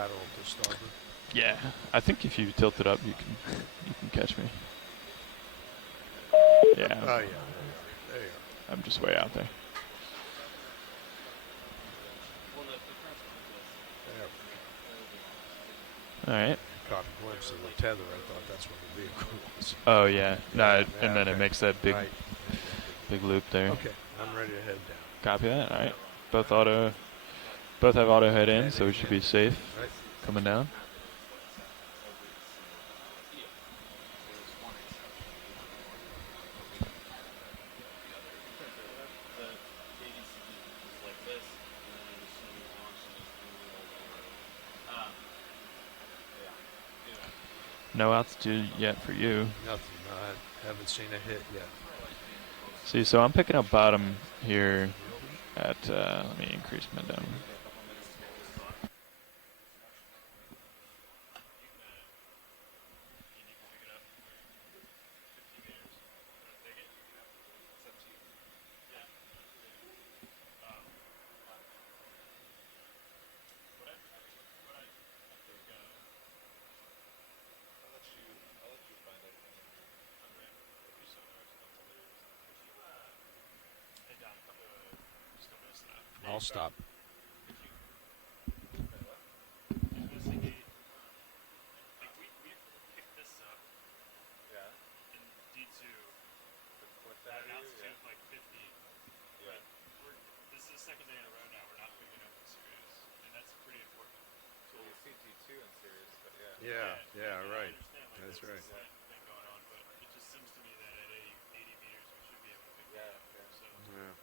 lateral to starboard? Yeah, I think if you tilt it up, you can catch me. Yeah. Oh, yeah, there you are. I'm just way out there. There. All right. Caught a glimpse of the tether. I thought that's what the vehicle was. Oh yeah, no, Yeah, and then okay. it makes that big, Right. big loop there. Okay, I'm ready to head down. Copy that. All right. Both have auto head in, so we should be safe coming down. No altitude yet for you. Nothing. I haven't seen a hit yet. See, so I'm picking up bottom here at, let me increase my down. I'll stop. Yeah, right. That's right. Yeah.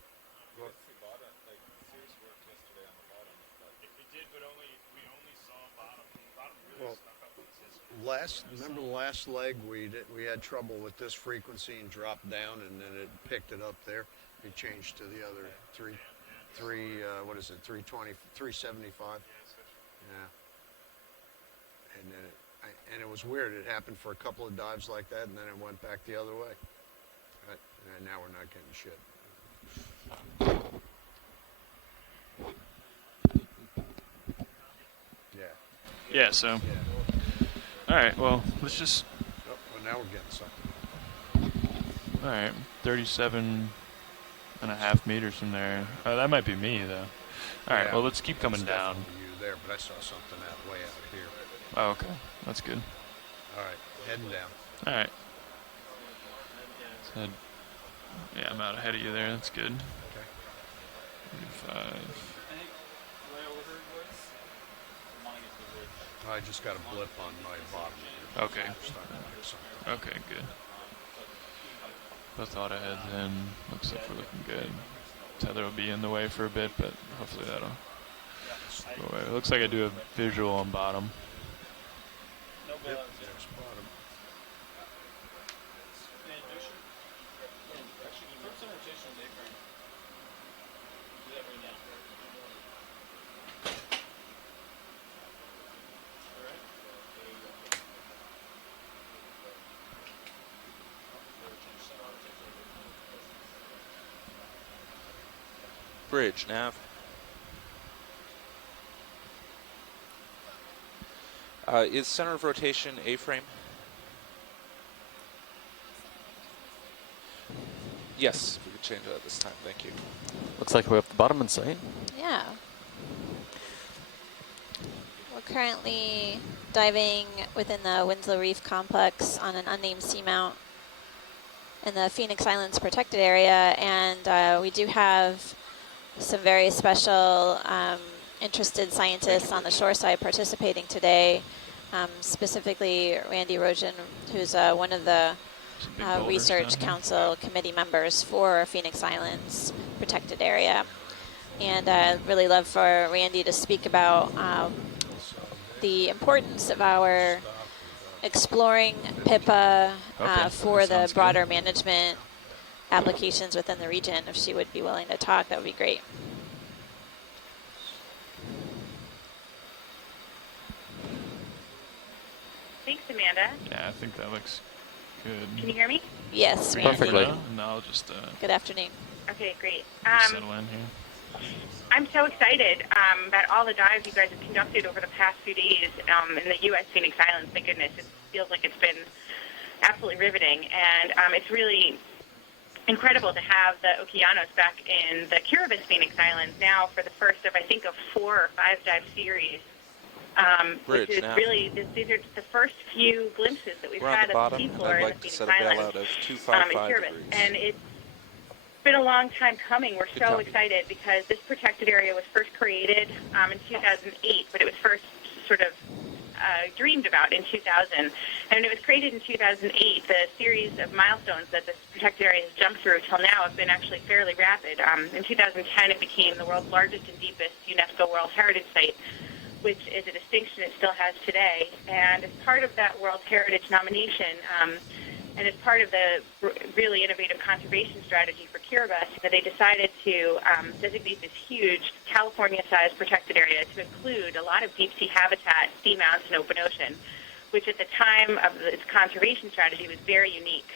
Well, remember the last leg we had trouble with this frequency and dropped down, and then it picked it up there. We changed to the other what is it, 320, 375. Yeah. And then and it was weird. It happened for a couple of dives like that, and then it went back the other way. And now we're not getting shit. Yeah, so. All right, well, let's just. Oh, well, now we're getting something. All right, 37.5 meters from there. Oh, that might be me, though. All right, well, let's keep coming down. You there, but I saw something way out here. Oh, okay. That's good. All right, heading down. All right. So, yeah, I'm out ahead of you there. That's good. Okay. 35. I just got a blip on my bottom. Okay. Okay, good. Both auto heads in. Looks like we're looking good. Tether will be in the way for a bit, but hopefully that'll go away. It looks like I do a visual on bottom. Yep, there's bottom. Bridge, nav. Is center of rotation A-frame? Yes, if we could change that this time, thank you. Looks like we have the bottom in sight. Yeah. We're currently diving within the Winslow Reef complex on an unnamed seamount in the Phoenix Islands protected area, and we do have some very special interested scientists on the shoreside participating today, specifically Randy Rogen, who's one of the Research Council committee members for Phoenix Islands protected area. And I'd really love for Randy to speak about the importance of our exploring PIPA for the broader management applications within the region. If she would be willing to talk, that would be great. Thanks, Amanda. Yeah, I think that looks good. Can you hear me? Yes, perfectly. And I'll just good afternoon. Okay, great. settle in here. I'm so excited about all the dives you guys have conducted over the past few days in the U.S. Phoenix Islands. My goodness, it feels like it's been absolutely riveting, and it's really incredible to have the Okeanos back in the Kiribati Phoenix Islands now for the first of, I think, of 4 or 5 dive series. Which is really, these are the first few glimpses that we've had of the seafloor in the Phoenix Islands in Kiribati. And it's been a long time coming. We're so excited because this protected area was first created in 2008, but it was first sort of dreamed about in 2000. And when it was created in 2008, the series of milestones that this protected area has jumped through till now have been actually fairly rapid. In 2010, it became the world's largest and deepest UNESCO World Heritage Site, which is a distinction it still has today. And as part of that World Heritage nomination, and as part of the really innovative conservation strategy for Kiribati, that they decided to designate this huge California-sized protected area to include a lot of deep-sea habitat, seamounts, and open ocean, which at the time of its conservation strategy was very unique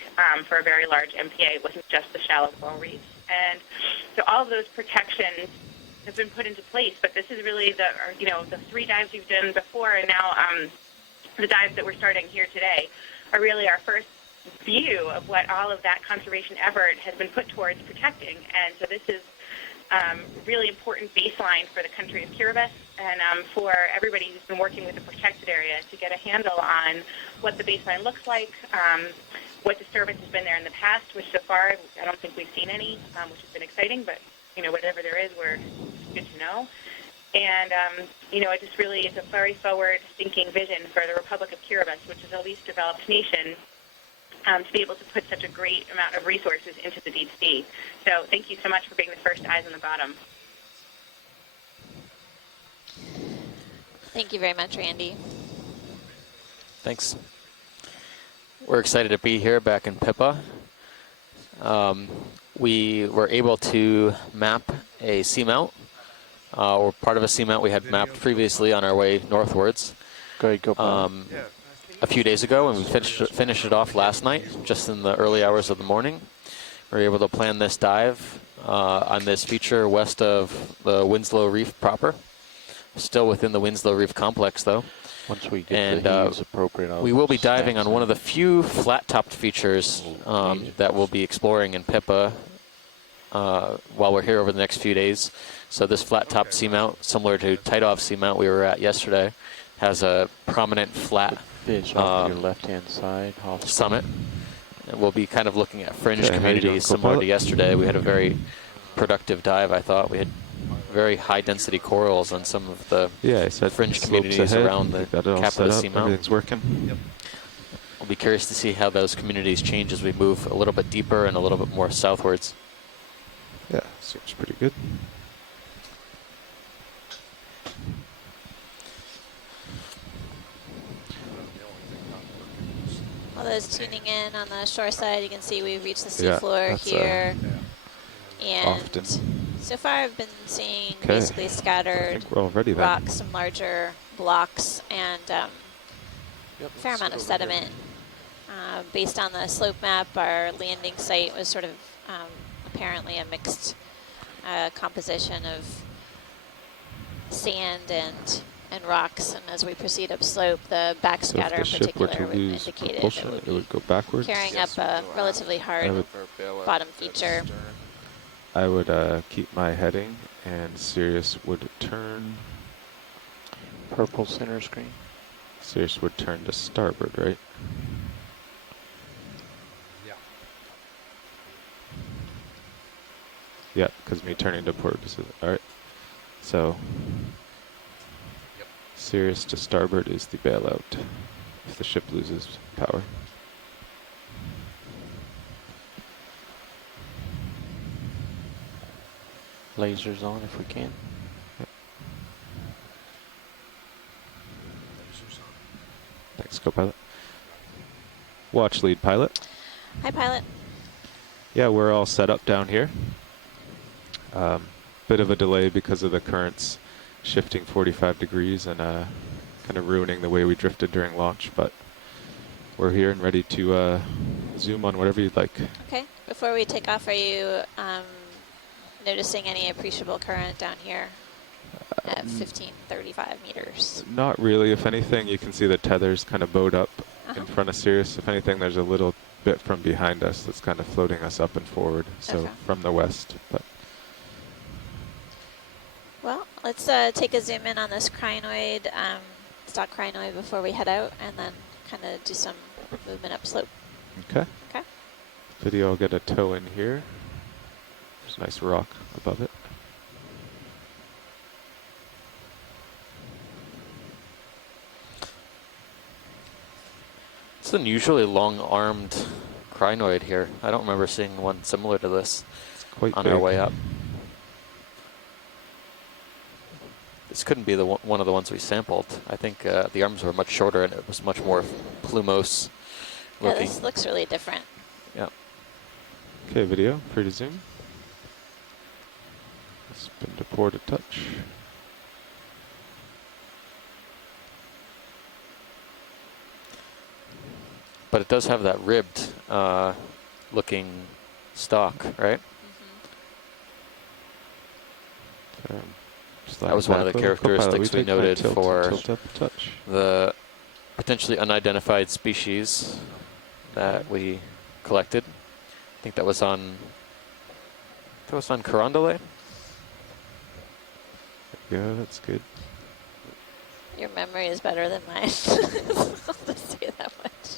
for a very large MPA. It wasn't just the shallow coral reefs. And so all of those protections have been put into place, but this is really the 3 dives we've done before, and now the dives that we're starting here today are really our first view of what all of that conservation effort has been put towards protecting. And so this is really important baseline for the country of Kiribati and for everybody who's been working with the protected area to get a handle on what the baseline looks like, what disturbance has been there in the past, which so far I don't think we've seen any, which has been exciting, but whatever there is, we're good to know. And, it just really is a very forward-thinking vision for the Republic of Kiribati, which is a least developed nation, to be able to put such a great amount of resources into the deep sea. So thank you so much for being the first eyes on the bottom. Thank you very much, Randy. Thanks. We're excited to be here back in Pippa. We were able to map a seamount, or part of a seamount we had mapped previously on our way northwards. A few days ago, and we finished it off last night, just in the early hours of the morning. We were able to plan this dive on this feature west of the Winslow Reef proper. Still within the Winslow Reef complex, though. Once we get the heaves appropriate, we will be diving on one of the few flat-topped features that we'll be exploring in Pippa while we're here over the next few days. So this flat-topped seamount, similar to Titov seamount we were at yesterday, has a prominent flat fish off your left-hand side summit. And we'll be kind of looking at fringe communities similar to yesterday. We had a very productive dive, I thought. We had very high-density corals on some of the fringe communities around the cap of the seamount. Everything's working. Yep. We'll be curious to see how those communities change as we move a little bit deeper and a little bit more southwards. Yeah, seems pretty good. All those tuning in on the shore side, you can see we've reached the seafloor here. And often. so far I've been seeing basically scattered rocks, some larger blocks, and a fair amount of sediment. Based on the slope map, our landing site was sort of apparently a mixed composition of sand and rocks, and as we proceed upslope, the backscatter in particular would indicate it would go backwards. Carrying up a relatively hard bottom feature. I would keep my heading, and Sirius would turn. Purple center screen. Sirius would turn to starboard, right? Yeah. Yeah, because me turning to port. All right. So. Sirius to starboard is the bailout if the ship loses power. Lasers on if we can. Yep. Thanks, co-pilot. Watch lead pilot. Hi, pilot. Yeah, we're all set up down here. Bit of a delay because of the currents shifting 45 degrees and kind of ruining the way we drifted during launch, but we're here and ready to zoom on whatever you'd like. Okay. Before we take off, are you noticing any appreciable current down here at 1535 meters. Not really. If anything, you can see the tethers kind of bowed up in front of Sirius. If anything, there's a little bit from behind us that's kind of floating us up and forward. So Okay. from the west. But Well, let's take a zoom in on this crinoid, stock crinoid, before we head out, and then kind of do some movement upslope. okay. Okay. Video will get a toe in here. There's a nice rock above it. It's an unusually long-armed crinoid here. I don't remember seeing one similar to this It's quite on big. our way up. This couldn't be the one of the ones we sampled. I think the arms were much shorter and it was much more plumose Yeah, looking. this looks really different. Yeah. Okay, video, free to zoom. Spin to port a touch. But it does have that ribbed looking stalk, right? That was one of the characteristics we noted for tilt up a touch. the potentially unidentified species that we collected. I think that was on Corondale. Yeah, that's good. Your memory is better than mine. I'll just say that much.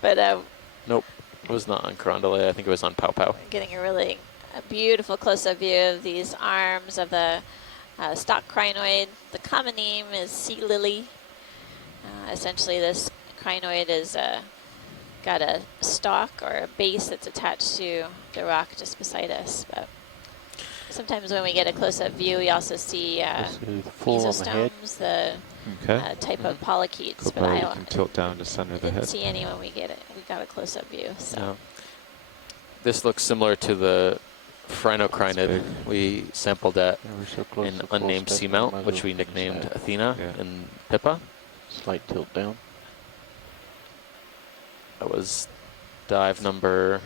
But Nope, it was not on Corondale. I think it was on Pau Pau. getting a beautiful close-up view of these arms of the stock crinoid. The common name is sea lily. Essentially, this crinoid is got a stalk or a base that's attached to the rock just beside us. But sometimes when we get a close-up view, we also see mesostomes, the Okay. type of polychaetes. Go But by, I you can tilt down to center the didn't head. see any when we got a close-up view. So. No. This looks similar to the That's phrynochrinid big. we sampled at Yeah, we're so close an to full unnamed spectrum, might seamount, as which well we finish nicknamed that. Athena Yeah. and Pippa. Slight tilt down. That was dive number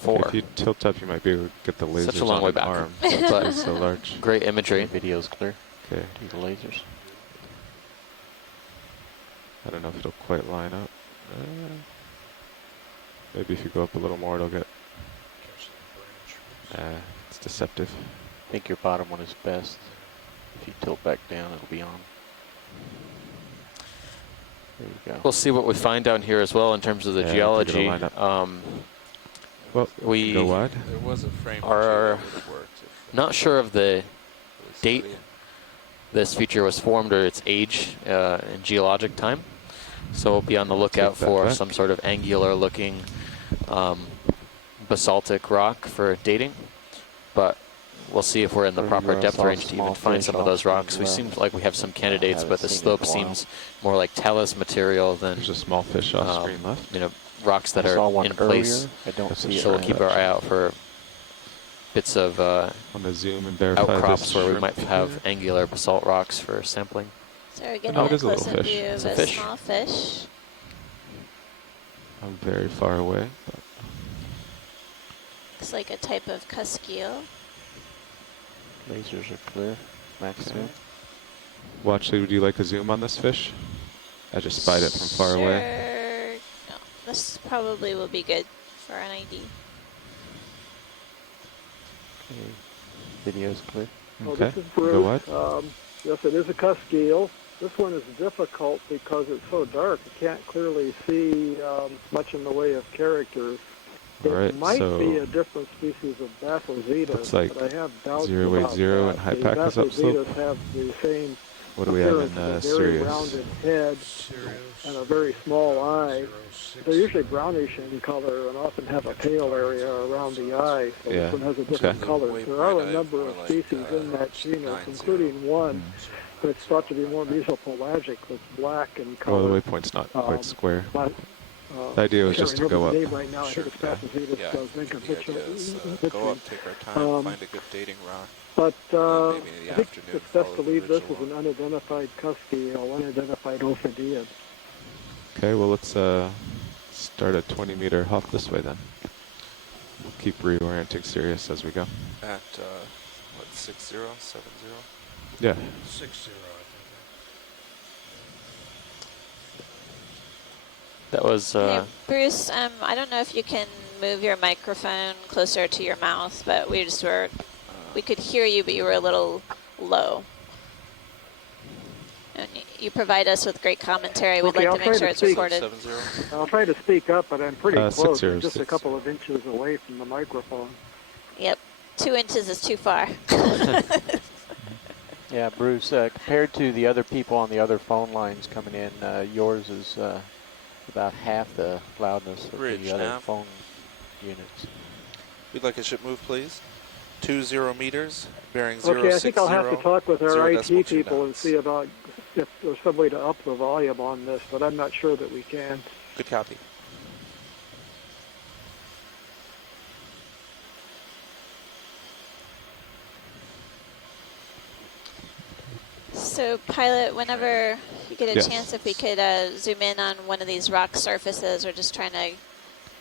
4. If you tilt up, you might be able to get the lasers Such a long on way an back. arm. But It's so large. great imagery. Video's clear. Okay. Do the lasers. I don't know if it'll quite line up. Maybe if you go up a little more, it'll get. It's deceptive. I think your bottom one is best. If you tilt back down, it'll be on. There you go. We'll see what we find down here as well in terms of the Yeah, I think it'll geology. line up. Well, we go wide. There was a frame are or two that would have worked. Not sure of the It was date video. this feature was formed or its age in geologic time. So we'll be on the lookout Take that for back. some sort of angular looking basaltic rock for dating. But we'll see if we're in the There you proper go. depth Saw range to even small find fish some of those off rocks. to We the seem left. like we have some candidates, haven't but the seen it slope in a while. seems more like talus material than There's a small fish off screen left. rocks that I saw are one in place. earlier. I don't That's see a it So we'll right keep now. our eye out for bits of I'm gonna zoom and verify outcrops this where we shrimp might have here. angular basalt rocks for sampling. So we're getting Oh, it a is a little close-up fish. view It's of a a fish. small fish. I'm very far away. But Looks like a type of cuskeel. Lasers are clear. Max Okay. zoom. watch, would you like a zoom on this fish? I just spied it from far away. Sure. No, this probably will be good for an ID. Okay. Video's clear. Oh, Okay. this is Go wide. Bruce. Yes, it is a cuskeel. This one is difficult because it's so dark. You can't clearly see much in the way of characters. It Alright, might so be a different species of Bathoszetus, looks like but I have doubts 080 about and that. high The pack is upslope. Bathoszetus have the same What do we have in appearance, a very Sirius? rounded head and a very small eye. They're usually brownish in color and often have a pale area around the eye, so Yeah, this one has a different okay. color. There are a Waypoint number eye, of more species like, in that genus, 90. including one that's thought to be more mesopelagic, that's black in Well, color. the waypoint's not quite square. But, The idea was I can't just to remember go the up. name right now. I think it's Bathoszetus Yeah, vinca the idea is go vitri. up, take our time, find a good dating rock. But maybe in the I think afternoon it's best to follow the leave this ridge as an unidentified cuskeel, unidentified ophidiid. Okay, well let's Start a 20-meter hop this way then. We'll keep reorienting Sirius as we go. At, what, 60, 70? Yeah. 6-0, I think. That was Hey, Bruce, I don't know if you can move your microphone closer to your mouth, but we could hear you, but you were a little low. And you provide us with great commentary. We'd Okay, like I'll to try make sure to it's speak. recorded. 70? I'll try to speak up, but I'm pretty close. 60, I'm just a 60. couple of inches away from the microphone. Yep, 2 inches is too far. Yeah, Bruce, compared to the other people on the other phone lines coming in, yours is about half the loudness of Bridge the other nav. phone units. We'd like a ship move, please. 20 meters, bearing 060. Okay, I think I'll have to talk with our 0.2 IT people and knots. see about if there's some way to up the volume on this, but I'm not sure that we can. Good copy. So, pilot, whenever you get a Yes. chance, if we could zoom in on one of these rock surfaces, we're just trying to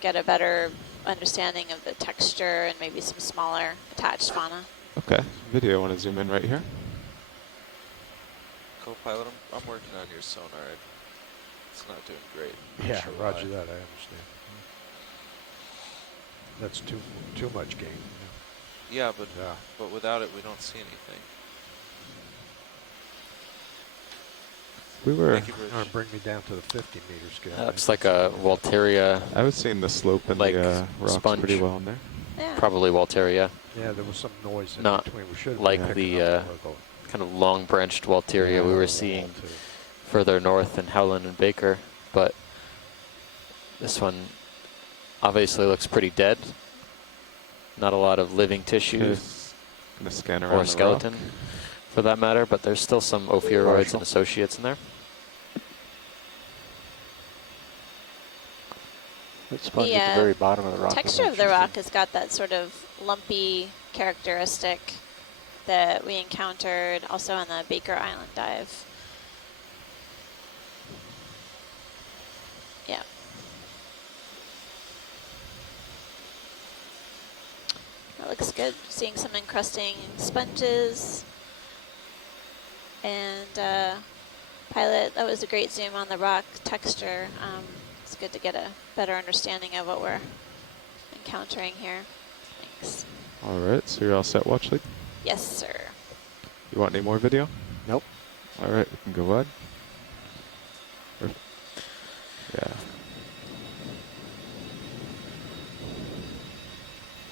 get a better understanding of the texture and maybe some smaller attached fauna. Okay. Video, want to zoom in right here? Co-pilot, I'm working on your sonar. It's not doing great. Yeah, Not sure roger why. that. I understand. That's too much gain. Yeah, but Yeah. but without it, we don't see anything. We were. Thank you, Bruce. All right, bring me down to the 50 meter scale. Looks like a Walteria, I was seeing the slope and Like the rocks sponge. pretty well in there. Yeah. probably Walteria, Yeah, there was some noise in Not between. We should have like been picking the, up the logo. kind of long branched Walteria Yeah, we the were wall, seeing too. further north in Howland and Baker, but this one obviously looks pretty dead. Not a lot of living tissue Gonna scan around or the skeleton rock. for that matter, but there's still some ophiuroids and associates in there. That sponge The, at the very bottom of the rock. is Texture of the interesting. rock has got that sort of lumpy characteristic that we encountered also on the Baker Island dive. Yeah. That looks good. Seeing some encrusting sponges. And pilot, that was a great zoom on the rock texture. It's good to get a better understanding of what we're encountering here. Thanks. All right, so you're all set, watch lead. Yes, sir. You want any more video? Nope. All right, we can go wide. Yeah.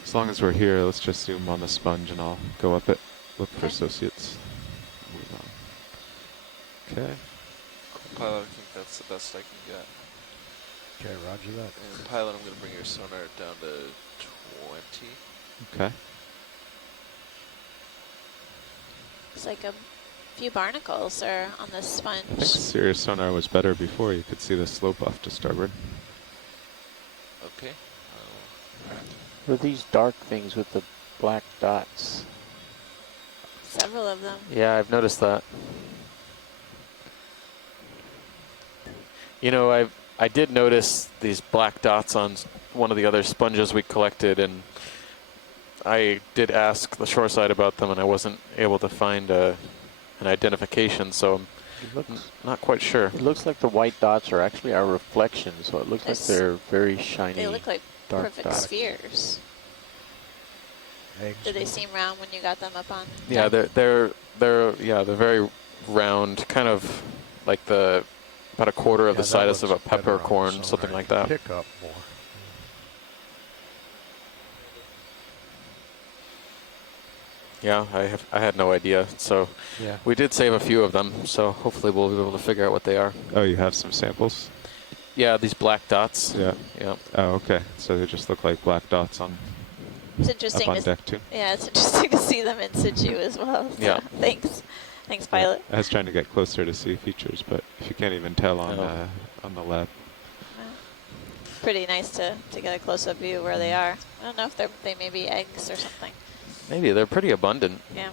As long as we're here, let's just zoom on the sponge and I'll go up it, look for Okay. associates. Move on. Okay. Co-pilot, I think that's the best I can get. Okay, roger that. And pilot, I'm going to bring your sonar down to 20. Okay. Looks like a few barnacles are on this I think sponge. Sirius sonar was better before. You could see the slope off to starboard. Okay. What are these dark things with the black dots? Several of them. Yeah, I've noticed that. You know, I did notice these black dots on one of the other sponges we collected, and I did ask the shoreside about them, and I wasn't able to find an identification, so I'm It looks, not quite sure. it looks like the white dots are actually our reflections, so it looks like It's- they're very shiny. They look like dark perfect dots. spheres. Eggs. Did they seem round when you got them up on? Yeah, deck? they're very round, kind of like about a quarter of Yeah, the that size of a looks better on the peppercorn, sonar. something You like can that. Pick up more. Yeah, I had no idea. So Yeah. we did save a few of them, so hopefully we'll be able to figure out what they are. Oh, you have some samples? Yeah, these black dots. Yeah. Yeah. Oh, okay. So they just look like black dots on It's up interesting on to deck too. yeah, it's interesting to see them in situ as well. So Yeah. Thanks, pilot. I was trying to get closer to see features, but if you can't even tell on No. on the lab. Well, pretty nice to get a close-up view where they are. I don't know if they may be eggs or something. Maybe they're pretty abundant. Yeah.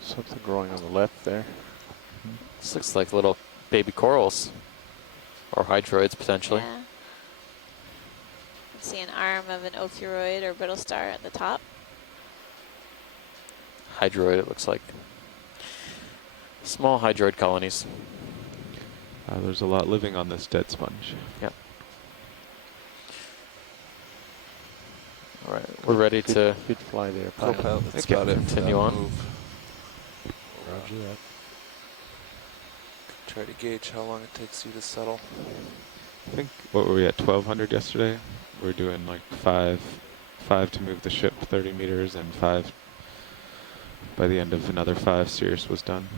Something growing on the left there. This looks like little baby corals or hydroids potentially. Yeah. See an arm of an ophiuroid or brittle star at the top. Hydroid, it looks like. Small hydroid colonies. There's a lot living on this dead sponge. Yep. All right, we're ready to Good fly there, Co-pilot, pilot. that's Okay, about it. for continue that on. move. Roger that. Try to gauge how long it takes you to settle. I think, what were we at, 1200 yesterday? We're doing like five to move the ship 30 meters and 5 by the end of another 5. Sirius was done.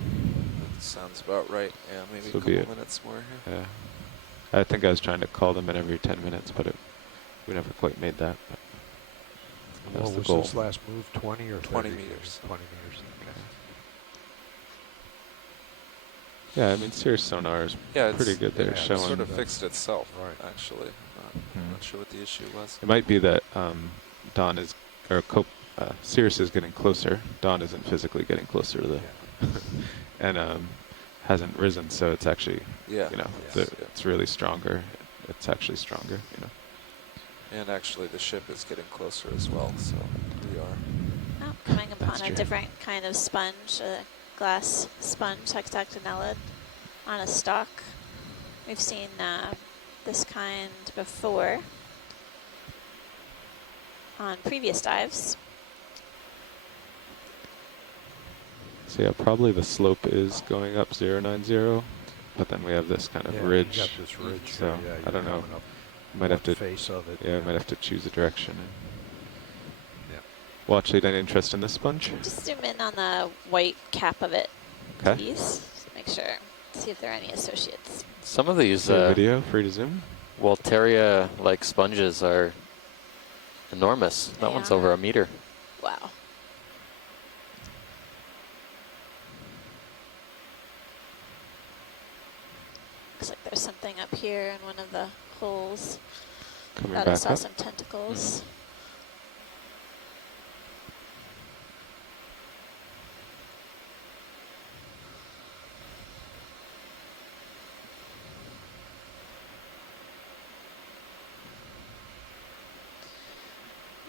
That sounds about right. Yeah, maybe So a be couple it. minutes more here. Yeah. I think I was trying to call them in every 10 minutes, but we never quite made that. But that was What the was goal. this last move? 20 or 20 30? meters. 20 meters. Okay. Yeah, I mean, Sirius sonar is Yeah, pretty good there, it showing. sort of fixed itself, Right. actually. I'm not sure what the issue was. It might be that Dawn is, or Sirius is getting closer. Dawn isn't physically getting closer to the, and hasn't risen, so it's actually, Yeah. you know, Yes, it's really stronger. It's actually stronger, you know. And actually, the ship is getting closer as well, so we are. Oh, coming upon That's a true. different kind of sponge, a glass sponge hexactinellid on a stalk. We've seen this kind before on previous dives. So yeah, probably the slope is going up 090, but then we have this kind of Yeah, ridge. You got this ridge. So here, I yeah, you're don't know. coming up Might have one to, face of it. yeah, might have to choose a direction. And Yeah. well, actually, any interest in this sponge? Just zoom in on the white cap of it, Okay. please. Just make sure, see if there are any associates. some of these Video, free to zoom. Walteria-like sponges are enormous. That They one's are. over a meter. Wow. Looks like there's something up here in one of the holes. Coming Thought I back saw up. some tentacles.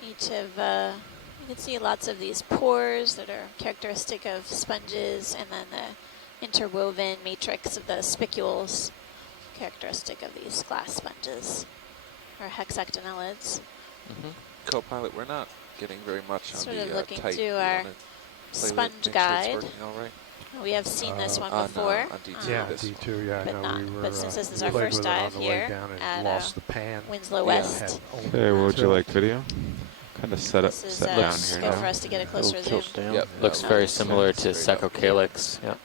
Each of, you can see lots of these pores that are characteristic of sponges, and then the interwoven matrix of the spicules, characteristic of these glass sponges, or hexactinellids. Co-pilot, we're not getting very much on Sort the of looking tight. through You our wanna play with it, sponge make sure it's guide. working all right? We have seen this one on, before. on D2. Yeah, this D2, yeah, I but know not- we were. but since this is our played first with it on dive the way here down and at, lost the pan. Winslow Yeah. West. Had only Okay, what would you tilt. like, video? Kind of set This is down a here go now. for us to get a closer Little zoom. tilt down. Yep. Looks that very looks similar to straight up. Saccocalyx. Yeah.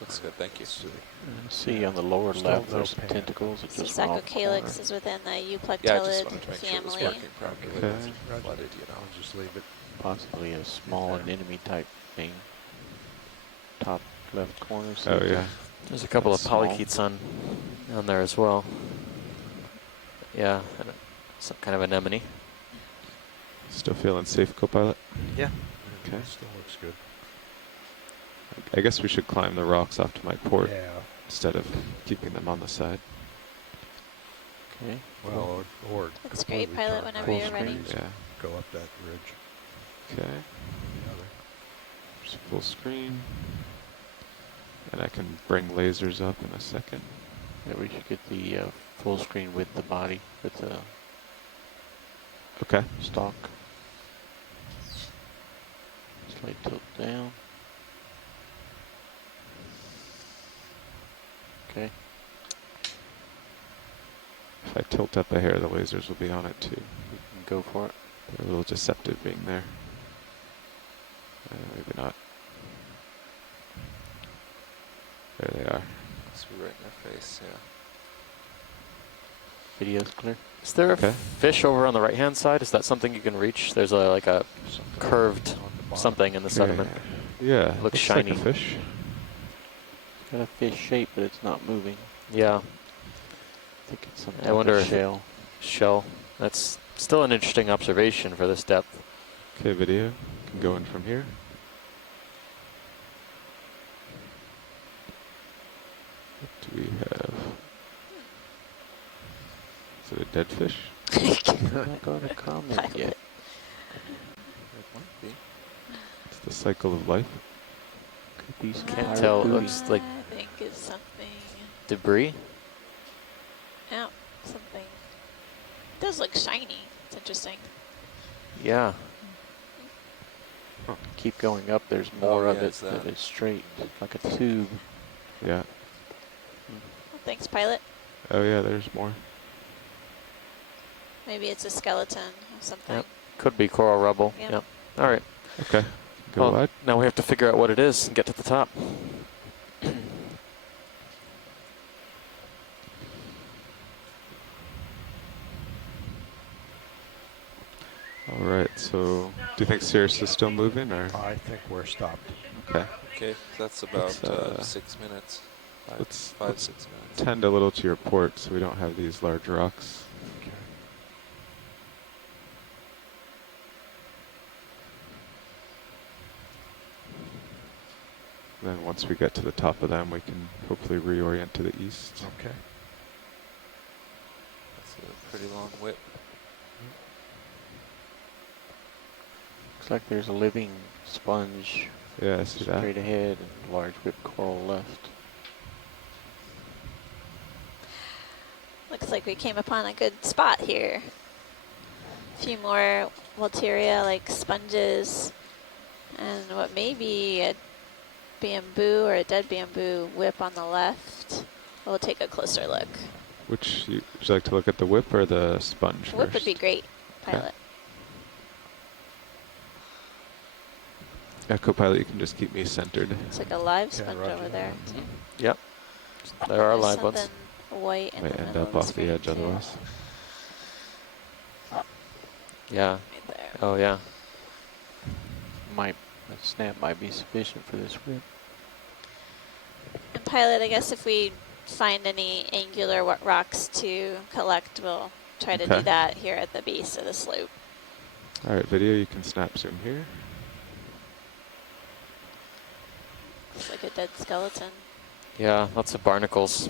Looks good, thank you. Let's see. See on the lower Still left, no there's some pan. tentacles that So just went off the corner. Saccocalyx is within the Yeah, I just euplectellid wanted to make sure it was family. working properly. Okay. It's Roger. flooded, you know. I'll just leave it. Possibly a small anemone type thing. Top left corner. see Oh if yeah. There's a couple of Small. polychaetes on there as well. Yeah, and some kind of anemone. Still feeling safe, co-pilot? Yeah. Okay. Still looks good. I guess we should climb the rocks off to my port Yeah. instead of keeping them on the side. Okay. Well, or That's great, completely pilot, turn whenever full you're ready. screen. Yeah. Go up that ridge. Okay. The other. Just full screen. And I can bring lasers up in a second. Yeah, we should get the full screen with the body, with the Okay. stalk. Slight tilt down. Okay. If I tilt up a hair, the lasers will be on it too. We can go for it. They're a little deceptive being there. Maybe not. There they are. Must be right in their face, yeah. Video's clear. Is there Okay. a fish over on the right-hand side? Is that something you can reach? There's like a Something curved on the bottom. something in the sediment. Yeah. Looks Looks shiny. like a fish. Got a fish shape, but it's not moving. Yeah, I think it's some I type of wonder if it- shell. shell. That's still an interesting observation for this depth. Okay, video. Can go in from here. What do we have? Is it a dead fish? I'm not going to comment Pilot. yet. It might be. It's the cycle of life. Could be some Can't pirate tell, it booty. looks like I think it's something. debris. Yeah, something. It does look shiny. It's interesting. Yeah. Keep going up, there's more Oh, of yeah, it it's that. that is straight, like a tube. Yeah. Well, thanks, pilot. Oh yeah, there's more. Maybe it's a skeleton or something. Yep. Could be coral rubble. Yep. Yep. All right. Okay. Go Well, wide. now we have to figure out what it is and get to the top. All right. So, do you think Cirrus is still moving, or? I think we're stopped. Okay. Okay, that's about Let's, 6 minutes. let's 5, 6 minutes. tend a little to your port so we don't have these large rocks. Okay. Then once we get to the top of them, we can hopefully reorient to the east. Okay. That's a pretty long whip. Looks like there's a living sponge Yeah, I see that. straight ahead and large whip coral left. Looks like we came upon a good spot here. A few more Walteria like sponges and what may be a bamboo or a dead bamboo whip on the left. We'll take a closer look. Would you like to look at the whip or the sponge Whip first? would be great, Okay. pilot. Yeah, co-pilot, you can just keep me centered. It's like a live Yeah, sponge roger over that. there too. Yep. There are There's live ones. something white in Might the end middle up of the off the screen, edge too. otherwise. Yeah. Right there. Oh, yeah. A snap might be sufficient for this whip. And pilot, I guess if we find any angular rocks to collect, we'll try to Okay. do that here at the base of the slope. All right, video, you can snap zoom here. Looks like a dead skeleton. Yeah, lots of barnacles.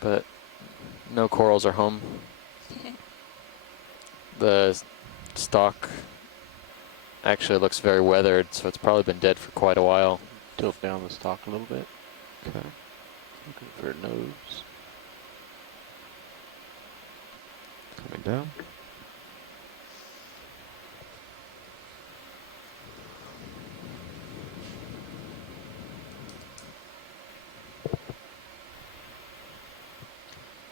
But no corals are home. The stalk actually looks very weathered, so it's probably been dead for quite a while. Tilt down the stalk a little bit, Okay. looking for a nose. Coming down.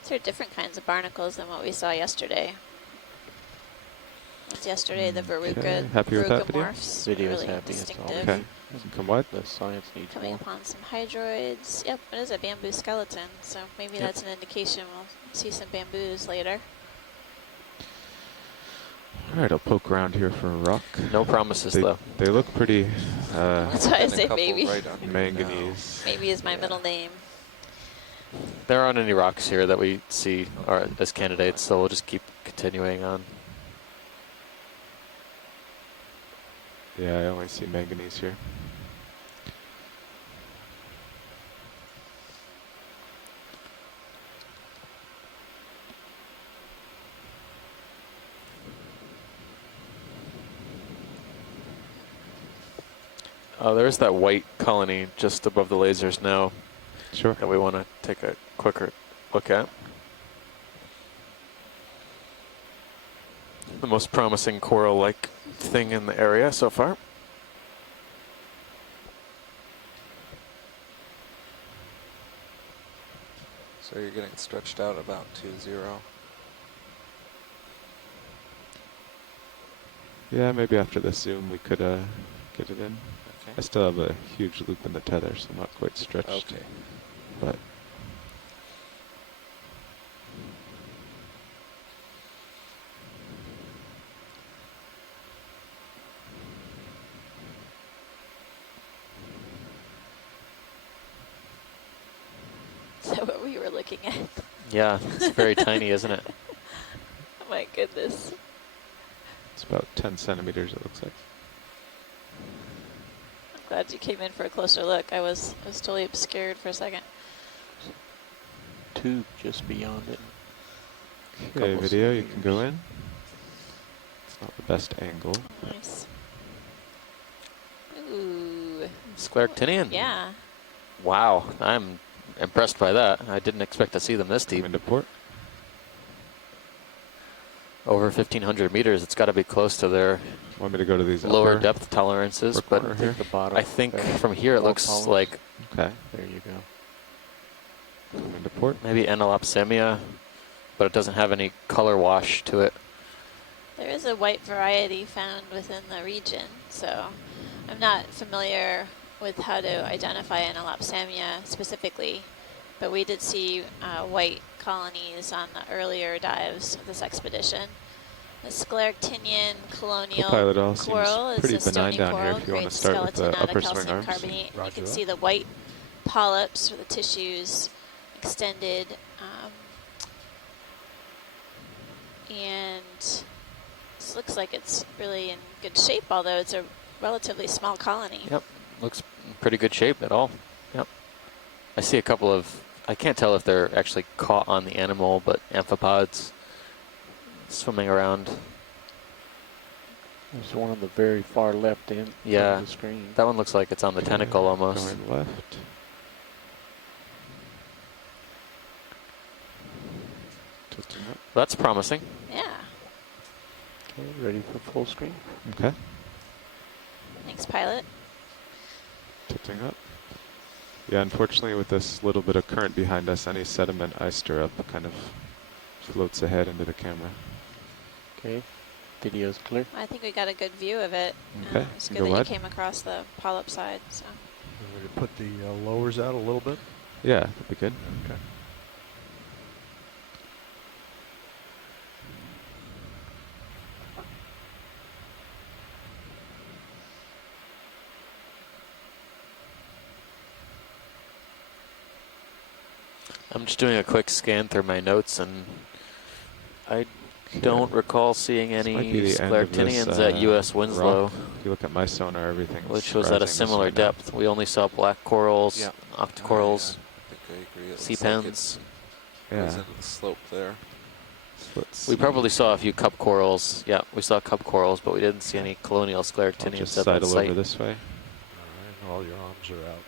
These are different kinds of barnacles than what we saw yesterday. Yesterday, the Okay, happy with that video? morphs Video's really happy, that's all. distinctive. Okay. Come wide. The science needs Coming more. upon some hydroids. Yep, it is a bamboo skeleton, so maybe Yep. that's an indication we'll see some bamboos later. All right, I'll poke around here for a rock. No promises, They, though. they look pretty That's why I And a say couple maybe. right under now. manganese. Maybe is my Yeah. middle name. There aren't any rocks here that we see are as candidates, so we'll just keep continuing on. Yeah, I only see manganese here. There is that white colony just above the lasers now Sure. that we want to take a quicker look at. The most promising coral-like thing in the area so far. So you're getting stretched out about 2-0. Yeah, maybe after the zoom we could get it in. I Okay. still have a huge loop in the tether, so I'm not quite stretched. Okay. But Is that what we were looking at? Yeah, it's very tiny, isn't it? Oh my goodness. it's about 10 centimeters, it looks like. I'm glad you came in for a closer look. I was totally obscured for a second. Tube just beyond it. Okay, video, you can go in. It's not the best angle. Nice. Ooh. Scleractinian. Yeah. Wow, I'm impressed by that. I didn't expect to see them this deep. Into port. Over 1,500 meters. It's got to be close to their Want me to go to these lower upper depth tolerances, upper but corner here? The bottom. I think there. from here it Wall looks columns. like Okay, There you go. come into port. maybe Analopsemia, but it doesn't have any color wash to it. There is a white variety found within the region, so I'm not familiar with how to identify Analopsemia specifically, but we did see white colonies on the earlier dives of this expedition. The Scleractinian colonial Co-pilot all seems coral is pretty a stony benign down coral, here if you want great to start with skeleton the out of upper swing calcium arms. carbonate. You Roger can that. see the white polyps or the tissues extended, and this looks like it's really in good shape, although it's a relatively small colony. Yep, looks in pretty good shape at all. Yep. I see a couple of, I can't tell if they're actually caught on the animal, but amphipods swimming around. There's one on the very far left end Yeah, of the screen. that one looks like it's on the tentacle almost. Going left. Tilting up. That's promising. Yeah. Okay, ready for full screen. Okay, Thanks, pilot. tilting up. Yeah, unfortunately with this little bit of current behind us, any sediment I stir up kind of floats ahead into the camera. Okay, video's clear. I think we got a good view of it. Okay, It's you good go that wide. you came across the polyp side. So. We could put the lowers out a little bit. Yeah, that'd be good. Okay. I'm just doing a quick scan through my notes, and I don't recall seeing This any might be the end of this, Scleractinians at U.S. Winslow, rock. If you look at my sonar, everything which was at a similar depth. We only saw black corals, Yeah. octocorals, I think I agree. It sea looks like pens. it's Yeah. goes into the slope there. So let's We see. probably saw a few cup corals. Yeah, we saw cup corals, but we didn't see any colonial I'll Scleractinians just at that sidle site. over this way. All right, all your arms are out.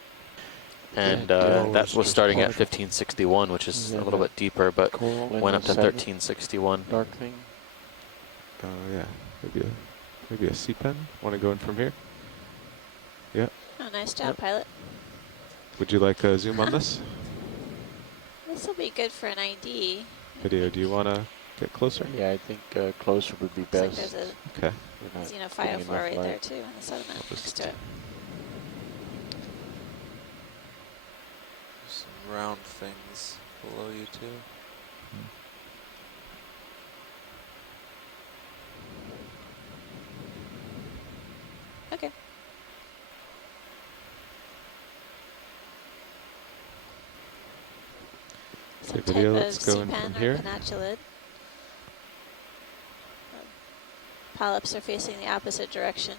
And Yeah, that lowers was just starting at part. 1561, which is Yeah, a little that bit deeper, but Coral and went the up to sediment 1361. Dark thing. Oh yeah, maybe a sea pen. Want to go in from here? Yeah. Oh, nice job, Yep. pilot. Would you like a zoom on this This will be good for an ID. video? Do you want to get closer? Yeah, I think closer would be Looks like best. there's Okay. We're a not getting xenophytophore enough right there light. too in the sediment I'll next just- to it. Some round things below you too. Okay. Some Okay, video, type let's of go sea in pen from or here. penatulid. Polyps are facing the opposite direction.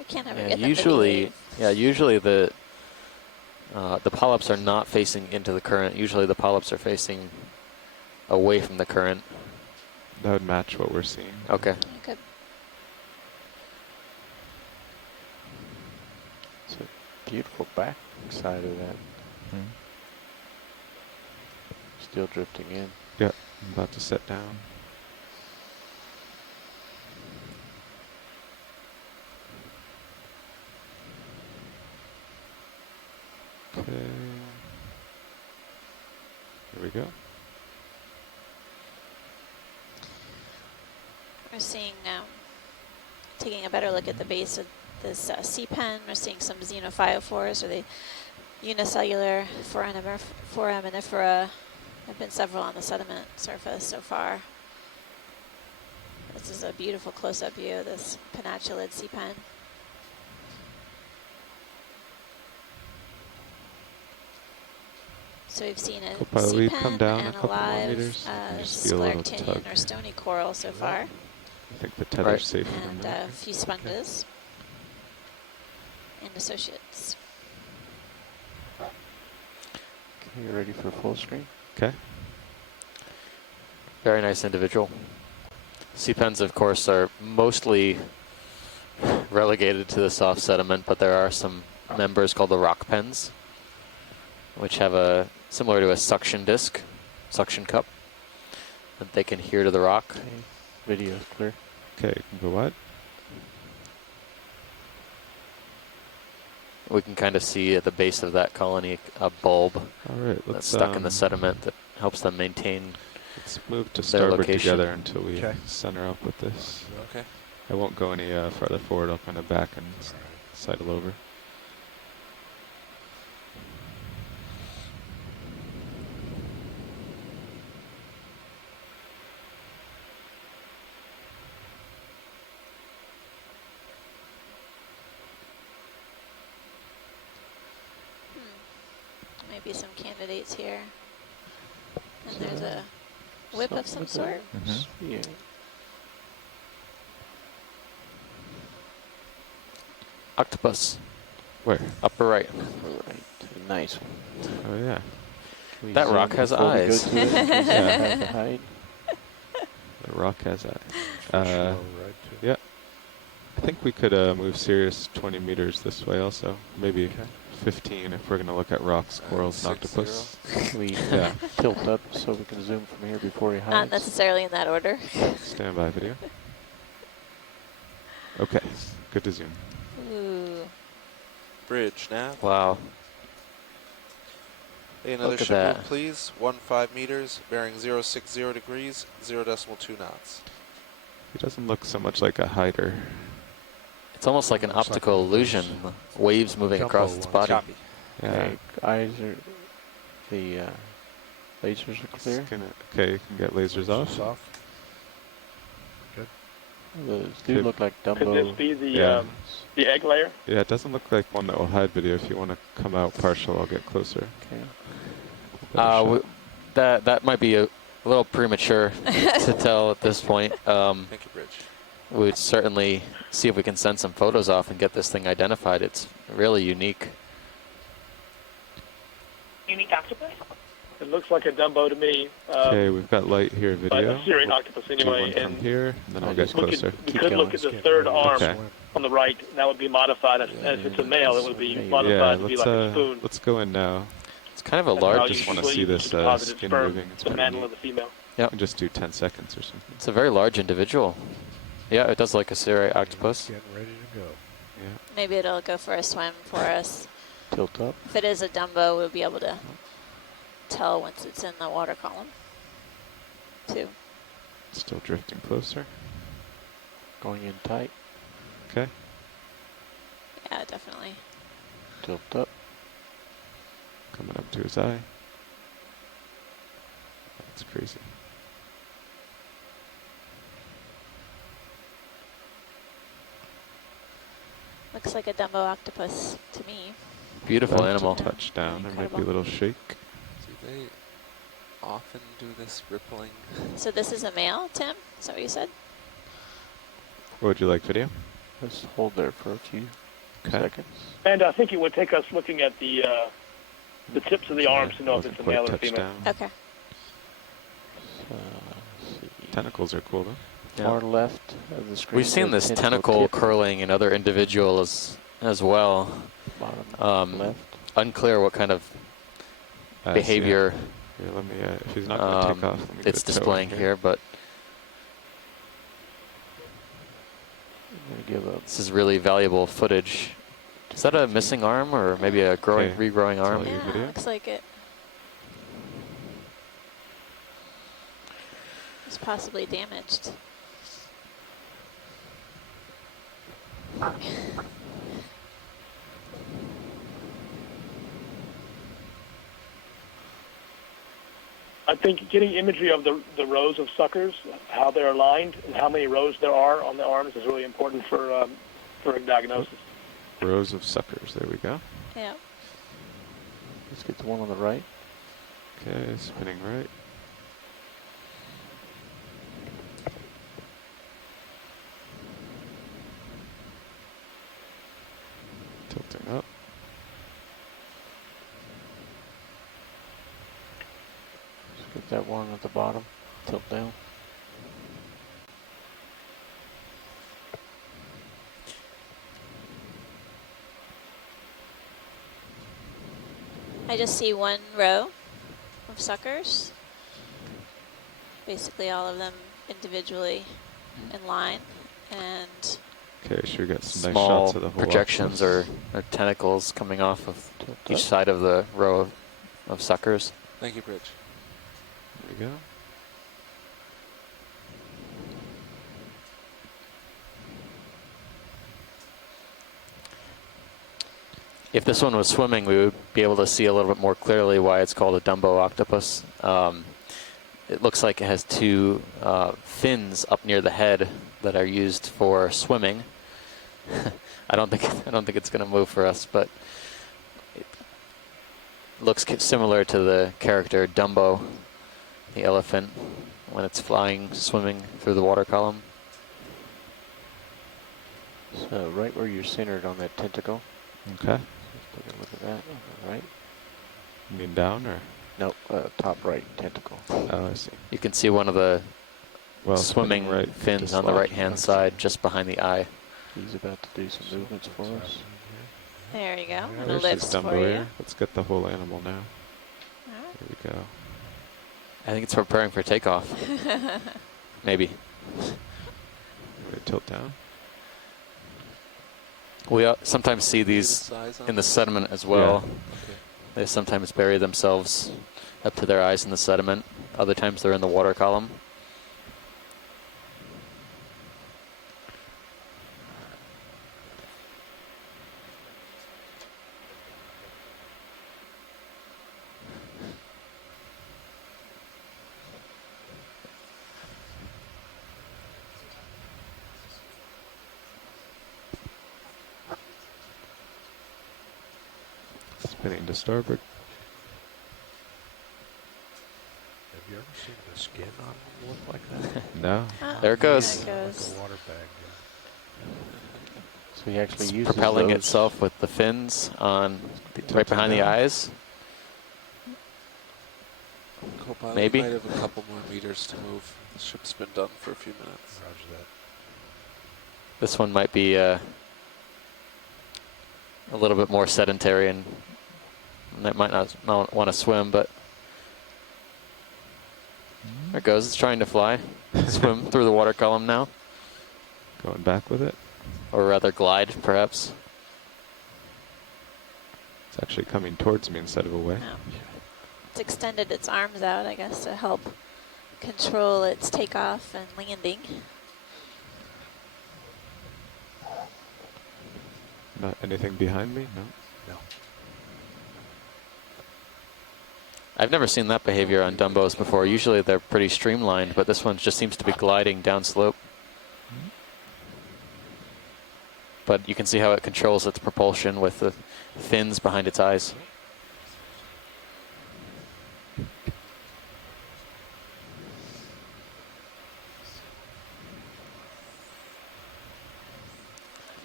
I can't ever Yeah, get them to usually, behave. yeah, usually the polyps are not facing into the current. Usually the polyps are facing away from the current. That would match what we're seeing. Okay. Good. It's a beautiful back side of that. Hmm. Still drifting in. Yeah, I'm about to set down. Okay. Here we go. We're seeing, taking a better look at the base of this sea pen. We're seeing some xenophytophores, or the unicellular foraminifera. There have been several on the sediment surface so far. This is a beautiful close-up view of this penatulid sea pen. So we've seen a Co-pilot, will sea you come pen down a and couple more alive meters? You just feel a little tug. Scleractinian or stony coral so far, I think the tether's Right. safer than and that. a few sponges and associates. You ready for full screen? Okay. Very nice individual. Sea pens, of course, are mostly relegated to the soft sediment, but there are some members called the rock pens, which have a similar to a suction disc, suction cup, that they can hear to the rock. Okay. Video's clear. Okay, go what? We can kind of see at the base of that colony a bulb All right, that's let's stuck in the sediment that helps them maintain. let's move to their starboard location. together until we Okay. center up with this. Okay. I won't go any farther forward. I'll kind of back and sidle over. Maybe some candidates here. And there's a whip of some sort. Yeah. Octopus, Where? upper right. Right. Nice one. Oh yeah. Can we That zoom rock has before we go eyes. to it? Have to hide. The rock has eyes. Slow ride too. Yeah. I think we could move Sirius 20 meters this way also. Maybe 15 if we're going to look at rocks, corals, and 60. octopus. Can we Yeah. tilt up so we can zoom from here before he hides? Not necessarily in that order. Standby video. Okay. Good to zoom. Ooh. Bridge nav. Wow. Hey, another Look at ship move, that. please. 15 meters, bearing 060 degrees, 0.2 knots. He doesn't look so much like a hider. It's almost like an Looks like optical one of those illusion. Waves moving Dumbo across its ones. body. Copy. Yeah. Okay, eyes are, the lasers are clear. Okay, you can get lasers off. Just off. Good. Those do look like Dumbo. Could this be the Yeah. the egg layer? Yeah, it doesn't look like one that will hide video. If you want to come out partial, I'll get closer. Okay. Better shot. That might be a little premature to tell at this point. Thank you, Bridge. We'd certainly see if we can send some photos off and get this thing identified. It's really unique. Unique octopus? It looks like a Dumbo to me. Okay, we've got light here But video. a Syrian octopus Do anyway. one from And here, and then I'll I get just closer. we Keep could going. look at the third arm Okay. on the right. And that would be modified. As it's a male, it would be Yeah, modified to be let's like a spoon. let's go in now. It's kind of a That's how large. you just wanna usually see use this, the deposited skin sperm, moving. It's the pretty mantle neat. of the female. You can just do 10 seconds or something. It's a very large individual. Yeah, it does like a Syrian octopus. Getting ready to go. Yeah. Maybe it'll go for a swim for us. Tilt up. If it is a Dumbo, we'll be able to tell once it's in the water column, too. Still drifting closer. Going in tight. Okay. Yeah, definitely. Tilt up. Coming up to his eye. That's crazy. Looks like a Dumbo octopus to me. Beautiful About to animal. touch down. There might be a Incredible. little shake. Do they often do this rippling? So this is a male, Tim? Is that what you said? What would you like, video? Let's hold there for a few Okay. seconds. And I think it would take us looking at the tips of the arms to know if Wasn't it's a quite male or touched female. down. Okay. Let's see. Tentacles are cool though. Far left of the screen. We've seen there's this tentacle tentacle tip. curling in other individuals as well. Bottom left. Unclear what kind of So behavior Here, let me. If he's not going to take off, let me get it's a toe in displaying here, but I'm gonna give up. this is really valuable footage. Is that a missing arm or maybe a growing, Okay. regrowing That's all arm? you. Yeah, video? looks like it. It's possibly damaged. I think getting imagery of the rows of suckers, how they're aligned, and how many rows there are on the arms is really important for a diagnosis. Rows of suckers. There we go. Yeah. Let's get the one on the right. Okay, spinning right. Tilting up. Like that one at the bottom, tilt down. I just see one row of suckers. Basically all of them individually in line, and Okay, sure, got some nice Small shots of the whole projections octopus. or tentacles coming off of each side of the row of suckers. Thank you, Bridge. There you go. If this one was swimming, we would be able to see a little bit more clearly why it's called a Dumbo octopus. It looks like it has two fins up near the head that are used for swimming. I don't think it's going to move for us, but it looks similar to the character Dumbo, the elephant, when it's flying, swimming through the water column. So right where you're centered on that tentacle. Okay. Take a look at that. All right. You mean down or? Nope, top right tentacle. Oh, I see. You can see one of the swimming spinning right, fins on the right-hand side, just behind the eye. He's about to do some movements for us. there you go. Yeah, An there's ellipse this for Dumbo you. here. Let's get the whole animal now. Alright. There we go. I think it's preparing for takeoff. Maybe. Ready to tilt down. We sometimes see these in the sediment as well. Yeah. They sometimes bury themselves up to their eyes in the sediment. Other times they're in the water column. Spinning to starboard. Have you ever seen the skin on them look like that? No. Oh, There it goes. There it Like goes. a water bag. So he actually It's uses propelling those. itself with the fins on right tilted behind the down. eyes. Co-pilot, Maybe. you might have a couple more meters to move. The ship's been done for a few minutes. Roger that. This one might be a little bit more sedentary and that might not want to swim, but there it goes. It's trying to fly. Swim through the water column now. Going back with it. Or rather glide, perhaps. It's actually coming towards me instead of away. Oh. It's extended its arms out, I guess, to help control its takeoff and landing. Not anything behind me? No. No. I've never seen that behavior on Dumbos before. Usually they're pretty streamlined, but this one just seems to be gliding downslope. But you can see how it controls its propulsion with the fins behind its eyes.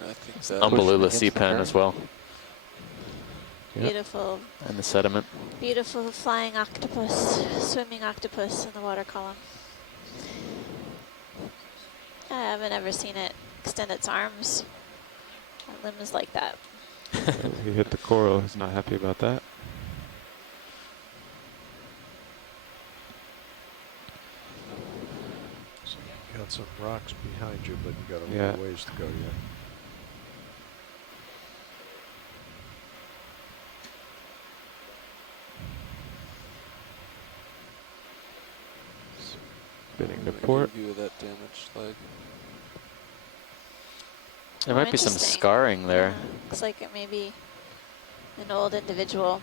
I think that Umbellula against sea the pen current. as well, Yep. Beautiful, and the sediment. beautiful flying octopus, swimming octopus in the water column. I haven't ever seen it extend its arms or limbs like that. He hit the coral. He's not happy about that. So you got some rocks behind you, but you got a Yeah. little ways to go yet. Spinning to Give port. a view of that damaged leg. There might be some Interesting. scarring there. Yeah, looks like it may be an old individual.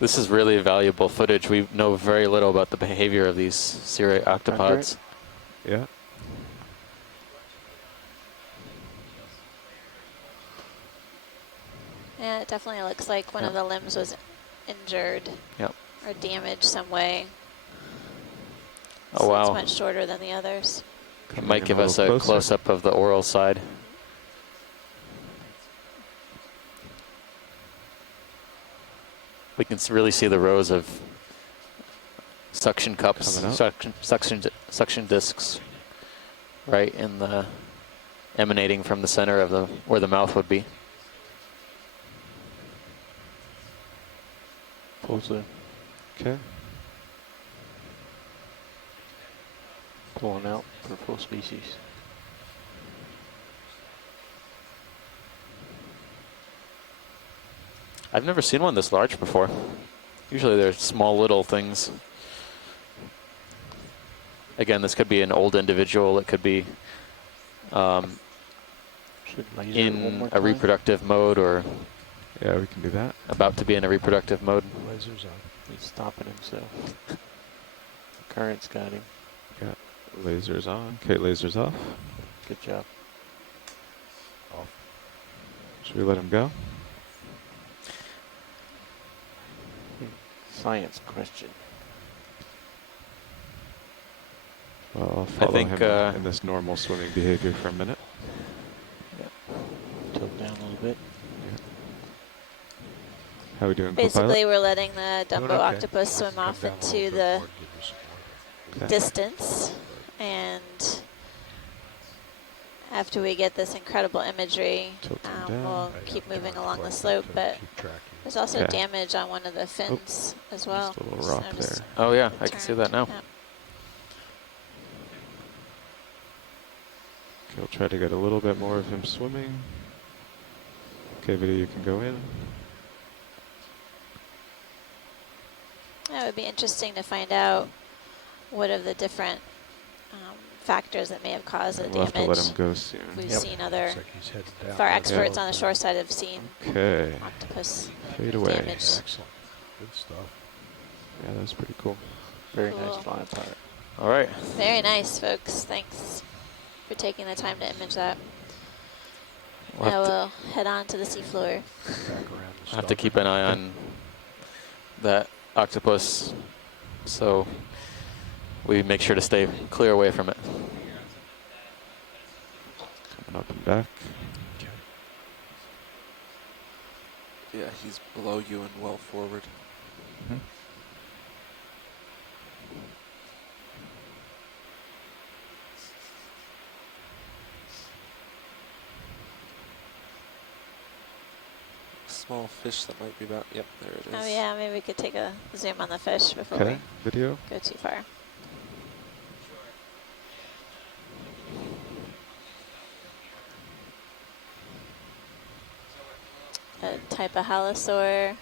This is really valuable footage. We know very little about the behavior of these cirrate octopods. Yeah. Yeah, it definitely looks like one of the limbs was injured Yep. or damaged some way. Oh, So wow. it's much shorter than the others. It Coming might in give a us a little closer. close-up of the oral side. we can really see the rows of suction cups, Coming up. suction discs, right in the emanating from the center of the where the mouth would be. Closer. Okay. Pulling out for full species. I've never seen one this large before. Usually they're small little things. Again, this could be an old individual. It could be in a reproductive mode or Yeah, we can do that. about to be in a reproductive mode. Lasers on. He's stopping himself. The current's got him. Yeah. Lasers on. Okay, lasers off. Good job. Off. Should we let him go? Science question. Well, I'll follow think, him in this normal swimming behavior for a minute. Tilt down a little bit. How are we doing, Basically, co-pilot? we're letting the Doing Dumbo okay. octopus swim Come off down a into little the bit more, give you some more. Okay. distance, and after we get this incredible imagery, Tilt him down. we'll I keep got moving to along the quite slope, to but keep tracking. there's also Okay. damage on one of the fins as well. Just a little Just rock noticed there. Oh yeah, it I can see turned. that now. Yeah. Okay, we'll try to get a little bit more of him swimming. Okay, video, you can go in. It would be interesting to find out what of the different factors that may have caused the We'll have to let damage. him go soon. We've Yep. seen other, Looks like he's heading down. if our Yeah. experts on the shore side have seen Okay, octopus fade away. damage. Excellent. Good stuff. Yeah, that was pretty cool. Very Cool. nice flying part. All right. Very nice, folks. Thanks for taking the time to image that. We'll Now have to, we'll head on to the seafloor. Back around the have to starboard. keep an eye on that octopus, so we make sure to stay clear away from it. Coming up and back. Okay. Yeah, he's below you and well forward. Mhm. Small fish that might be about, yep, there it is. Oh yeah, maybe we could take a zoom on the fish before Okay, video. we go too far. A type of Halosaur.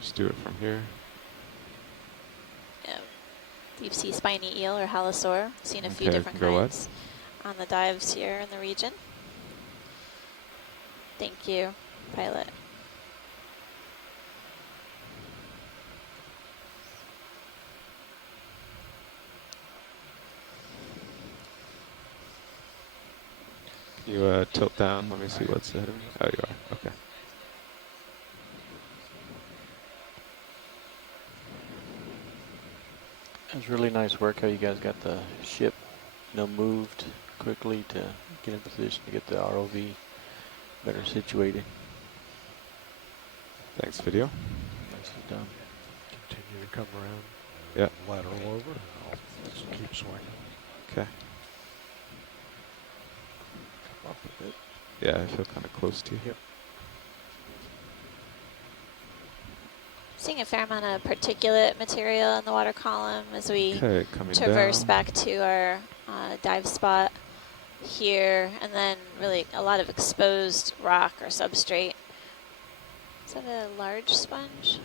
Just do it from here. Deep sea spiny eel or Halosaur. Seen a few Okay, different go what? kinds on the dives here in the region. Thank you, pilot. You tilt down. Let me see what's ahead of me. Oh, you are. Okay. It was really nice work how you guys got the ship, moved quickly to get in position to get the ROV better situated. Thanks, video. Nicely done. Continue to come around. Yeah. Lateral over. And I'll just keep swinging. Okay. Come up a bit. Yeah, I feel kind of close to you. Yep. Seeing a fair amount of particulate material in the water column as we Okay, coming traverse down. back to our dive spot here, and then really a lot of exposed rock or substrate. Is that a large sponge?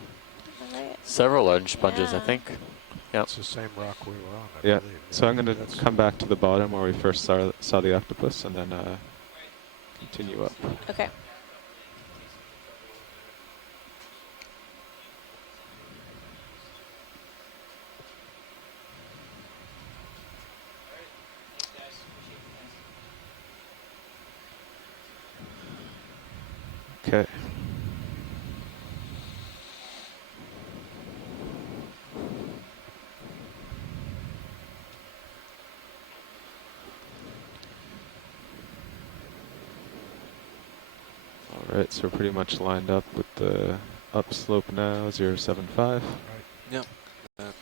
Am I right? Several large sponges, I Yeah. think. Yep. It's the same rock we were on, I Yeah. believe. So I'm going That's- to come back to the bottom where we first saw the octopus, and then continue up. Okay. Okay. All right, so we're pretty much lined up with the upslope now, 075. Yep. That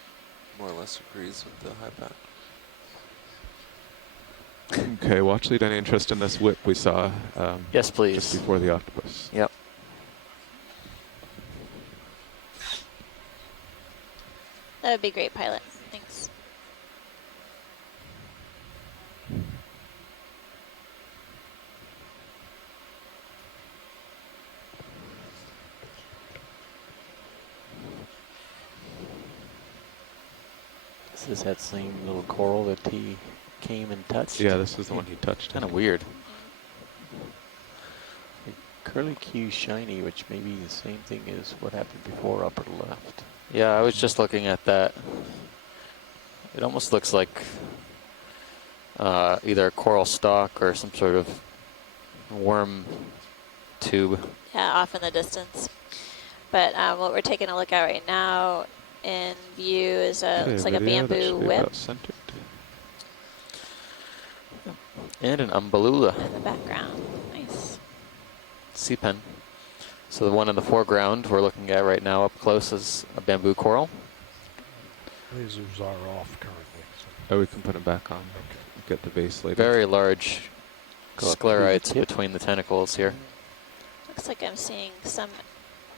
more or less agrees with the high pack. Okay, watch lead. Any interest in this whip we saw Yes, please. just before the octopus? Yep. That would be great, pilot. Thanks. Is this that same little coral that he came and touched? Yeah, this is the one he touched. Kind of weird. Curly Q shiny, which may be the same thing as what happened before, upper left. Yeah, I was just looking at that. It almost looks like either a coral stalk or some sort of worm tube. Yeah, off in the distance. But what we're taking a look at right now in view is looks like a video, that bamboo should be whip about centered. And an umbellula in the background. Nice. sea pen. So the one in the foreground we're looking at right now up close is a bamboo coral. Lasers are off currently. So. Oh, we can put them back on. Okay. Get the base later. Very large Go up to sclerites the tip. between the tentacles here. Looks like I'm seeing some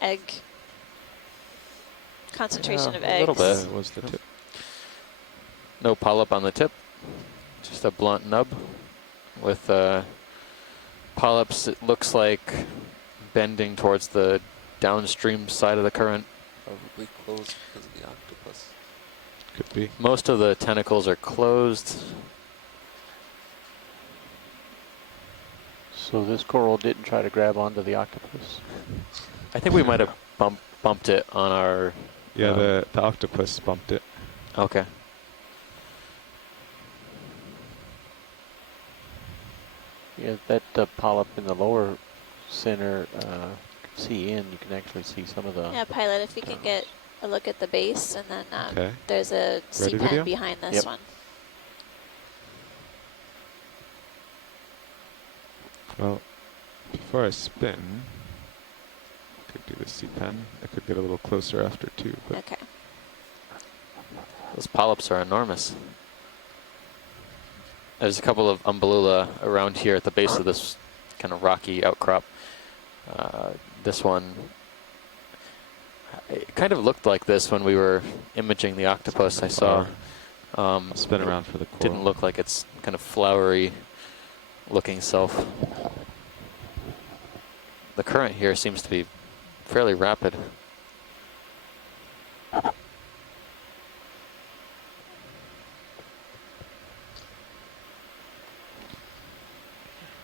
egg concentration Yeah, of a eggs. little bit. That was the tip. No polyp on the tip, just a blunt nub with polyps. It looks like bending towards the downstream side of the current. Probably closed because of the octopus. Could be. Most of the tentacles are closed. So this coral didn't try to grab onto the octopus? I think we might have bumped it on our... Yeah, the octopus bumped it. Okay. Yeah, that polyp in the lower center, see in, you can actually see some of the... Yeah, pilot, if you can get a look at the base, and then Okay. there's a sea Ready, pen video? behind this Yep. one. Well, before I spin, I could do the sea pen. I could get a little closer after too. But Okay. Those polyps are enormous. There's a couple of umbellula around here at the base of this kind of rocky outcrop. This one, it kind of looked like this when we were imaging the octopus. I saw. I'll spin around for the coral. Didn't look like its kind of flowery looking self. The current here seems to be fairly rapid.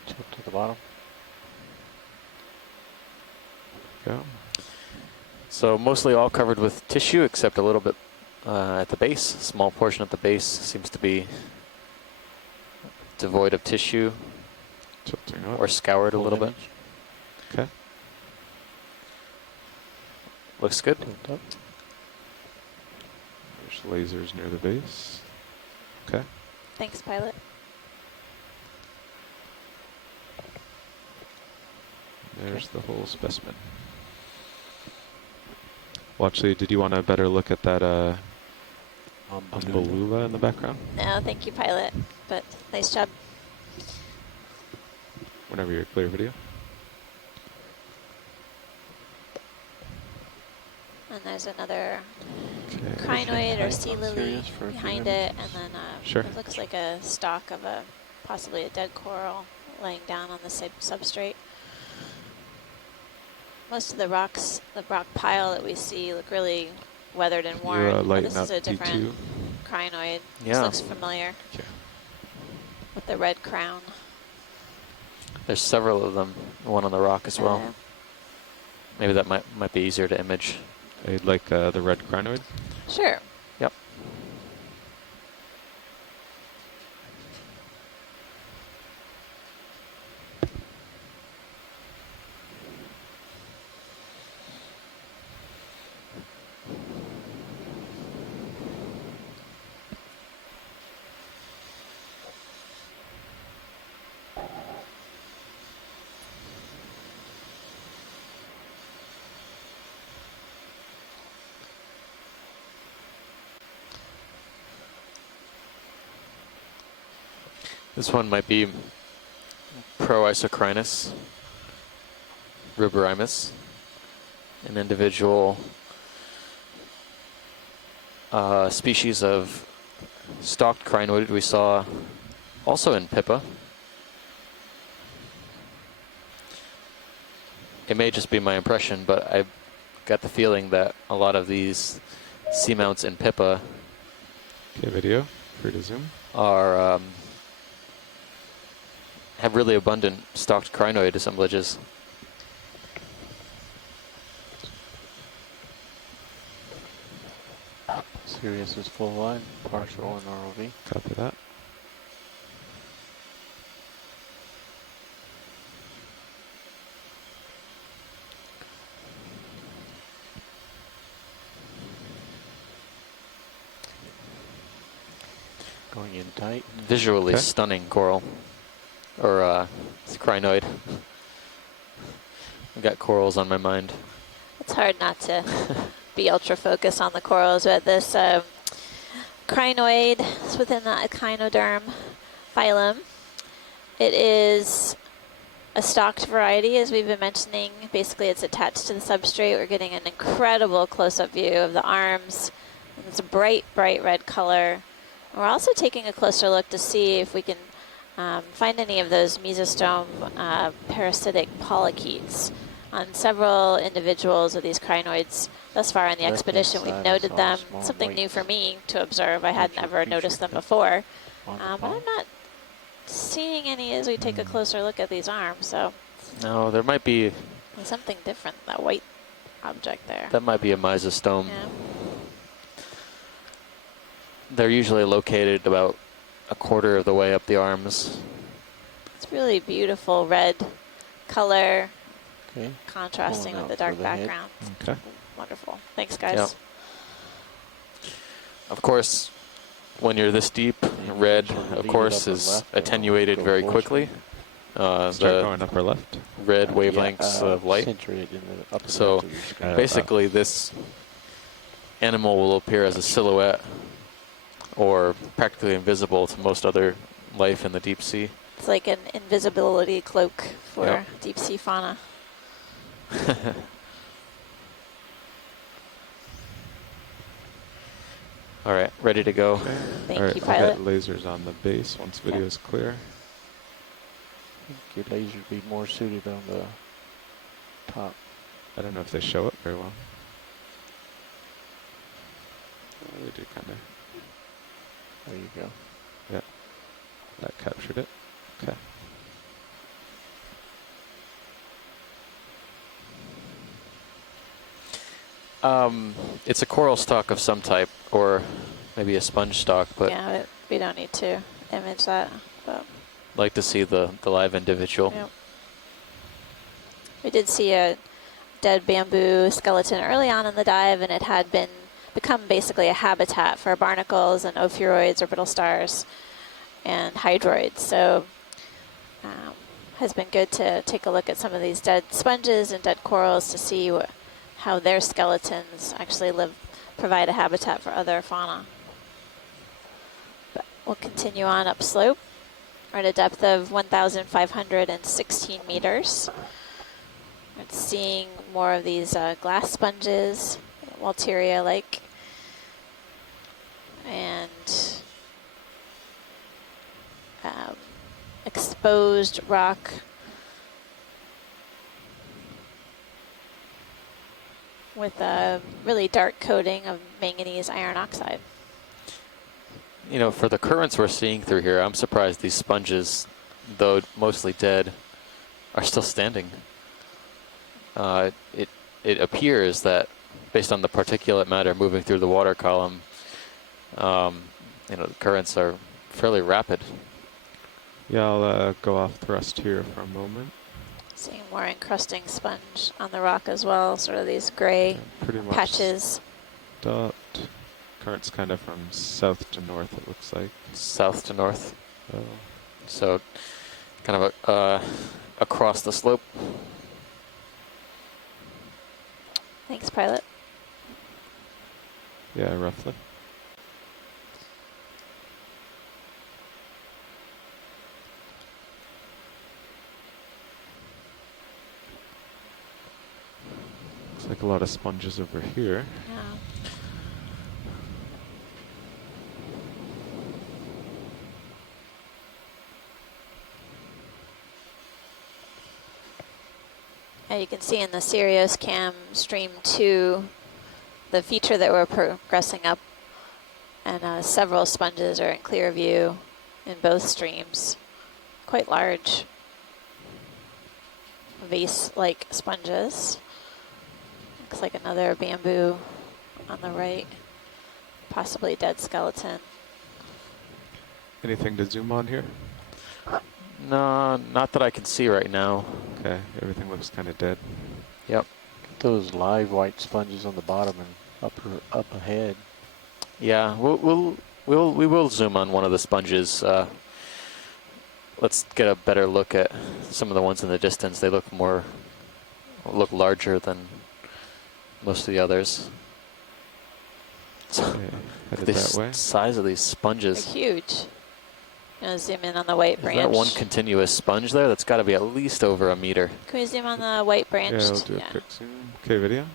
Tip to the bottom. Yeah. So mostly all covered with tissue except a little bit at the base. A small portion at the base seems to be devoid of tissue Tilting up. or scoured a little bit. Okay. Looks good. There's lasers near the base. Okay. Thanks, pilot. There's the whole specimen. Well, did you want a better look at that umbellula in the background? No, thank you, pilot. But nice job. Whenever you're clear, video. And there's another Okay. crinoid or I'm sea lily curious for a few behind minutes. it, and then Sure. it looks like a stalk of a possibly a dead coral laying down on the substrate. Most of the rocks, the rock pile that we see, look really weathered and worn. You but lighten this up is a different D2. crinoid. Yeah. This looks familiar Okay. with the red crown. There's several of them. One on the rock as well. Uh, Maybe that might be easier to image. I'd like the red crinoid. Sure. Yep. This one might be Proisocrinus ruberimus, an individual species of stalked crinoid we saw also in Pippa. It may just be my impression, but I got the feeling that a lot of these seamounts in Pippa Okay, video. Free to zoom. are have really abundant stalked crinoid assemblages. Sirius is full line, partial on ROV. Copy that. Going in tight. Visually Okay. stunning coral, or crinoid. I've got corals on my mind. It's hard not to be ultra focused on the corals, but this crinoid is within the echinoderm phylum. It is a stalked variety, as we've been mentioning. Basically, it's attached to the substrate. We're getting an incredible close-up view of the arms. It's a bright, bright red color. We're also taking a closer look to see if we can find any of those mesostome parasitic polychaetes. On several individuals of these crinoids thus far in the expedition, we've noted them. Something new for me to observe. I hadn't ever noticed them before. But I'm not seeing any as we take a closer look at these arms. So No, there might be, something different, that white object there. that might be a mesostome. Yeah. They're usually located about a quarter of the way up the arms. It's really beautiful red color, Okay. contrasting Pulling with the out dark for the head. background. Okay. Wonderful. Thanks, guys. Yep. Of course, when you're this deep, red, of course, is attenuated very quickly. Start The going upper left. red wavelengths of light. Centered in the upper So left of your screen. basically, this animal will appear as a silhouette or practically invisible to most other life in the deep sea. It's like an invisibility cloak for Yep. deep sea fauna. All right, ready to go. Thank All right, you, I'll pilot. get lasers on the base once video is clear. I think your laser would be more suited on the top. I don't know if they show up very well. They do kind of. There you go. Yeah, that captured it. Okay. It's a coral stalk of some type, or maybe a sponge stalk, but Yeah, we don't need to image that. But like to see the live individual. yep. We did see a dead bamboo skeleton early on in the dive, and it had become basically a habitat for barnacles and ophiuroids, orbital stars, and hydroids. So has been good to take a look at some of these dead sponges and dead corals to see how their skeletons actually provide a habitat for other fauna. But we'll continue on upslope. We're at a depth of 1,516 meters. We're seeing more of these glass sponges, Walteria-like, and exposed rock with a really dark coating of manganese iron oxide. You know, for the currents we're seeing through here, I'm surprised these sponges, though mostly dead, are still standing. It appears that, based on the particulate matter moving through the water column, the currents are fairly rapid. Yeah, I'll go off thrust here for a moment. Seeing more encrusting sponge on the rock as well, sort of these gray Pretty much patches. stopped. Current's kind of from south to north, it looks like. South to north. Oh. So kind of across the slope. Thanks, pilot. Yeah, roughly. like a lot of sponges over here. Yeah. Yeah, you can see in the Sirius Cam Stream 2 the feature that we're progressing up, and several sponges are in clear view in both streams. Quite large vase-like sponges. Looks like another bamboo on the right, possibly dead skeleton. Anything to zoom on here? No, not that I can see right now. Okay, everything looks kind of dead. Yep. Those live white sponges on the bottom and up ahead. Yeah, we will zoom on one of the sponges. Let's get a better look at some of the ones in the distance. They look larger than most of the others. Okay, headed The that way. size of these sponges. They're huge. Zoom in on the white Is branch. that one continuous sponge there? That's got to be at least over a meter. Can we zoom on the white branch? Yeah, we'll do a quick zoom. Okay, video.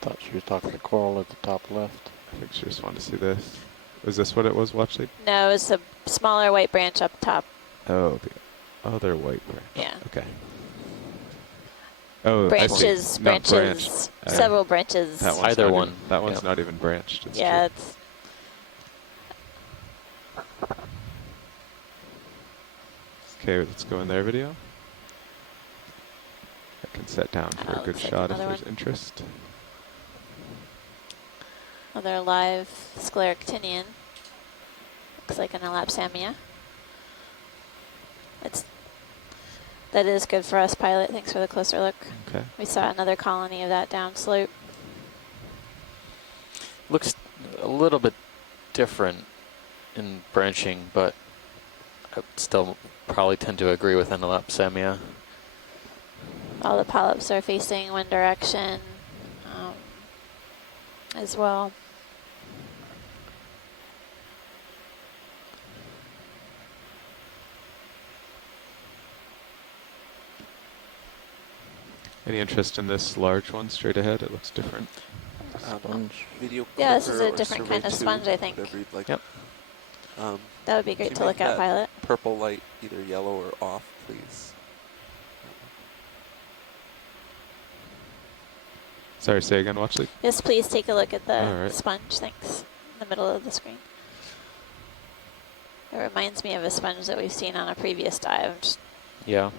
Thought she was talking to Coral at the top left. I think she just wanted to see this. Was this what it was, Watchley? No, it's a smaller white branch up top. Oh, the other white branch. Yeah. Okay. Oh, branches, Not branches, branched. several branches. That one's Either not one. Even, that one's Yep. not even branched. It's Yeah, true. it's Okay, let's go in their video. I can set down for a good looks like shot if another there's one. interest. another live scleractinian. Looks like an elapsamia. That is good for us, pilot. Thanks for the closer look. Okay. We saw another colony of that downslope. Looks a little bit different in branching, but I still probably tend to agree with Anelopsamia. All the polyps are facing one direction as well. Any interest in this large one straight ahead? It looks different. Sponge. Video Yeah, this is clicker a or different survey kind of two, sponge, I think. whatever you'd like. Yep. That would be great Can to you look make at, that pilot. Purple light, either yellow or off, please. Sorry, say again, Watchley. Yes, please take a look at the All right. sponge, thanks, in the middle of the screen. It reminds me of a sponge that we've seen on a previous dive. Just Yeah.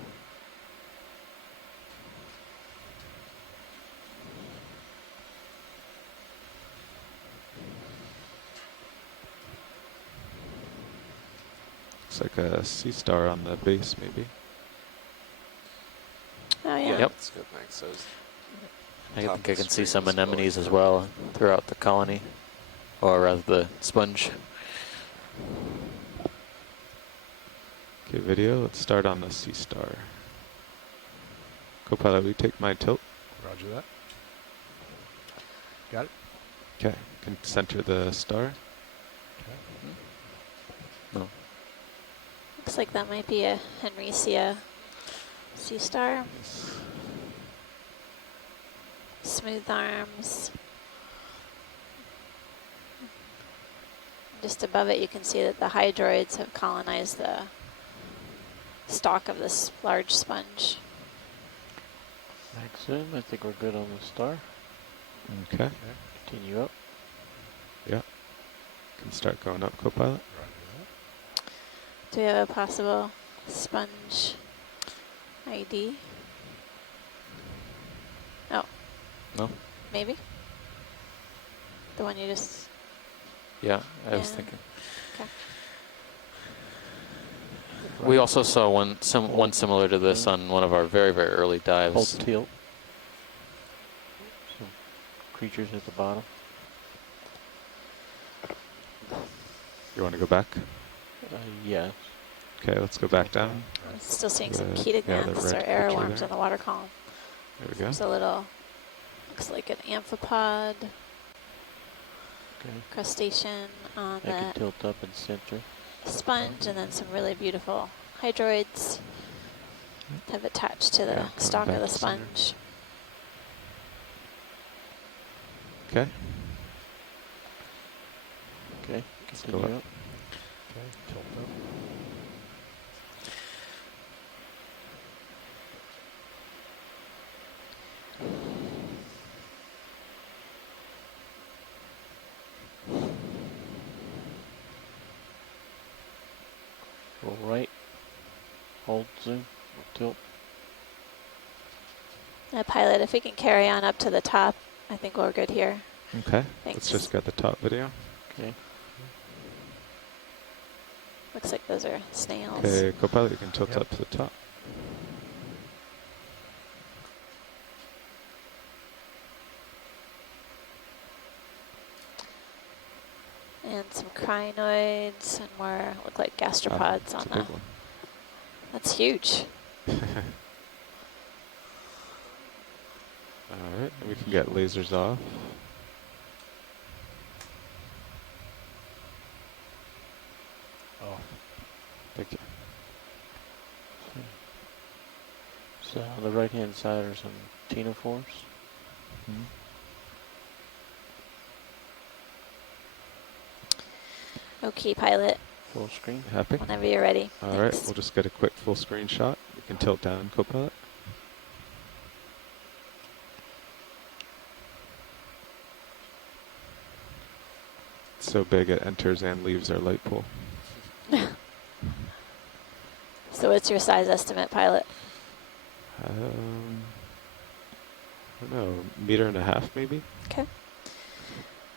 Looks like a sea star on the base, maybe. oh, yeah. Yep. That's good, thanks. So I top think of I the can see screen some is going anemones as from- well throughout the colony, or rather the sponge. Okay, video. Let's start on the sea star. Copilot, will you take my tilt? Roger that. Got it. Okay, can center the star. No. Looks like that might be a Henrycia sea star. Smooth arms. Just above it, you can see that the hydroids have colonized the stalk of this large sponge. Max in. I think we're good on the star. Okay. Continue up. Yeah. Can start going up, Copilot. Do we have a possible sponge ID? Oh. No? Maybe? The one you just... Yeah, I was Yeah. thinking. Okay. We also saw one similar to this on one of our very, very early Hold dives. tilt. Some creatures at the bottom. You want to go back? Yes. Okay, let's go back down. I'm still seeing some The- ketognaths yeah, the or red arrowworms creature in the water column. There we go. There's a little, looks like an amphipod Okay. crustacean on I can the tilt up and center. sponge, and then some really beautiful hydroids. have attached to the Yeah, stalk back of the to center. sponge. Okay. Okay, Let's go continue up. up. Okay, tilt up. Roll right. Hold, zoom, tilt. Pilot, if we can carry on up to the top, I think we're good here. Okay. Thanks. Let's just get the top video. Okay. Looks like those are snails. Okay, Copilot, you can tilt Yep. up to the top. And some crinoids and more look like gastropods That's on a the. big one. That's huge. Alright, we can get lasers off. Oh, Thank you. So on the right hand side are some ctenophores. Mhm. Okay, pilot, Full screen. Happy? whenever you're ready. Alright, Thanks. we'll just get a quick full screen shot. You can tilt down, Copilot. It's so big it enters and leaves our light pool. So what's your size estimate, pilot? I don't know, 1.5 meters maybe? Okay.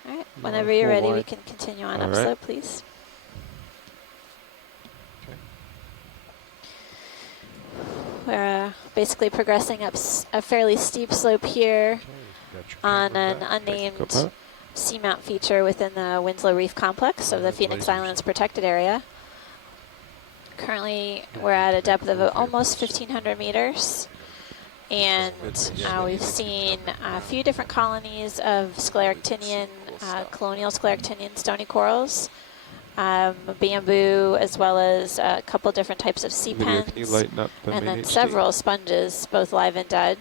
All right. You Whenever want you're full ready, we wide? can continue on All upslope, right. please. We're basically progressing up a fairly steep slope here okay. Got your on camera an back. unnamed Copilot. seamount feature within the Winslow Reef complex of the Phoenix Lasers. Islands protected area. Currently, Yeah, we're at you a can make depth of full almost views. 1,500 meters. And we've seen a few different colonies of scleractinian, colonial scleractinian stony corals, bamboo, as well as a couple different types of sea Video, can you pens, lighten up the and main then HD? several sponges, both live and dead.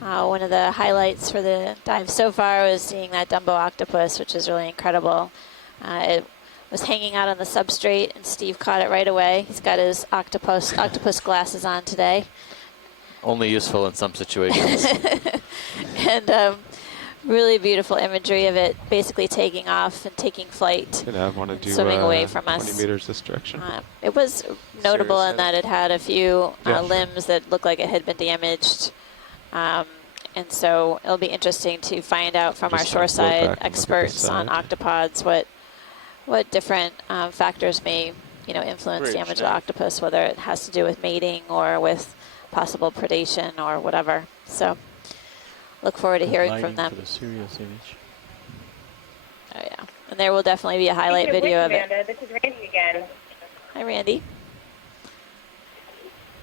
One of the highlights for the dive so far was seeing that Dumbo octopus, which is really incredible. It was hanging out on the substrate, and Steve caught it right away. He's got his octopus glasses on today. Only useful in some situations. And really beautiful imagery of it basically taking off and taking flight, Gonna have one to do swimming away from 20 us. meters this direction. It was notable Serious in that it had a few Yeah, sure. limbs that looked like it had been damaged. And so it'll be interesting to find out from our Just gonna float back shoreside and look at the experts on side. octopods what different factors may influence Bridge, damage of the Dave. octopus, whether it has to do with mating or with possible predation or whatever. So look forward to hearing from Lighting them. for the serious image. Oh yeah, and there will definitely be a highlight Speaking video of of which, it. Amanda, this is Randy again. Hi, Randy.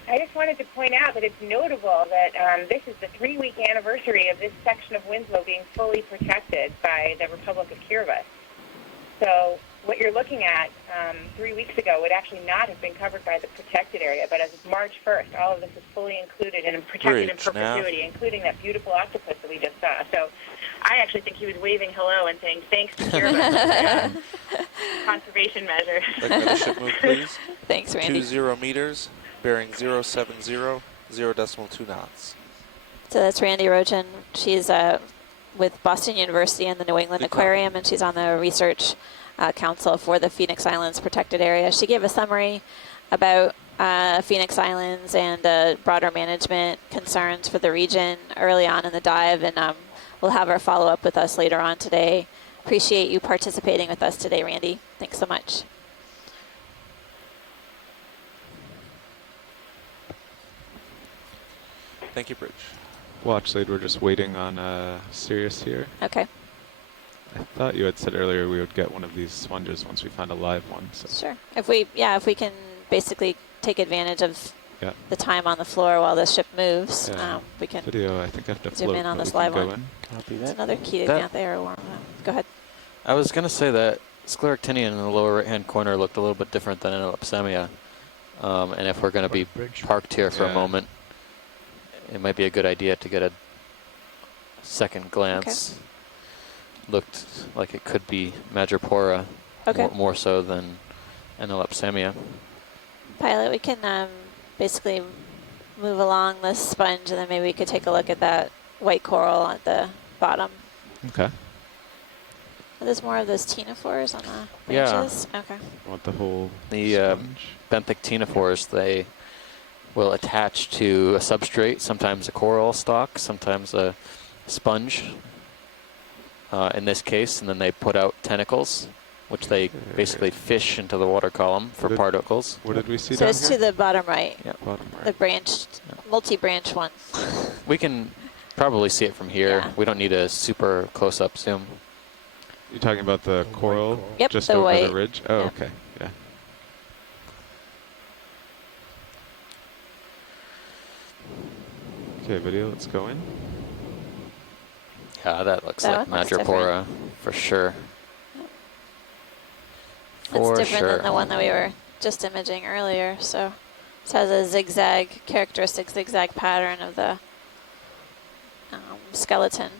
I just wanted to point out that it's notable that this is the 3-week anniversary of this section of Winslow being fully protected by the Republic of Kiribati. So what you're looking at 3 weeks ago would actually not have been covered by the protected area, but as of March 1st, all of this is fully included and protected in Bridge now. perpetuity, including that beautiful octopus that we just saw. So I actually think he was waving hello and saying thanks to Kiribati for the conservation measure. Like the ship move, please. Thanks, Randy. 20 meters, bearing 070, 0.2 knots. So that's Randy Rochen. She's with Boston University and the New England Good Aquarium, and she's on the research council for the Phoenix Islands protected area. She gave a summary about Phoenix Islands and broader management concerns for the region early on in the dive, and we'll have her follow up with us later on today. Appreciate you participating with us today, Randy. Thanks so much. Thank you, Bridge. Well, actually, we're just waiting on Sirius here. Okay. I thought you had said earlier we would get one of these sponges once we find a live one. So Sure. If we can basically take advantage of yeah, the time on the floor while the ship moves, Yeah. we can video. I think I have to zoom float, in on but this we can live go one. in. Copy That's that. another key to That- get there. Warm up. Go ahead. I was going to say that scleractinian in the lower right-hand corner looked a little bit different than an Lepsemia. And if we're going to be parked here for a moment, it might be a good idea to get a second glance. Looked like it could be Madrepora, more so than Anolepsamia. Pilot, we can basically move along this sponge, and then maybe we could take a look at that white coral at the bottom. Okay. Are there more of those ctenophores on the branches? Yeah. Okay. I want the whole sponge. Benthic ctenophores, they will attach to a substrate, sometimes a coral stalk, sometimes a sponge, in this case, and then they put out tentacles, which they basically fish into the water column for particles. What did we see So down it's here? to the bottom right. Yeah, bottom right. The branched, multi-branch one. We can probably see it from here. We don't need a super close-up zoom. You're talking about the coral Yep, just the over white. the ridge? Oh, Yep. okay. Yeah. Okay, video, let's go in. Yeah, that looks That like one looks Madrepora for sure. It's different than the one that we were just imaging earlier. So it has a zigzag, characteristic zigzag pattern of the skeleton.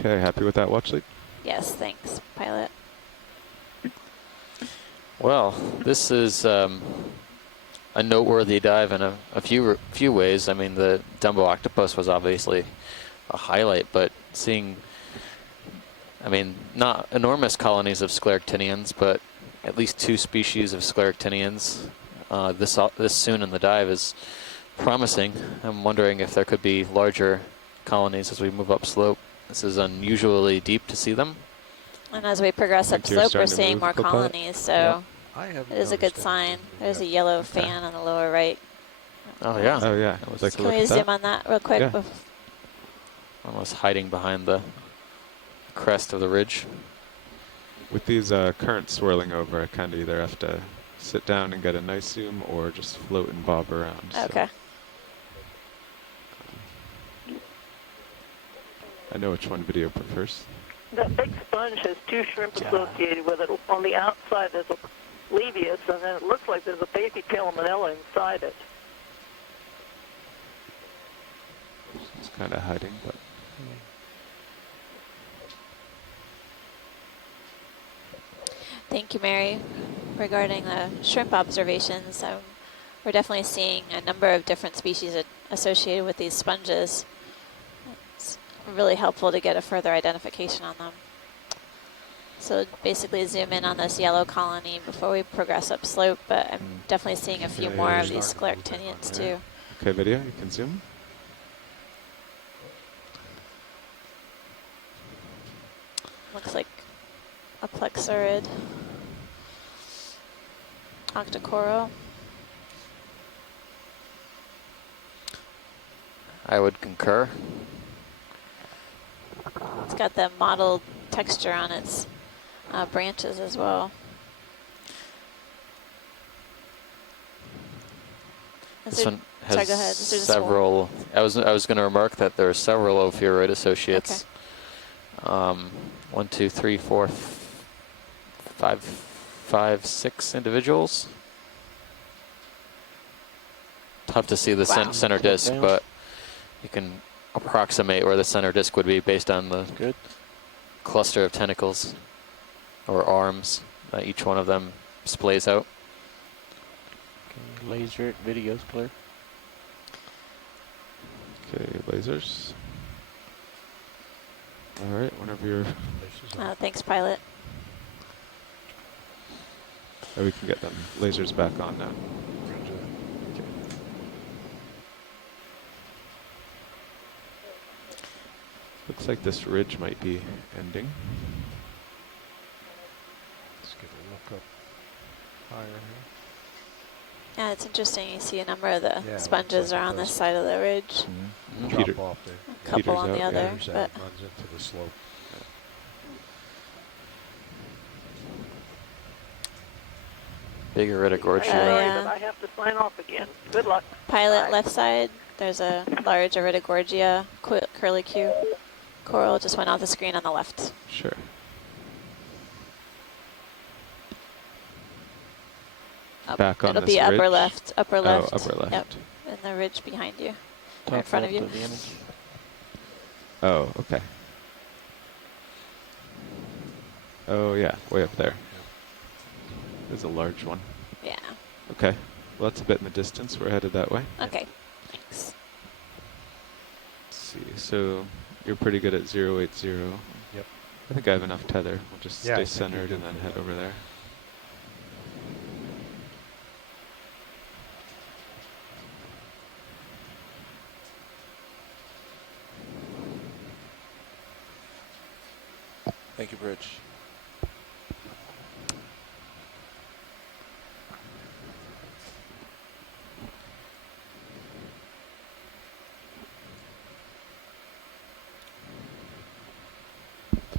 Okay, happy with that watch lead? Yes, thanks, pilot. Well, this is a noteworthy dive in a few ways. I mean, the Dumbo octopus was obviously a highlight, but seeing, I mean, not enormous colonies of scleractinians, but at least 2 species of scleractinians this soon in the dive is promising. I'm wondering if there could be larger colonies as we move up slope. This is unusually deep to see them. And as we progress up slope, we're seeing more colonies, so it is a good sign. There's a yellow fan on the lower right. Oh, yeah. Oh, yeah. Can we zoom on that real quick? Yeah. Almost hiding behind the crest of the ridge. With these currents swirling over, I kind of either have to sit down and get a nice zoom or just float and bob around. Okay. So. I know which one video prefers. That big sponge has 2 shrimp associated with it. On the outside there's a Levius, and then it looks like there's a baby Telemonella inside it. It's kind of hiding, but... Thank you, Mary. Regarding the shrimp observations, we're definitely seeing a number of different species associated with these sponges. It's really helpful to get a further identification on them. So basically zoom in on this yellow colony before we progress up slope, but I'm definitely seeing a few more of these scleractinians too. Okay, video, you can zoom. Looks like a plexurid. Octocoral. I would concur. It's got the mottled texture on its branches as well. This one has sorry, go ahead. several. I was going to remark that there are several Ophiuroid associates. Okay. 1, 2, 3, 4, 5, 6 individuals. Tough to see the center disc, but you can approximate where the center disc would be based on the cluster of tentacles or arms that each one of them displays out. Okay, laser it, video's clear. Okay, lasers. All right, whenever you're... Thanks, pilot. Oh, we can get them lasers back on now. Okay. Looks like this ridge might be ending. Let's get a look up higher here. Yeah, it's interesting. You see a number of the Yeah, sponges are on this side of the ridge. Drop off there. A couple on the other, Peters but out, runs into the slope. Big Iridogorgia. Sorry that I have to sign off again. Good luck. pilot left side, there's a large Iridogorgia curlicue coral just went off the screen on the left. Sure. Back on It'll this be upper ridge? left, upper left. Oh, upper left. Yep, and the ridge behind you, or in Top front of left you. of the image. Oh, okay. Oh yeah, way up there. There's a large one. Yeah. Okay. Well, that's a bit in the distance. We're headed that way. Okay. Thanks. Let's see. So you're pretty good at 080. Yep. I think I have enough tether. We'll just Yeah, I stay think you centered do and then for head that. over there. Thank you, Bridge.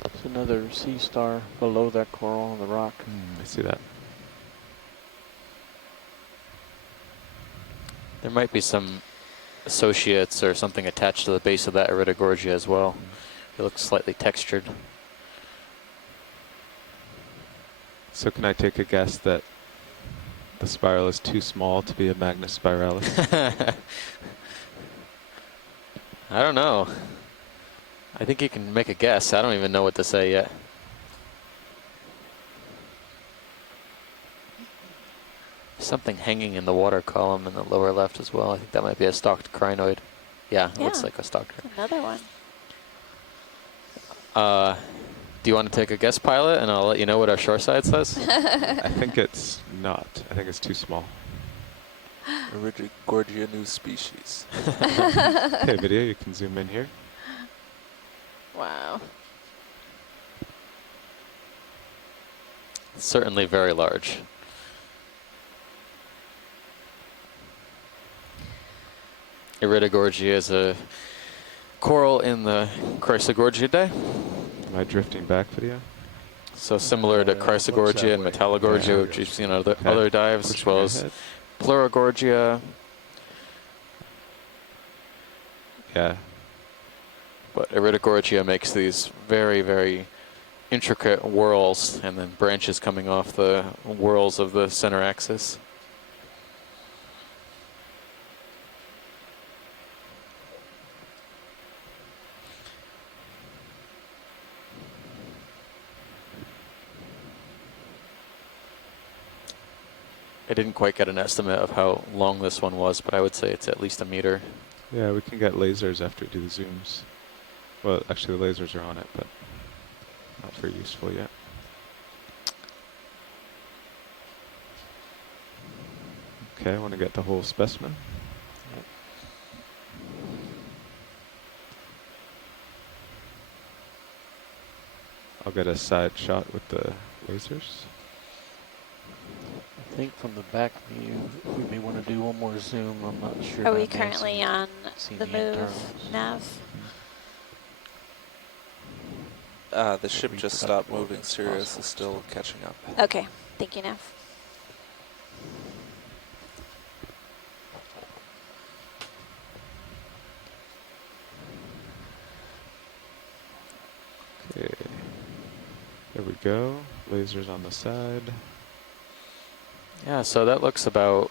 There's another sea star below that coral on the rock. I see that. There might be some associates or something attached to the base of that Iridogorgia as well. It looks slightly textured. So can I take a guess that the spiral is too small to be a Magnus spiralis? I don't know. I think you can make a guess. I don't even know what to say yet. Something hanging in the water column in the lower left as well. I think that might be a stalked crinoid. Yeah, it looks like a stalked crinoid. Another one. Do you want to take a guess, pilot, and I'll let you know what our shoreside says? I think it's not. I think it's too small. Iridogorgia new species. Okay, video, you can zoom in here. Wow. Certainly very large. Iridogorgia is a coral in the Chrysogorgiidae. Am I drifting back, video? So similar to looks Chrysogorgia that and way. Metallogorgia, Yeah. which you've seen on other, Okay. other dives, as Pushing well as ahead. Pleurogorgia. Yeah. But Iridogorgia makes these very, very intricate whorls and then branches coming off the whorls of the center axis. I didn't quite get an estimate of how long this one was, but I would say it's at least a meter. Yeah, we can get lasers after we do the zooms. Well, actually the lasers are on it, but not very useful yet. Okay, I want to get the whole specimen. I'll get a side shot with the lasers. I think from the back view, we may want to do one more zoom. I'm not sure. Are we about currently Nancy. on Seen the the move internals. nav? The ship just stopped moving. Sirius is still catching up. Okay, thank you, Nav. Okay. There we go. Lasers on the side. Yeah, so that looks about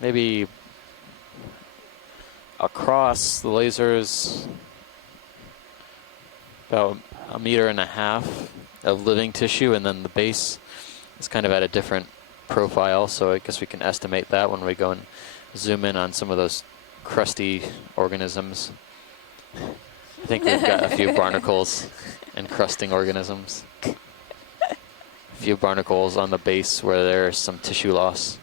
maybe across the lasers about 1.5 meters of living tissue, and then the base is kind of at a different profile, so I guess we can estimate that when we go and zoom in on some of those crusty organisms. I think we've got a few barnacles and crusting organisms. A few barnacles on the base where there's some tissue loss.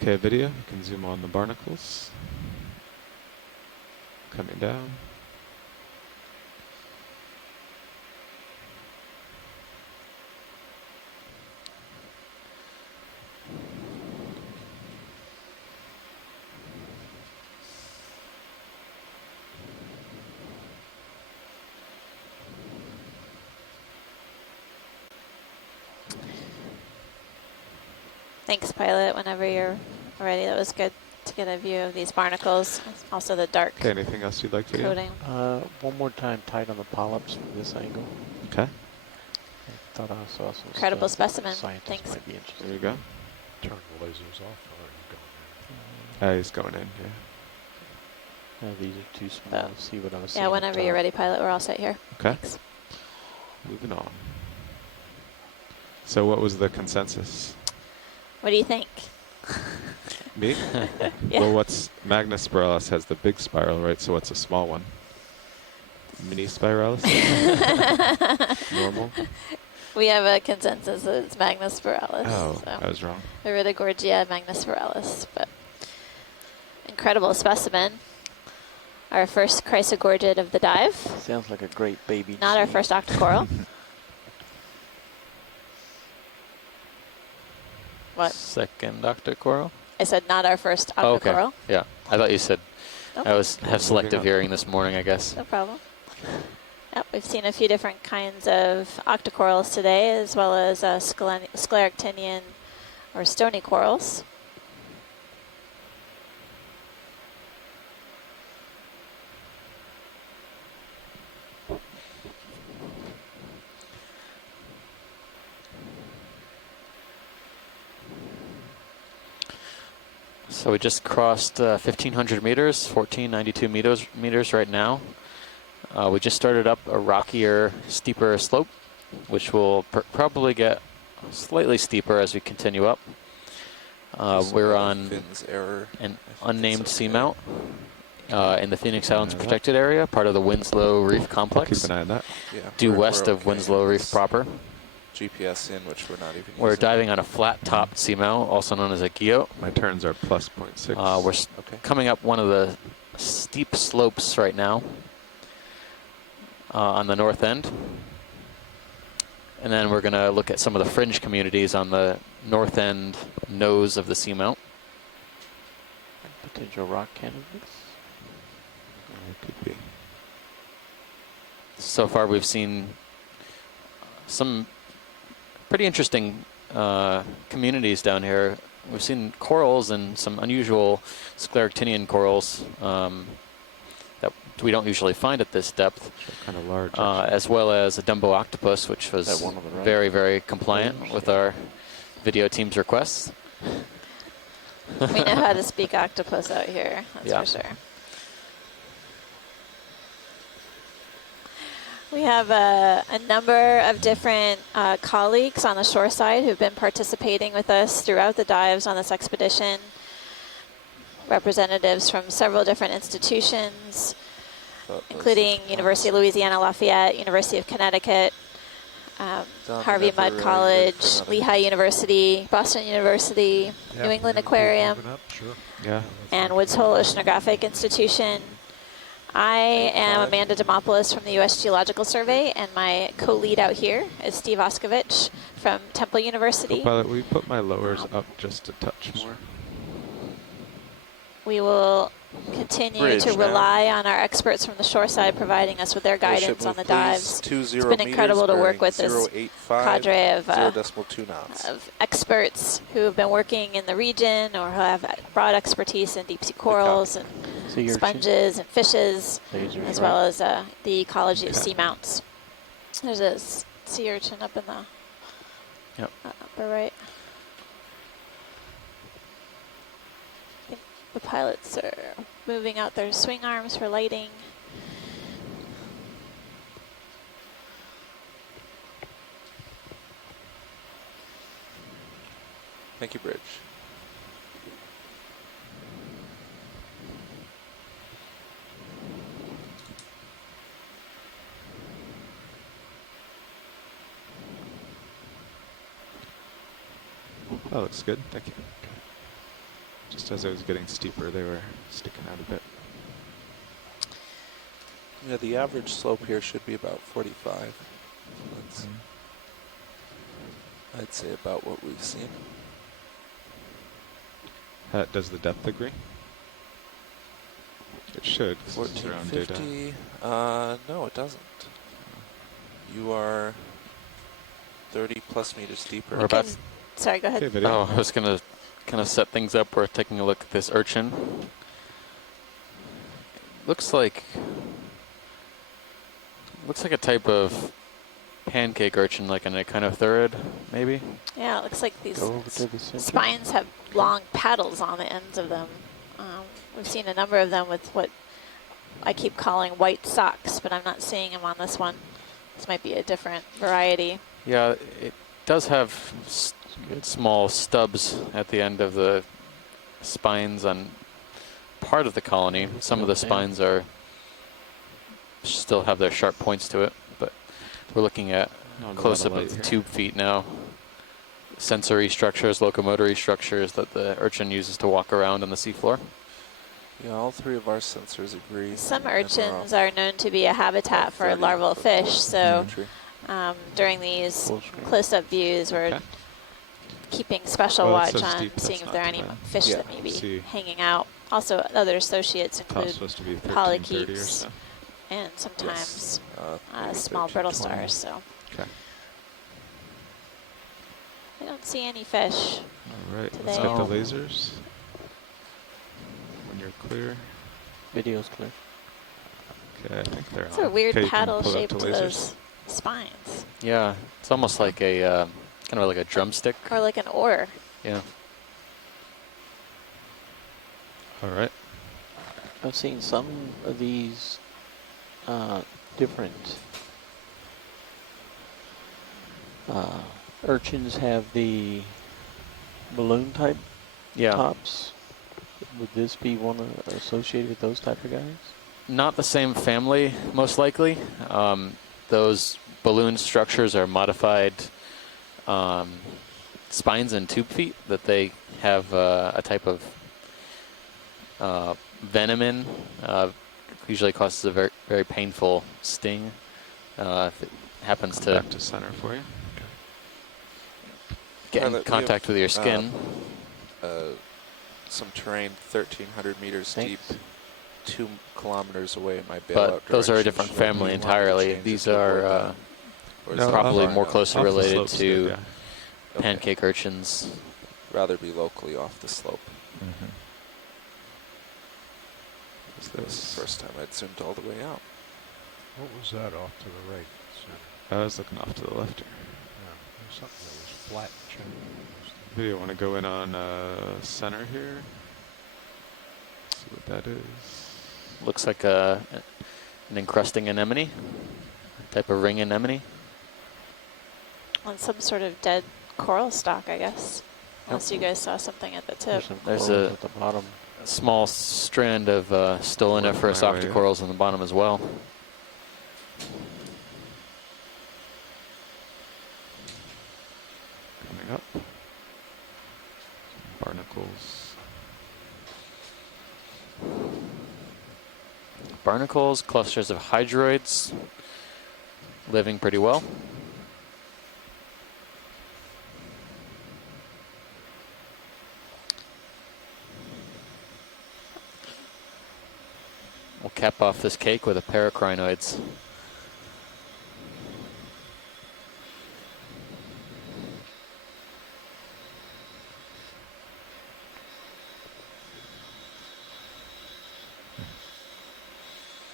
Okay, video, you can zoom on the barnacles. Coming down. Thanks, pilot. Whenever you're ready, that was good to get a view of these barnacles, also the dark Okay, anything else you'd like to do? coating. One more time, tight on the polyps from this angle. Okay. I thought I saw some Incredible stuff specimen. scientists Thanks. might be interested. There you go. Turn the lasers off. Oh, He's going in, yeah. These are too small to see what I was seeing. Yeah, up whenever you're top. ready, pilot, we're all set here. Okay. Thanks. Moving on. So what was the consensus? What do you think? Me? Yeah. Well, what's Magnus spiralis has the big spiral, right? So what's a small one? Mini spiralis? Normal? We have a consensus that it's Magnus spiralis. Oh, so. I was wrong. Iridogorgia, Magnus spiralis, but incredible specimen. Our first chrysogorgid of the dive. Sounds like a great baby. Not our snake. first octocoral. What? Second octocoral? I said not our first Oh, okay. octocoral. Yeah, I thought you said. Nope. I have Moving selective up. hearing this morning, I guess. No problem. Yep, we've seen a few different kinds of octocorals today, as well as scleractinian or stony corals. So we just crossed 1,500 meters, 1,492 meters right now. We just started up a rockier, steeper slope, which will probably get slightly steeper as we continue up. We're on Finn's error. an I think unnamed it's okay. seamount in the Phoenix Islands protected area, part of the Winslow Reef complex, Keep an eye on that. Yeah, due we're west of okay. Winslow Reef It's proper. GPS in, which we're not even We're using. diving on a flat-topped seamount, also known as a guyot. My turns are plus 0.6. We're Okay. coming up one of the steep slopes right now on the north end. And then we're going to look at some of the fringe communities on the north end nose of the seamount. Potential rock candidates. Could be. So far we've seen some pretty interesting communities down here. We've seen corals and some unusual scleractinian corals that we don't usually find at this depth, Kind of large. as well as a Dumbo octopus, which was That one on the right. very, very compliant with our video team's requests. We know how to speak octopus out here, that's Yeah. for sure. We have a number of different colleagues on the shore side who've been participating with us throughout the dives on this expedition. Representatives from several different institutions, including University of Louisiana Lafayette, University of Connecticut, Harvey Mudd College, Lehigh University, Boston University, New England Aquarium, Yeah. and Woods Hole Oceanographic Institution. I am Amanda Demopoulos from the U.S. Geological Survey, and my co-lead out here is Steve Oskovich from Temple University. Pilot, will you put my lowers up just a touch more? We will continue Bridge to now. rely on our experts from the shore side providing us with their guidance on the dives. It's been incredible to work with this cadre of 0.2 knots. experts who have been working in the region or who have broad expertise in deep sea corals and Sea urchin. sponges and fishes, Lasers, as right. well as the ecology of Okay. seamounts. There's a sea urchin up in the upper right. I think the pilots are moving out their swing arms for lighting. Thank you, Bridge. That looks good. Thank you. Just as I was getting steeper, they were sticking out a bit. Yeah, the average slope here should be about 45. That's, I'd say about what we've seen. Does the depth agree? It should, 'cause it's around data. 1450. No, it doesn't. You are 30 plus meters deeper. We're about Sorry, go ahead. Okay, video. Oh, I was going to kind of set things up, we're taking a look at this urchin. Looks like a type of pancake urchin, like an echinothurid, maybe. Yeah, it looks like these Go over to the center. spines have long paddles on the ends of them. We've seen a number of them with what I keep calling white socks, but I'm not seeing them on this one. This might be a different variety. Yeah, it does have small stubs at the end of the spines on part of the colony. Some of the spines are still have their sharp points to it, but we're looking at close up of the tube feet now. Sensory structures, locomotory structures that the urchin uses to walk around on the seafloor. Yeah, all three of our sensors agree. Some urchins are known to be a habitat for larval fish, so during these close-up views, we're keeping special watch on seeing if there are any fish that may be hanging out. Also, other associates include polychaetes and sometimes small brittle stars. So I don't see any fish. All right, today. let's get the lasers. When you're clear. Video's clear. Okay, I think they're It's on. a weird Okay, you can paddle pull up shape to to lasers. those spines. Yeah, it's almost like a kind of like a drumstick. Or like an oar. Yeah. All right. I've seen some of these different urchins have the balloon type tops. Would this be one associated with those type of guys? Not the same family, most likely. Those balloon structures are modified spines and tube feet that they have a type of venom in. Usually causes a very, very painful sting. If it happens to back to center for you. get in contact with your skin. Some terrain 1,300 meters deep, 2 kilometers away in my bailout. But those are a different family entirely. These are probably more closely related to pancake urchins. Rather be locally off the slope. This was the first time I'd zoomed all the way out. What was that off to the right? I was looking off to the left here. Yeah, there's something that was flat. Video want to go in on center here. See what that is. Looks like an encrusting anemone, type of ring anemone. On some sort of dead coral stalk, I guess. Unless you guys saw something at the tip. There's a at the bottom. small strand of stoloniferous octocorals on the bottom as well. Coming up. Barnacles. Barnacles, clusters of hydroids, living pretty well. We'll cap off this cake with a pair of crinoids.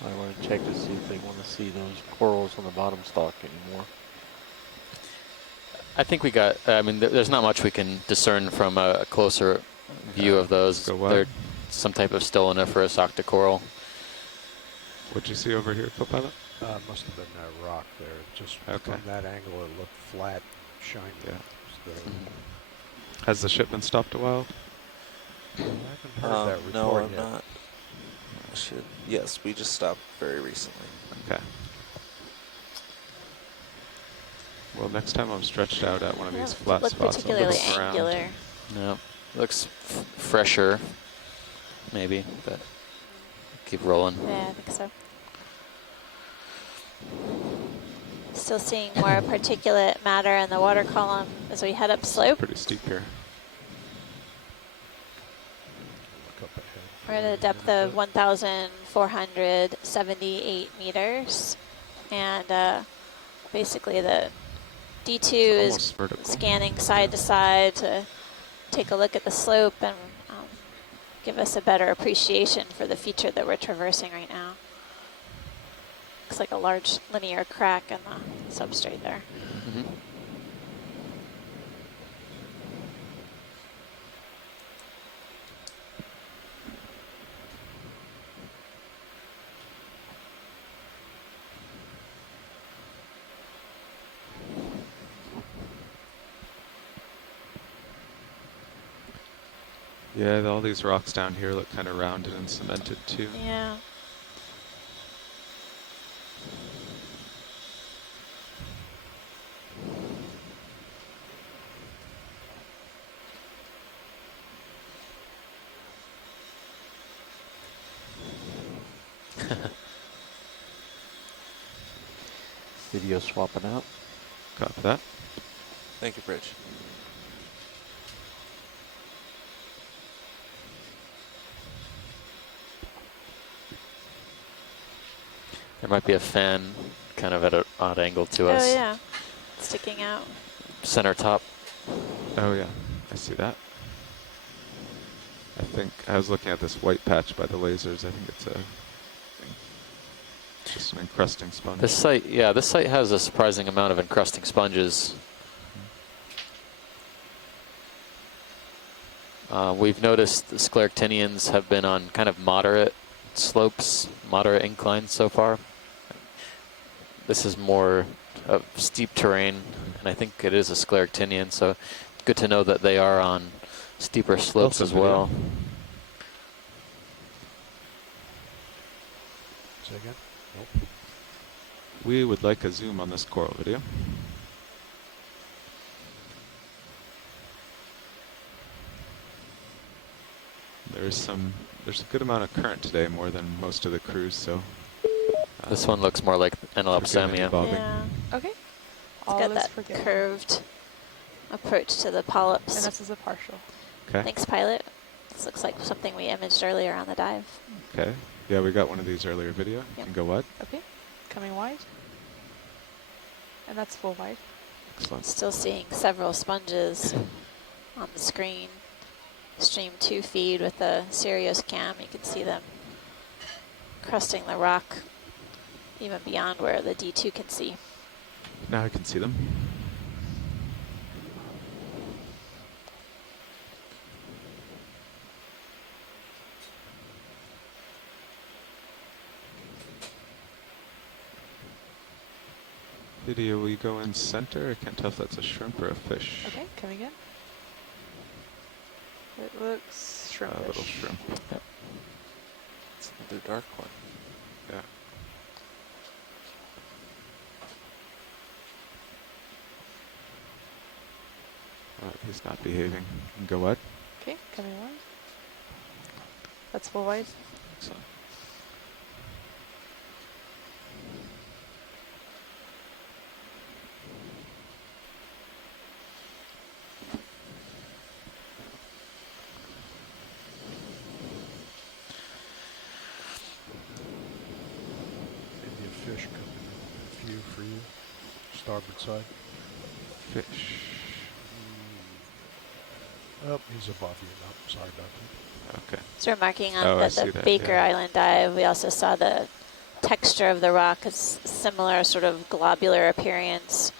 I want to check to see if they want to see those corals on the bottom stalk anymore. I think we got, I mean, there's not much we can discern from a closer view of those. They're some type of stoloniferous octocoral. What'd you see over here, co-pilot? Must have been that rock there. Just from that angle, it looked flat, shiny. Yeah. Has the shipment stopped a while? I haven't heard that report no, I'm yet. not. Yes, we just stopped very recently. Okay. Well, next time I'm stretched out at one of these flat Look spots, I'll particularly look around. angular. No, looks fresher, maybe, but keep rolling. Yeah, I think so. Still seeing more particulate matter in the water column as we head up slope. Pretty steep here. We're at a depth of 1,478 meters. And basically the D2 is scanning side to side to take a look at the slope and give us a better appreciation for the feature that we're traversing right now. Looks like a large linear crack in the substrate there. Mm-hmm. Yeah, all these rocks down here look kind of rounded and cemented too. Yeah. Video swapping out. Copy that. Thank you, Bridge. There might be a fan kind of at an odd angle to us. Oh yeah, sticking out. Center top. Oh yeah, I see that. I think I was looking at this white patch by the lasers. I think it's just an encrusting sponge. This site, yeah, this site has a surprising amount of encrusting sponges. We've noticed the scleractinians have been on kind of moderate slopes, moderate inclines so far. This is more of steep terrain, and I think it is a scleractinian, so good to know that they are on steeper slopes as well. Say again? Nope. We would like a zoom on this coral video. There's a good amount of current today, more than most of the crews, so. This one looks more like Enelopsamia. Yeah. Okay. It's got that curved approach to the polyps. And this is a partial. Okay. Thanks, pilot. This looks like something we imaged earlier on the dive. Okay. Yeah, we got one of these earlier video. You can go wide. Okay. Coming wide. And that's full wide. Excellent. Still seeing several sponges on the screen. Stream 2 feed with the Sirius cam. You can see them crusting the rock even beyond where the D2 can see. Now I can see them. Video, will you go in center? I can't tell if that's a shrimp or a fish. Okay, coming in. It looks shrimpish. A little shrimp. Yep. It's another dark one. Yeah. He's not behaving. You can go wide. Okay, coming wide. That's full wide. Excellent. Maybe a fish coming. A few for you. Starboard side. Fish. Oh, he's above you. No, sorry about that. Okay. So we're marking on Oh, I the see that, Baker yeah. Island dive. We also saw the texture of the rock is similar, sort of globular appearance,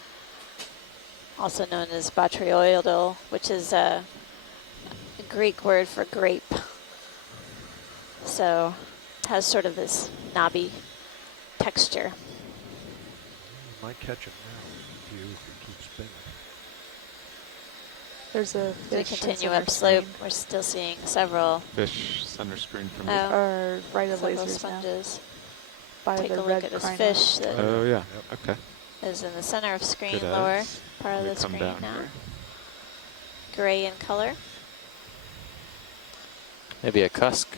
also known as botryoidal, which is a Greek word for grape. So it has sort of this knobby texture. You might catch him now if you keep spinning. There's a As we fish and continue center upslope, screen. we're still seeing several Fish center screen from me. Or right of several lasers sponges. by Take the a look red at this crinoid. fish that Oh yeah. Okay. is in the center of screen, Good lower eyes. part of We the come screen down now. here. Gray in color. Maybe a cusk.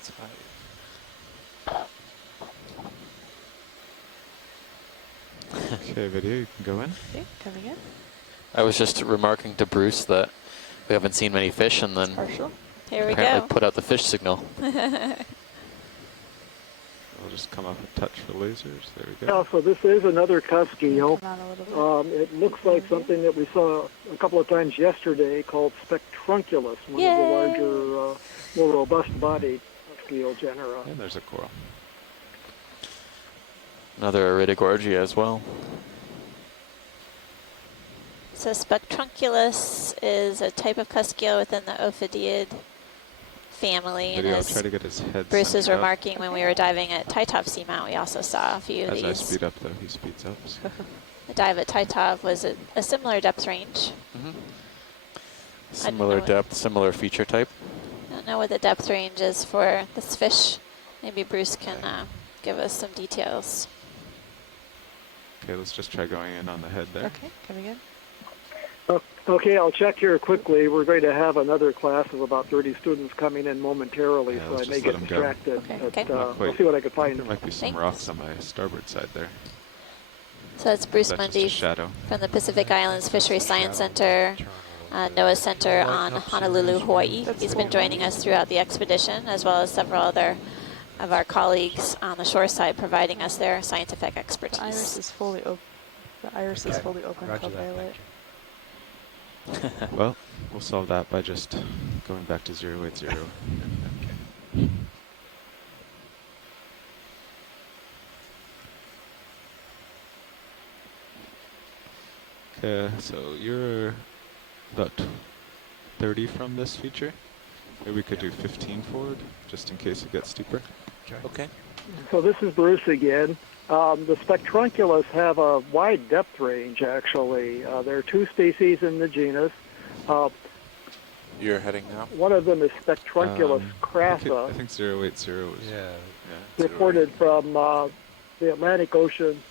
It's high. Okay, video, you can go in. Okay, coming in. I was just remarking to Bruce that we haven't seen many fish, and then Partial. Here we apparently go. put out the fish signal. Oh, I'll just come up and touch for lasers. There we Yeah, go. so this is another cusk eel. Come on a little bit. It looks like something that we saw a couple of times yesterday called Spectrunculus, one Yay! of the larger, more robust-bodied cusk eel genera. And there's a coral. Another Iridogorgia as well. So Spectrunculus is a type of cusk eel within the Ophidiid family. And Video, I'll as try to get his head Bruce was centered up. remarking when we were diving at Tytov Seamount, we also saw a few of As I these. speed up, though, he speeds up. So. The dive at Tytov was a similar depth range. Similar know depth, similar feature type. I don't know what the depth range is for this fish. Maybe Bruce can give us some details. Okay, let's just try going in on the head there. Okay, coming in. Okay, I'll check here quickly. We're going to have another class of about 30 students coming in momentarily, Yeah, so I let's may just get let 'em go. distracted. Okay, But, okay. I'll see what I can find. There might be some Thanks. rocks on my starboard side there. So that's Bruce That's just a Mundy shadow. from the Pacific Islands Fisheries Science Center, NOAA Center on Honolulu, Hawaii. He's been joining us throughout the expedition, as well as several other of our colleagues on the shore side providing us their scientific The iris expertise. is fully open. The iris is fully open. Roger that, Violet. Well, we'll solve that by just going back to 080. Okay, so you're about 30 from this feature. Maybe we could do 15 forward, just in case it gets steeper. Okay. So this is Bruce again. The Spectrunculus have a wide depth range, actually. There are two species in the genus. You're heading now? One of them is Spectrunculus I crassa, think 080 was... Yeah. reported from the Atlantic Ocean,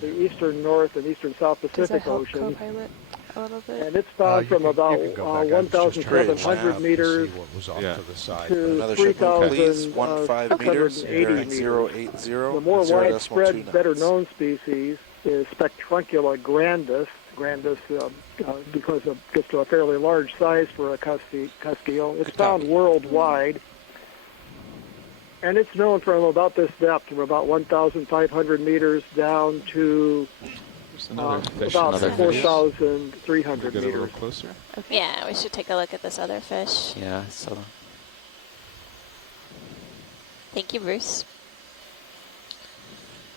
the eastern North and eastern South Does that Pacific help Oceans. co-pilot a little bit? And it's found You from can about go back. I was just trying to 1,700 map meters see what was off Yeah. to the side. to Another ship move, please. 3,680 15 meters, bearing meters. 080. The more 0.29 widespread, better knots. known species is Spectruncula grandis. Grandis because it gets to a fairly large size for a cusk eel. It's Good found copy. worldwide. And it's known from about this depth, from about 1,500 meters down to There's another fish. about Another fish. 4,300 Get a little meters. closer. Yeah, we should take a look at this other fish. Yeah, so Thank you, Bruce.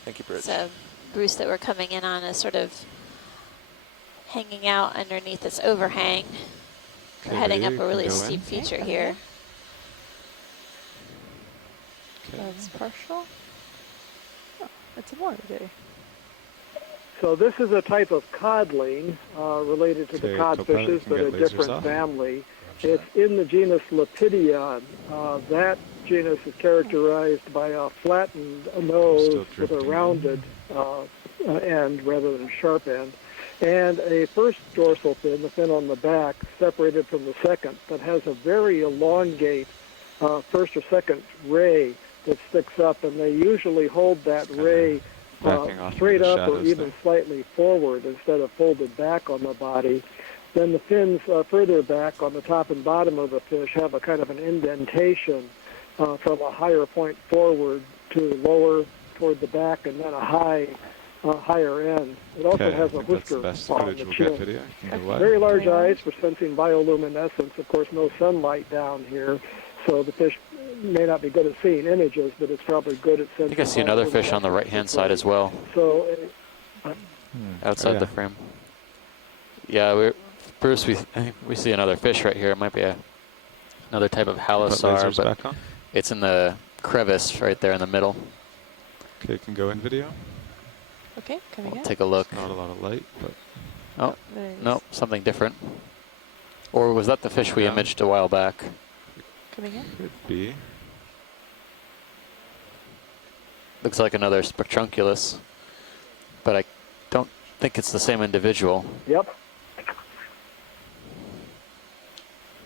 Thank you, Bridge. So Bruce that we're coming in on is sort of hanging out underneath this overhang. We're Okay, heading up Lydia, a really you can go steep in. feature Okay, here. Okay. That's partial. Oh, it's a more day. So this is a type of codling related to the Okay, co-pilot, codfishes, you can but a get lasers different off. family. It's in the genus Lepidion. That genus is characterized by a flattened nose Still with a drifting. rounded end rather than a sharp end, and a first dorsal fin, the fin on the back, separated from the second, that has a very elongate first or second ray that sticks up, and they usually hold that ray backing off straight into the up or shadows even there. slightly forward instead of folded back on the body. Then the fins further back on the top and bottom of the fish have a kind of an indentation from a higher point forward to lower toward the back, and then a higher end. It also Okay, I has a think that's the whisker best on footage the we'll chin. get video. You can go wide. Very large Very eyes large. for sensing bioluminescence. Of course, no sunlight down here, so the fish may not be good at seeing images, but it's probably good at I sensing. think I see another fish on the right-hand side as well, So outside Oh, yeah. the frame. Yeah, Bruce, I think we see another fish right here. It might be another type of Put Halosaur, lasers but back on. it's in the crevice right there in the middle. Okay, you can go in video. Okay, coming in. Take a look. Not a lot of light, but Oh, There it is. no, something different. Or was that the fish we Yeah. imaged a while back? Coming in. could be. Looks like another Spectrunculus, but I don't think it's the same individual. Yep.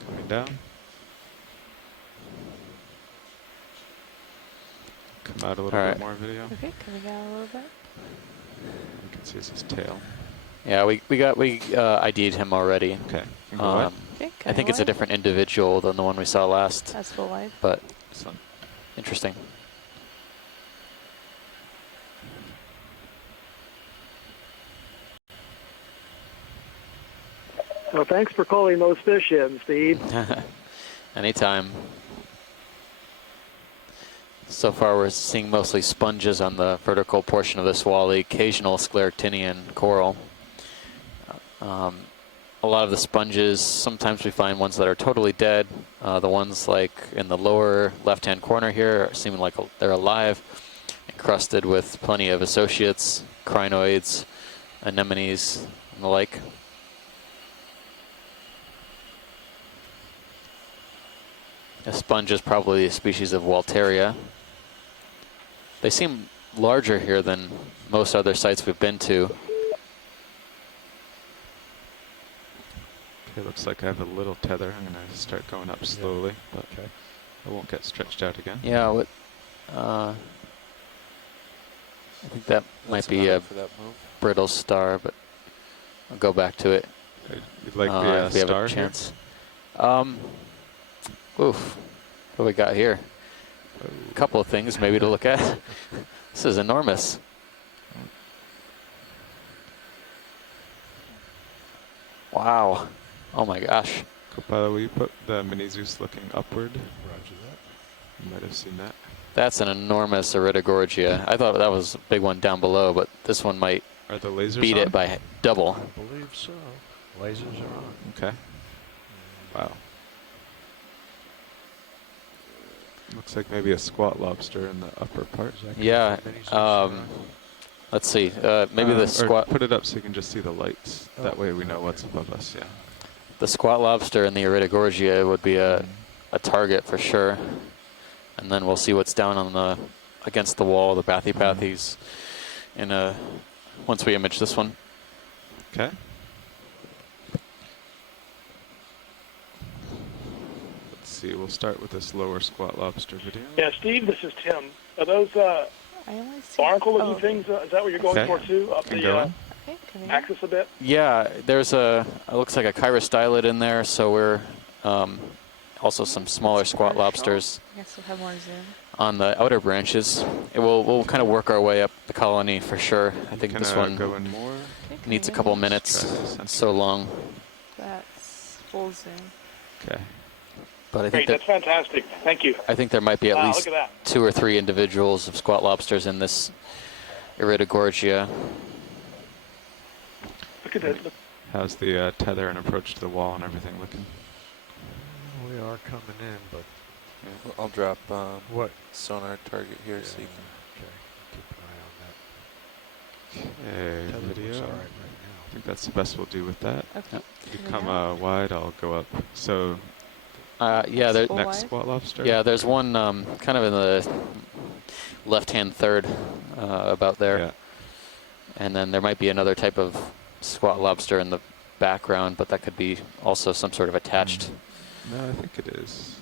Coming down. Come out a little All bit right. more video. Okay, coming out a little bit. You can see his tail. Yeah, we ID'd him already. Okay, you can go wide. Okay, I think it's a different individual than the one we saw last, That's full wide. but Excellent. interesting. Well, thanks for calling those fish in, Steve. Anytime. So far we're seeing mostly sponges on the vertical portion of this wall, the occasional scleractinian coral. A lot of the sponges, sometimes we find ones that are totally dead. The ones like in the lower left-hand corner here seem like they're alive, encrusted with plenty of associates, crinoids, anemones, and the like. A sponge is probably a species of Walteria. They seem larger here than most other sites we've been to. Okay, looks like I have a little tether. I'm going to start going up slowly, but I won't get stretched out again. Yeah, I think that might be a brittle star, but I'll go back to it. You'd like the if we have star a chance. Oof, what do we got here? A couple of things maybe to look at. This is enormous. Wow. Oh my gosh. Copilot, will you put the Minizus looking upward? Roger that. You might have seen that. That's an enormous Iridogorgia. I thought that was a big one down below, but this one might Are the lasers beat on? it by double. I believe so. Lasers are on. Okay. Wow. Looks like maybe a squat lobster in the upper part. Yeah. Let's see. Maybe the or squat. put it up so you can just see the lights. That way we know what's above us. Yeah. The squat lobster and the Iridogorgia would be a target for sure. And then we'll see what's down on the against the wall, the bathypathes, once we image this one. Okay. Let's see. We'll start with this lower squat lobster video. Yeah, Steve, this is Tim. Are those barnacle-looking things? Is that what you're going for too? Up the axis a bit? Yeah, there's it looks like a chirostylid in there, so we're also some smaller squat lobsters I guess we'll have more zoom. on the outer branches. We'll kind of work our way up the colony for sure. I think this one go in more. needs a couple minutes. It's so long. That's full zoom. Okay. But I think Great, that's fantastic. Thank you. I think there might be at Wow, least look at 2 or 3 individuals of squat lobsters in this Iridogorgia. Look at that. Look. How's the tether and approach to the wall and everything looking? We are coming in, but I'll drop what sonar target here so you can. keep an eye on that. Okay, Tether looks video. all right now. I think that's the best we'll do with that. Okay. You come wide, I'll go up. So Yeah, there, Full next wide? squat lobster. yeah. There's one kind of in the left-hand third, about there, Yeah. and then there might be another type of squat lobster in the background, but that could be also some sort of attached. No, I think it is.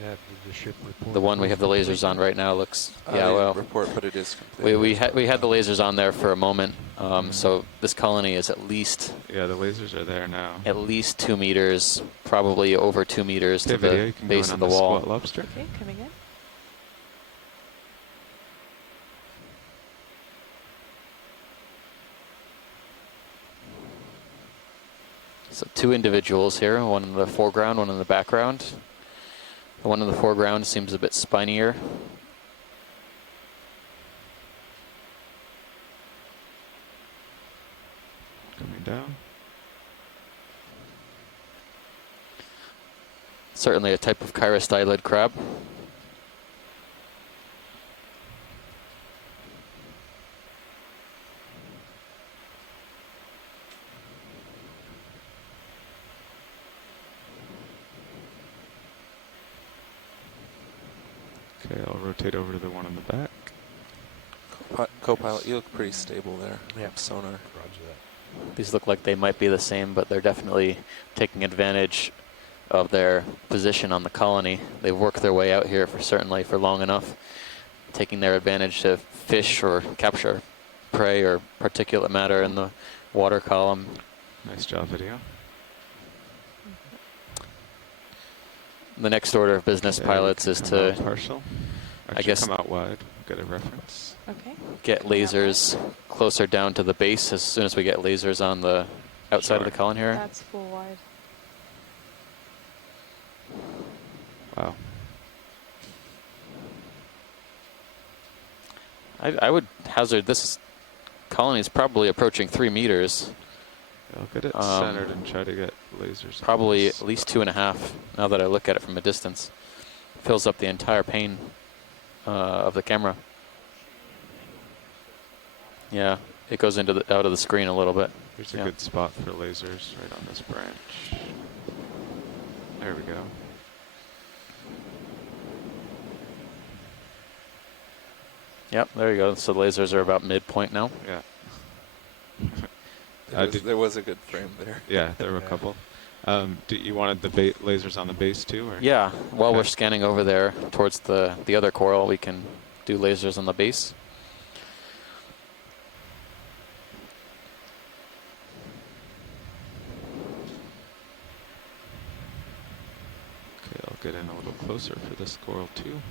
Yeah, did the ship report? The one we have the lasers on right now looks, yeah, well, report, but it is complete. we had the lasers on there for a moment, so this colony is at least Yeah, the lasers are there now. 2 meters, probably over 2 meters Okay, to video, the you can base go in of on the wall. squat lobster. Okay, coming in. So 2 individuals here, one in the foreground, one in the background. The one in the foreground seems a bit spinier. Coming down. Certainly a type of chirostylid crab. Okay, I'll rotate over to the one in the back. Copilot, you look pretty stable there. Yeah. Sonar. Roger that. These look like they might be the same, but they're definitely taking advantage of their position on the colony. They've worked their way out here certainly for long enough, taking their advantage to fish or capture prey or particulate matter in the water column. Nice job, video. The next order of business, Okay, pilots, is come to, out partial. I Actually, guess, come out wide. get a reference. Okay. Get lasers closer down to the base as soon as we get lasers on the outside of the column here. That's full wide. Wow. I would hazard this colony is probably approaching 3 meters. I'll get it centered and try to get lasers. Probably at least 2.5 now that I look at it from a distance. Fills up the entire pane of the camera. Yeah, it goes into out of the screen a little bit. Here's a good spot for lasers right on this branch. There we go. Yep, there you go. So the lasers are about midpoint now. Yeah. There was a good frame there. Yeah, there were a couple. You wanted the lasers on the base too? Or? Yeah, while we're scanning over there towards the other coral, we can do lasers on the base. Okay, I'll get in a little closer for this coral too.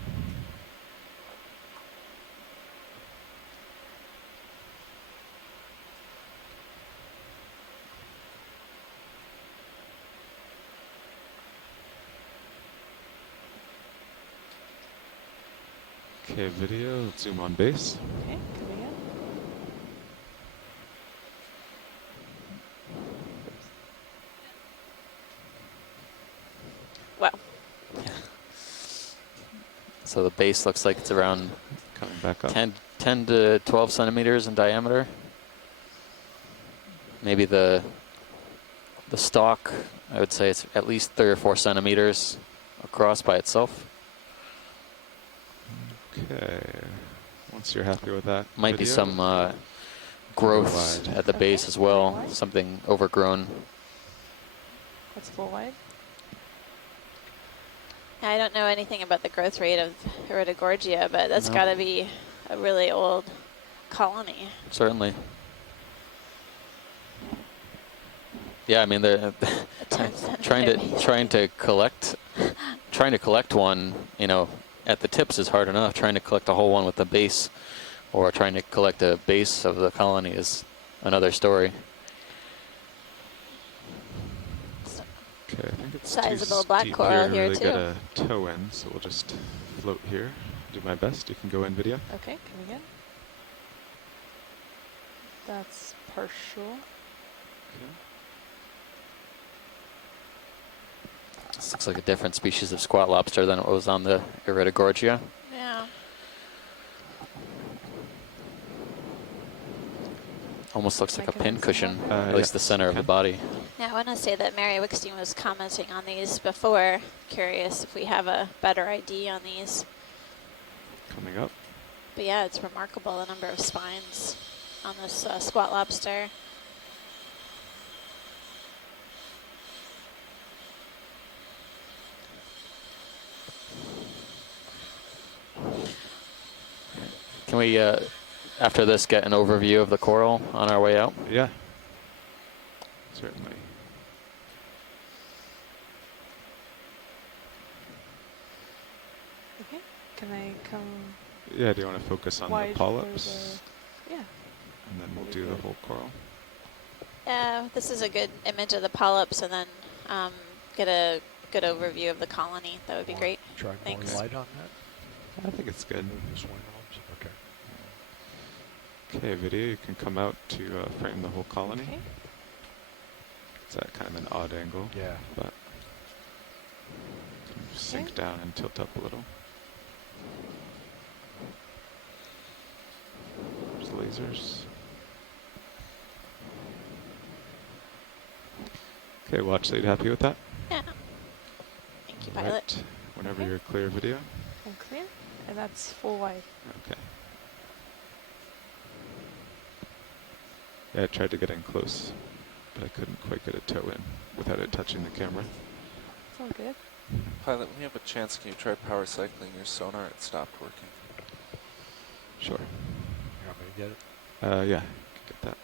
Okay, video, let's zoom on base. Okay, coming in. Wow. So the base looks like it's around coming back up. 10 to 12 centimeters in diameter. Maybe the stalk, I would say it's at least 3 or 4 centimeters across by itself. Okay, once you're happy with that, might be some growth at the base as well, something overgrown. That's full wide. I don't know anything about the growth rate of Iridogorgia, but that's got to be a really old colony. Certainly. Yeah, I mean they're trying to collect one, you know, at the tips is hard enough. Trying to collect a whole one with the base, or trying to collect a base of the colony is another story. Okay, I think it's sizable too black steep coral to here really too. get a toe in, so we'll just float here. Do my best. You can go in video. Okay, coming in. That's partial. This looks like a different species of squat lobster than what was on the Iridogorgia. Yeah. Almost looks like a pin cushion, at least the center of the body. Yeah, I want to say that Mary Wickstein was commenting on these before. Curious if we have a better ID on these. Coming up. But yeah, it's remarkable the number of spines on this squat lobster. Can we, after this, get an overview of the coral on our way out? Yeah, certainly. Okay, can I come? Yeah, do you want to focus on the polyps? Yeah. And then we'll do the whole coral. Yeah, this is a good image of the polyps, and then get a good overview of the colony. That would be great. Try Thanks. more light on that. I think it's good. This one, okay. Okay, video, you can come out to frame the whole colony. Okay. It's at kind of an odd angle. Yeah. But sink down and tilt up a little. There's lasers. Okay, watch lead. Happy with that? Yeah. Thank you, All Pilot. right. Whenever you're clear, video. I'm clear, and that's full wide. Okay. Yeah, I tried to get in close, but I couldn't quite get a toe in without it touching the camera. It's all good. Pilot, when you have a chance, can you try power cycling your sonar? It stopped working. Sure. You want me to get it? Yeah, get that.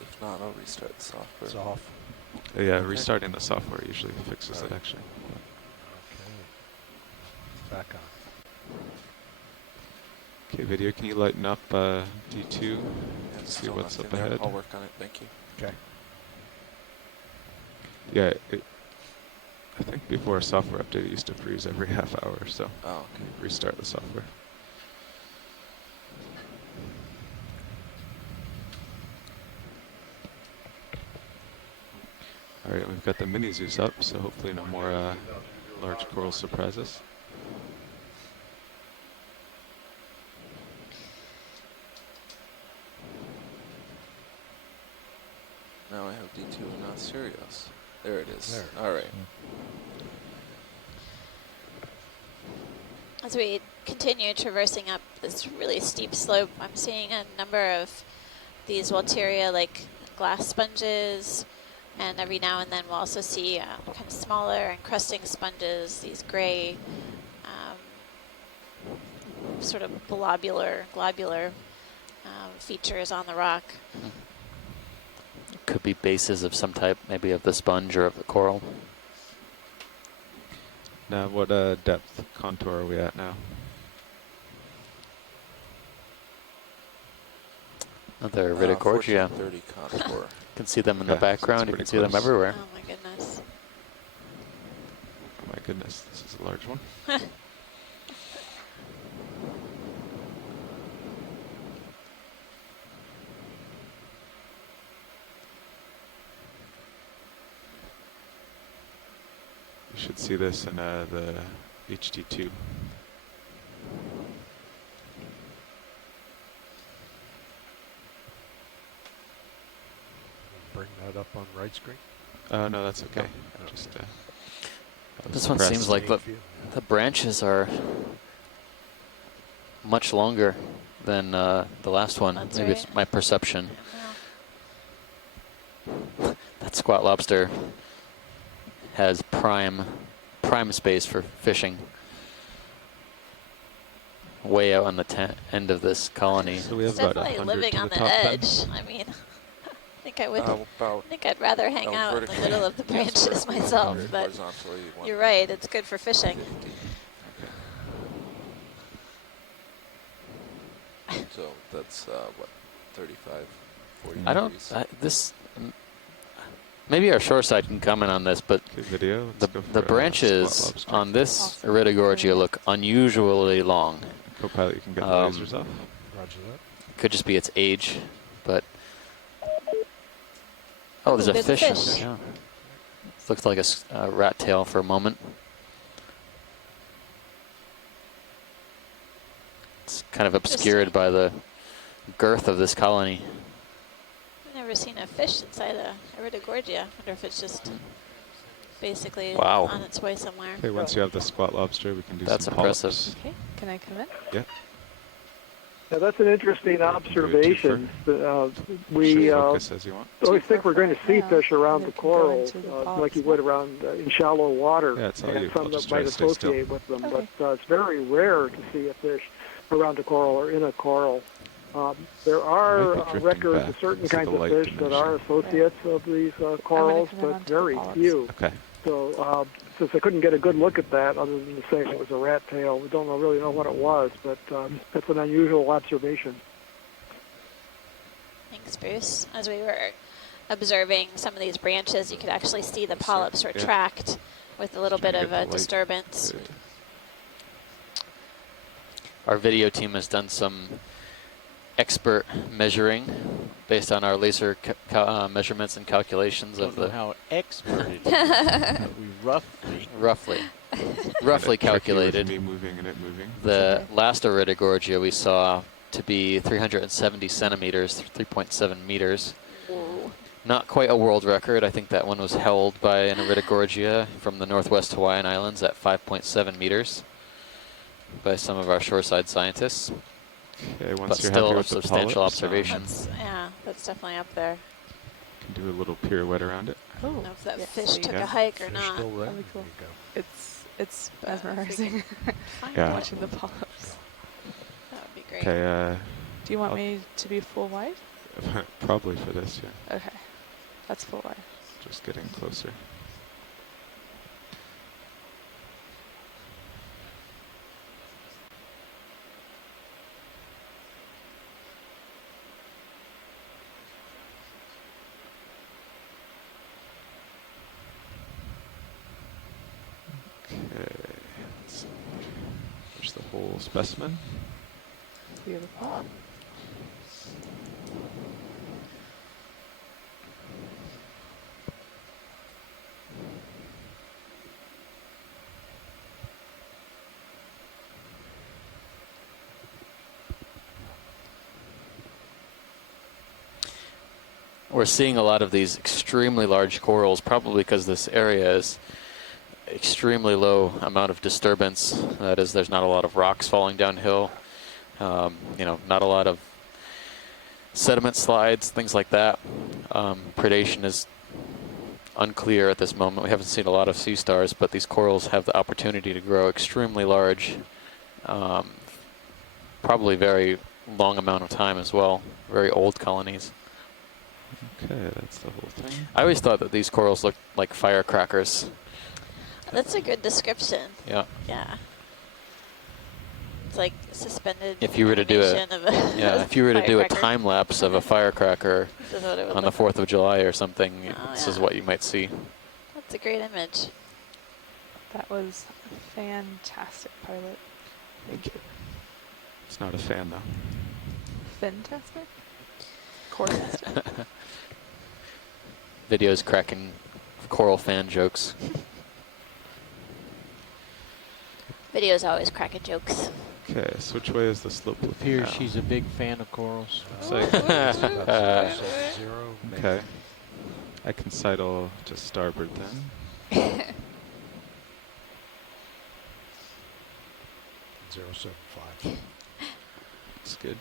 If not, I'll restart the software. It's off. Yeah, Okay. restarting the software usually fixes it, actually. Okay. Back on. Okay, video, can you lighten up D2? Yeah, See still what's up nothing there. ahead. I'll work on it. Thank you. Okay. Yeah, I think before a software update, it used to freeze every half hour, so Oh, okay. restart the software. All right, we've got the mini zoos up, so hopefully no more large coral surprises. Now I have D2 and not Sirius. There it is. There. All right. As we continue traversing up this really steep slope, I'm seeing a number of these Walteria like glass sponges, and every now and then we'll also see kind of smaller encrusting sponges, these gray sort of globular features on the rock. Could be bases of some type, maybe of the sponge or of the coral. Now, what depth contour are we at now? Another Iridogorgia. 1430 contour. You can see them in Yeah, the so background. it's You can pretty see them close. everywhere. Oh my goodness. Oh my goodness, this is a large one. You should see this in the HD2. Bring that up on right screen. No, that's okay. No. Just This one seems like the branches are much longer than the last one. That's Maybe right. it's my perception. That squat lobster has prime space for fishing. Way out on the end of this colony. So we have It's about definitely 100 living to on the the top 10. edge. I mean, I think I would. About I think I'd rather hang out in the vertically. middle of the Yes, branches vertically, myself, 100, but horizontally, you're right. It's good for fishing. 50. So that's what, 35, 40 I don't. degrees? Maybe our shoreside can comment on this, but Okay, video. Let's go the for, branches squat lobster. on this Awesome. Iridogorgia look unusually long. Copilot, you can get the Um, lasers off. Roger that. Could just be its age, but oh, there's Ooh, a there's a fish. fish. Yeah. Looks like a rat tail for a moment. It's kind of obscured by the girth of this colony. I've never seen a fish inside a Iridogorgia. I wonder if it's just basically Wow. on its way somewhere. Okay, once you have the squat lobster, we can do That's some impressive. polyps. Okay, can I come in? Yeah. Now, that's an interesting observation. We Should focus as you want. always think we're going to see Yeah. fish around And the it can go coral, into the like polyps, you would around in shallow water, Yeah, it's all you. and I'll some just that try might to stay still. associate with them. Okay. But it's very rare to see a fish around a coral or in a coral. There are Might be drifting records back of certain because of kinds the of light fish that are associates of these corals, come in but onto the very polyps. few. Okay. So since I couldn't get a good look at that, other than saying it was a rat tail, we don't really know what it was, but that's an unusual observation. Thanks, Bruce. As we were observing some of these branches, you could actually see the polyps Yeah. retract with a little Trying bit to of get the a light. disturbance. Our video team has done some expert measuring based on our laser measurements and calculations of don't know the how expert it is, but we roughly. roughly Kinda tricky with calculated. me moving and it moving. The last Iridogorgia we saw to be 370 centimeters, 3.7 meters. Whoa. Not quite a world record. I think that one was held by an Iridogorgia from the Northwest Hawaiian Islands at 5.7 meters by some of our shoreside scientists. Okay, once But you're still happy a with the substantial polyps, observation. That's definitely up there. can do a little pirouette around it. I don't know if that Yeah, fish so took yeah. a hike or Fish not. still there? That'd be cool. There you It's mesmerizing. Yeah. Watching the polyps. That would be great. Okay, Do you want I'll- me to be full wide? probably for this, yeah. Okay, that's full wide. Just getting closer. There's the whole specimen. Beautiful. We're seeing a lot of these extremely large corals, probably because this area is extremely low amount of disturbance. That is, there's not a lot of rocks falling downhill. You know, not a lot of sediment slides, things like that. Predation is unclear at this moment. We haven't seen a lot of sea stars, but these corals have the opportunity to grow extremely large, probably very long amount of time as well, very old colonies. Okay, that's the whole thing. I always thought that these corals looked like firecrackers. That's a good description. Yeah. Yeah. It's like suspended. If you were to do animation of a yeah, if you were to do a firecracker. time lapse of a firecracker This is what it would on the look 4th of July or something, Oh, this is yeah. what you might see. That's a great image. That was fantastic, pilot. Thank you. It's not a fan though. Fantastic. Coretastic. Videos cracking coral fan jokes. Videos always cracking jokes. Okay, so which way is the slope looking Appears now? she's a big fan of corals. Looks like Zero. okay. I can sidle to starboard then. 075. That's good.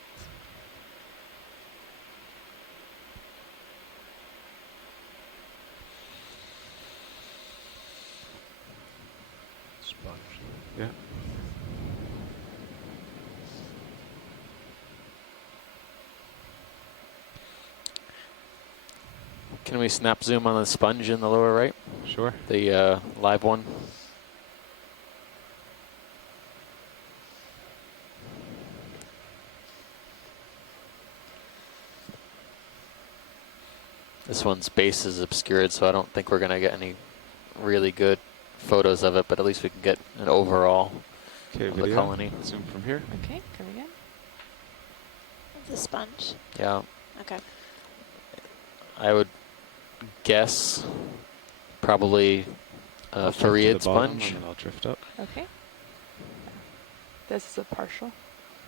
Sponge. Yeah. Can we snap zoom on the sponge in the lower right? Sure. The live one. This one's base is obscured, so I don't think we're going to get any really good photos of it, but at least we can get an overall Okay, of the video. colony. Zoom from here. Okay, coming in. The sponge. Yeah. Okay. I would guess probably I'll a drift to Fariad the bottom sponge. and then I'll drift up. Okay. This is a partial.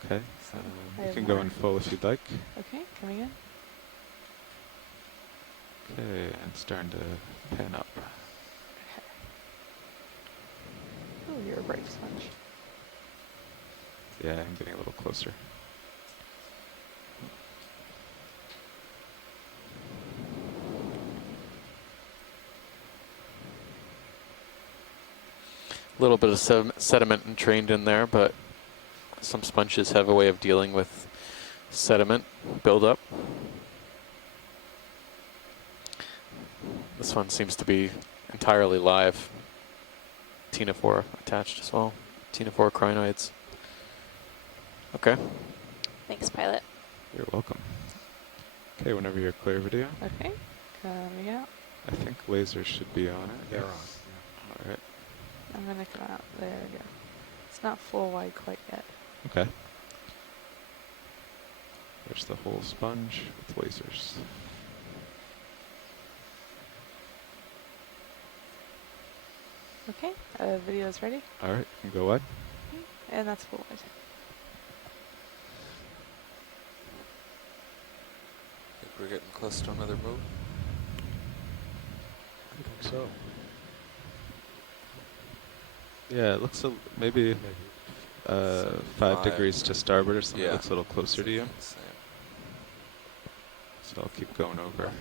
Okay. So I you have can go more. in full if you'd like. Okay, coming in. Okay, and starting to pan up. Oh, you're a brave sponge. Yeah, I'm getting a little closer. A little bit of sediment entrained in there, but some sponges have a way of dealing with sediment buildup. This one seems to be entirely live. Ctenophore attached as well. Ctenophore crinoids. Okay. Thanks, pilot. You're welcome. Okay, whenever you're clear, video. Okay, coming out. I think lasers should be on it. They're Yes. on. All right. I'm gonna come out. There we go. It's not full wide quite yet. Okay. There's the whole sponge with lasers. Okay, video's ready. All right, you can go wide. And that's full wide. I think we're getting close to another move. I think so. Yeah, it looks maybe 5 degrees to starboard or something. Yeah. It looks a little closer to you. Same. So I'll keep going over.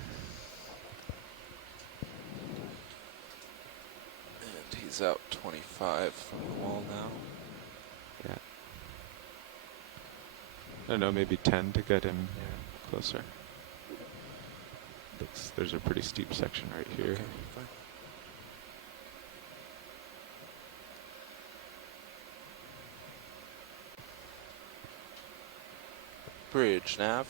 And he's out 25 from the wall now. Yeah. I don't know, maybe 10 to get him closer. There's a pretty steep section right here. Okay, fine. Bridge, nav.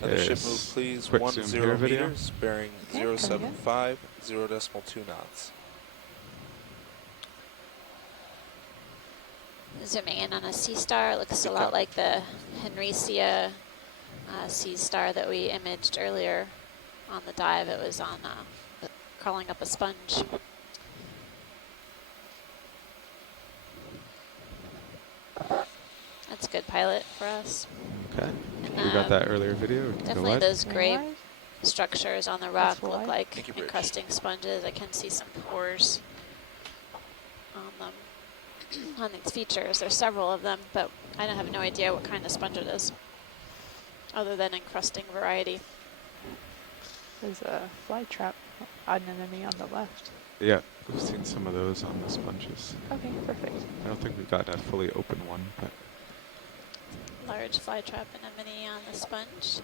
Another ship move, please. Quick 10 zoom here, video. meters, bearing Okay, coming in. 075, 0.2 knots. zooming in on a sea star. It looks a lot like the Henrysia sea star that we imaged earlier on the dive. It was on crawling up a sponge. That's a good pilot for us. Okay. And, We got that earlier video. We can go definitely wide. those gray structures on the rock full look wide. like Thank you, Bridge. encrusting sponges. I can see some pores on them, on these features. There's several of them, but I have no idea what kind of sponge it is, other than encrusting variety. There's a fly trap anemone on the left. Yeah, we've seen some of those on the sponges. Okay, perfect. I don't think we got a fully open one, but Large flytrap anemone on the sponge.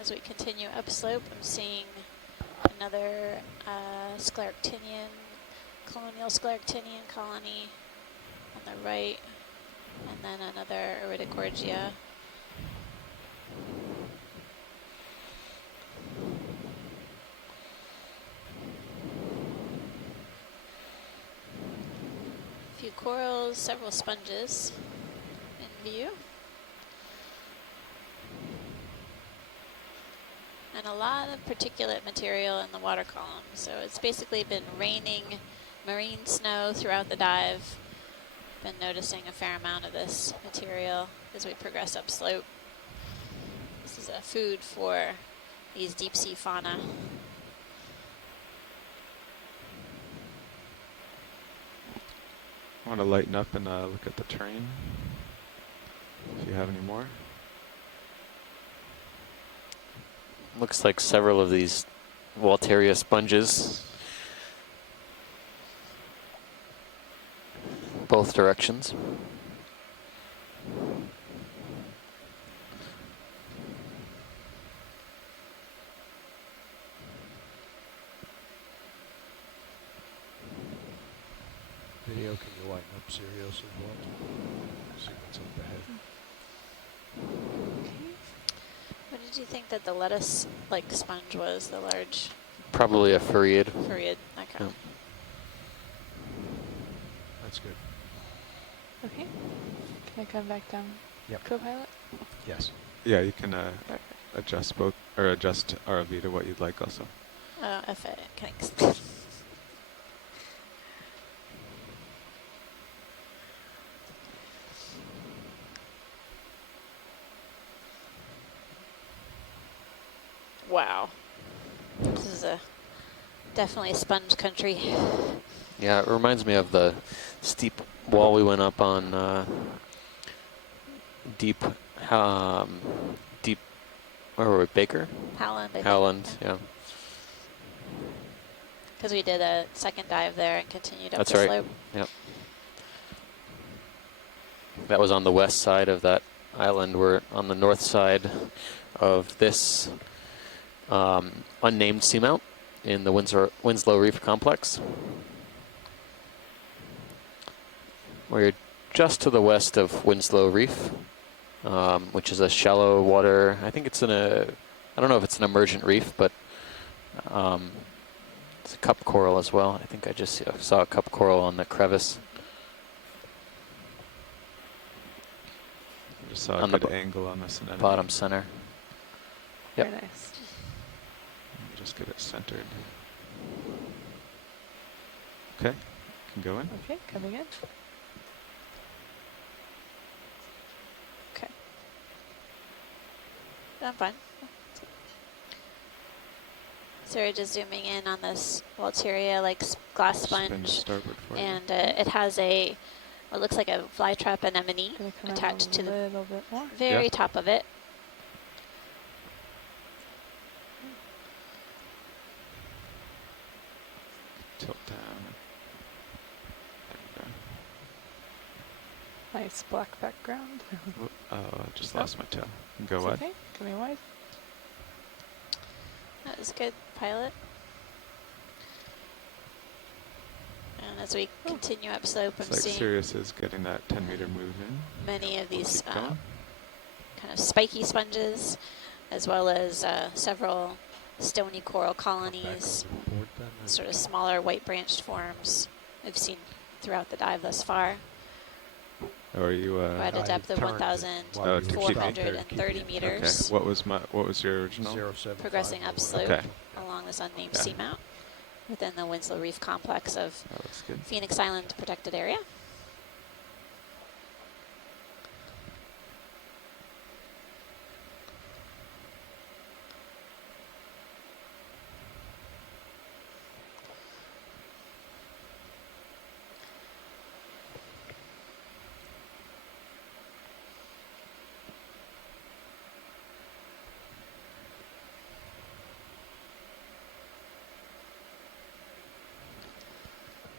As we continue upslope, I'm seeing another scleractinian, colonial scleractinian colony on the right, and then another Iridogorgia. A few corals, several sponges in view. And a lot of particulate material in the water column. So it's basically been raining marine snow throughout the dive. Been noticing a fair amount of this material as we progress upslope. This is a food for these deep sea fauna. I want to lighten up and look at the terrain. If you have any more. Looks like several of these Walteria sponges, both directions. Video, can you lighten up Sirius as well? See what's up ahead. What did you think that the lettuce-like sponge was, the large Probably a Furiid. Furiid? Okay. Yeah. That's good. Okay. Can I come back down? Yep. Co-pilot? Yes. Yeah, you can adjust both, or adjust ROV to what you'd like also. FA, thanks. Wow. This is definitely a sponge country. Yeah, it reminds me of the steep wall we went up on deep, where were we, Baker? Howland, I think. Howland, yeah. Because we did a second dive there and continued up That's the right. slope. Yep. That was on the west side of that island. We're on the north side of this unnamed seamount in the Winslow Reef complex. We're just to the west of Winslow Reef, which is a shallow water. I think it's I don't know if it's an emergent reef, but it's a cup coral as well. I think I just saw a cup coral on the crevice. Just saw a On good the angle on this anemone. bottom center. Yep. Very nice. Just get it centered. Okay, can go in. Okay, coming in. Okay. I'm fine. So we're just zooming in on this Walteria like glass Spin sponge, starboard for you. and it has what looks like a flytrap anemone Gonna come in attached to a the little bit more. very Yeah. top of it. Tilt down. There Nice black background. we go. Oh, I just Oh. lost my tail. Go It's wide. okay. Coming wide. That was good, pilot. And as we continue upslope, I'm Looks like seeing Sirius is getting that 10-meter move in. many of these Keep going. kind of spiky sponges, as well as several stony coral colonies, Board then. sort of smaller white branched forms we've seen throughout the dive thus far. Or are you? We're at a depth of turned it. Well, you stopped there to keep 1,430 it. meters. Okay. What was your original? 075. Progressing upslope Okay. along this unnamed Yeah. seamount within the Winslow Reef complex of That looks good. Phoenix Island protected area.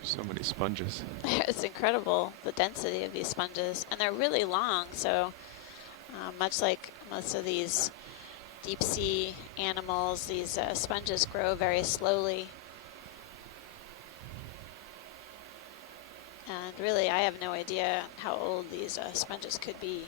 So many sponges. It's incredible, the density of these sponges, and they're really long, so much like most of these deep sea animals, these sponges grow very slowly. And really, I have no idea how old these sponges could be.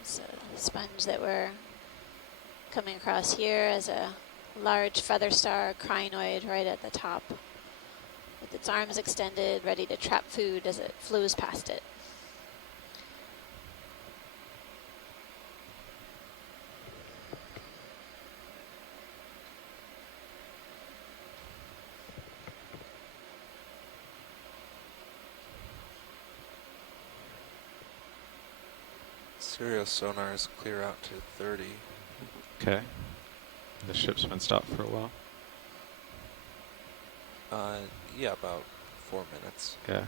It's a sponge that we're coming across here as a large feather star crinoid right at the top, with its arms extended, ready to trap food as it flows past it. Serial sonars clear out to 30. Okay. The ship's been stopped for a while. Yeah, about 4 minutes. Yeah.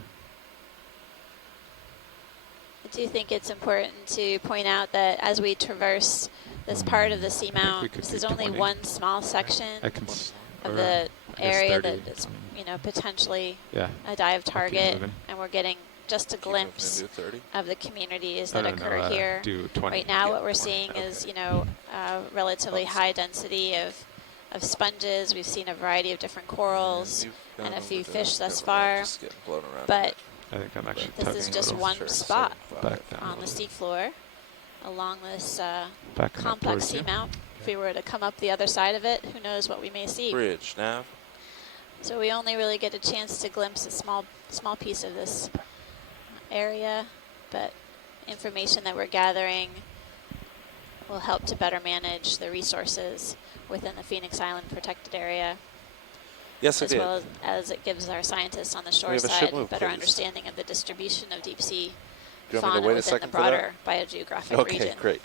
I do think it's important to point out that as we traverse this part of the seamount, this is only 20. one small section I can of the area 30, that is, 20. Potentially Yeah. a dive I'll keep target, moving. and we're getting just a Keep moving glimpse into 30. of the communities Oh, that no, occur here. do 20. Right now, Yeah, what we're 20, seeing okay. is, relatively high density of sponges. We've seen a variety of different corals You've and gone a few over fish to- thus never mind, far, just getting blown around a but bit. I think I'm actually this tugging is a just little. one Sure, spot 75. Back down a on the little. seafloor along this Back up complex towards you. seamount. If we were to come up the other side of it, who knows what we may see. Bridge, nav. So we only really get a chance to glimpse a small piece of this area, but information that we're gathering will help to better manage the resources within the Phoenix Island protected area, Yes, I as did. well as it gives our scientists on the shore have a ship side move, better please. understanding of the distribution of deep sea Do you want me fauna to wait a within the second for that? broader biogeographic Okay, region. great.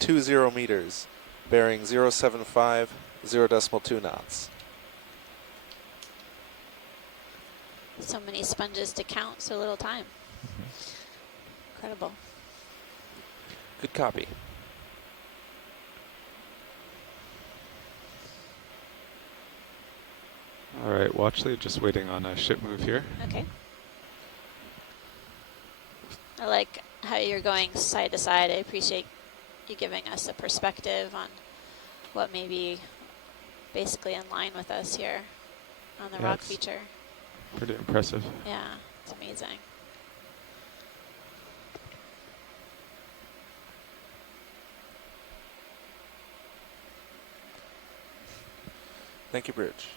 20 meters, bearing 075, 0.2 knots. So many sponges to count, so little time. Incredible. Good copy. All right, Watchley, just waiting on a ship move here. Okay. I like how you're going side to side. I appreciate you giving us a perspective on what may be basically in line with us here on the Yeah, rock it's feature. Pretty impressive. Yeah, it's amazing. Thank you, Bridge.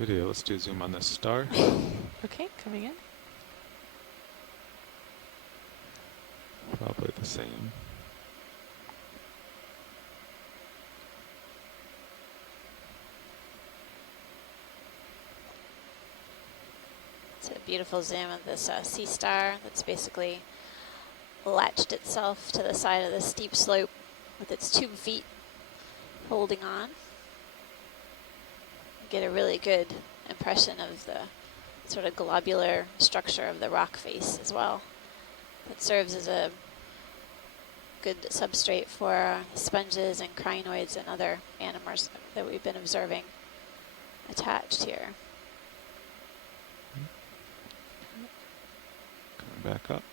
Video, let's do zoom on this star. Okay, coming in. Probably the same. It's a beautiful zoom of this sea star that's basically latched itself to the side of the steep slope with its tube feet holding on. Get a really good impression of the sort of globular structure of the rock face as well. It serves as a good substrate for sponges and crinoids and other anemones that we've been observing attached here. Coming back up.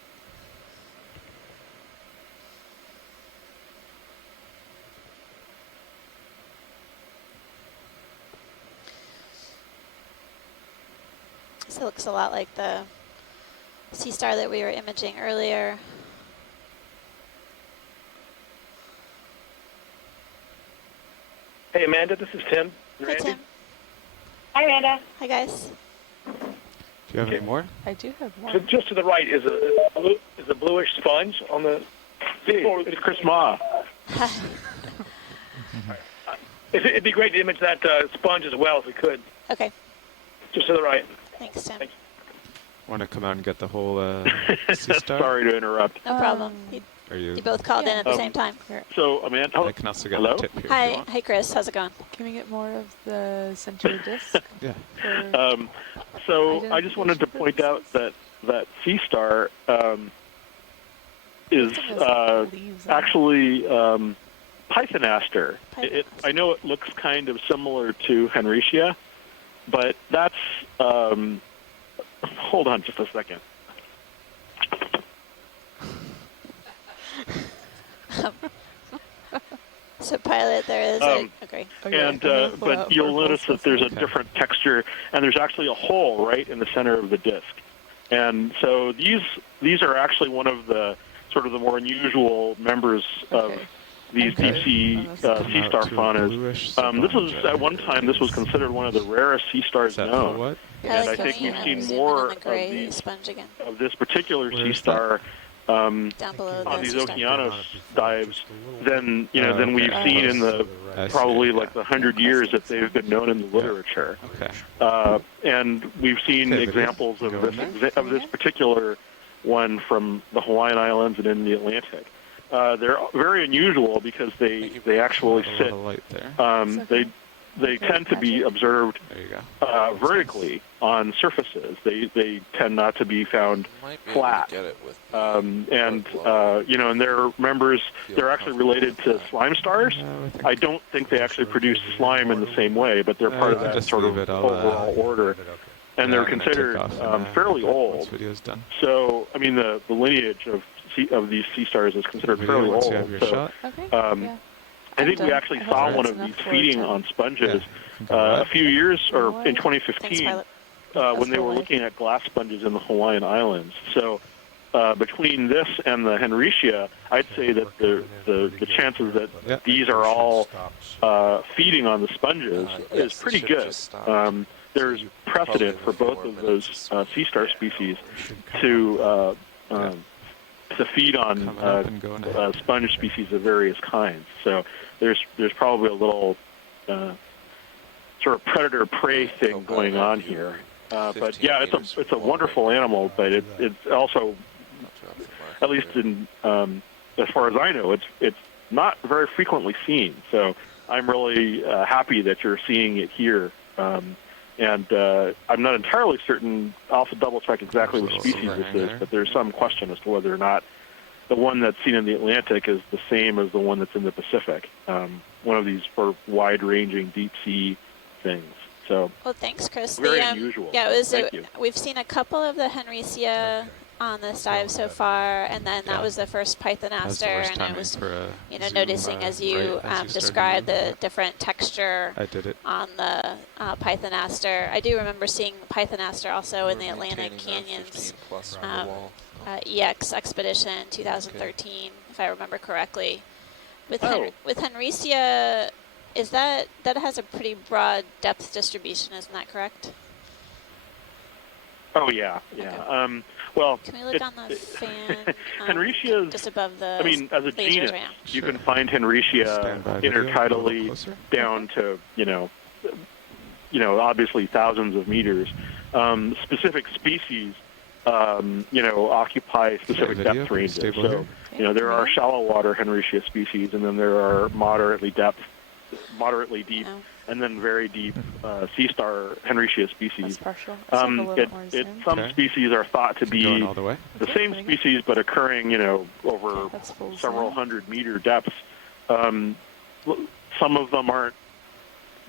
This looks a lot like the sea star that we were imaging earlier. Hey, Amanda, this is Tim. Hi, Tim. Hi, Amanda. Hi, guys. Do you have any more? I do have one. So just to the right is a bluish sponge on the. It's Chris Ma. It'd be great to image that sponge as well if we could. Okay. Just to the right. Thanks, Tim. Thanks. Want to come out and get the whole sea star? Sorry to interrupt. No problem. Are you? You both called in at the same time. So, Amanda, I can also get hello? the tip here. if you Hi, want. hi, Chris. How's it going? Can we get more of the center disc? Yeah. So I just wanted to point out that sea star is actually Pythonaster. I know it looks kind of similar to Henricia, but that's hold on just a second. So, Pilot, there is okay. And but you'll notice that there's a different texture, and there's actually a hole right in the center of the disc. And so these are actually one of the sort of the more unusual members of these deep sea sea star faunas. This was at one time this was considered one of the rarest sea stars known, and I think we've seen more of this particular sea star on these Okeanos dives than than we've seen in the probably like the 100 years that they've been known in the literature. And we've seen examples of this particular one from the Hawaiian Islands and in the Atlantic. They're very unusual because they actually sit. They tend to be observed vertically on surfaces. They tend not to be found flat. And they're members. They're actually related to slime stars. I don't think they actually produce slime in the same way, but they're part of that sort of overall order. And they're considered fairly old. So, I mean, the lineage of these sea stars is considered fairly old. So, I think we actually saw one of these feeding on sponges a few years, or in 2015, when they were looking at glass sponges in the Hawaiian Islands. So between this and the Henricia, I'd say that the chances that these are all feeding on the sponges is pretty good. There's precedent for both of those sea star species to feed on sponge species of various kinds. So there's probably a little sort of predator-prey thing going on here. But yeah, it's a wonderful animal, but it's also, at least in as far as I know, it's not very frequently seen. So I'm really happy that you're seeing it here. And I'm not entirely certain. I'll have to double-check exactly which species this is, but there's some question as to whether or not the one that's seen in the Atlantic is the same as the one that's in the Pacific. One of these for wide-ranging deep-sea things. So, well, thanks, Chris. Very unusual. Yeah, Thank you. We've seen a couple of the Henricia on this dive so far, and then that was the first Pythonaster, and I was, noticing as you described the different texture on the Pythonaster. I do remember seeing the Pythonaster also in the Atlantic canyons, EX Expedition 2013, if I remember correctly. With Henricia, is that has a pretty broad depth distribution, isn't that correct? Oh yeah, yeah. Well, can we look on the fan? Henricia's just above the. I mean, as a lasers genus, right now. you can find Henricia intertidally down to obviously thousands of meters. Specific species, occupy specific depth ranges. So, there are shallow water Henricia species, and then there are moderately deep, and then very deep sea star Henricia species. Some species are thought to be the same species, but occurring, over several hundred-meter depths. Some of them aren't.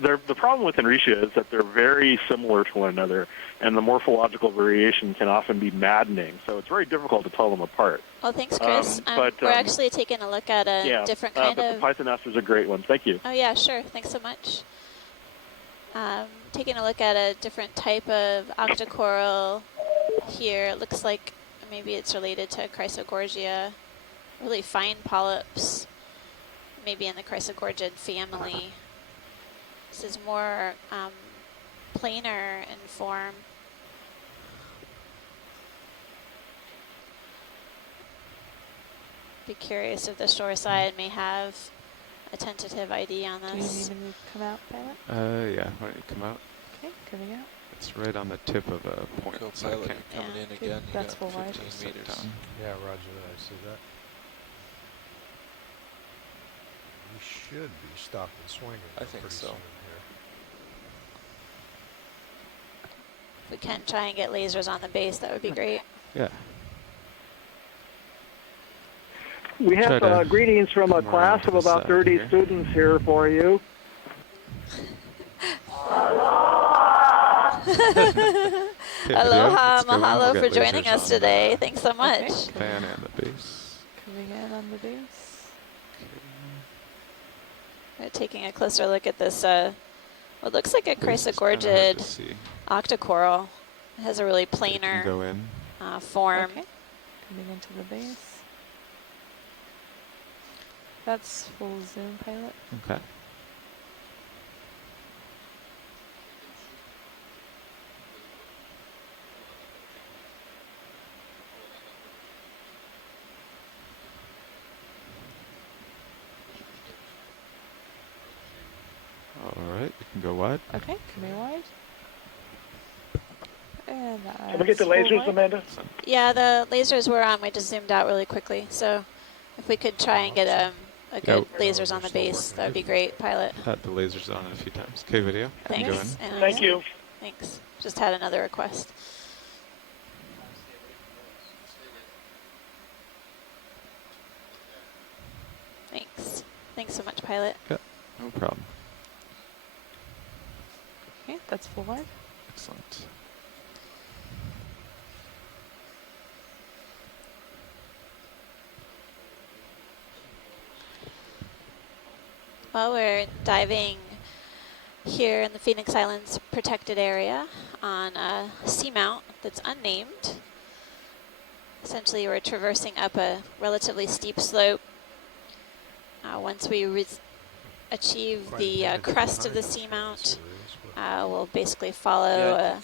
The problem with Henricia is that they're very similar to one another, and the morphological variation can often be maddening. So it's very difficult to tell them apart. Well, thanks, Chris. We're actually taking a look at a different kind but of. The Pythonaster is a great one. Thank you. Oh yeah, sure. Thanks so much. Taking a look at a different type of octocoral here. It looks like maybe it's related to Chrysogorgia. Really fine polyps, maybe in the Chrysogorgid family. This is more planar in form. Be curious if the shore side may have a tentative ID on this. Do you need me to come out, Pilot? Yeah, why don't you come out? Okay, coming out. It's right on the tip of a point. Go so Pilot, you're coming in again. You That's got full wide. 15 meters. Yeah, roger that. I see that. We should be stopping swinging. I think pretty so. soon If we can try and get lasers on the base, that would be great. Yeah. We have greetings from a class of about 30 students here for you. Aloha, mahalo for joining us today. Thanks so much. Fan and the base. Coming in on the base. We're taking a closer look at this, what looks like a Chrysogorgid octocoral. It has a really planar form. Okay. Coming into the base. That's full zoom, Pilot. Okay. All right, you can go wide. Okay, coming wide. And Can we get the lasers, Amanda? Yeah, the lasers were on. We just zoomed out really quickly. So if we could try and get a good lasers on the base, that would be great, Pilot. Had the lasers on a few times. Okay, video. Thanks. Go in. Thank you. Thanks. Just had another request. Thanks. Thanks so much, Pilot. Yeah, no problem. Okay, that's full wide. Excellent. Well, we're diving here in the Phoenix Islands protected area on a seamount that's unnamed. Essentially, we're traversing up a relatively steep slope. Once we achieve the crest of the seamount, we'll basically follow a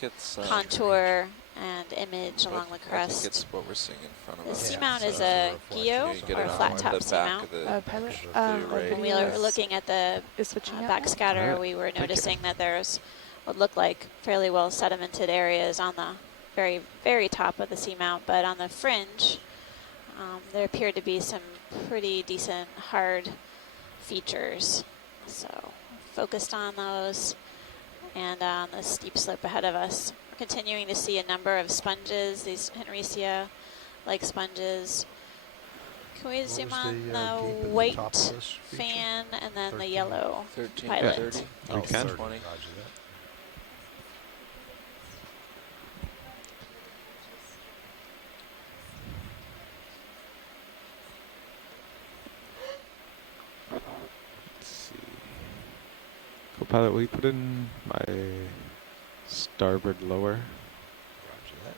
contour and image along the crest. I think it's what we're seeing in front of the us. The seamount is a geo, or a flat top seamount. Pilot, when we were looking at the backscatter, we were noticing that there's what looked like fairly well sedimented areas on the very, very top of the seamount, but on the fringe, there appeared to be some pretty decent hard features. So focused on those and on the steep slope ahead of us. We're continuing to see a number of sponges, these Henricia-like sponges. Can we zoom on the white fan and then the yellow 13, Pilot? 30, We can. 20. Let's see. Co-pilot, will you put in my starboard lower? Roger that.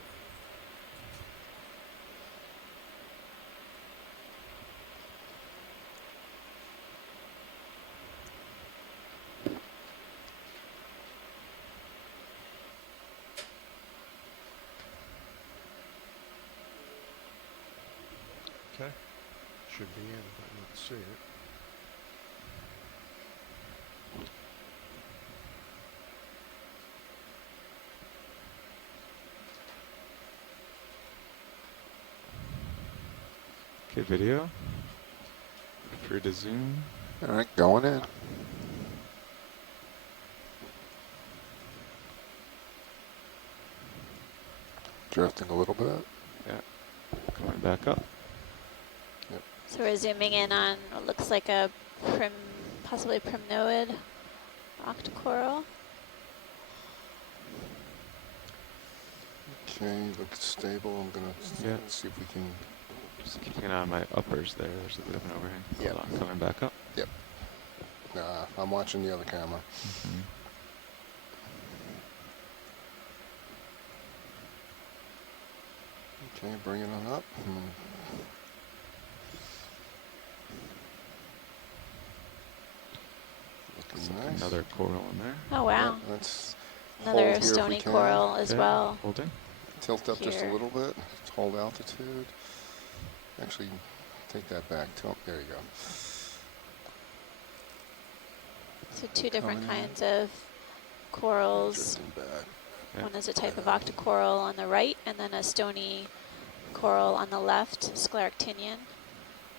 Okay. Should be in, but I don't see it. Okay, video. Free to zoom. All right, going in. Drifting a little bit. Yeah. Coming back up. Yep. So we're zooming in on what looks like a possibly primnoid octocoral. Okay, looks stable. I'm gonna see if we can. Just keeping an eye on my uppers there. There's a bit of an overhang. Yep. Hold on, coming back up. Yep. I'm watching the other camera. Mm-hmm. Okay, bring it on up. Looking nice. Another coral in there. Oh wow. Yeah, let's another hold here if stony we can. coral as well. Holding. Tilt up just a Here. little bit. Hold altitude. Actually, take that back. Tilt. There you go. So two different Coming in. kinds of corals. Drifting back. Yeah. One is a type of octocoral on the right, and then a stony coral on the left, scleractinian.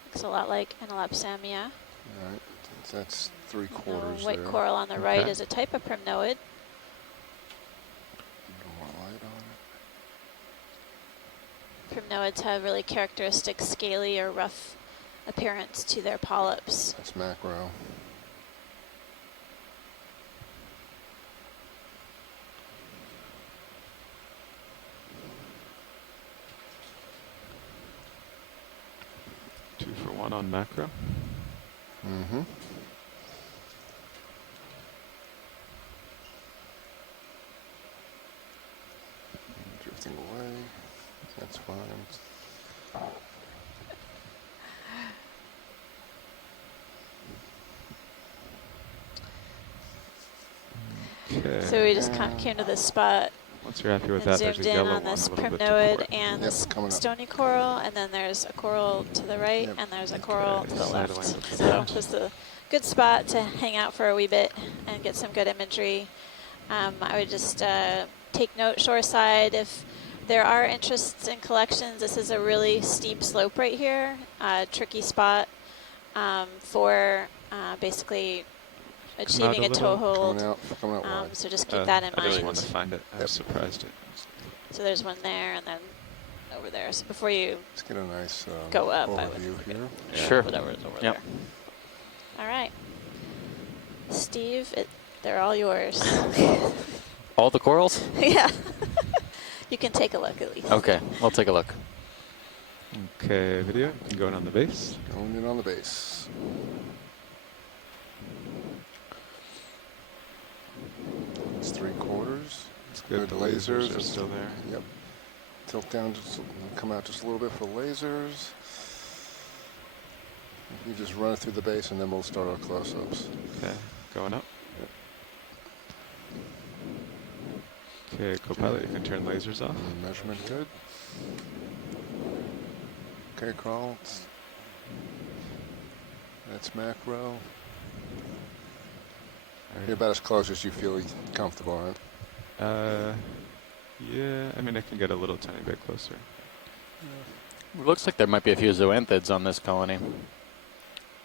Looks a lot like Anelopsamia. All right, that's 3/4 The white there. coral on the right Okay. is a type of primnoid. A little more light on it. Primnoids have really characteristic scaly or rough appearance to their polyps. That's macro. Two for one on macro. Mm-hmm. Drifting away. That's fine. Okay. So we just came to this spot Once you're happy with and that, there's zoomed a in yellow on one this a little bit to primnoid port. and Yep, this coming up. stony coral, and then there's a coral to the right, Yep. and there's a coral to the Sideway left. with the So left. just a good spot to hang out for a wee bit and get some good imagery. I would just take note shoreside if there are interests in collections. This is a really steep slope right here, tricky spot for basically achieving a toe hold. Coming out wide. So just keep that in I just wanted mind. to find it. I was surprised it. So there's one there and then over there. So before you Let's get a nice go up, I overview would here. Sure. whatever is over Yep. there. All right. Steve, they're all yours. All the corals? Yeah. You can take a look at least. Okay, I'll take a look. Okay, video. You going on the base? Going in on the base. It's 3/4. It's good. The The lasers are It's- still there. Yep. Tilt down, just come out just a little bit for lasers. You just run it through the base and then we'll start our close-ups. Okay, going up. Okay, co-pilot, you can turn lasers off. Measurement good. Okay, crawl. That's macro. You're about as close as you feel comfortable, right? Yeah, I mean, I can get a little tiny bit closer. It looks like there might be a few zoanthids on this colony.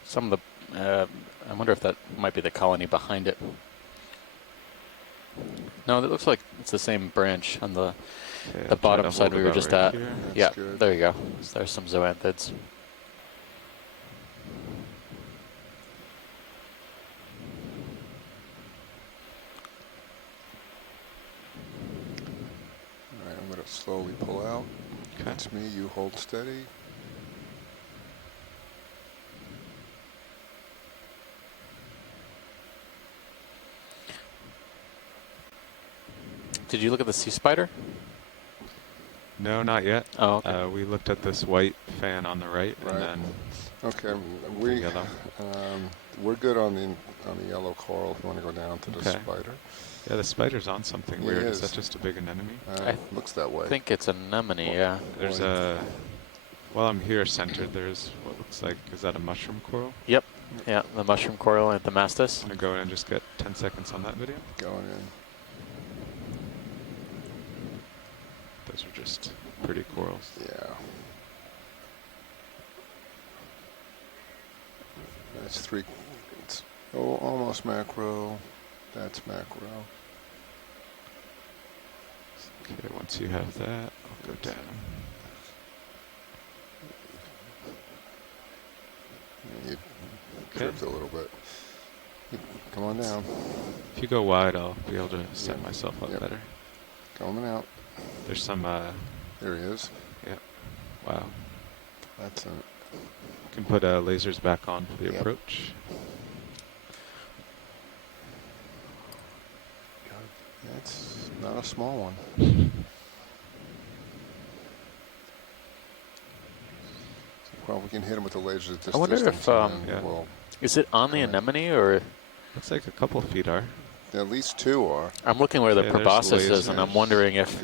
Some of the, I wonder if that might be the colony behind it. No, it looks like it's the same branch on the Okay, the I'll try bottom to side hold we were about just right at. here. Yeah, good. there you go. So there's some zoanthids. All right, I'm going to slowly pull out. Okay. That's me. You hold steady. Did you look at the sea spider? No, not yet. Oh, okay. We looked at this white fan on the right, Right. and then Okay, yellow. we're good on the yellow coral. If you want to go down to the Okay. spider, Yeah, the spider's on something He weird. Is is. that just a big anemone? looks that way. I think it's anemone, yeah. There's Boy. a while I'm here centered, there's what looks like, is that a mushroom coral? Yep. Yeah, the mushroom coral at the Mastis. I'm going to go in and just get 10 seconds on that video. Going in. Those are just pretty corals. Yeah. That's three. It's almost macro. That's macro. Okay, once you have that, I'll go down. You tripped a little bit. Come on down. If you go wide, I'll be able to set myself up better. Coming out. There's some. There he is. Yeah. Wow. That's it. You can put lasers back on for the approach. It's not a small one. Well, we can hit him with the lasers at this I wonder distance. if is it on the anemone or? Looks like a couple of feet are. At least two are. I'm looking where the proboscis is, and I'm wondering if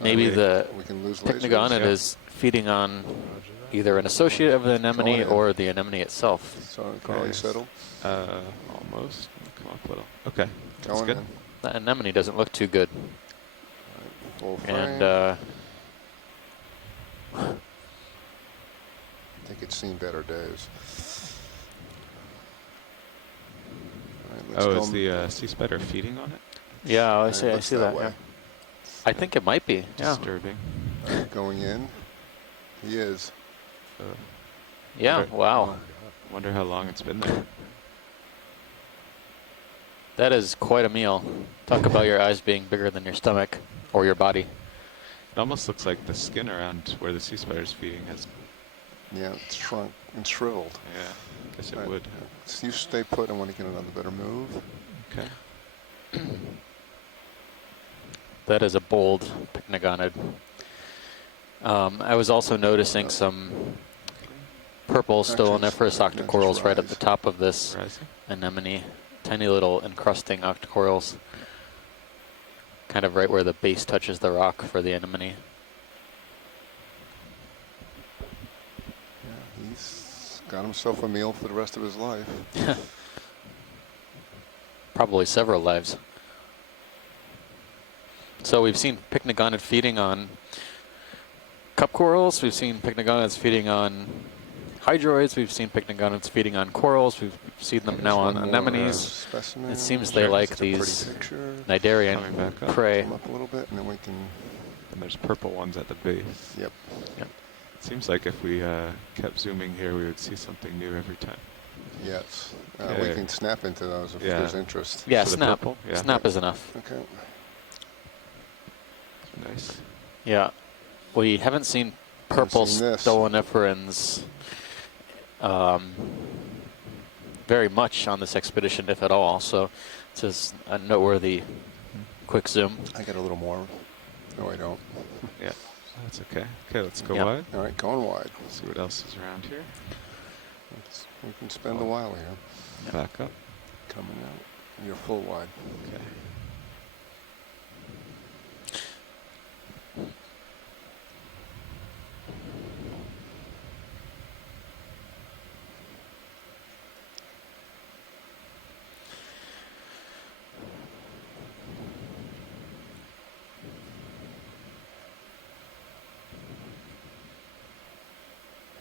maybe the pycnogonid is feeding on either an associate of the anemone or the anemone itself. So, Carly settled? Almost. Come up a little. Okay. That's Going good. in. The anemone doesn't look too good. Full frame. And I think it's seen better days. Oh, is the sea spider feeding on it? yeah, I see that. way. Yeah. I think it might be. Yeah. Disturbing. Going in. He is. Yeah. Wow. Wonder how long it's been there. That is quite a meal. Talk about your eyes being bigger than your stomach or your body. It almost looks like the skin around where the sea spider's feeding has. Yeah, it's shrunk and shriveled. Yeah, I guess it would. So you stay put. I want to get another better move. Okay. That is a bold pycnogonid. I was also noticing some purple stoloniferous octocorals right at the top of this anemone. Tiny little encrusting octocorals. Kind of right where the base touches the rock for the anemone. Yeah, he's got himself a meal for the rest of his life. Probably several lives. So we've seen pycnogonid feeding on cup corals. We've seen pycnogonids feeding on hydroids. We've seen pycnogonids feeding on corals. We've seen them now on anemones. It seems they like these cnidarian prey. Come up a little bit, and then we can. And there's purple ones at the base. Yep. Yep. It seems like if we kept zooming here, we would see something new every time. Yes. We can snap into those if there's interest. Yeah, So snap. purple? Yeah. Snap is enough. Okay. Nice. Yeah. We haven't seen purple stoloniferans very much on this expedition, if at all. So it's just a noteworthy quick zoom. I get a little more. No, I don't. Yeah, that's okay. Okay, let's go Yep. wide. All right, going wide. See what else is around here. We can spend a while here. Back up. Coming out. You're full wide. Okay.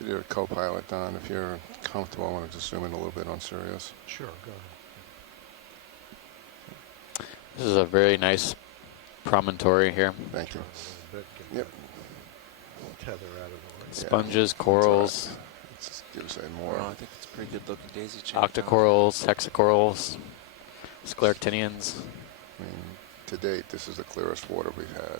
You're a co-pilot, Don. If you're comfortable, I want to just zoom in a little bit on Sirius. Sure, go ahead. This is a very nice promontory here. Thank you. Yep. Tether out of the way. Sponges, corals, Let's give us a more. Well, I think it's a pretty good looking daisy chain. octocorals, hexacorals, scleractinians. I mean, to date, this is the clearest water we've had.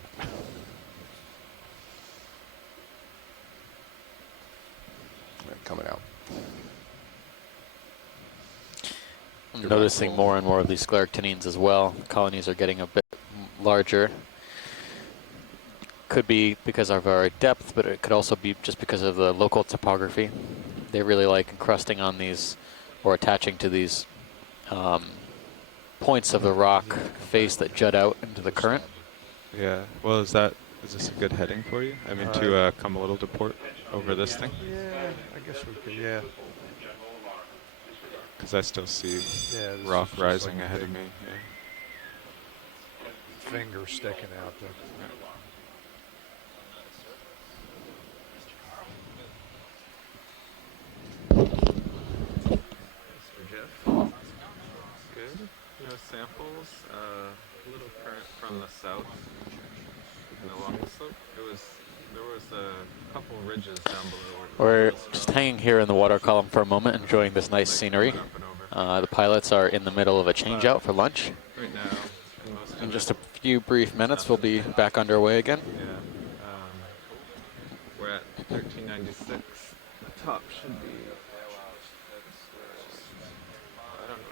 Coming out. I'm noticing more and more of these scleractinians as well. Colonies are getting a bit larger. Could be because of our depth, but it could also be just because of the local topography. They really like encrusting on these or attaching to these points of the rock face that jut out into the current. Yeah. Well, is that Is this a good heading for you? I mean, to come a little to port over this thing? Yeah, I guess we could, yeah. Because I still see Yeah, this rock is just rising like a ahead of big me. Yeah. finger sticking out there. Mr. Jeff. Good. No samples. A little current from the south and along the slope. There was a couple ridges down below. We're just hanging here in the water column for a moment, enjoying this nice scenery. The pilots are in the middle of a change out for lunch. Right now, In just a few brief minutes, we'll be back underway again. Yeah. We're at 1396. The top should be. I don't know.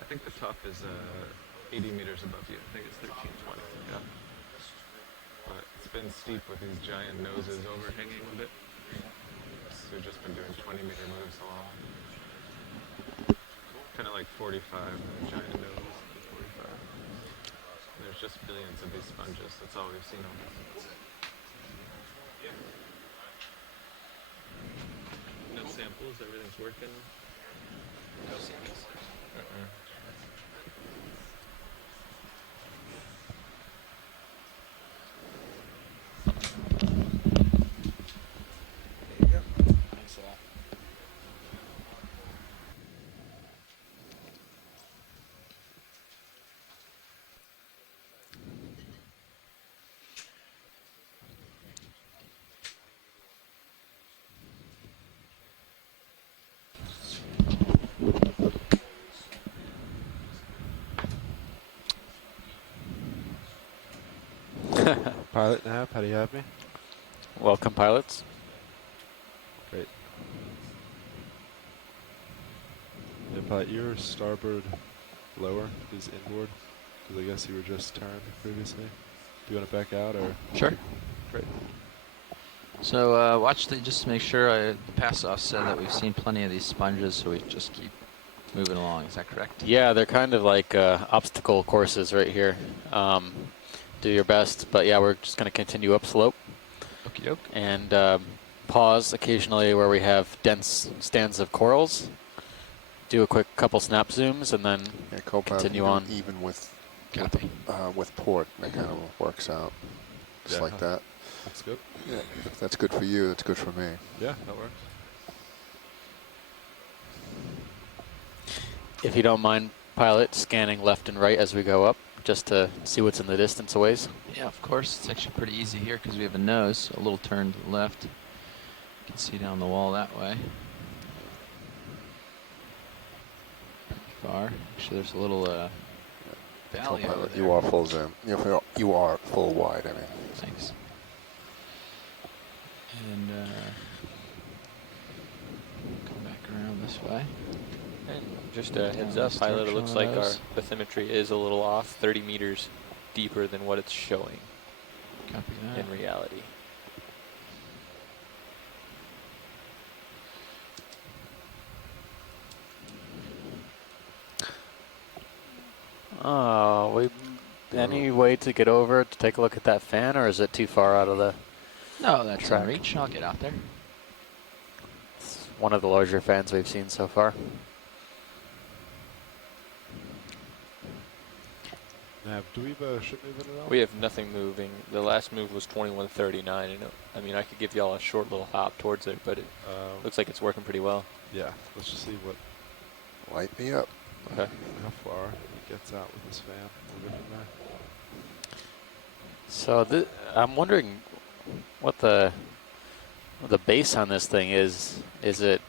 I think the top is 80 meters above you. I think it's 1320. Yeah. But it's been steep with these giant noses overhanging a bit. So we've just been doing 20-meter moves along. Kind of like 45, giant nose, 45. There's just billions of these sponges. That's all we've seen on this. No samples, everything's working. No samples. There you go. Thanks a lot. Pilot nav, how do you have me? Welcome, pilots. Great. Yeah, pilot, your starboard lower is inboard, because I guess you were just turned previously. Do you want to back out, or? Sure. Great. So watch just to make sure. The pass-off said that we've seen plenty of these sponges, so we just keep moving along. Is that correct? Yeah, they're kind of like obstacle courses right here. Do your best, but yeah, we're just going to continue upslope. Okie doke. And pause occasionally where we have dense stands of corals. Do a quick couple snap zooms, and then continue on. Even with port, that kind of works out. Just like that. That's good. Yeah, if that's good for you, that's good for me. Yeah, that works. If you don't mind, pilot, scanning left and right as we go up, just to see what's in the distance a ways. Yeah, of course. It's actually pretty easy here because we have a nose, a little turn to the left. You can see down the wall that way. Pretty far. Actually, there's a little valley over there. You are full zoom. You are full wide, I mean. Thanks. And come back around this way. And just a heads up, pilot, it looks like our bathymetry is a little off, 30 meters deeper than what it's showing. Copy that. In reality. Oh, any way to get over to take a look at that fan, or is it too far out of the No, that's track? in reach. I'll get out there. It's one of the larger fans we've seen so far. Nav, do we have a ship moving at all? We have nothing moving. The last move was 2139. And I mean, I could give y'all a short little hop towards it, but it looks like it's working pretty well. Yeah, let's just see what. Light me up. Okay. How far he gets out with this fan. We'll go from there. So I'm wondering what the base on this thing is. Is it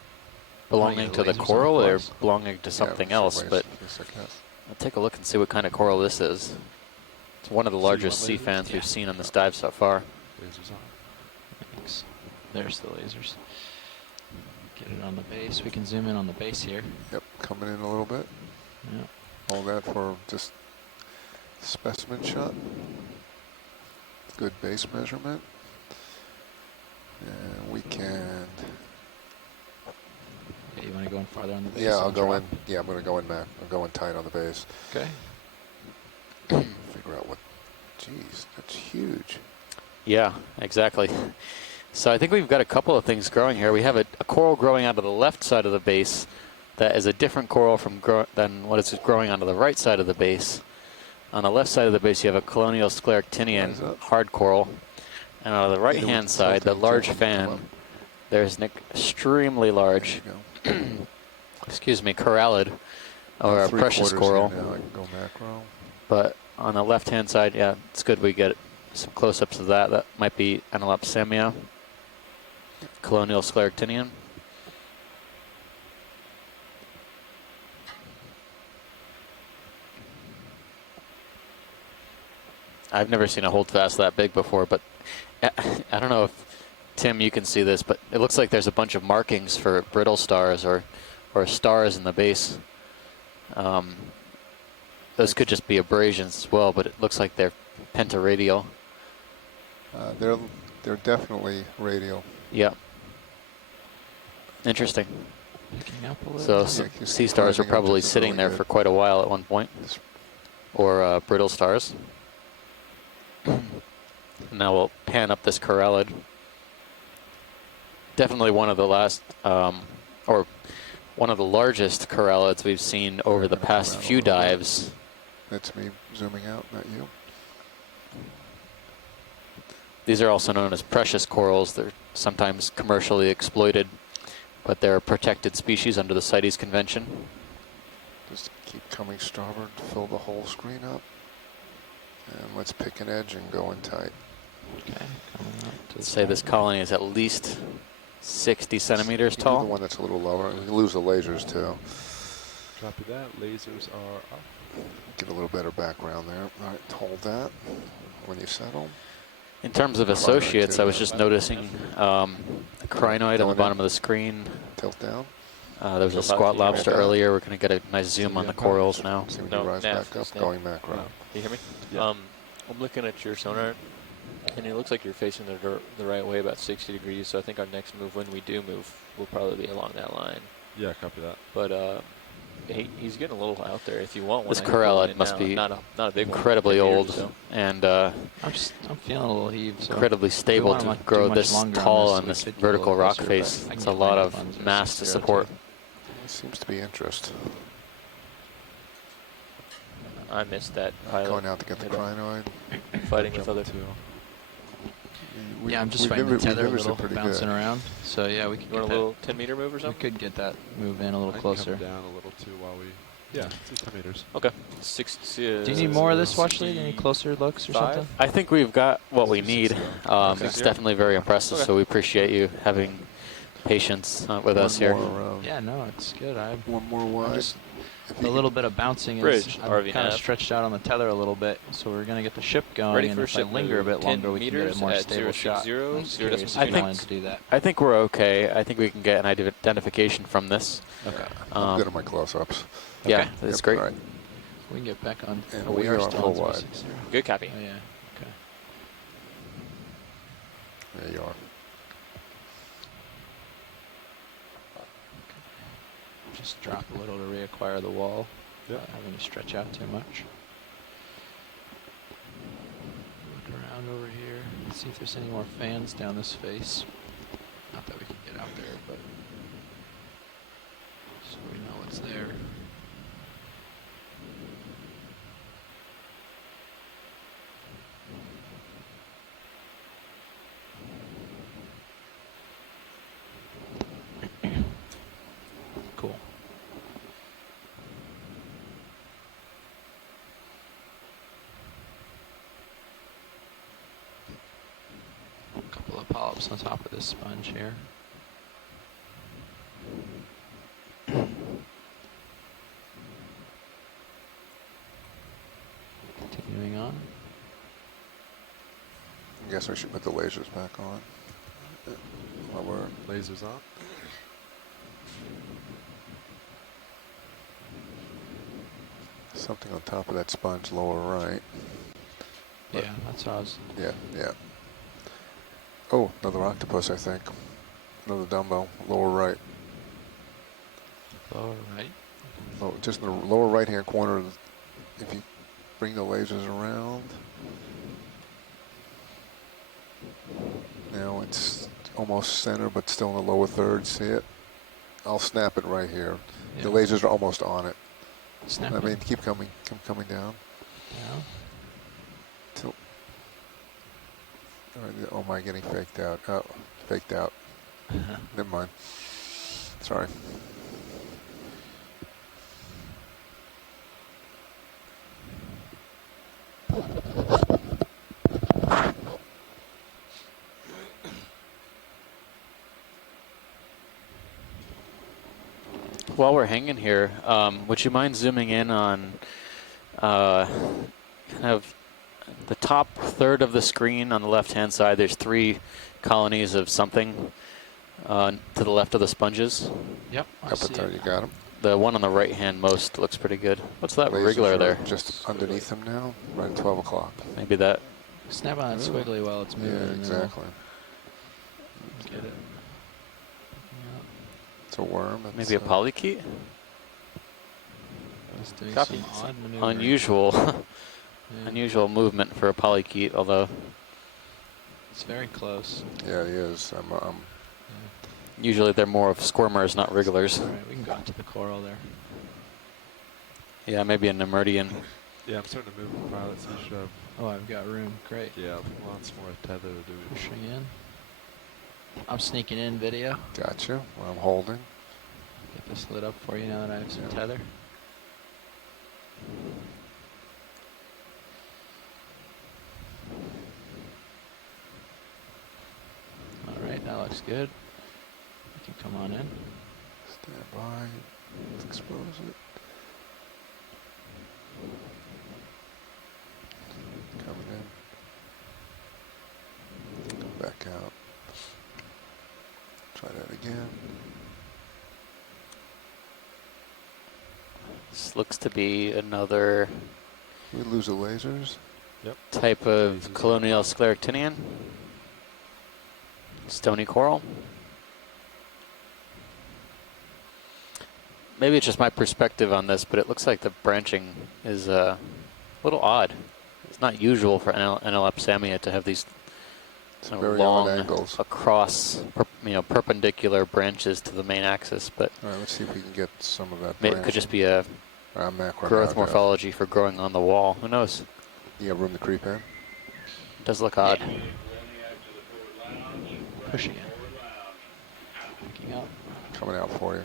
belonging to the coral or belonging to something else? But I'll take a look and see what kind of coral this is. It's one of the largest sea fans we've seen on this dive so far. Lasers on. Thanks. There's the lasers. Get it on the base. We can zoom in on the base here. Yep, coming in a little bit. Yep. All that for just specimen shot. Good base measurement. And we can. Okay, you want to go in farther on the base? Yeah, I'll go in. Yeah, I'm going to go in back. I'm going tight on the base. Okay. Figure out what. Jeez, that's huge. Yeah, exactly. So I think we've got a couple of things growing here. We have a coral growing out of the left side of the base that is a different coral than what is growing onto the right side of the base. On the left side of the base, you have a colonial scleractinian hard coral. And on the right-hand side, the large fan, there's an extremely large, excuse me, corallid, or a precious coral. Now I can go macro. But on the left-hand side, yeah, it's good we get some close-ups of that. That might be Anelopsamia, colonial scleractinian. I've never seen a holdfast that big before, but I don't know if, Tim, you can see this, but it looks like there's a bunch of markings for brittle stars or stars in the base. Those could just be abrasions as well, but it looks like they're pentaradial. They're definitely radial. Yeah. Interesting. Picking up a So little. sea stars were probably sitting there for quite a while at one point, or brittle stars. Now we'll pan up this corallid. Definitely one of the last, or one of the largest corallids we've seen over the past few dives. That's me zooming out, not you. These are also known as precious corals. They're sometimes commercially exploited, but they're a protected species under the CITES Convention. Just keep coming starboard, fill the whole screen up. And let's pick an edge and go in tight. Okay, coming up to Say this colony is at least 60 centimeters You do tall. the one that's a little lower. We lose the lasers too. Copy that. Lasers are up. Get a little better background there. All right, hold that when you settle. In terms of associates, I was just noticing a crinoid on the bottom of the screen. Tilt down. There was a squat lobster earlier. We're going to get a nice zoom on the corals now. See when you rise back up, going macro. Can you hear me? Yeah. I'm looking at your sonar, and it looks like you're facing the right way, about 60 degrees. So I think our next move, when we do move, will probably be along that line. Yeah, copy that. But he's getting a little out there. If you want one, This I can pull it corallid in must now. be not a big one, incredibly 10 meters old or so. and I'm feeling a little heave. So incredibly stable we to wanna grow do much this longer tall on on this, this we could get a vertical little rock closer, face. but I It's can a get lot my of buns or mass to 602. support. Seems to be interest. I missed that pilot. Going out to get the crinoid. Fighting with other. Yeah, I'm just we fighting the mimicked- we tether a mimicked it little, pretty bouncing good. around. So yeah, we could You get want a that. little 10-meter move or We something? could get that move in a little I can closer. come down a little too while we. Yeah, 10 meters. Okay. Do you need more of this, Watchley? Any closer looks or something? I think we've got what we need. It's definitely very impressive, so we appreciate you having patience with us here. Yeah, no, it's good. One more wide. Just a little bit of bouncing Bridge, is I'm RV kind of nav. stretched out on the tether a little bit, so we're gonna get the ship going. Ready and for if I ship linger a move. bit 10 longer, we can get a meters more at stable 060, shot. I'm curious if 0.2. you wanted to do that. I think we're okay. I think we can get an identification from this. Okay. I'm good at my close-ups. Yeah, Okay. that's Yep, great. all right. We can get back on. And Oh, we are are still full on wide. 060. Good copy. Oh, yeah. Okay. There you are. Just drop a little to reacquire the wall. Yep. Not having to stretch out too much. Look around over here. See if there's any more fans down this face. Not that we can get out there, but so we know what's there. Cool. A couple of polyps on top of this sponge here. Continuing on. I guess I should put the lasers back on. While we're Lasers on. something on top of that sponge, lower right. Yeah, that's what I was. Yeah, yeah. Oh, another octopus, I think. Another Dumbo, lower right. Lower right. Oh, just in the lower right-hand corner. If you bring the lasers around. Now it's almost center, but still in the lower third. See it? I'll snap it right here. Yeah. The lasers are almost on it. Snap I it. mean, keep coming down. Yeah. Till. Oh, am I getting faked out? Oh, faked out. Never mind. Sorry. While we're hanging here, would you mind zooming in on kind of the top third of the screen on the left-hand side? There's 3 colonies of something to the left of the sponges. Yep. Up at there, you got them. The one on the right-hand most looks pretty good. What's that Lasers wriggler are there? just underneath them now, right at 12 o'clock. Maybe that. Snap on it squiggly while it's moving. Yeah, and then exactly. we'll get it. It's a worm. Maybe a polychaete? It's doing Copy. some odd maneuvering. Unusual. Yeah. Unusual movement for a polychaete, although It's very close. Yeah, it is. usually they're more of squirmers, not wrigglers. All right, we can go into the coral there. Yeah, maybe a Nemertian. Yeah, I'm starting to move the pilot, so you should have. Oh, I've got room. Great. Yeah, lots more tether to do. Pushing in. I'm sneaking in video. Gotcha. Well, I'm holding. Get this lit up for you now that I have some tether. All right, that looks good. You can come on in. Stand by. Let's expose it. Coming in. Come back out. Try that again. This looks to be another We lose the lasers. Yep. type of colonial scleractinian. Stony coral. Maybe it's just my perspective on this, but it looks like the branching is a little odd. It's not usual for Anelepsamia to have these kind of very odd long angles. across, perpendicular branches to the main axis. But All right, let's see if we can get some of that. maybe it could just be a growth morphology for growing on the wall. Who knows? You have room to creep in? It does look odd. Pushing in. Picking up. Coming out for you.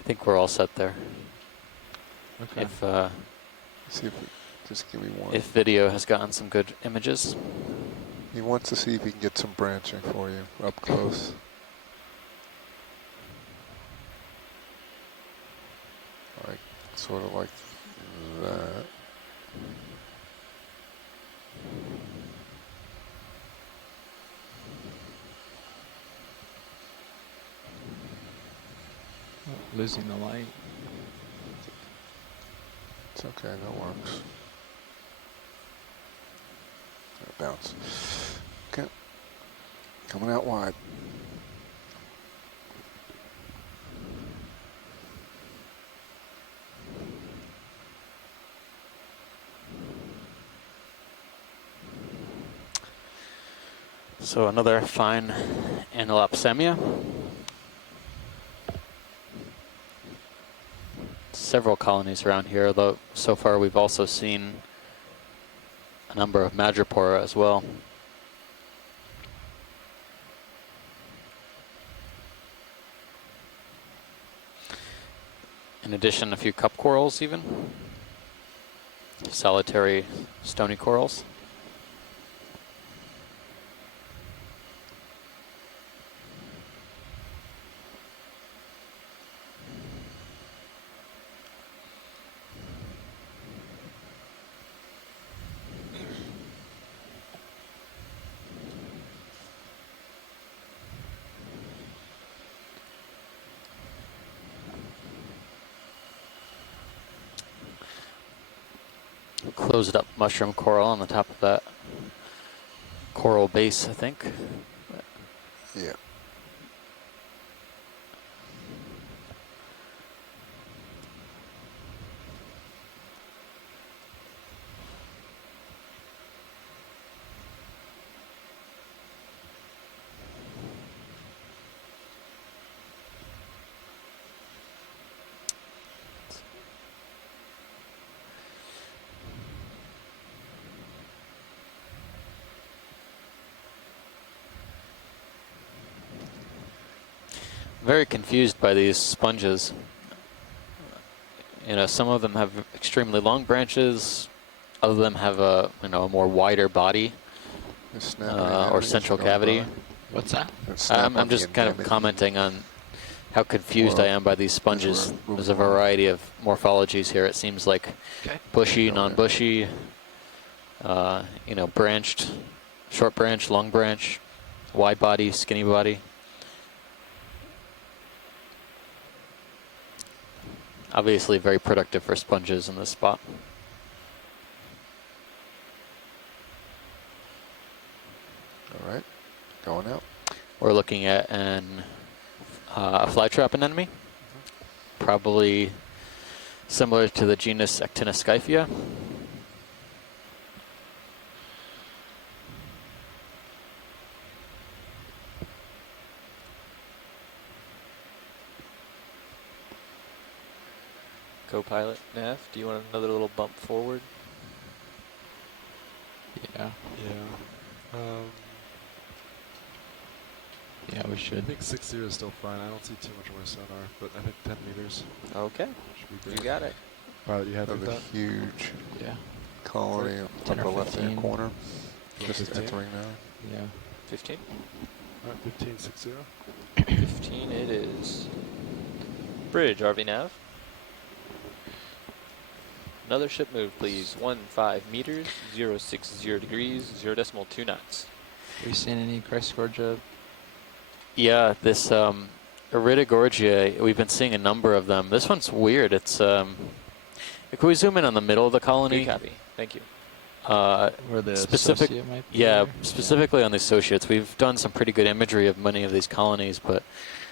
I think we're all set there. Okay. If See if just give me one. if video has gotten some good images. He wants to see if he can get some branching for you up close. Like sort of like that. Losing the light. It's okay, that works. Bounce. Okay. Coming out wide. So another fine Anelepsamia. Several colonies around here, though so far we've also seen a number of Madrepora as well. In addition, a few cup corals even. Solitary stony corals. Closed up mushroom coral on the top of that coral base, I think. Yeah. very confused by these sponges. You know, some of them have extremely long branches. Other of them have a a more wider body or central cavity. What's that? I'm just kind of commenting on how confused I am by these sponges. There's a variety of morphologies here. It seems like bushy, non-bushy, branched, short branch, long branch, wide body, skinny body. Obviously very productive for sponges in this spot. All right, going out. We're looking at a flytrap anemone, probably similar to the genus Actinoscyphia. Co-pilot, Nav, do you want another little bump forward? Yeah. Yeah, we should. I think 60 is still fine. I don't see too much more sonar, but I think 10 meters. Okay. Should be You good. got it. Pilot, you happy with Another that? huge Yeah. colony in 10 or upper left-hand 15. corner. Just 15? entering now. Yeah. 15? All right, 15, 60. 15 it is. Bridge, RV Nav. Another ship move, please. 15 meters, 060 degrees, 0.2 knots. Have you seen any Iridogorgia? Yeah, this Iridogorgia, we've been seeing a number of them. This one's weird. It's can we zoom in on the middle of the colony? Good copy. Thank you. Where the associate might be yeah, there? specifically on the associates. We've done some pretty good imagery of many of these colonies, but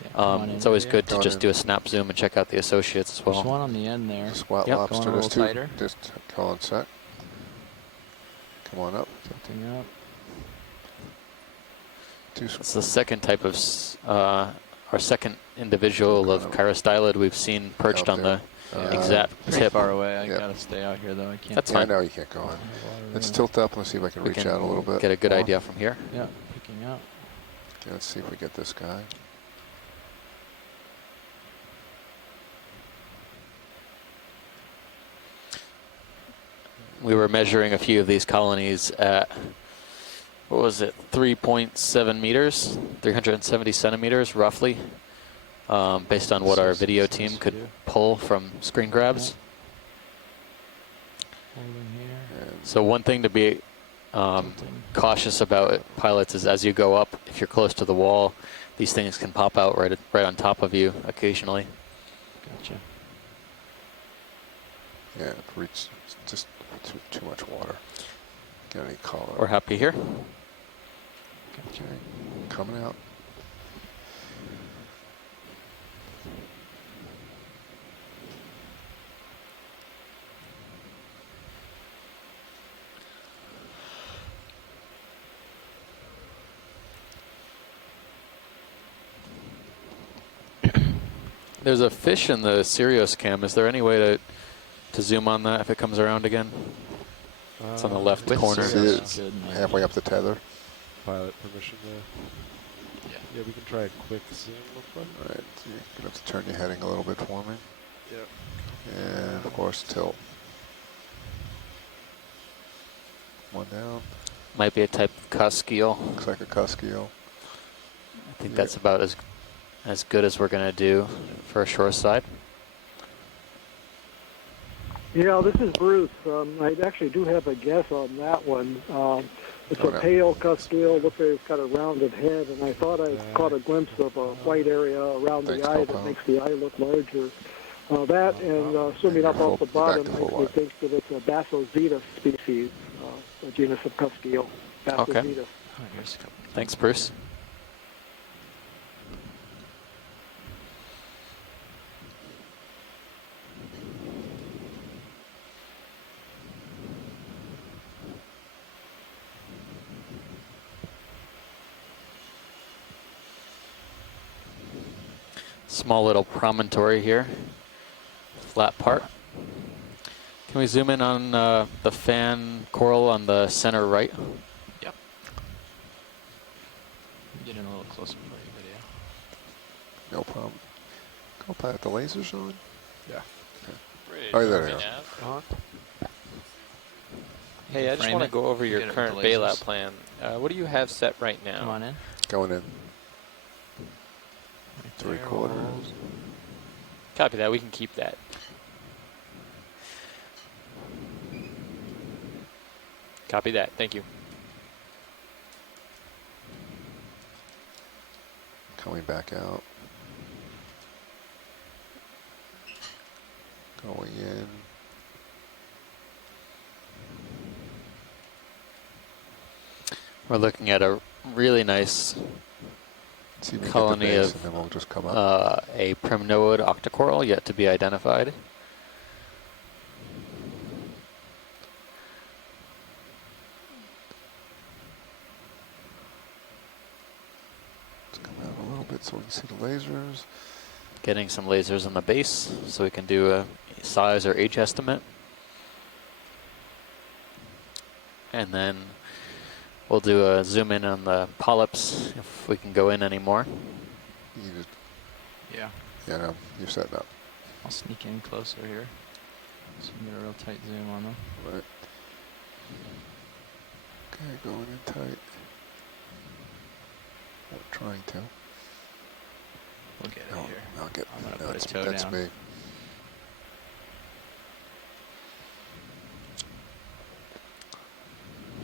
it's always good to just do a snap zoom and check out the associates as well. There's one on the end there. Squat Yep. lobster. Going a There's little two. tighter. Just go on set. Come on up. Tilting up. It's the second type of, our second individual of chirostylid we've seen perched on the exact Pretty tip. far away. I gotta stay out here though. I can't. That's Yeah, fine. no, you can't go on. Let's tilt up. Let's see if I can We reach can out a little bit. get a good more. idea from here. Yeah, picking up. Okay, let's see if we get this guy. We were measuring a few of these colonies at, what was it, 3.7 meters, 370 centimeters roughly, based on what our video team could pull from screen grabs. Holding here. So one thing to be cautious about, pilots, is as you go up, if you're close to the wall, these things can pop out right on top of you occasionally. Gotcha. Yeah, reach just too much water. Get any color. We're happy here. Okay, coming out. There's a fish in the Sirius cam. Is there any way to zoom on that if it comes around again? It's on the left corner. See it halfway up the tether. Pilot permission there. Yeah, we can try a quick zoom real quick. All right, so you're gonna have to turn your heading a little bit for me. Yep. And of course tilt. One down. Might be a type of cusk eel. Looks like a cusk eel. I think that's about as good as we're gonna do for a shore side. Yeah, this is Bruce. I actually do have a guess on that one. It's a pale cusk eel. Looks like it's got a rounded head, and I thought I caught a glimpse of a white area around the eye that makes the eye look larger. That and swimming up off the bottom makes me think that it's a Bassozetus species, a genus of cusk eel. Okay. Bassozetus. Thanks, Bruce. Small little promontory here, flat part. Can we zoom in on the fan coral on the center right? Yep. Get in a little closer for your video. No problem. Go pat the lasers on. Yeah. Okay. Oh, there they are. Hey, I just Frame want to it. go over your Get it with current the bailout lasers. plan. What do you have set right now? Come on in. Going in. Right 3/4. Copy that. We can keep that. Copy that. Thank you. Coming back out. Going in. We're looking at a really nice See if we get the colony base, of and then we'll just come up. a primnoid octocoral yet to be identified. Let's come out a little bit so we can see the lasers. Getting some lasers on the base so we can do a size or age estimate. And then we'll do a zoom in on the polyps if we can go in anymore. You just, Yeah. yeah, no, you're setting up. I'll sneak in closer here. So you can get a real tight zoom on them. Right. Okay, going in tight. We're trying to. We'll get it No, here. I'll get. I'm gonna No, put a that's, toe that's down. me.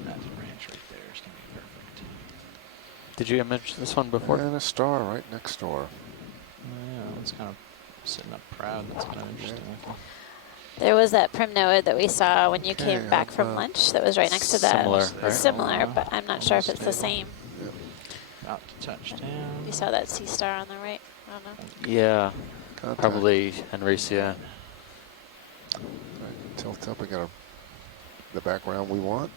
That branch right there is gonna be perfect. Did you image this one before? And a star right next door. Oh, yeah, it's kind of sitting up proud. That's kind of interesting. looking. There was that primnoid that we saw when you Okay, came back I'm, from lunch that was right next to that. Similar, right? Similar, but I'm not sure if it's the same. About to touch down. You saw that sea star on the right? I don't know. Yeah, Contact. probably Henricia. Right, tilt up. We got the background we want.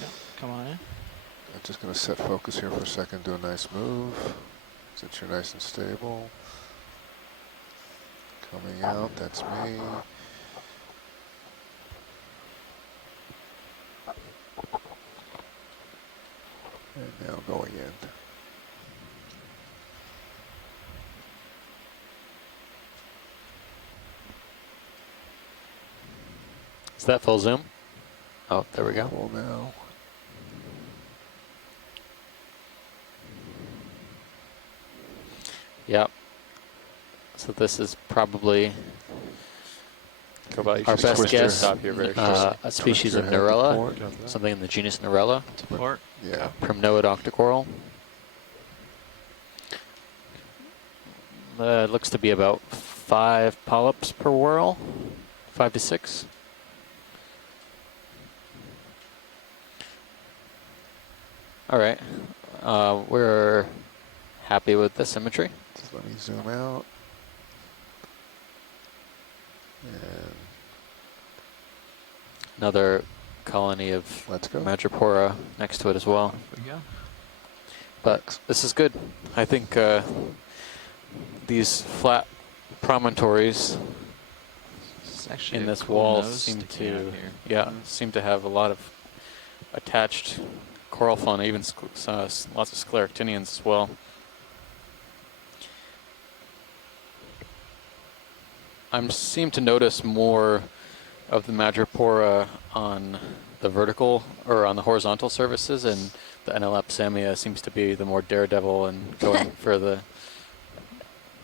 Yep, come on in. I'm just going to set focus here for a second. Do a nice move. Since you're nice and stable. Coming out. That's me. And now going in. Is that full zoom? Oh, there we go. Full now. Yep. So this is probably Go about our just best twist your- guess. Stop here very A species your of head to Narella, port. something in the genus Narella, To port. Yeah. primnoid octocoral. It looks to be about 5 polyps per whirl, 5 to 6. All right, we're happy with this imagery. Just let me zoom out. And Another colony of let's go. Madrepora next to it as well. Off we go. But this is good. I think these flat promontories It's actually in a this cool wall nose seem sticking out to, here. yeah, seem to have a lot of attached coral fauna, even lots of scleractinians as well. I seem to notice more of the Madrepora on the vertical or on the horizontal surfaces, and the Enelapsamia seems to be the more daredevil and going for the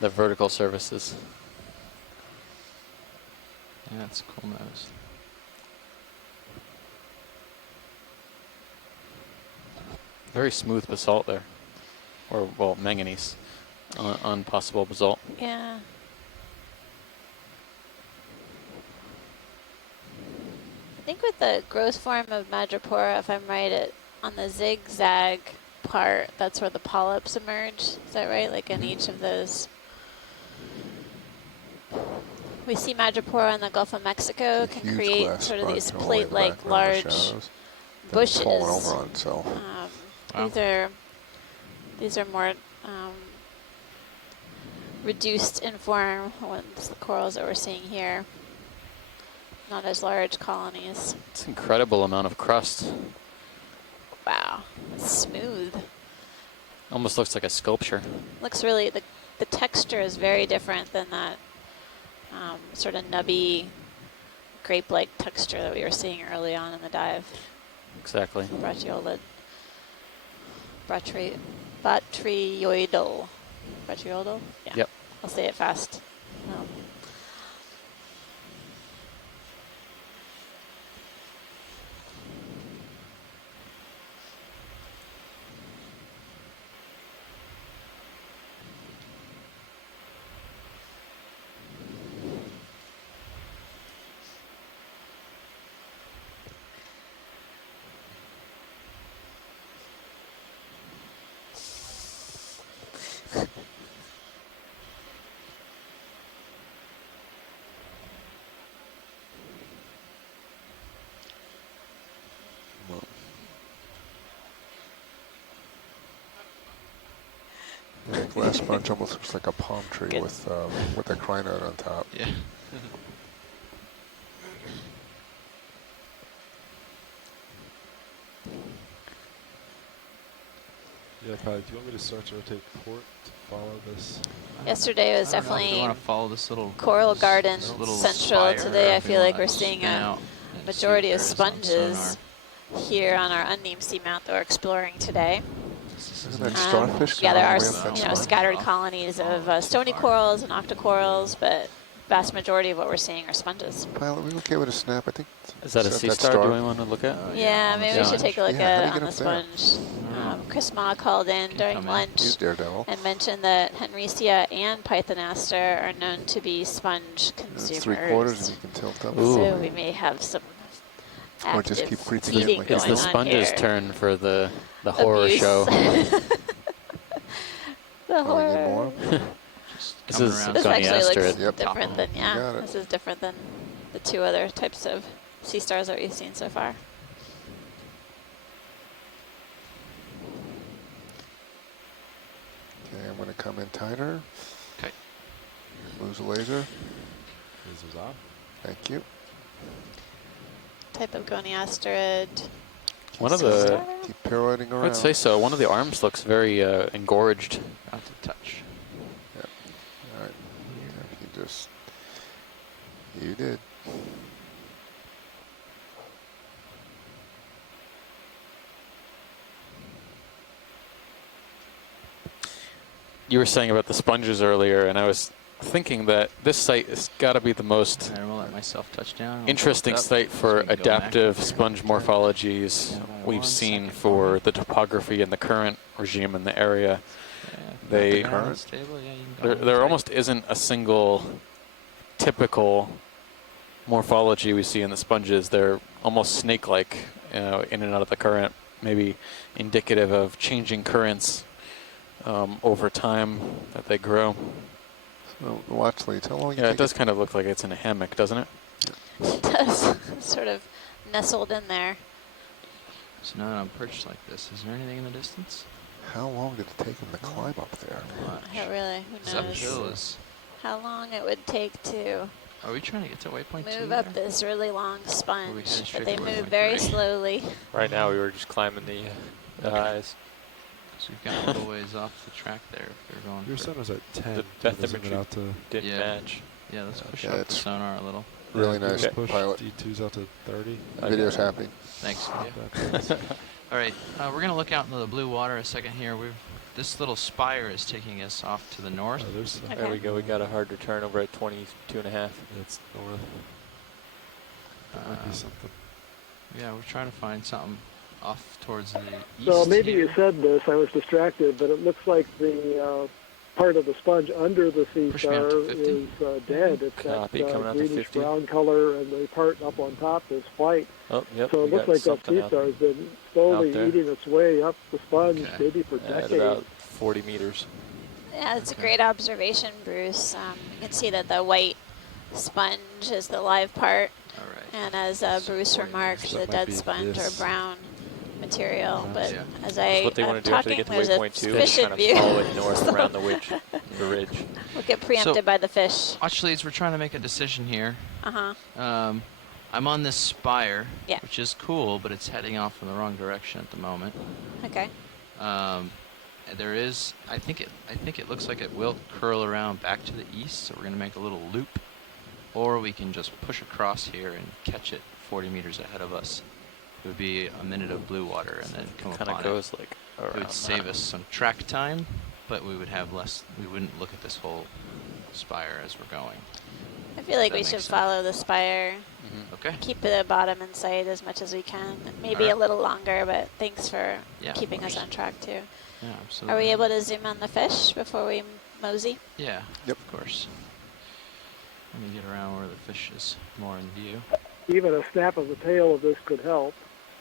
vertical surfaces. Yeah, that's a cool nose. Very smooth basalt there, or well, manganese on possible basalt. Yeah. I think with the growth form of Madrepora, if I'm right, on the zigzag part, that's where the polyps emerge. Is that right? Like in each of those. We see Madrepora in the Gulf of Mexico can Huge create glass sort of spots these all the way in the plate-like background, the large shadows. Then bushes. it's falling over on itself. Wow. These are more reduced in form ones, the corals that we're seeing here. Not as large colonies. It's an incredible amount of crust. Wow, it's smooth. Almost looks like a sculpture. Looks really, the the texture is very different than that sort of nubby, grape-like texture that we were seeing early on in the dive. Exactly. Brachyolid. Batrioidal. Batrioidal? Yeah. Yep. I'll say it fast. The glass sponge almost looks like a palm tree with a crinoid on top. Yeah. Yeah, Patty, do you want me to start to rotate port to follow this? Yesterday was I don't know if definitely you want to follow this little Coral Garden this little Central. spire, Today or I if you feel like wanna we're seeing spin a out and majority see of if there is on sponges here on our unnamed seamount that we're exploring today. Isn't that starfish? Yeah, there are coming way up that sponge? scattered colonies of stony corals and octocorals, but vast majority of what we're seeing are sponges. Pilot, are we okay with a snap? I think. Is that a sea star? Do we want to look at? Yeah, maybe we should take a look Yeah, how do at you on get the up there? sponge. Chris Ma called in during lunch He's Daredevil. and mentioned that Henricia and Pythonaster are known to be sponge consumers. It's 3/4 and you can tilt up. So we may have some Or just active keep creeping feeding in. It's the sponge's here. turn for the horror Abuse. show. The horror. This is This actually looks Yep. different than, Got it. this is different than the two other types of sea stars that we've seen so far. Okay, I'm going to come in tighter. Okay. Lose the laser. Laser's off. Thank you. Type of goniasterid. One of the, Keep pirouetting around. I'd say so. One of the arms looks very engorged. Out to touch. Yep. All right. You just. You did. You were saying about the sponges earlier, and I was thinking that this site has got to be the most I will let myself touch down. interesting site for adaptive sponge morphologies we've seen for the topography and the current regime in the area. They there almost isn't a single typical morphology we see in the sponges. They're almost snake-like, in and out of the current, maybe indicative of changing currents over time that they grow. So watch, Lee. How long? Yeah, it does kind of look like it's in a hammock, doesn't it? It does. Sort of nestled in there. So now that I'm perched like this, is there anything in the distance? How long did it take him to climb up there? Yeah, really, who knows how long it would take to Are we trying to get to waypoint 2? move up this really long sponge, headed but straight they to move waypoint very 3? slowly. Right now we were just climbing the eyes. So we've got a little ways off the track there if they're going Your for sun was at 10. The Do you want to zoom it bathymetry out to didn't match. Yeah, let's push Yeah, up the it's sonar a little. Really Yeah, nice, push pilot. D2s out to 30. Video's happy. Thanks. Yeah. All right, we're going to look out into the blue water a second here. This little spire is taking us off to the north. There we go. We got a hard return over at 22.5. It's north. Might be something. Yeah, we're trying to find something off towards the east. So maybe here. you said this, I was distracted, but it looks like the part of the sponge under the sea Push me up star to 50. is dead. It's Copy, coming out that to greenish 50. brown color, and the part up on top is white. Oh, yep. So it we looks got like that something sea out star has been slowly out there. eating its way up the sponge, Okay. maybe for at decades. about 40 meters. Yeah, it's a great observation, Bruce. You can see that the white sponge is the live part, All right. and as Bruce remarked, So the that might dead be sponge this. or brown material. But Yeah. as That's what they I'm want to do after they talking, get to there's a waypoint 2. fish Kind in of view. follow it north So around the ridge. we'll get preempted So- by the fish. Watch, leads, we're trying to make a decision here. Uh-huh. I'm on this spire, Yeah. which is cool, but it's heading off in the wrong direction at the moment. Okay. there is. I think it looks like it will curl around back to the east. So we're going to make a little loop, or we can just push across here and catch it 40 meters ahead of us. It would be a minute of blue water and then come Kind upon of goes like it. It would save us some track time, but we would have less. We wouldn't look at this whole spire as we're going. I feel like That we makes should sense. follow the spire. Okay. Keep the bottom in sight as much as we can. Maybe Alright. a little longer, but thanks for Yeah, of keeping us course. on track too. Yeah, Are absolutely. we able to zoom on the fish before we mosey? Yeah. Yep. Of course. Let me get around where the fish is more in view. Even a snap of the tail of this could help.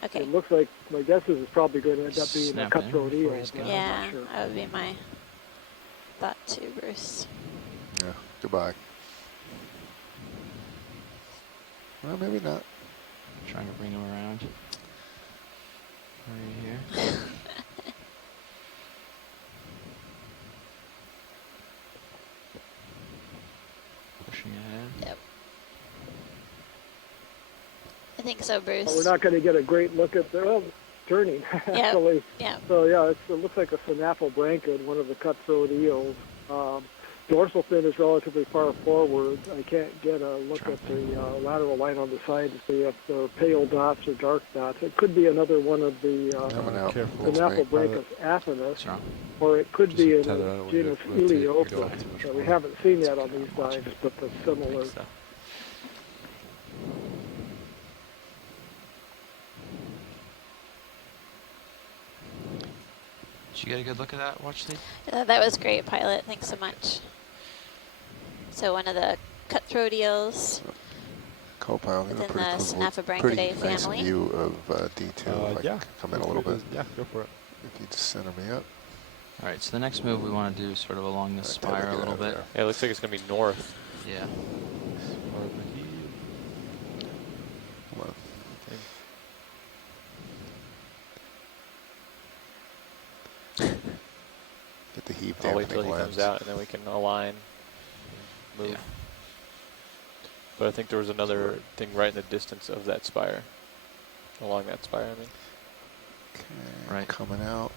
Okay. It looks like my guess is it's probably going to end up being a Snap in cutthroat eel. before he's but gone. I'm Yeah, not sure. that would be my thought too, Bruce. Yeah, goodbye. Well, maybe not. Trying to bring him around. Right here. Pushing ahead. Yep. I think so, Bruce. Well, we're not going to get a great look at the turning, actually. Yeah. So, yeah, it looks like a synaphobranchid, one of the cutthroat eels. Dorsal fin is relatively far forward. I can't get a look at the lateral line on the side to see if they're pale dots or dark dots. It could be another one of the Synaphobranchus aphanus, or it could be in the genus Heliopus that we haven't seen yet on these dives, but that's similar. Did you get a good look at that watch lead? That was great, Pilot. Thanks so much. So one of the cutthroat eels Co-pilot, within pretty the cool, Synaphobranchidae pretty nice family. view of D2. If I yeah. can come in a little bit. Yeah, go for it. If you just center me up. All right, so the next move we want to do is sort of along this spire a little bit. Yeah, it looks like it's going to be north. Yeah. Come on. Get the heave I'll wait till dampening he lens. comes out and then we can align, move. Yeah. But I think there was another thing right in the distance of that spire. Along that spire, I mean. Okay, right. Coming out.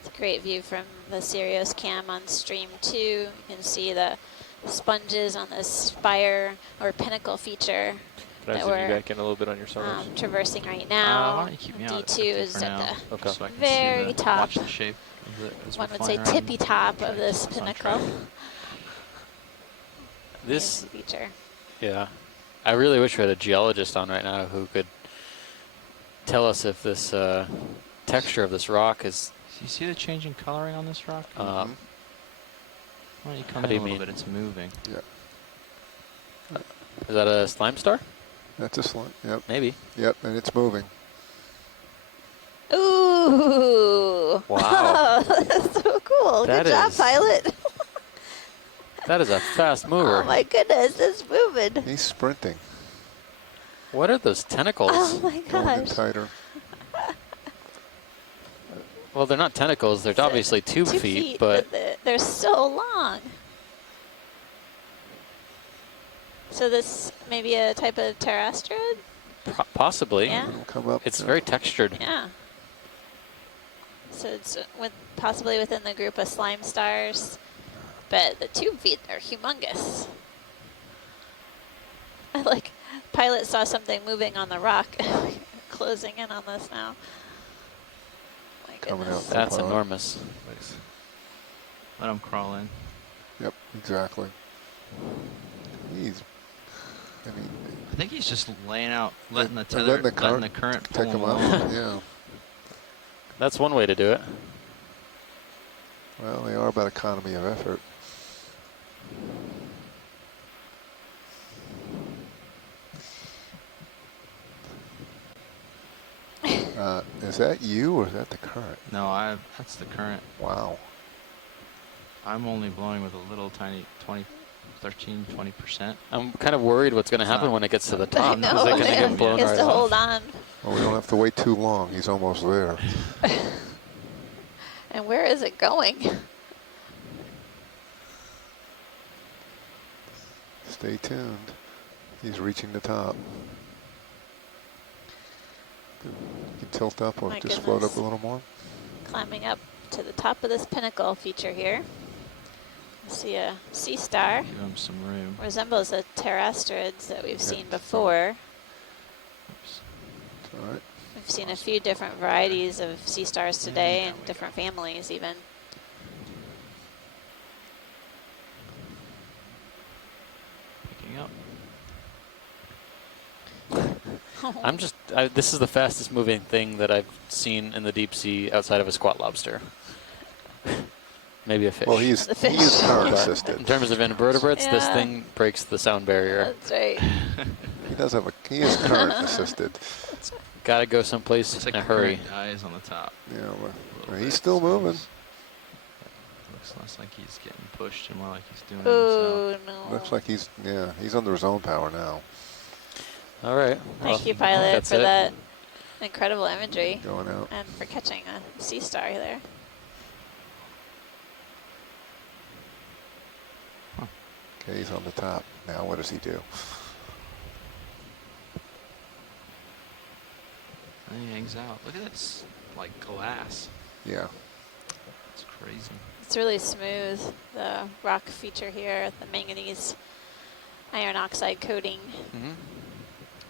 It's a great view from the Sirius cam on stream 2. You can see the sponges on this spire or pinnacle feature Can I that zoom you we're back in a little bit on your sonars? traversing right now. Why don't you keep me out D2 is for at now, the okay. So I can very see the, top. watch the shape of it as One we're would say flying around. tippy top of this Keep us on pinnacle. track. This feature. Yeah. I really wish we had a geologist on right now who could tell us if this texture of this rock is... Do you see the changing coloring on this rock? Mm-hmm. Why don't you come How in do a you little mean? bit? It's moving. Yeah. Is that a slime star? That's a slime. Yep. Maybe. Yep, and it's moving. Ooh! Wow. That's so cool. That Good job, is- Pilot. That is a fast mover. Oh my goodness, it's moving. He's sprinting. What are those tentacles? Oh my Going in gosh. tighter. Well, they're not tentacles. They're obviously tube 2 feet, but they're so long. So this may be a type of pterostrate? possibly. Yeah. Come up. It's very textured. Yeah. So it's possibly within the group of slime stars, but the tube feet are humongous. I like, Pilot saw something moving on the rock. Closing in on this now. My Coming goodness. out. That's Pond. enormous. Nice. Let him crawl in. Yep, exactly. He's. I think he's just laying out, letting the They're tether, letting the current pull take him him out. along. Yeah. That's one way to do it. Well, they are about economy of effort. Is that you or is that the current? No, that's the current. Wow. I'm only blowing with a little tiny 20%. I'm kind of worried what's going to happen when it gets to the I top. know, Is it going to get blown he has right to off? hold on. Well, we don't have to wait too long. He's almost there. And where is it going? Stay tuned. He's reaching the top. You can tilt up or My just float up goodness. a little more. Climbing up to the top of this pinnacle feature here. You see a sea star. Give him some room. Resembles the pterasterids that we've seen it's before. It's all right. We've seen a few different varieties of sea stars today and different families even. Picking up. This is the fastest moving thing that I've seen in the deep sea outside of a squat lobster. Maybe a fish. Well, he is current assisted. In terms of invertebrates, this thing breaks the sound barrier. That's right. He is current assisted. Got to go someplace Looks like in a the hurry. current dies on the top. Yeah, well, he's still moving. Looks less like he's getting pushed and more like he's doing it Oh, himself. no. Looks like he's under his own power now. All right. Thank you, pilot, for that incredible imagery. Going out. And for catching a sea star there. Okay, he's on the top. Now what does he do? And he hangs out. Look at this, like glass. Yeah. It's crazy. It's really smooth, the rock feature here, the manganese iron oxide coating. Mm-hmm.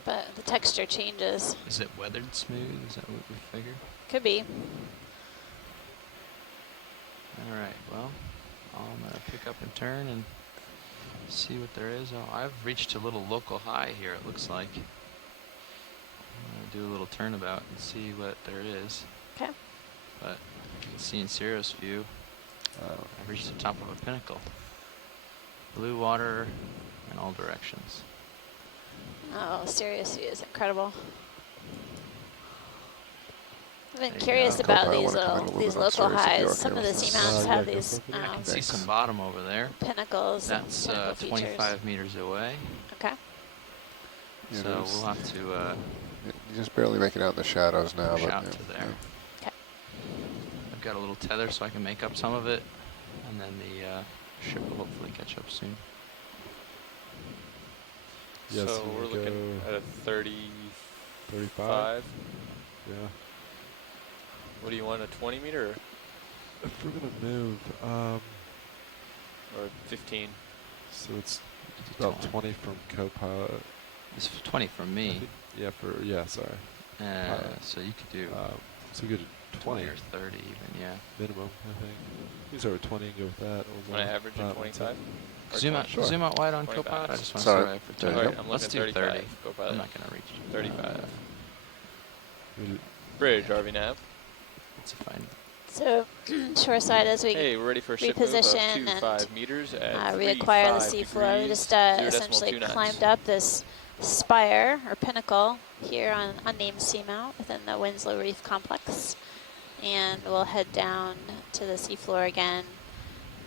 But the texture changes. Is it weathered smooth? Is that what we figured? Could be. All right, well, I'm going to pick up and turn and see what there is. Oh, I've reached a little local high here, it looks like. I'm going to do a little turnabout and see what there is. Okay. But you can see in Cirrus view, I've reached the top of a pinnacle. Blue water in all directions. Oh, Sirius view is incredible. I've been There you curious go. about Copilot, these wanna come in a little little these bit on local Sirius if you highs. are Some of the careful. seamounts Yeah, have go these for it. I can see some bottom over there. pinnacles. and That's pinnacle features. 25 meters away. Okay. Yeah, So there's- we'll have to You just barely make it out in the shadows now. push But out yeah, to there. yeah. Okay. I've got a little tether so I can make up some of it, and then the ship will hopefully catch up soon. Yes, So we're looking at a 35. Yeah. What do you want, a 20 meter If we're gonna move, or 15? so it's about 20 from co-pilot. It's 20 from me. Sorry. So you could do So we could 20 20 or 30 even, yeah. minimum, I think. We start with 20 and go with that. Want to average at 25? Zoom out, Sure. zoom out wide on 25. Copilot. I just want to Sorry. survive for There you 30. go. I'm Let's looking do 30. 35. Copilot. I'm not going to reach 35. We- Bridge, RV nav. It's fine. So shoreside as we Hey, we're ready for a ship move of reposition 25 meters at reacquire the 35 seafloor. We degrees, just 0.2 essentially knots. climbed up this spire or pinnacle here on unnamed seamount within the Winslow Reef complex, and we'll head down to the seafloor again.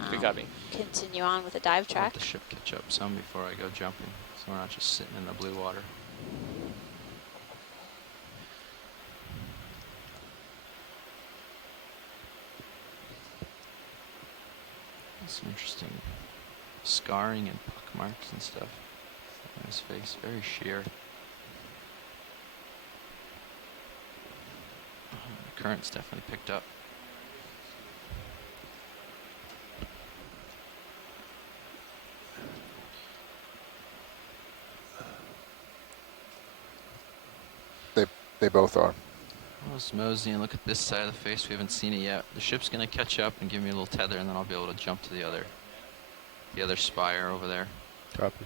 Good copy. Continue on with the dive Let track. the ship catch up some before I go jumping, so we're not just sitting in the blue water. Some interesting scarring and pock marks and stuff on his face. Very sheer. The current's definitely picked up. They both are. Let's mosey and look at this side of the face. We haven't seen it yet. The ship's gonna catch up and give me a little tether, and then I'll be able to jump to the other spire over there. Copy.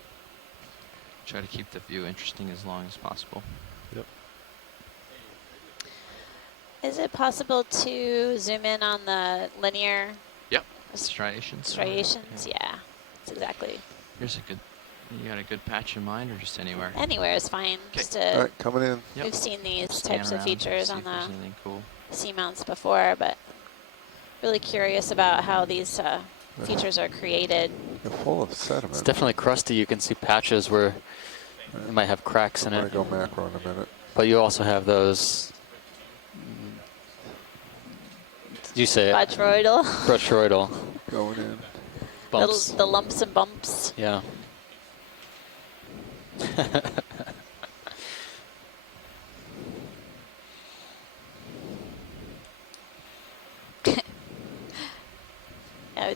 Try to keep the view interesting as long as possible. Yep. Is it possible to zoom in on the linear Yep. Striations. striations? Yeah, that's exactly. Here's a good. You got a good patch in mind, or just anywhere? Anywhere is fine. Just All right, coming in. Yep. We've seen these Scan types of around, features see on if there's the anything cool. seamounts before, but really curious about how these features are created. They're full of sediment. It's definitely crusty. You can see patches where it might have cracks in I'm it. going to go macro in a minute. But you also have those. You say it. Botryoidal. Botryoidal. Going in. Bumps. The lumps and bumps. Yeah.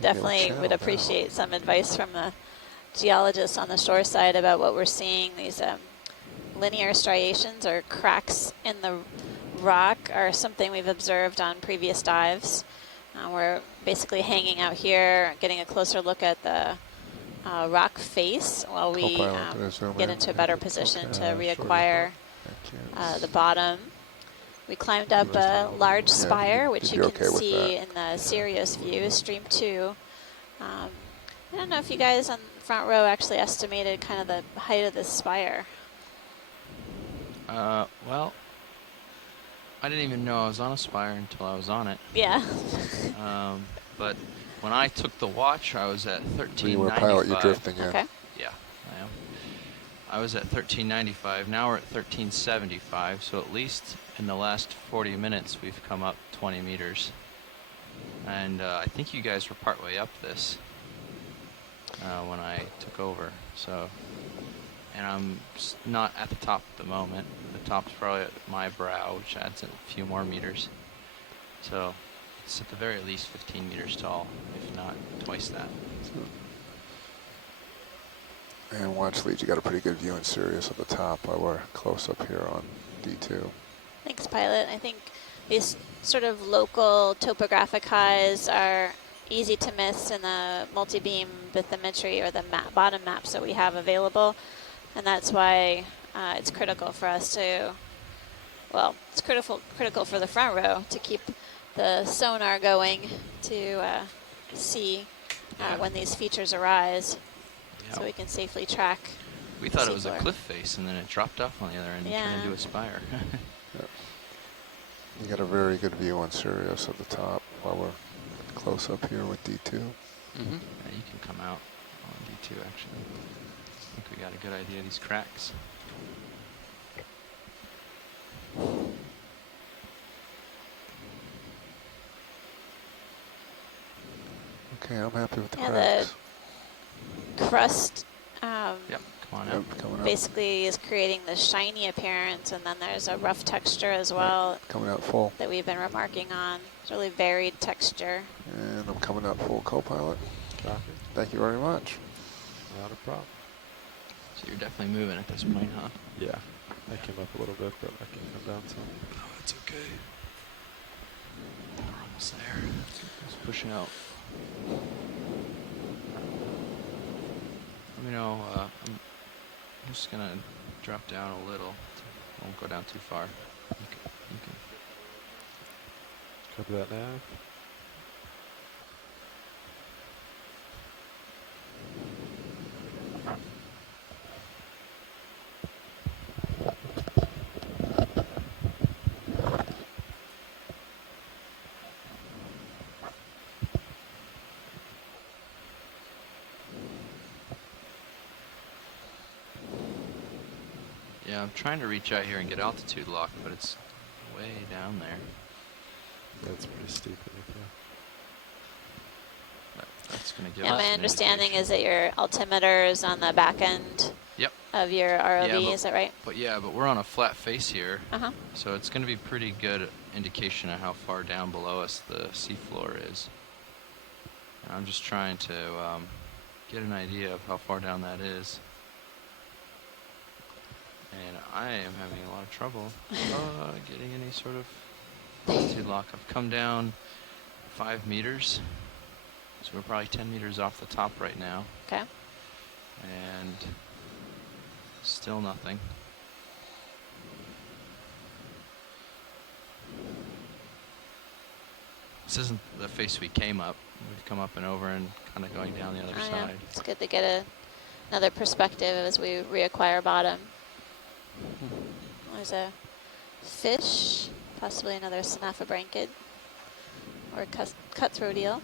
definitely would appreciate some advice from the geologists on the shore side about what we're seeing. These linear striations or cracks in the rock are something we've observed on previous dives. We're basically hanging out here, getting a closer look at the rock face while we get into a better position to reacquire the bottom. We climbed up a large spire, which you can see in the Sirius view, Stream 2. I don't know if you guys on the front row actually estimated kind of the height of this spire. Well, I didn't even know I was on a spire until I was on it. Yeah. But when I took the watch, I was at 1395. You were pilot, you're drifting in. Okay. Yeah, I am. I was at 1395. Now we're at 1375. So at least in the last 40 minutes, we've come up 20 meters. And I think you guys were partway up this when I took over. So, and I'm not at the top at the moment. The top's probably at my brow, which adds a few more meters. So it's at the very least 15 meters tall, if not twice that. And watch, Lead, you got a pretty good view in Sirius at the top while we're close up here on D2. Thanks, pilot. I think these sort of local topographic highs are easy to miss in the multi-beam bathymetry or the bottom maps that we have available. And that's why it's critical for us to, well, it's critical for the front row to keep the sonar going to see when these features arise, so we can safely track. We thought it was a cliff face, and then it dropped off on the other end and turned into a spire. You got a very good view on Sirius at the top while we're close up here with D2. Yeah, you can come out on D2, actually. I think we got a good idea of these cracks. Okay, I'm happy with the Yeah, cracks. the crust Yep, come on out. basically is creating this shiny appearance, and then there's a rough texture as well Coming out full. that we've been remarking on. It's really varied texture. And I'm coming out full, co-pilot. Thank you very much. Not a problem. So you're definitely moving at this point, huh? Yeah. I came up a little bit, but I can come down some. Oh, that's okay. We're almost there. Just pushing out. Let me know. I'm just gonna drop down a little. Won't go down too far. You can. Copy that nav. Yeah, I'm trying to reach out here and get altitude lock, but it's way down there. That's pretty steep right there. That's going to give And us my an understanding is that your altimeter is on the back end of your ROV, is that right? But we're on a flat face here, Uh-huh. so it's going to be pretty good indication of how far down below us the seafloor is. And I'm just trying to get an idea of how far down that is. And I am having a lot of trouble getting any sort of altitude lock. I've come down 5 meters, so we're probably 10 meters off the top right now. Okay. And still nothing. This isn't the face we came up. We've come up and over and kind of going down the other Yeah. side. It's good to get another perspective as we reacquire bottom. There's a fish, possibly another synaphobrancid or cutthroat eel.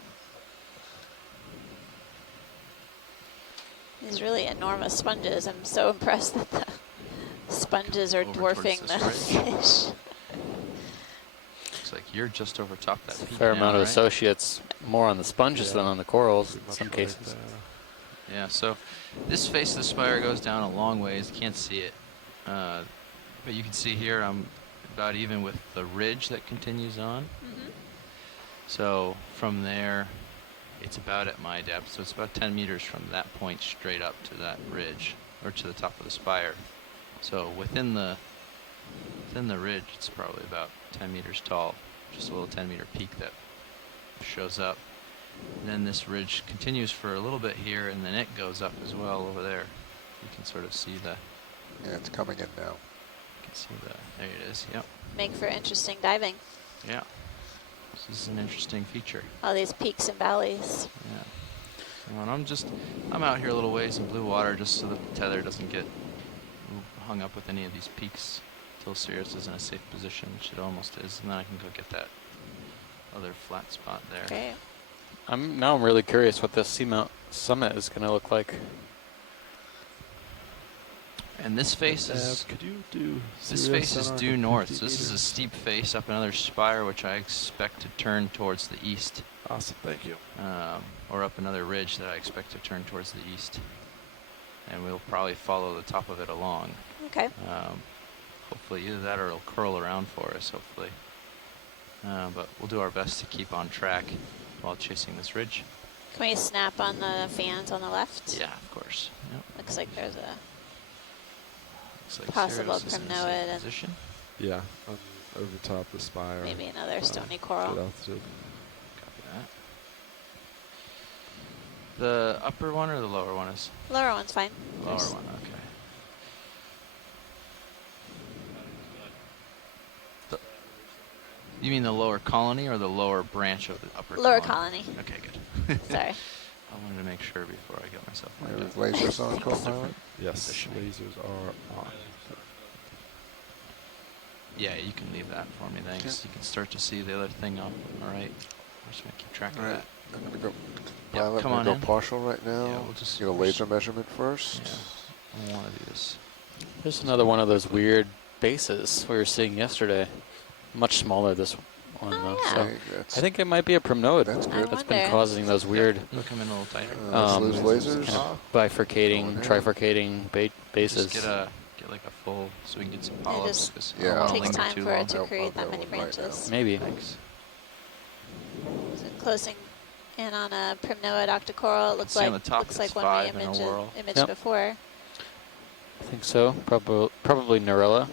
These really enormous sponges. I'm so impressed that the sponges are dwarfing the fish. Looks like you're just over top that peak Fair now, amount of right? associates, more on the sponges than on the corals in some cases. Yeah, so this face of the spire goes down a long ways. Can't see it. But you can see here I'm about even with the ridge that continues on. So from there, it's about at my depth, so it's about 10 meters from that point straight up to that ridge, or to the top of the spire. So within the ridge, it's probably about 10 meters tall, just a little 10-meter peak that shows up. And then this ridge continues for a little bit here, and then it goes up as well over there. You can sort of see the... Yeah, it's coming in now. You can see the... There it is, yep. Make for interesting diving. Yeah. This is an interesting feature. All these peaks and valleys. Yeah. And I'm out here a little ways in blue water just so that the tether doesn't get hung up with any of these peaks until Sirius is in a safe position, which it almost is, and then I can go get that other flat spot there. Okay. I'm really curious what this Seamount summit is going to look like. And this face is could you do this face is due north. So this is a steep face up another spire, which I expect to turn towards the east. Awesome, thank you. Or up another ridge that I expect to turn towards the east. And we'll probably follow the top of it along. Okay. Hopefully either that or it'll curl around for us, hopefully. But we'll do our best to keep on track while chasing this ridge. Can we snap on the fans on the left? Yeah, of course. Yep. Looks like there's a like possible Sirius is in a crinoid safe and position. Yeah, over top the spire. maybe another stony coral. Good altitude. Copy that. The upper one or the lower one is? Lower one's fine. Lower one, okay. You mean the lower colony or the lower branch of the upper Lower colony? colony. Okay, good. Sorry. I wanted to make sure before I get myself There's lasers on, co-pilot? Yes, lasers are on. Yeah, you can leave that for me, thanks. You can start to see the other thing up. All right. I'm just going to keep track of that. I'm going to go, Yep, pilot, come I'm on going in. to go partial right now. Yeah, we'll just get a laser measurement first. Yeah, I want to do this. There's another one of those weird bases we were seeing yesterday. Much smaller, this one, though. yeah. So I think it might be a primnoid. That's good. That's been causing those weird They'll come in a little tighter. Let's lose lasers. kind of bifurcating, trifurcating bases. Just get like a full, so we can get some It polyps. just 'cause I don't wanna takes linger time too for it long. to Nope, create I'll that go many right now. branches. Maybe. Thanks. Closing in on a primnoid octocoral. It looks See on like the top looks it's like one 5 we in a whirl. imaged Yep. before. I think so. Probably Narella.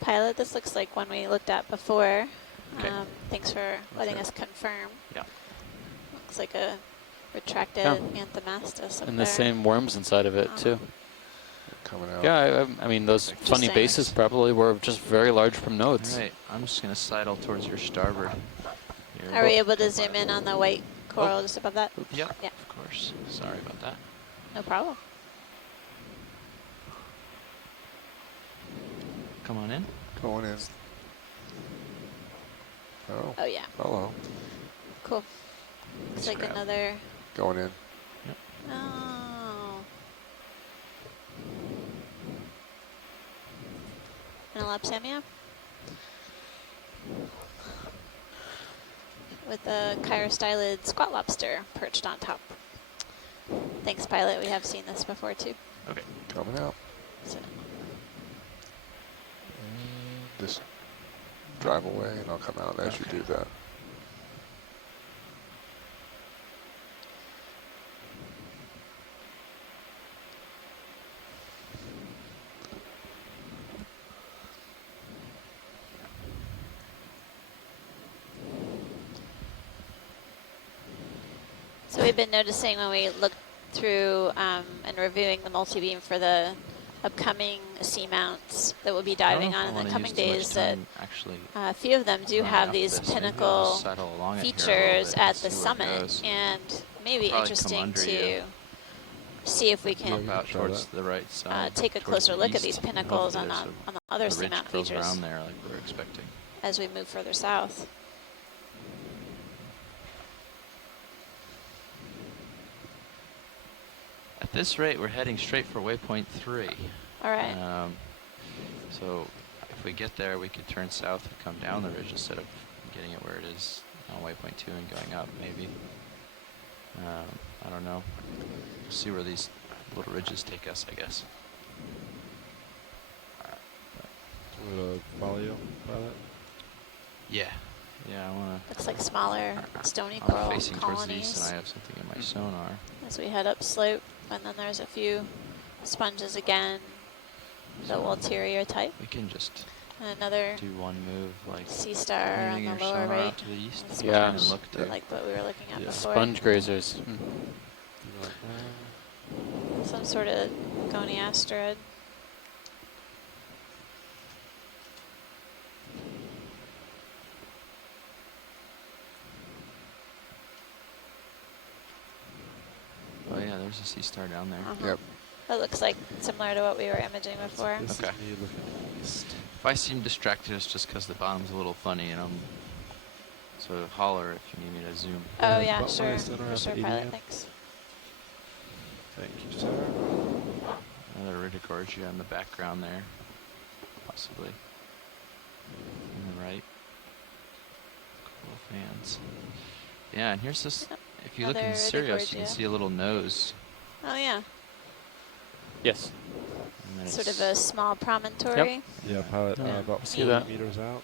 Pilot, this looks like one we looked at before. Okay. Thanks for letting Okay. us confirm. Yeah. Looks like a retracted Yeah. Anthomastus up And there. the same worms inside of it, too. Coming out. Yeah, I mean, those Just funny saying. bases probably were just very large All primnoids. right, I'm just going to sidle towards your starboard. Here. Are we able to zoom in on the white coral just above that? Yep, Yeah. of course. Sorry about that. No problem. Come on in. Going in. Oh. Oh, yeah. Hello. Cool. Looks like grab. another... Going in. Oh. Analepsamia? With a chirostylid squat lobster perched on top. Thanks, pilot. We have seen this before, too. Okay. Coming out. So, Just drive away and I'll come out as you do that. so we've been noticing when we look through and reviewing the multi-beam for the upcoming seamounts that we'll be diving on in the coming days that a few of them do have these pinnacle features at the summit, and maybe interesting to see if we can Out towards the right side. take a towards closer the look at east. these pinnacles on Hopefully the other the ridge seamount goes features around there like we're expecting. as we move further south. At this rate, we're heading straight for waypoint 3. All right. So if we get there, we could turn south and come down the ridge instead of getting it where it is on waypoint 2 and going up, maybe. I don't know. See where these little ridges take us, I guess. Follow you, pilot? Yeah. Yeah, Yeah, I want to. Looks like smaller stony I'm coral facing towards the east, colonies and I have something in my sonar. as we head up slope. And then there's a few sponges again, the ulterior type. We can just And another do one move, like sea star on moving the your lower sonar right. out to the east. Sponge, Yeah. And look to like what we were looking at before. Sponge grazers. Some sort of goniasterid. Oh yeah, there's a sea star down there. Yep. That looks like similar to what we were imaging before. Okay. If I seem distracted, it's just because the bottom's a little funny, and I'm. So holler if you need me to zoom. Oh yeah, sure. For sure, pilot. Thanks. Thank you, sir. Another Iridogorgia in the background there, possibly. On the right. Cool fans. Yeah, and here's this. If you look in Sirius, you can see a little nose. Oh yeah. Yes. Sort of a small promontory. Yeah, pilot. Yeah. About I see 40 that. meters out.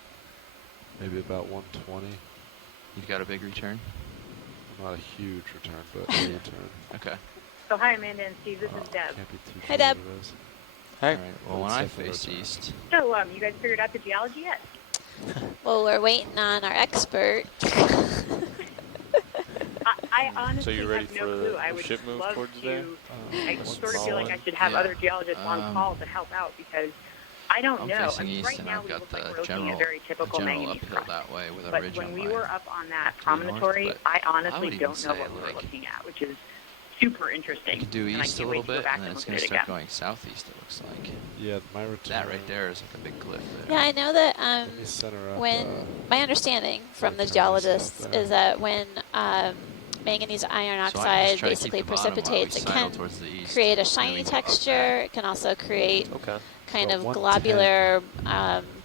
Maybe about 120. You've got a big return? Not a huge return, but a return. Okay. So hi, Amanda and Steve. This is Deb. Can't be too Hi, sure Deb. what it is. Hi. All right. Well, when I face east. So you guys figured out the geology yet? Well, we're waiting on our expert. I honestly So you're ready have no for clue. the I would ship move love towards to. there? I sort of feel like I should have other geologists on call to help out because I don't I'm know. facing east, right and now I've we got look like the we're looking general, at very typical manganese uphill crust. that way with a But ridge when on we my were up on that true north, promontory, but I I honestly would even don't know say, what we were like, looking at, which is super interesting. You could do and I east a can't little wait to go bit, back and then and it's look going at to it start again. going southeast, it looks like. Yeah, my return. That right there is like a big cliff there. Yeah, I know that me center up, when my understanding from the geologists is that when manganese iron So I can just oxide try to basically keep the bottom while we precipitates, it sidle can towards the east, create a and then shiny we can go up texture. It can also create kind So of 110. globular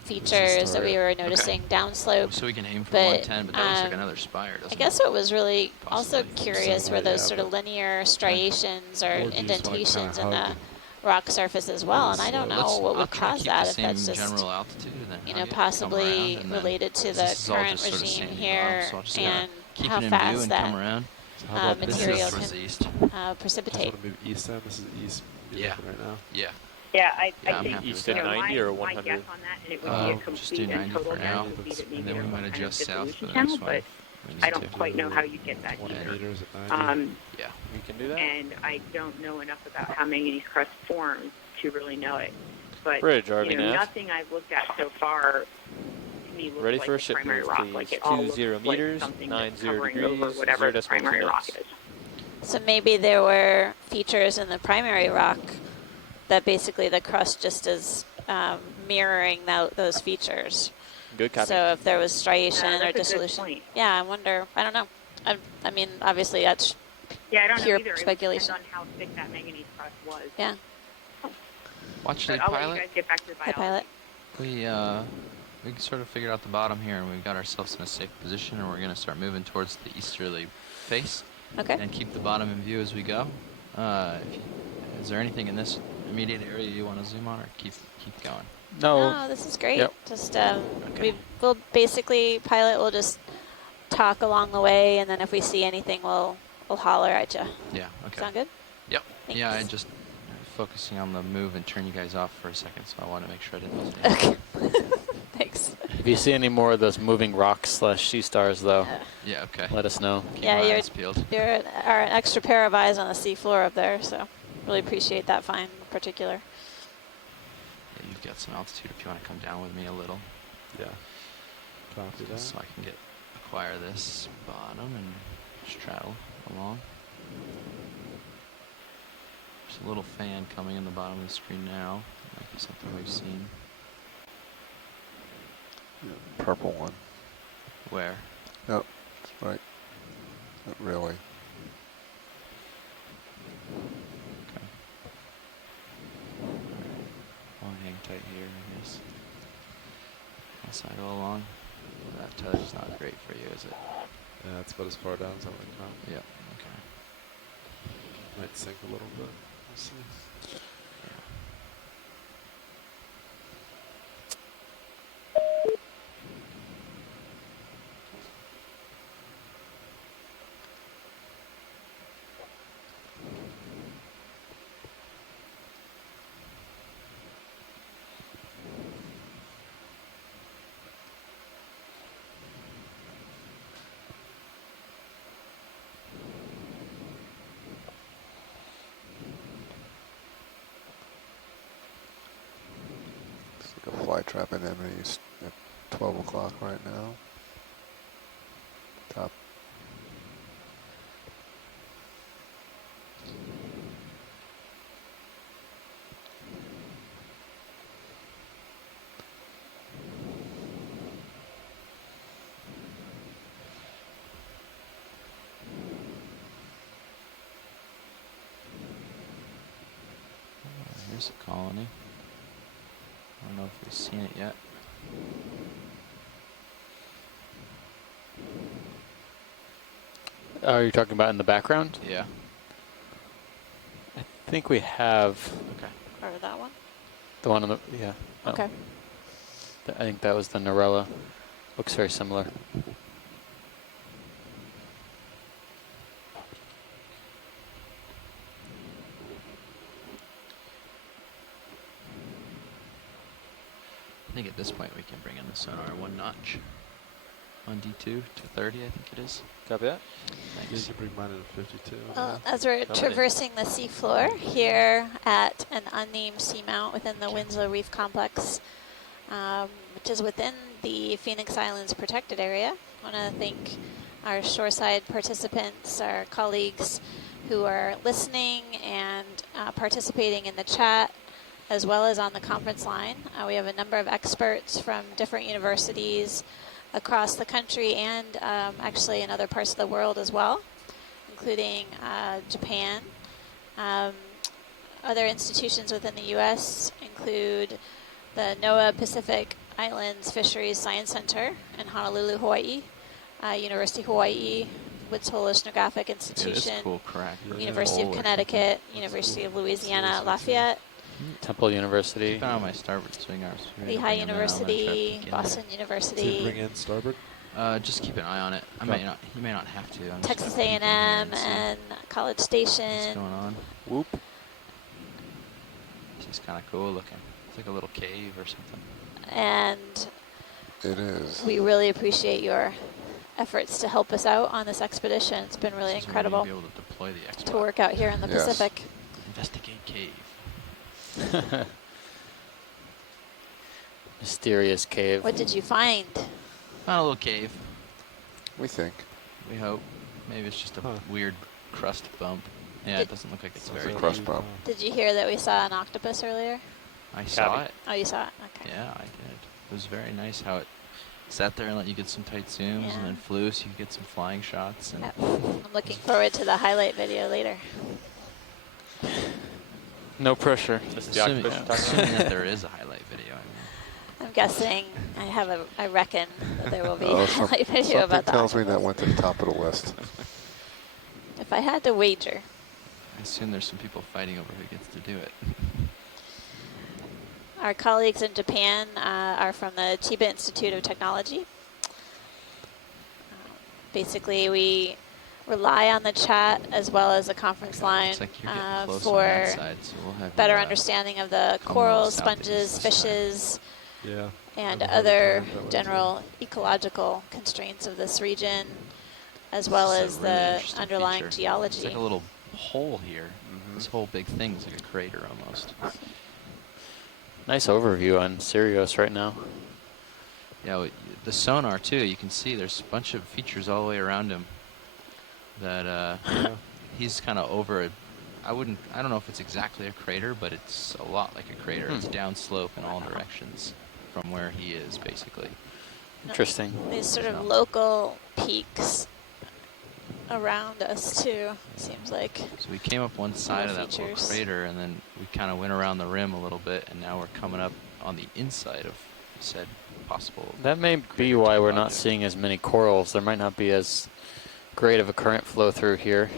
features that we were Okay. noticing downslope. So we can aim for But 110, but that looks like another spire, doesn't I it? guess what was really also Possibly. curious were those yeah, sort of linear striations or Or do you just wanna indentations in kinda the rock surface as well, and I don't know Let's- what I'll would try to cause keep that the if that's same just general altitude and then you hug know it, come possibly around, and then related to this the is all current just sort of regime sandy here bottom, so I'll just kinda and keep how it in view fast and that come around. So how about this? material towards the east. can Just precipitate. want to move east then. This is east. You're Yeah. looking right now. Yeah. Yeah, Yeah, I I'm think happy East with at that. 90 or my 100? guess on that, and it would be a Just do complete and 90 total for now, guess, would be that maybe and then we there was might some kind of adjust south dissolution for the channel, next one. but We need I don't to. quite know how you get that 20 either. meters at 90. Yeah. We can do that? And I don't know enough about how manganese crust forms to really know it. But Bridge, you know, RV nav. nothing I've looked at so far to me looks Ready like for a a ship primary move, rock. please. Like it all 20 looks meters, like something that's 90 covering degrees, over whatever the 0.2 primary rock knots. is. So maybe there were features in the primary rock that basically the crust just is mirroring those features. Good copy. So if there was striation that's a or good dissolution, point. yeah, I wonder. I don't know. I mean, obviously that's Yeah, I don't pure know either. speculation. It would depend on how thick that manganese crust was. Yeah. Watch But the I'll let you pilot. guys get back to the Hi, biology. pilot. We sort of figured out the bottom here, and we got ourselves in a safe position, and we're going to start moving towards the easterly face. Okay. And keep the bottom in view as we go. Is there anything in this immediate area you want to zoom on, or keep going? No, this is great. Yep. Just we'll basically pilot. We'll just talk along the way, and then if we see anything, we'll holler at you. Yeah. Okay. Sound good? Yep. Thanks. Yeah, I just focusing on the move and turn you guys off for a second, so I want to make sure I didn't miss anything. Okay. Thanks. If you see any more of those moving rocks / sea stars, though, Yeah. Okay. let us know. Keep Yeah, my you're eyes peeled. are an extra pair of eyes on the seafloor up there, so really appreciate that find in particular. Yeah, you've got some altitude if you want to come down with me a little. Yeah. Copy that. So I can acquire this bottom and straddle along. There's a little fan coming in the bottom of the screen now. Might be something we've seen. Purple one. Where? No, right. Not really. Okay. I'll hang tight here, I guess. I'll sidle along. Well, that tether's not great for you, is it? Yeah, that's about as far down as I want to come. Yeah. Okay. Might sink a little bit. We'll see. flytrap anemones at 12 o'clock right now. Top. Here's a colony. I don't know if we've seen it yet. Are you talking about in the background? Yeah. I think we have. Okay. Or that one? The one on the, yeah. Oh. Okay. I think that was the Narella. Looks very similar. I think at this point we can bring in the sonar one notch. On D2 to 30, I think it is. Copy that. Thanks. You can bring mine at 52. Well, as we're traversing the seafloor here at an unnamed seamount within the Winslow Reef complex, which is within the Phoenix Islands protected area, I want to thank our shoreside participants, our colleagues who are listening and participating in the chat, as well as on the conference line. We have a number of experts from different universities across the country and actually in other parts of the world as well, including Japan. Other institutions within the U.S. include the NOAA Pacific Islands Fisheries Science Center in Honolulu, Hawaii, University of Hawaii, Woods Hole Oceanographic Institution, cool, crack. University of Connecticut, University of Louisiana, Lafayette, Temple University. Keep an eye on my starboard swing arms. Lehigh University, Boston University. Did you bring in starboard? Just keep an eye on it. You may not have to. I'm Texas just A&M and College Station. What's going on? Whoop. This is kind of cool looking. It's like a little cave or something. And it is. We really appreciate your efforts to help us out on this expedition. It's been really incredible be able to deploy the X-Bot. to work out here in the Pacific. Investigate cave. Mysterious cave. What did you find? Found a little cave. We think. We hope. Maybe it's just a weird crust bump. Yeah, it doesn't look like it's very crust deep. bump. Did you hear that we saw an octopus earlier? I saw it. Oh, you saw it? Okay. Yeah, I did. It was very nice how it sat there and let you get some tight zooms and then flew so you could get some flying shots. And I'm looking forward to the highlight video later. No pressure. Assuming that there is a highlight video. I'm guessing. I reckon that there will be a highlight video about that. Something tells me that went to the top of the list. If I had to wager. I assume there's some people fighting over who gets to do it. Our colleagues in Japan are from the Chiba Institute of Technology. Basically, we rely on the chat as well as the conference line for better understanding of the corals, sponges, fishes, and other general ecological constraints of this region, as well as the underlying geology. It's like a little hole here. This whole big thing is like a crater almost. Nice overview on Sirius right now. Yeah, the sonar too, you can see there's a bunch of features all the way around him that he's kind of over. I don't know if it's exactly a crater, but it's a lot like a crater. It's downslope in all directions from where he is, basically. Interesting. These sort of local peaks around us too, seems like. So we came up one side of that little crater, and then we kind of went around the rim a little bit, and now we're coming up on the inside of said possible. That may be why we're not seeing as many corals. There might not be as great of a current flow through here.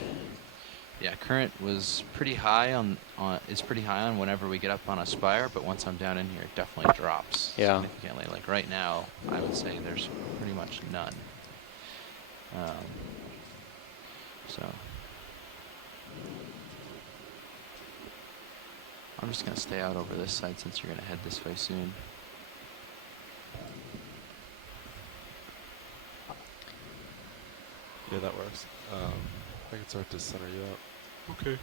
Yeah, current was pretty high on whenever we get up on a spire, but once I'm down in here, it definitely drops significantly. Like right now, I would say there's pretty much none. So I'm just gonna stay out over this side since you're gonna head this way soon. Yeah, that works. I can start to center you out. Okay.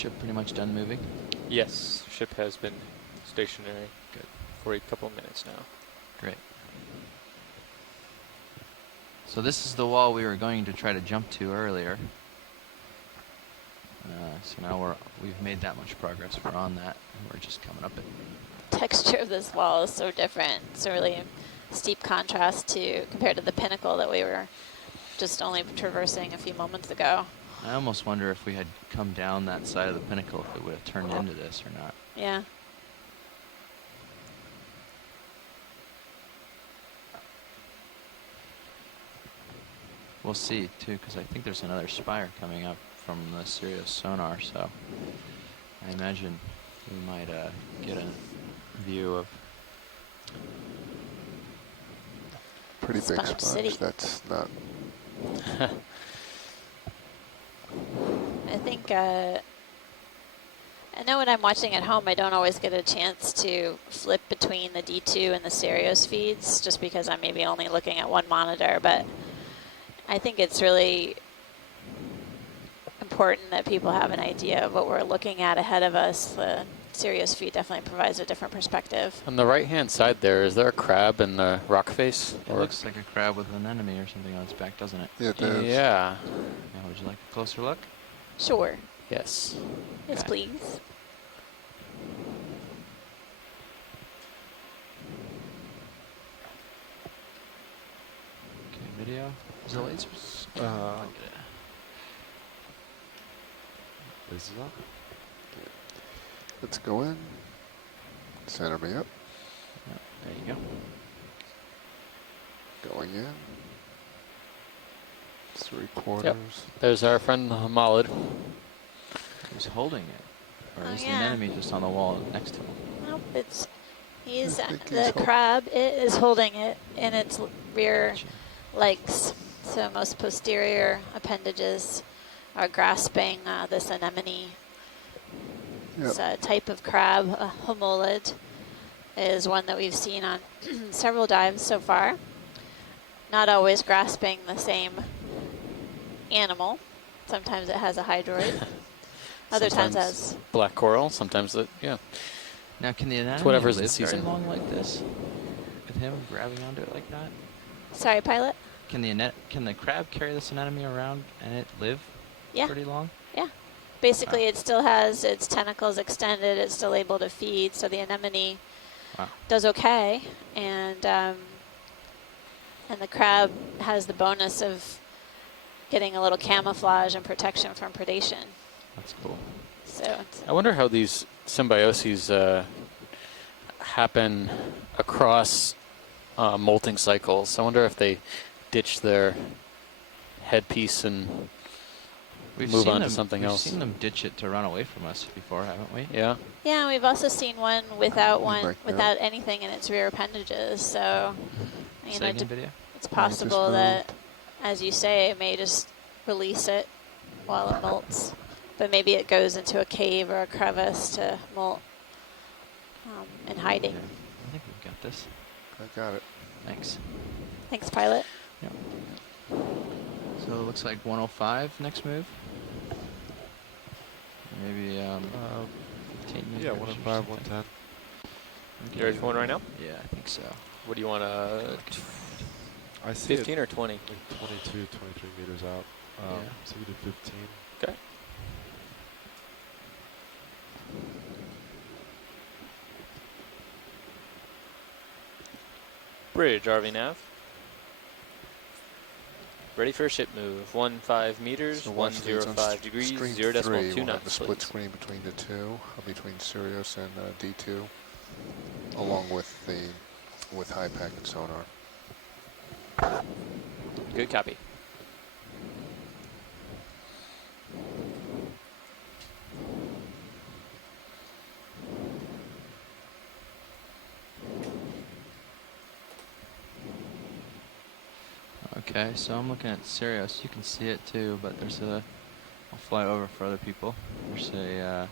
ship pretty much done moving? Yes, ship has been stationary. Good. For a couple minutes now. Great. So this is the wall we were going to try to jump to earlier. So now we've made that much progress. We're on that, and we're just coming up it. Texture of this wall is so different. It's a really steep contrast compared to the pinnacle that we were just only traversing a few moments ago. I almost wonder if we had come down that side of the pinnacle, if it would have turned into this or not. Yeah. We'll see, too, because I think there's another spire coming up from the Sirius sonar, so I imagine we might get a view of... Pretty big Sponge sponge. City. That's not... I think, I know when I'm watching at home, I don't always get a chance to flip between the D2 and the Sirius feeds, just because I'm maybe only looking at one monitor, but I think it's really important that people have an idea of what we're looking at ahead of us. The Sirius feed definitely provides a different perspective. On the right-hand side there, is there a crab in the rock face? It looks like a crab with an anemone or something on its back, doesn't it? Yeah, it does. Yeah. Now, would you like a closer look? Sure. Yes. Yes, Okay. please. Okay, video. Is the lasers? Is it up? Let's go in. Center me up. There you go. Going in. 3/4. Yep. There's our friend Malid. Who's holding it? Or Oh, is yeah. the anemone just on the wall next to him? Nope, he's think the he's crab. It is holding it in its rear legs. So most posterior appendages are grasping this anemone. Yep. It's a type of crab, a homolid, is one that we've seen on several dives so far. Not always grasping the same animal. Sometimes it has a hydroid. Other times it has black coral. Sometimes it, yeah. Now, can the It's anemone whatever's in live very season. long like this? With him grabbing onto it like that? Sorry, pilot? Can the crab carry this anemone around and it live Yeah. pretty long? Yeah. Basically, it still has its tentacles extended. It's still able to feed. So the anemone does okay. And the crab has the bonus of getting a little camouflage and protection from predation. That's cool. So it's, I wonder how these symbioses happen across molting cycles. I wonder if they ditch their headpiece and move on to something else. We've seen them ditch it to run away from us before, haven't we? Yeah. yeah, we've also seen one without Like that. without anything in its rear appendages. So you know, Second video? it's possible moved. that, as you say, it may just release it while it molts. But maybe it goes into a cave or a crevice to molt in hiding. I think we've got this. I got it. Thanks. Thanks, pilot. Yep. So it looks like 105 next move. Maybe 15 meters. Yeah, or 105, something. 110. You ready for one right now? Yeah, I think so. What do you want? I see 15 it or 20? like 22, 23 meters out. Yeah. So we did 15. Okay. Bridge, RV nav. Ready for a ship move. 15 meters, So watch these on 105 degrees, screen 0.2 3, we'll have knots. the split please. screen between the two, between Sirius and D2, along with high packet sonar. Good copy. Okay, so I'm looking at Sirius. You can see it too, but there's a... I'll fly over for other people. There's a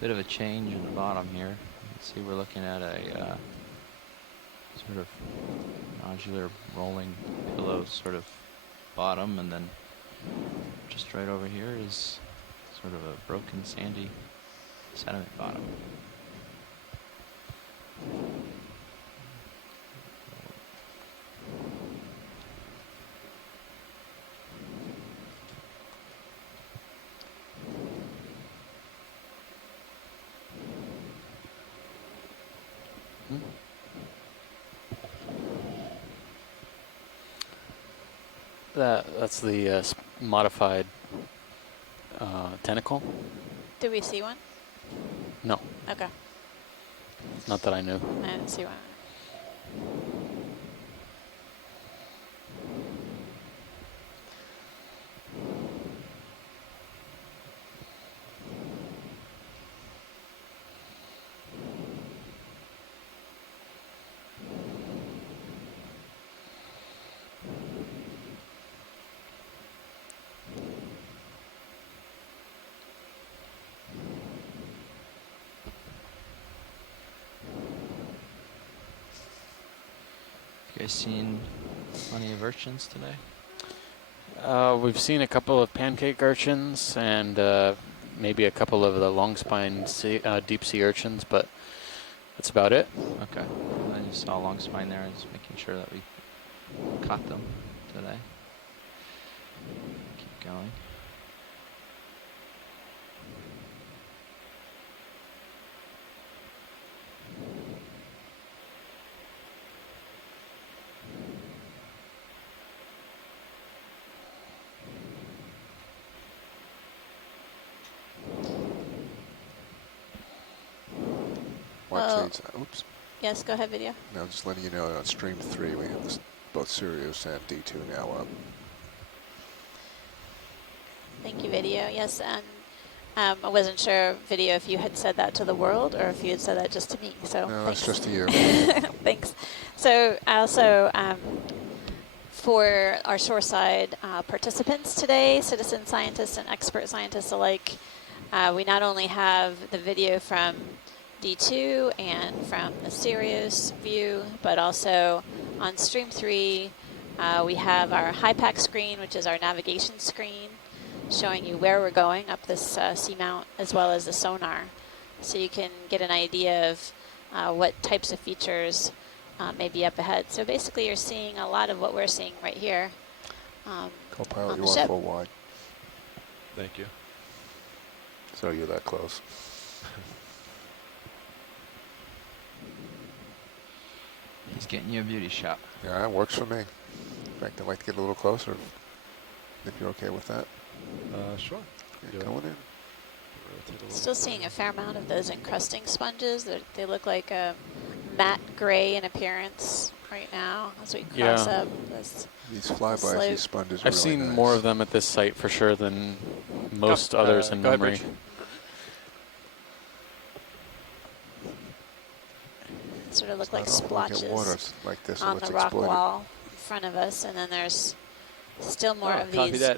bit of a change in the bottom here. You can see we're looking at a sort of nodular rolling pillow sort of bottom, and then just right over here is sort of a broken sandy sediment bottom. That's the modified tentacle. Do we see one? No, Okay. not that I knew. I didn't see one. You guys seen plenty of urchins today? We've seen a couple of pancake urchins and maybe a couple of the long-spine deep sea urchins, but that's about it. Okay. I just saw a long spine there. I was making sure that we caught them today. Keep going. Well, these. Oops. Yes, go ahead, video. No, just letting you know that on stream 3 we have this, both Sirius and D2 now up. Thank you, video. Yes, and I wasn't sure, video, if you had said that to the world or if you had said that just to me. So No, thanks. that's just to you. Thanks. So also for our shoreside participants today, citizen scientists and expert scientists alike, we not only have the video from D2 and from the Sirius view, but also on stream 3 we have our HiPAC screen, which is our navigation screen, showing you where we're going up this seamount, as well as the sonar, so you can get an idea of what types of features may be up ahead. So basically you're seeing a lot of what we're seeing right here Co-pilot, on you the are ship. full wide. Thank you. So you're that close. He's getting you a beauty shot. Yeah, it works for me. In fact, I'd like to get a little closer, if you're okay with that. Sure. Yeah, going in. Still seeing a fair amount of those encrusting sponges. They look like matte gray in appearance right now as we cross up this. These flybys, slope. these sponges are I've really seen nice. more of them at this site for sure than most others in go ahead, memory. Rich. Sort of look It's like not often we get water splotches like this, on let's the rock exploit it. wall in front of us, and then there's still more of Copy these that.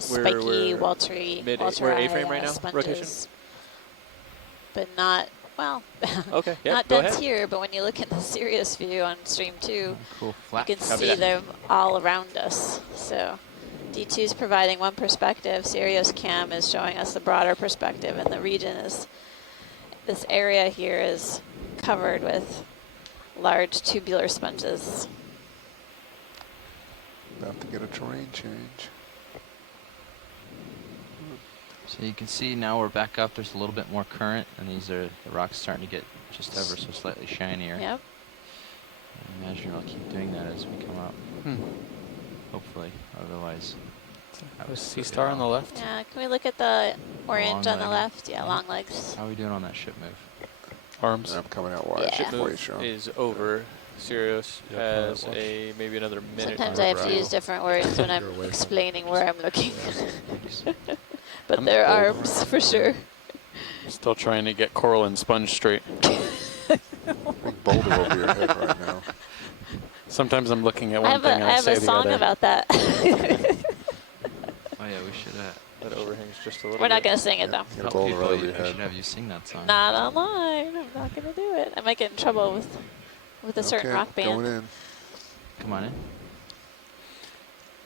spiky, we're watery, we're A-frame right now. sponges, Rotation. but not, well, Okay. Yeah. not Go dense ahead. here, but when you look at the Sirius view on stream 2, Cool. you Flat. can Copy see that. them all around us. So D2 is providing one perspective, Sirius Cam is showing us the broader perspective, and the region is, this area here is covered with large tubular sponges. About to get a terrain change. So you can see now we're back up. There's a little bit more current, and these are the rocks starting to get just ever so slightly shinier. Yep. I imagine I'll keep doing that as we come up. Hopefully, otherwise. A sea star on the left. Yeah, can we look at the orange Long on the leg. left? Yeah, long legs. How are we doing on that ship move? Arms. I'm coming out wide Yeah. before you show 'em. Is over. Sirius Yep, has watch. maybe another minute. Sometimes on I have to arrival. use different words when I'm You're away from it. explaining where I'm looking. But I'm they're bold. arms for sure. Still trying to get coral and sponge straight. Big boulder over your head right now. Sometimes I'm looking at I one have thing and I I have say a the song other. about that. Oh yeah, we should. That overhangs just a little We're not bit. going to sing it though. Get a Tell boulder people over you, your I head. should have you sing that song. Not online. I'm not going to do it. I might get in trouble with a certain Okay, rock band. going in. Come on in.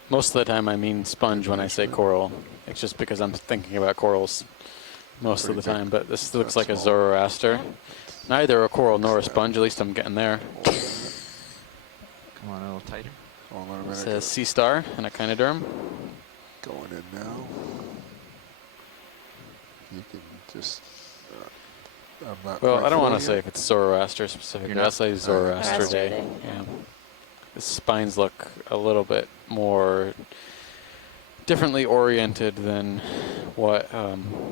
Most of the time I mean sponge when I say coral. It's just because I'm thinking about corals most of the time. But this looks like a Zoroaster. Neither a coral nor a sponge, at least I'm getting there. Come on, a little tighter. Hold on a It's minute. a sea star and a echinoderm. Going in now. You can just. I'm not. Well, quite I don't want to through say yet. if it's Zoroaster specifically. You're not- I'll say Zoroaster Zoroaster Day. Day. Yeah. The spines look a little bit more differently oriented than what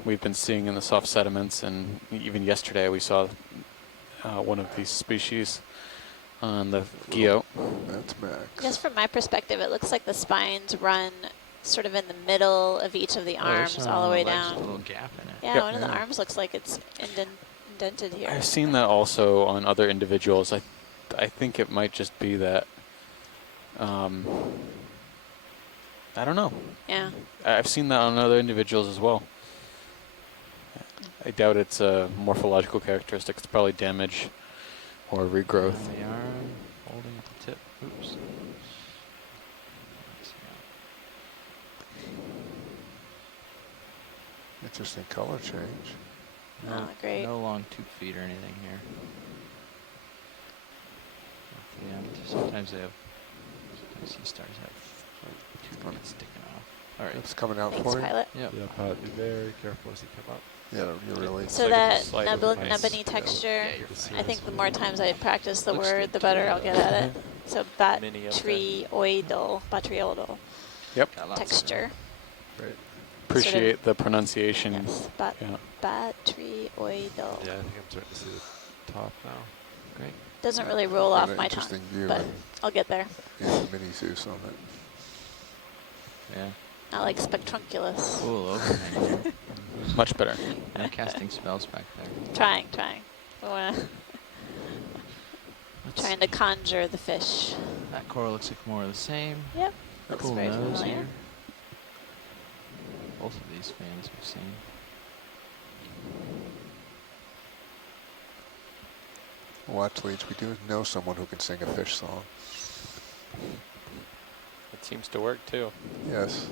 we've been seeing in the soft sediments, and even yesterday we saw one of these species on the Geo. That's Max. Just from my perspective, it looks like the spines run sort of in the middle of each of the arms all the way down. A little gap in it. Yeah, Yep. one of the arms looks like it's indented here. I've seen that also on other individuals. I think it might just be that. I don't know. Yeah. I've seen that on other individuals as well. I doubt it's a morphological characteristic. It's probably damage or regrowth. The arm holding at the tip. Oops. Interesting color change. Oh, great. No long tube feet or anything here. Yeah, sometimes they have. Sometimes sea stars have tube feet sticking off. All right. It's coming out Thanks, for you. Pilot. Yep. Yeah, Pat, be very careful as you come up. Yeah, you really. So like that a slight nubbly ice. texture, Yeah, you're fine. I think the more times I practice the Looks word, good the to better me. I'll get at it. So Mini up there. batrioidal Yep. Got lots of texture. Great. Appreciate the pronunciation. Yes, Yeah. batrioidal. Yeah, I think I'm starting to see the top now. Great. Doesn't really roll Got off an my tongue, interesting view. but I'll get there. Yeah, mini Zeus on it. Yeah. I like spectrunculus. Cool overhang here. Much better. No casting spells back there. Trying. Trying to conjure the fish. That coral looks like more of the same. Yep. Looks Cool very nose familiar. here. Both of these fans we've seen. Watch, Leech. We do know someone who can sing a fish song. It seems to work too. Yes.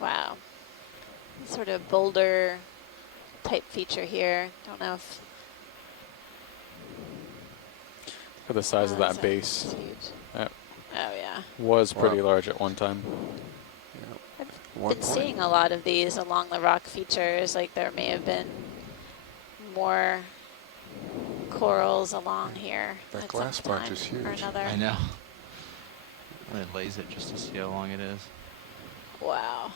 Wow. Sort of boulder type feature here. Don't know if Look at the size of that's that base. huge. That Oh yeah. was pretty Wow. large at one time. One Been point. seeing a lot of these along the rock features. Like there may have been more corals along here. That at glass some sponge time is huge. Or another. I know. It lays it just to see how long it is. Wow.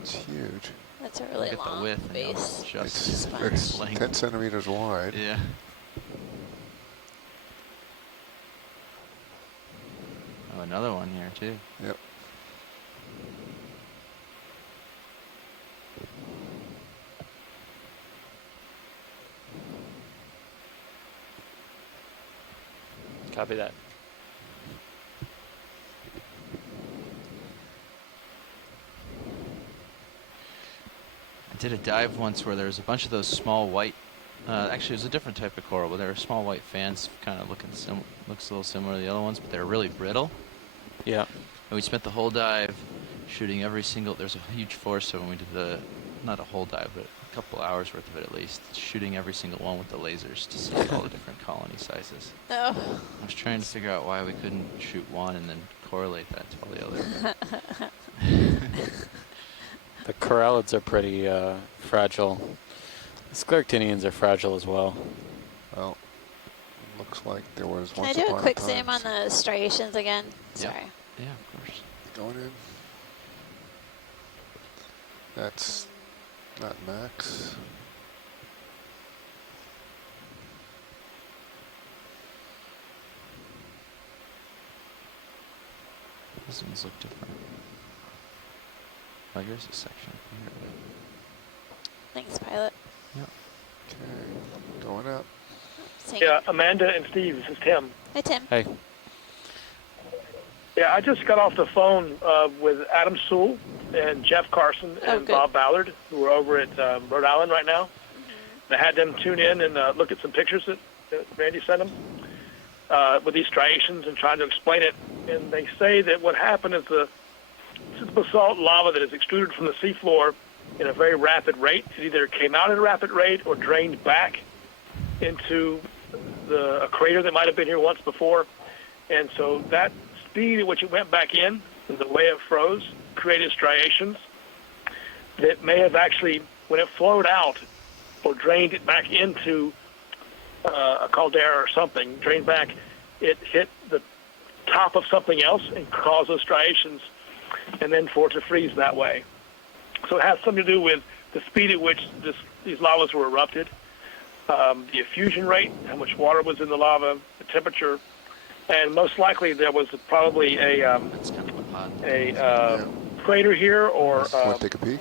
It's huge. That's a really Look at the long width and how base. it's just Sponge. It's length. 10 centimeters wide. Yeah. Oh, another one here too. Yep. Copy that. I did a dive once where there was a bunch of those small white. Actually, it was a different type of coral, but there were small white fans, kind of looks a little similar to the other ones, but they're really brittle. Yeah. And we spent the whole dive shooting every single. There's a huge forest, so when we did not a whole dive, but a couple hours worth of it at least, shooting every single one with the lasers to see all the different colony sizes. Oh. I was trying to figure out why we couldn't shoot one and then correlate that to all the other. The corallids are pretty fragile. The scleractinians are fragile as well. Well, looks like there was Can I once do a upon quick time. zoom on the striations again? Yeah. Sorry. Yeah, of course. Going in. That's not Max. These ones look different. Oh, here's a section here. Thanks, pilot. Yep. Okay, going up. Seeing Yeah, Amanda and Steve, this is Tim. Hi, Tim. Hey. Yeah, I just got off the phone with Adam Sewell and Jeff Carson and good. Bob Ballard, who are over at Rhode Island right now. I had them tune in and look at some pictures that Randy sent them with these striations and trying to explain it. And they say that what happened is the basalt lava that is extruded from the seafloor in a very rapid rate. It either came out at a rapid rate or drained back into a crater that might have been here once before. And so that speed at which it went back in and the way it froze created striations that may have actually, when it flowed out or drained it back into a caldera or something, drained back, it hit the top of something else and caused those striations, and then for it to freeze that way. So it has something to do with the speed at which these lavas were erupted, the effusion rate, how much water was in the lava, the temperature, and most likely there was probably a crater here or take a peek?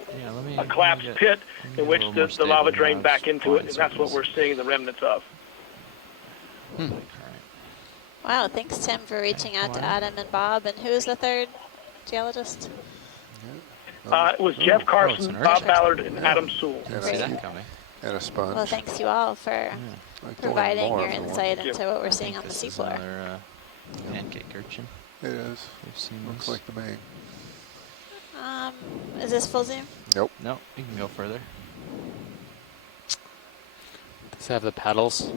a collapsed pit in which the lava drained back into it, and that's what we're seeing the remnants of. Wow, thanks, Tim, for reaching out to Adam and Bob. And who is the third geologist? It was Jeff Carson, Bob Ballard, and Adam Sewell. And a sponge. Well, thanks you all for providing your insight into what we're seeing on the seafloor. Pancake urchin. It is. Looks like the main. Is this full zoom? Nope. No, you can go further. Does it have the paddles?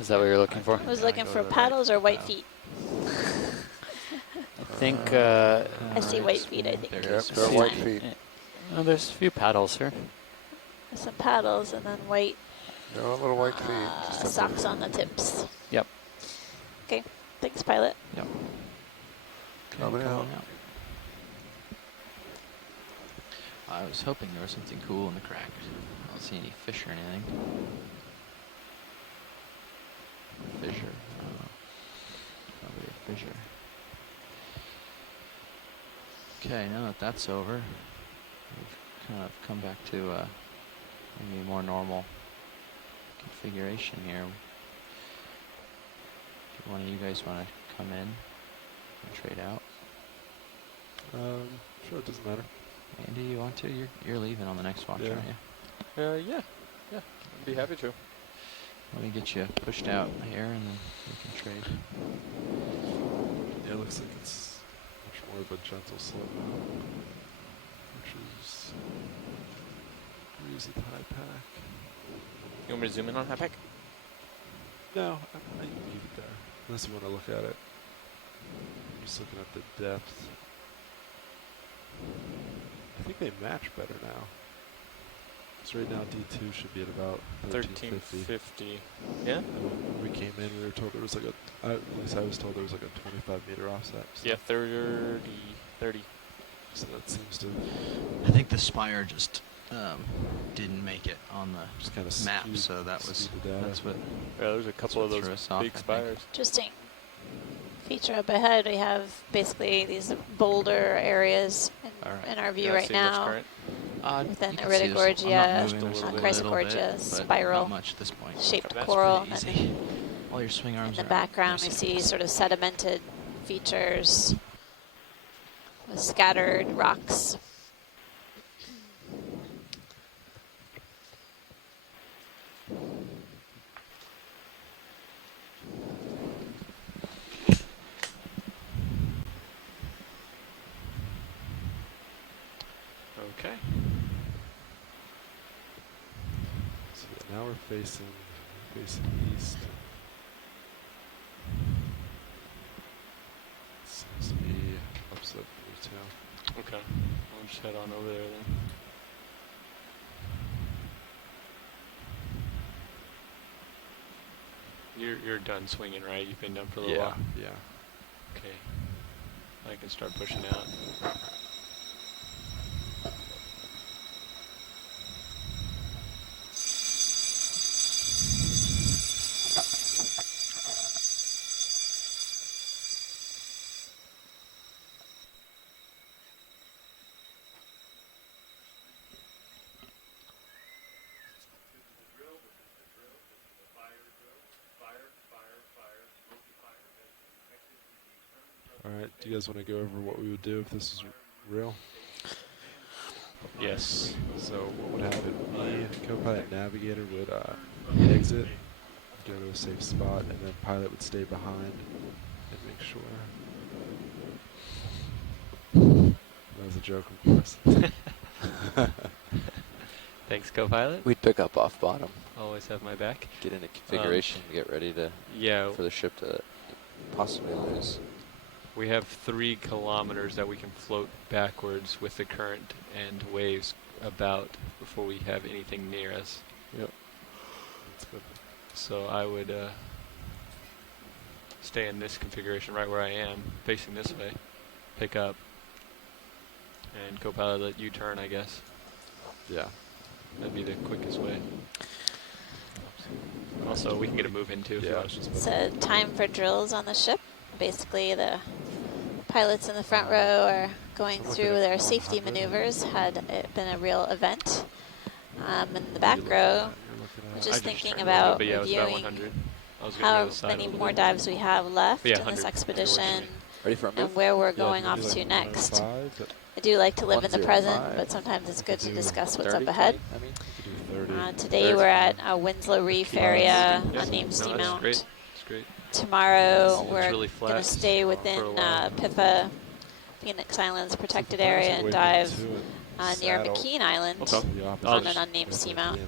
Is that what you're looking for? I was looking for paddles or white feet. I think. I see white feet, I think. Yep, there are white feet. Oh, there's a few paddles here. There's some paddles and then white No, little white feet. socks on the tips. Yep. Okay, thanks, pilot. Yep. Coming out. I was hoping there was something cool in the crack. I don't see any fish or anything. Fissure. Probably a fissure. Okay, now that that's over, we've kind of come back to maybe a more normal configuration here. If one of you guys want to come in and trade out. Sure, it doesn't matter. Andy, you want to? You're leaving on the next watch, aren't you? Yeah. I'd be happy to. Let me get you pushed out here, and then we can trade. Yeah, it looks like it's much more of a gentle slope now, which is use the high pack. You want me to zoom in on high pack? No, I can leave it there, unless you want to look at it. I'm just looking at the depth. I think they match better now. So right now D2 should be at about 1350. Yeah? And when we came in, we were told there was like at least I was told there was like a 25-meter offset. So Yeah, 30. So that seems to... I think the spire just didn't make it on the just kind of map, so that was that's what. Yeah, there's a couple of those big spires. Interesting. Feature up ahead, we have basically these boulder areas in our view right now. Within Iridogorgia, Chrysogorgia, spiral, shaped coral, and then all your swing arms in the background we see sort of sedimented features with scattered rocks. Okay. So yeah, now we're facing east. Seems to be upset for you too. Okay. I'll just head on over there then. You're done swinging, right? You've been done for a little while? Yeah. Okay. I can start pushing out. Alright, do you guys want to go over what we would do if this is real? Yes. So what would happen? Me, co-pilot navigator would exit, go to a safe spot, and then pilot would stay behind and make sure. That was a joke, of course. Thanks, co-pilot. We'd pick up off bottom. Always have my back. Get into configuration, get ready to for the ship to possibly lose. We have 3 kilometers that we can float backwards with the current and waves about before we have anything near us. Yep. That's good. So I would stay in this configuration right where I am, facing this way, pick up, and co-pilot let you turn, I guess. Yeah. That'd be the quickest way. Also, we can get a move in too. Yeah. It's a time for drills on the ship. Basically, the pilots in the front row are going through their safety maneuvers. Had it been a real event. In the back row, we're just thinking about reviewing how many more dives we have left in this expedition and where we're going off to next. I do like to live in the present, but sometimes it's good to discuss what's up ahead. Today we're at Winslow Reef area, unnamed Seamount. Tomorrow we're going to stay within PIFA, Phoenix Islands protected area, and dive near McKean Island on an unnamed seamount.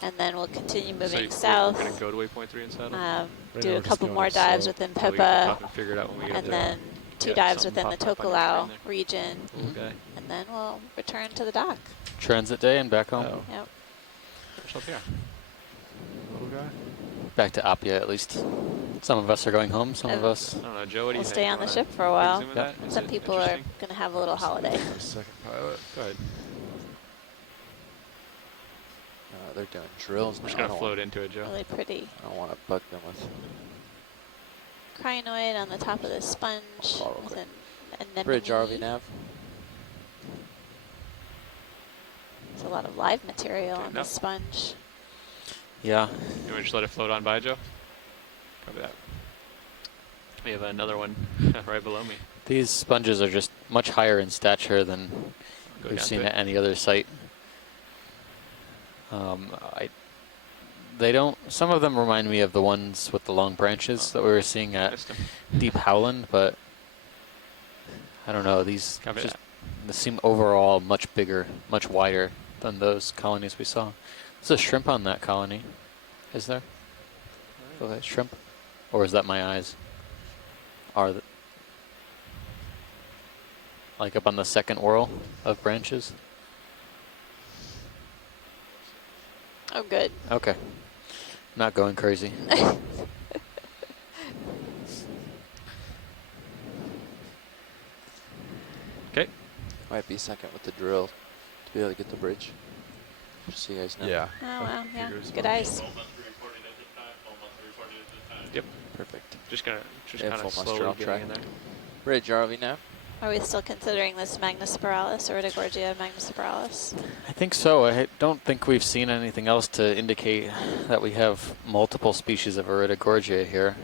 And then we'll continue moving south, We're going to go to waypoint 3 and saddle? do a couple more dives within PIPA, and then 2 dives within the Octocoral region, and then we'll return to the dock. Transit day and back home. Yep. Little guy? Back to Apia at least. Some of us are going home, some of us. I don't know, Joe, what do you We'll think? stay on the ship for a while. Yep. Some people are going to have a little holiday. Second pilot. Go ahead. They're doing drills. I'm just going to float into it, Joe. Really pretty. I don't want to bug them with. Crinoid on the top of the sponge with an anemone. Bridge RV nav. There's a lot of live material on the sponge. Yeah. You want to just let it float on by, Joe? Copy that. We have another one right below me. These sponges are just much higher in stature than we've seen at any other site. They don't. Some of them remind me of the ones with the long branches that we were seeing at Deep Howland, but I don't know. These just they seem overall much bigger, much wider than those colonies we saw. There's a shrimp on that colony, is there? Okay, shrimp, or is that my eyes? Are the, like up on the second whorl of branches? Oh, good. Okay. Not going crazy. Okay. Might be second with the drill to be able to get the bridge. Just so you guys know. Yeah. Oh, well, yeah. Good eyes. Yep. Perfect. Just kind Full of muster slowly off getting track. in there. Bridge RV nav. Are we still considering this Magnospiralis, or Iridogorgia Magnospiralis? I think so. I don't think we've seen anything else to indicate that we have multiple species of Iridogorgia here.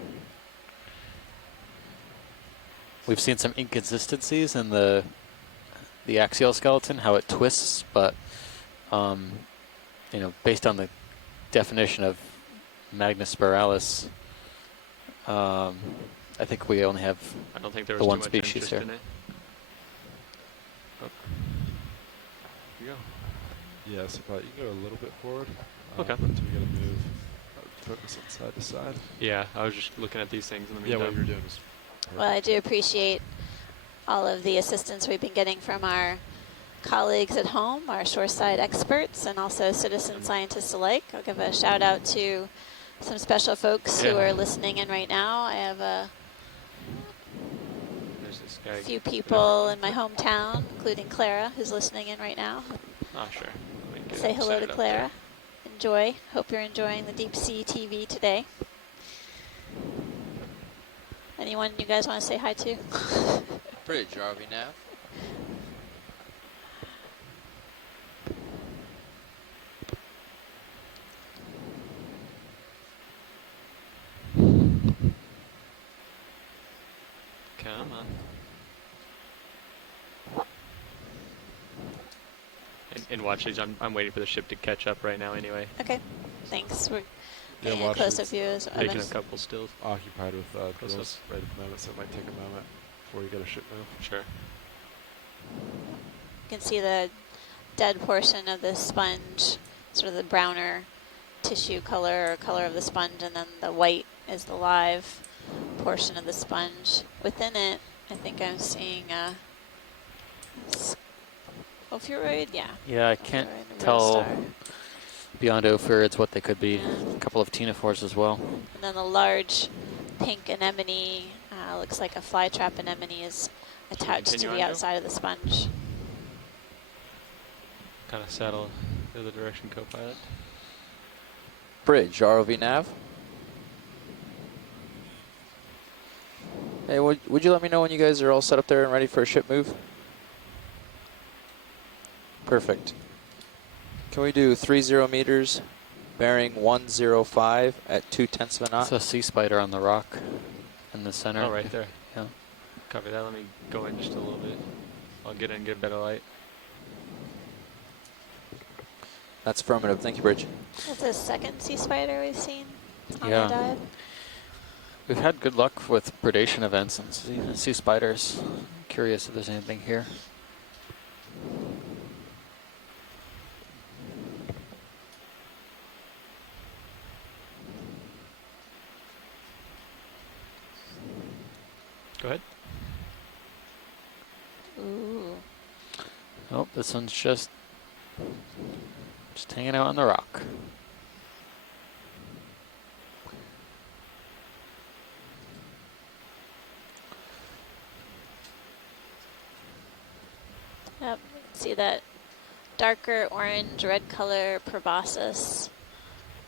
We've seen some inconsistencies in the axial skeleton, how it twists, but you know, based on the definition of Magnospiralis, I think we only have I don't think there was the too one much species interest here. in it. Oh. Here you go. Yeah, so probably you can go a little bit forward. Okay. But we gotta move, focus on side to side. Yeah, I was just looking at these things in the Yeah, meantime. what you're doing is Well, I do appreciate all of the assistance we've been getting from our colleagues at home, our shoreside experts, and also citizen scientists alike. I'll give a shout out to some special folks who are listening in right now. I have a few people in my hometown, including Clara, who's listening in right now. Oh, sure. Say hello to Clara. Enjoy. Hope you're enjoying the Deep Sea TV today. Anyone you guys want to say hi to? Bridge RV nav. Come on. and watch these. I'm waiting for the ship to catch up right now anyway. Okay, thanks. We're Yeah, getting a watch close-up it's view as Taking a couple stills. occupied with Close drills right at the moment, so it might take a moment before we get a ship move. Sure. You can see the dead portion of the sponge, sort of the browner tissue color or color of the sponge, and then the white is the live portion of the sponge. Within it, I think I'm seeing a ophiuroid, yeah. Yeah, I can't Ophiuroid and tell star. beyond ophiurids what they could be. A couple of ctenophores as well. And then the large pink anemone, looks like a flytrap anemone, is attached to continue the on, Joe? outside of the sponge. Kind of saddle the other direction, co-pilot. Bridge, ROV nav. Hey, would you let me know when you guys are all set up there and ready for a ship move? Perfect. Can we do 30 meters, bearing 105 at 2/10 of a knot? It's a sea spider on the rock in the center. Oh, right there. Yeah. Copy that. Let me go in just a little bit. I'll get in and get a better light. That's affirmative. Thank you, Bridge. That's the second sea spider we've seen on Yeah. the dive. We've had good luck with predation events and sea spiders. Curious if there's anything here. Go ahead. Ooh. Oh, this one's just hanging out on the rock. Yep, see that darker orange, red color proboscis.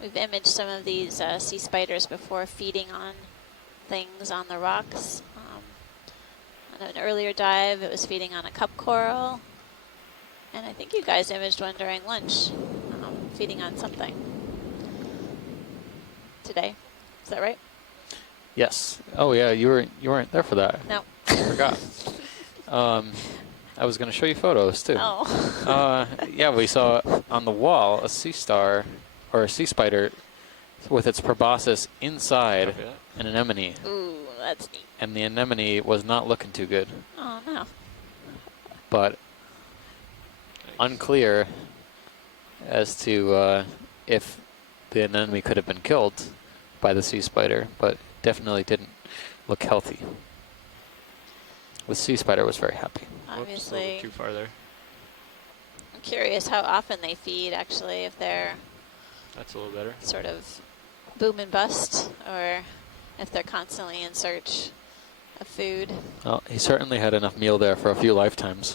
We've imaged some of these sea spiders before feeding on things on the rocks. On an earlier dive, it was feeding on a cup coral. And I think you guys imaged one during lunch, feeding on something. Today, is that right? Yes. Oh yeah, you weren't there for that. No. I forgot. I was going to show you photos too. Oh. Yeah, we saw on the wall a sea star or a sea spider with its proboscis inside an anemone. Ooh, that's neat. And the anemone was not looking too good. Oh no. But unclear as to if the anemone could have been killed by the sea spider, but definitely didn't look healthy. The sea spider was very happy. Obviously. Whoops, a little too far there. I'm curious how often they feed, actually, if they're That's a little better. sort of boom and bust, or if they're constantly in search of food. Well, he certainly had enough meal there for a few lifetimes.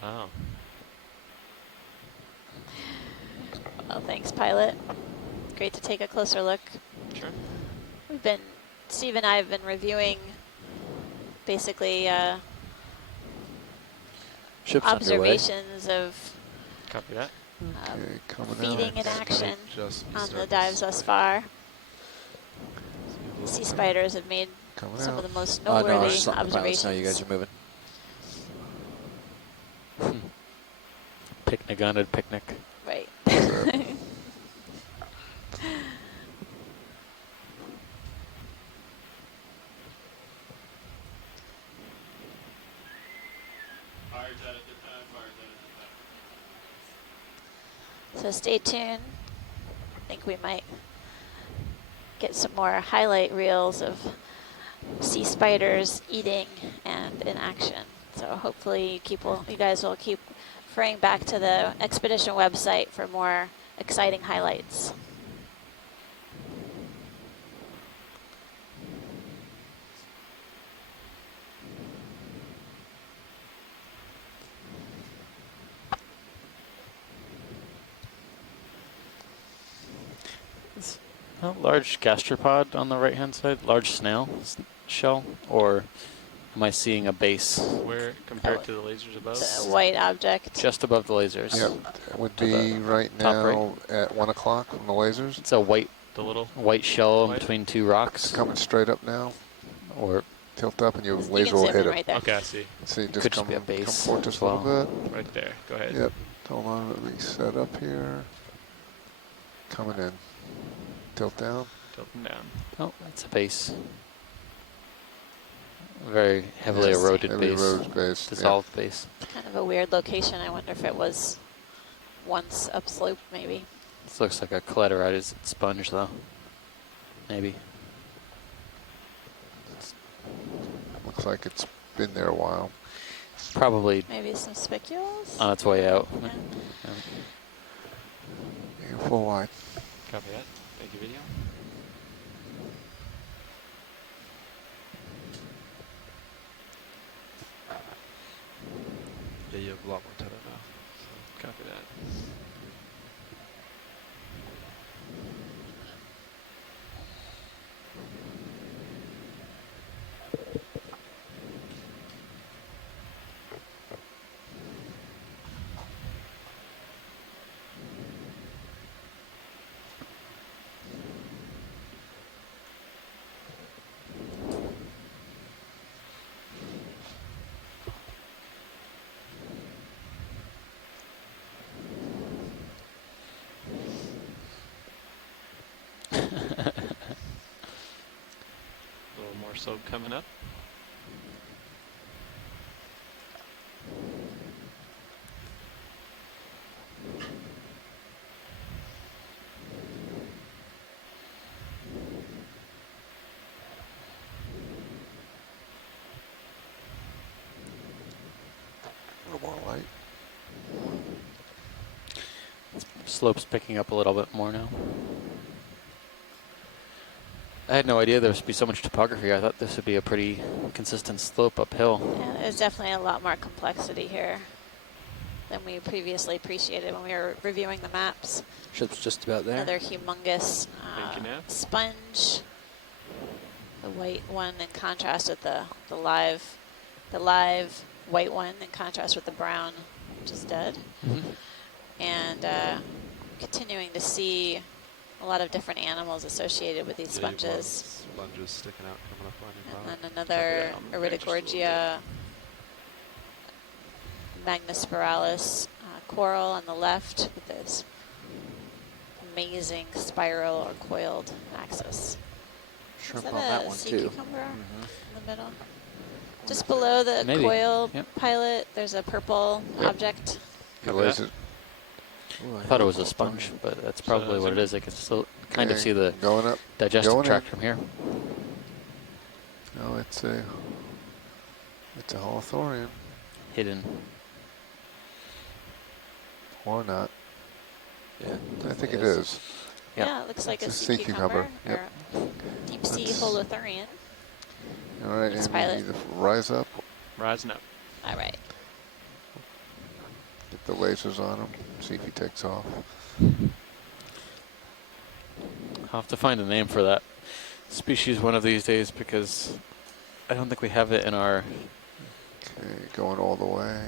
Wow. Well, thanks, pilot. Great to take a closer look. Sure. Steve and I have been reviewing basically Ship's underway. observations of Copy that. Okay, coming feeding out. in action Just on the starting. dives thus far. Sea spiders have made Coming some out. of the most No, noteworthy it's not the pilots. observations. No, you guys are moving. Picnic on a picnic. Right. So stay tuned. I think we might get some more highlight reels of sea spiders eating and in action. So hopefully you guys will keep referring back to the expedition website for more exciting highlights. A large gastropod on the right-hand side, large snail shell, or am I seeing a base? Where compared to the lasers above? The white object. Just above the lasers. Yep, it would To be the right top now at 1 o'clock on the lasers. It's a white the little white shell in white? between two rocks. It's coming straight up now. Or tilt up and your You laser can will zoom hit in it. right there. Okay, I see. See, just Could come, just be a come base forward just as a little well. bit. Right there. Go ahead. Yep. Hold on, let me set up here. Coming in. Tilt down. Tilting down. Oh, that's a base. Very heavily Yes, eroded heavy base. eroded base, Dissolved base. Kind of a weird location. I wonder if it was once upslope, maybe. This looks like a collateralized sponge, though. Maybe. Looks like it's been there a while. Probably Maybe some spicules? on its way out. Yeah. Yeah, full wide. Copy that. Thank you, video. Yeah, you have a lot more tether now. Copy that. A little more slope coming up. A little more light. Slope's picking up a little bit more now. I had no idea there would be so much topography. I thought this would be a pretty consistent slope uphill. Yeah, there's definitely a lot more complexity here than we previously appreciated when we were reviewing the maps. Ship's just about there. Another humongous Thank you, Nav. sponge. The white one in contrast with the live white one in contrast with the brown, which is dead. And continuing to see a lot of different animals associated with these Yeah, you have a lot of sponges. sponges sticking out coming up on your And then another Iridogorgia magnispiralis coral on the left with this amazing spiral or coiled axis. Shrimp Is on that that a one sea too. cucumber in the middle? Just below the Maybe. coil Yep. pilot, there's a purple object. The laser. I thought it was a sponge, but that's probably what it is. I can still kind of see the going up, digestive going tract in. from here. No, it's a Halosaurian. Hidden. Or not. Yeah, I think it is. is. Yeah, it looks like a It's sea cucumber. Yep. Or deep sea That's- holothurian. All right, Let's and pilot. either rise up, Rising up. All right. get the lasers on him, see if he takes off. I'll have to find a name for that species one of these days because I don't think we have it in our Okay, going all the way.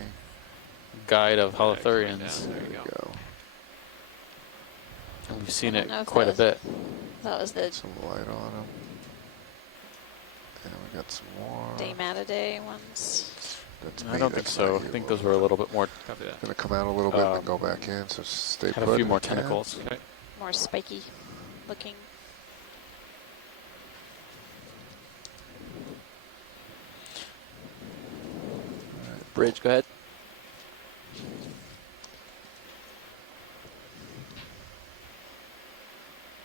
guide of Yeah, coming holothurians. down. There you go. Go. And we've seen I it don't know if quite a that bit. That was the Some light on him. And we got some more. Daymatidae ones. That's I me, don't think that's so. not I you. think those were a little bit more, Copy that. Gonna come out a little bit and then go back in, so stay had put. a few if more you can. tentacles. Okay. More spiky looking. Bridge, go ahead.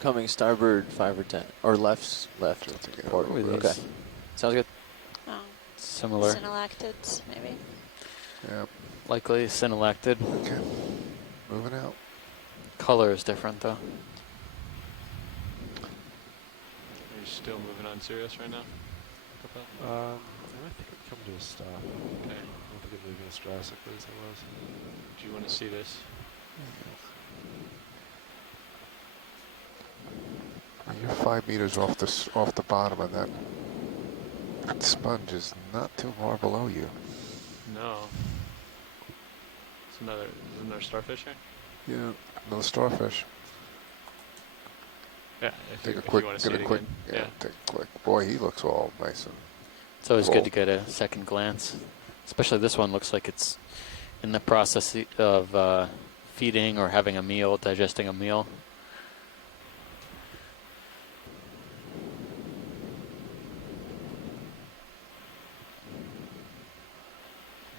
Coming starboard 5 or 10. Or left. Port. over Okay. this. Sounds good. Oh, Similar. synallactids, maybe. Yep. Likely synallactid. Okay. Moving out. Color is different though. Are you still moving on Sirius right now? Capel? I think it'd come to a stop. Okay. I don't think it'd move as drastically as it was. Do you want to see this? You're 5 meters off the bottom of that sponge is not too far below you. No. Is another starfish here? Yeah, another starfish. Yeah, Take a if quick, you want to get see a it quick, again. yeah, take a quick. Boy, he looks all nice and. It's always full. good to get a second glance. Especially this one looks like it's in the process of feeding or having a meal, digesting a meal.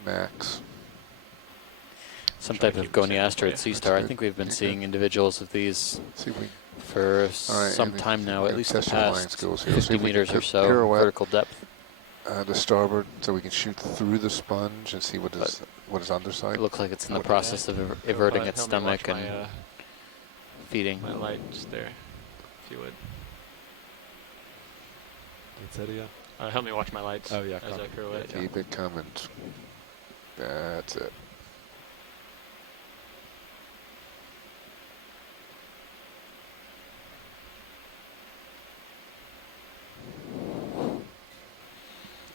Max. Some Try type to of keep this in goniasterid for you. sea That's star. I good. think we've been You're seeing good. individuals of these for All right, some Andy, time now, we're at gonna least the test your flying past skills here. 50 See if we can meters or so pirouette, vertical depth. To starboard, so we can shoot through the sponge and see what is underside. It looks like it's in the Copy process that. of Go everting ahead, its help me watch stomach and my, feeding. lights there, if you would. What's that again? Help me watch my lights. Oh, yeah, as I copy. pirouette. Yeah. Keep it coming. That's it.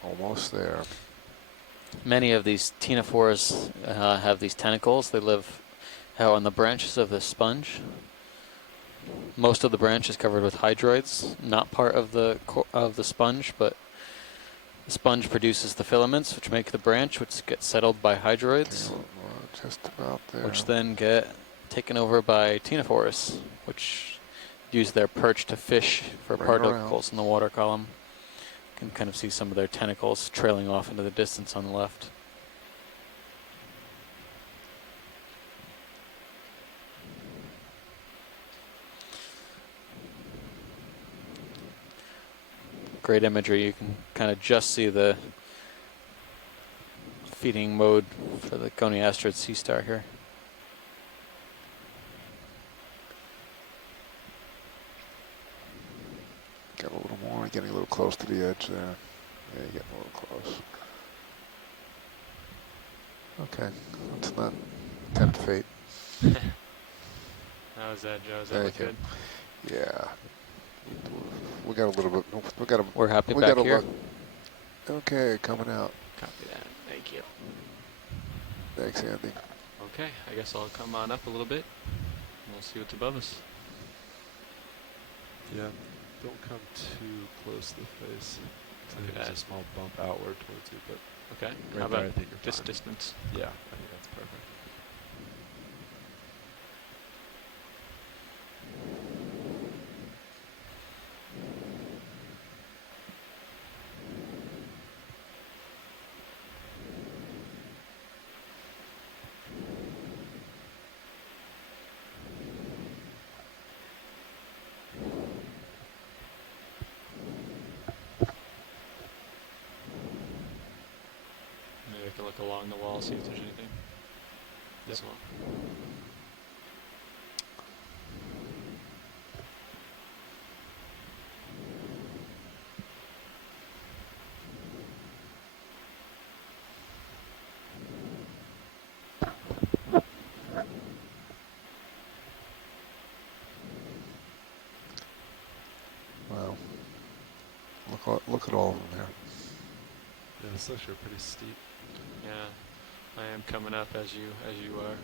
Almost there. Many of these ctenophores have these tentacles. They live out on the branches of the sponge. Most of the branch is covered with hydroids, not part of the sponge, but the sponge produces the filaments, which make the branch, which get settled by hydroids, just about there. which then get taken over by ctenophores, which use their perch to fish for Bring it around. particles in the water column. You can kind of see some of their tentacles trailing off into the distance on the left. Great imagery. You can kind of just see the feeding mode for the goniasterid sea star here. Get a little more, getting a little close to the edge there. Yeah, you're getting a little close. Okay, let's not tempt fate. How was that, Joe? Is that Thank look you. good? Yeah. We got a little bit. We're happy we back got a here. look. Okay, coming out. Copy that. Thank you. Thanks, Andy. Okay, I guess I'll come on up a little bit, and we'll see what's above us. Yeah, don't come too close to the face. I Look think at there's that. a small bump outward towards you, but Okay, right how there, about I think you're this fine. distance? Yeah, I think that's perfect. Maybe I can look along the wall, see if there's anything. This one. Wow. Look at all of them there. Yeah, it's actually pretty steep. Yeah, I am coming up as you are.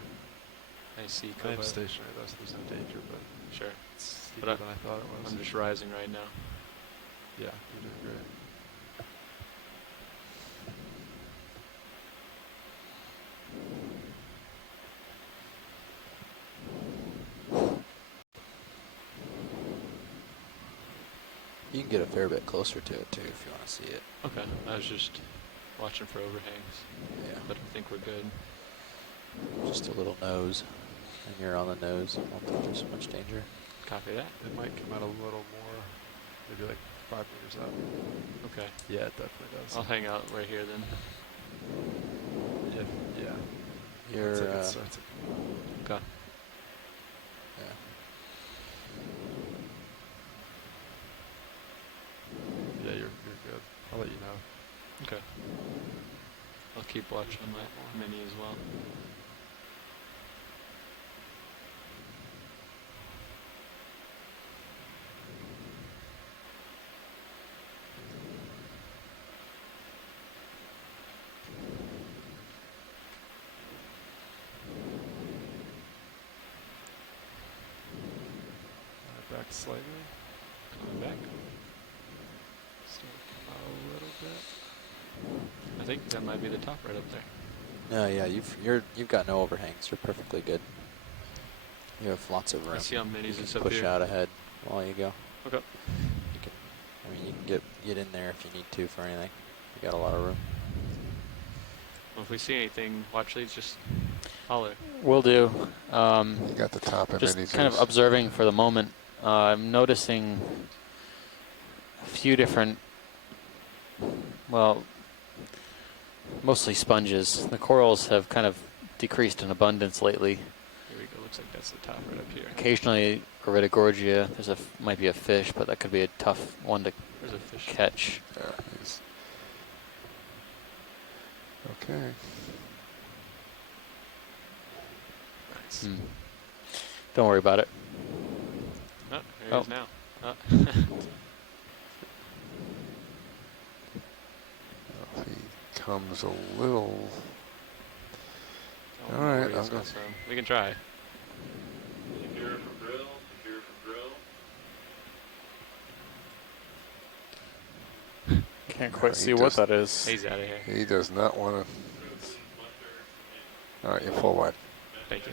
I see. I am Cobalt. stationary though, so there's no danger, but Sure. it's But steeper than I thought it was. I'm just rising right now. Yeah, you're doing great. You can get a fair bit closer to it too if you want to see it. Okay, I was just watching for overhangs. Yeah. But I think we're good. Just a little nose, and you're on the nose. I don't think there's much danger. Copy that. It might come out a little more, maybe like 5 meters up. Okay. Yeah, it definitely does. I'll hang out right here then. Yeah. You're, Looks like it starts to Okay. Yeah. Yeah, you're good. I'll let you know. Okay. I'll keep watching my mini as well. back slightly. Coming back. Still come out a little bit. I think that might be the top right up there. No, yeah, you've got no overhangs. You're perfectly good. You have lots of room. I see how many is up push here. out ahead while you go. Okay. You can get in there if you need to for anything. You got a lot of room. Well, if we see anything, watch these, just holler. Will do. You got the top Just amenities. kind of observing for the moment. I'm noticing a few different, well, mostly sponges. The corals have kind of decreased in abundance lately. Here we go. Looks like that's the top right up here. Occasionally, Iridogorgia. Might be a fish, but that could be a tough one to There's a fish. catch. There it is. Okay. Nice. Hmm. Don't worry about it. Oh, there he is now. Oh. He comes a little. Don't All right, worry, I'm it's going. got some. We can try. Can't quite he see what does- that is. He's out of here. He does not want to. All right, you're full wide. Thank you.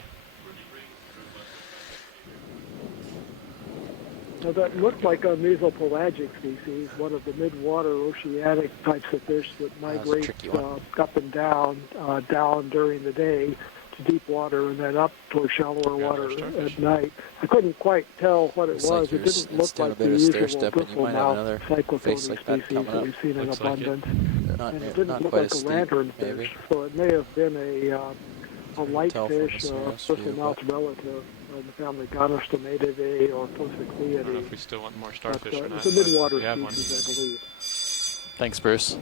Now that looked like a mesopelagic species, one of the midwater oceanic types of fish that migrate tricky one. up and down during the day to deep water and then up toward shallower water at night. I couldn't quite tell what it Looks like was. It it's didn't look doing a like bit the of usual stair-step, and you might have another cyclotony face like that species coming that up. we've seen in Looks like it. abundance. Not, And it didn't not look quite like as a steep, lantern maybe. fish, so it may have been a light tell from fish, the a Sirius view, Seamount's relative in the family Gonostomatidae or I don't know Posicleidae. if we still want more starfish or not. It's a but midwater we have one. species, I believe. Thanks, Bruce.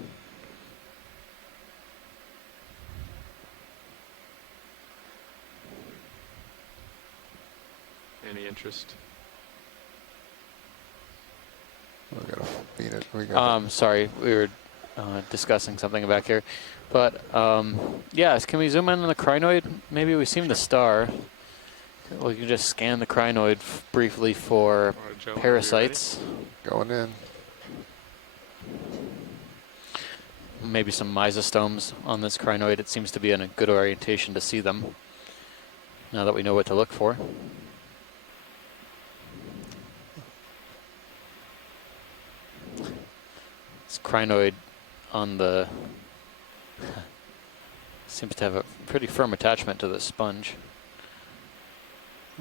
Any interest? We gotta beat it. We got. Sorry, we were discussing something back here. But, yes, can we zoom in on the crinoid? Maybe we've seen the star. We can just scan the crinoid briefly for Joe, parasites. Going in. Maybe some mysostomes on this crinoid. It seems to be in a good orientation to see them, now that we know what to look for. This crinoid on the seems to have a pretty firm attachment to the sponge.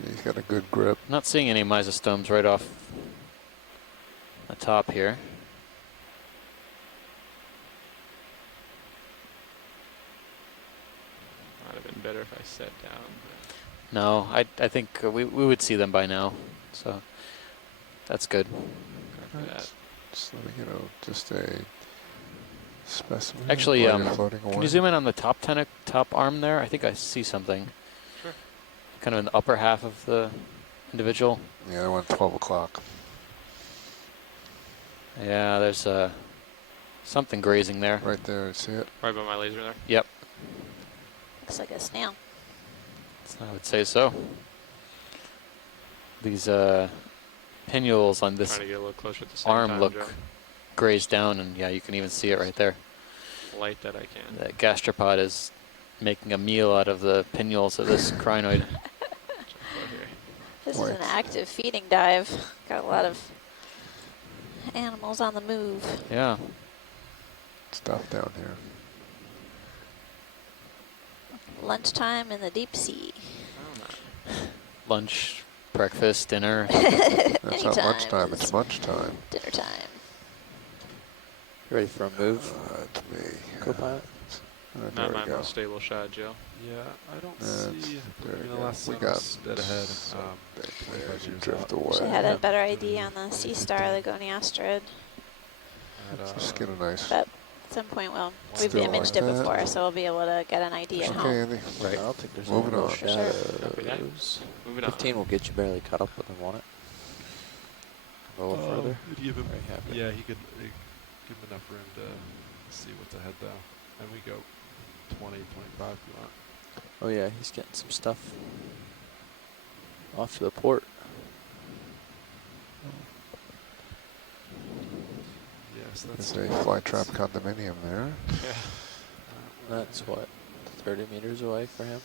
He's got a good grip. Not seeing any mysostomes right off the top here. Might have been better if I sat down. No, I think we would see them by now, so that's good. But that. Just let me, just a specimen. Actually, while you're floating can away. you zoom in on the top arm there? I think I see something. Sure. Kind of in the upper half of the individual. Yeah, I went 12 o'clock. Yeah, there's something grazing there. Right there, see it? Right by my laser there? Yep. Looks like a snail. I would say so. These pinnules on this Trying to get a little closer at the same arm time, look Joe. grazed down, and yeah, you can even see it right there. Light that I can. The gastropod is making a meal out of the pinnules of this crinoid. This is an active feeding dive. Got a lot of animals on the move. Yeah. Stuff down here. Lunchtime in the deep sea. Lunch, breakfast, dinner. That's not lunchtime, it's munch time. Dinner time. You ready for a move? It's me. Co-pilot? Not there my we go. most stable shot, Joe. Yeah, I don't That's- see. there I mean, we the go. last We time got was dead ahead. As you 25 drift years out. Should away. have had a better ID on the sea star, the goniasterid. Just get a nice. But at some point, well, we've Still imaged like it that. before, so we'll be able to get an ID at Okay, home. Andy. Right. I don't think there's Moving any on. more shadows. Moving on. 15 will get you barely caught up with him, won't it? A little further. It'd give him, Very happy. yeah, he could give him enough room to see what's ahead though. And we go 20, 25 if you want. Oh yeah, he's getting some stuff off to the port. so There's that's a fly trap condominium there. Yeah. That's what, 30 meters away for him?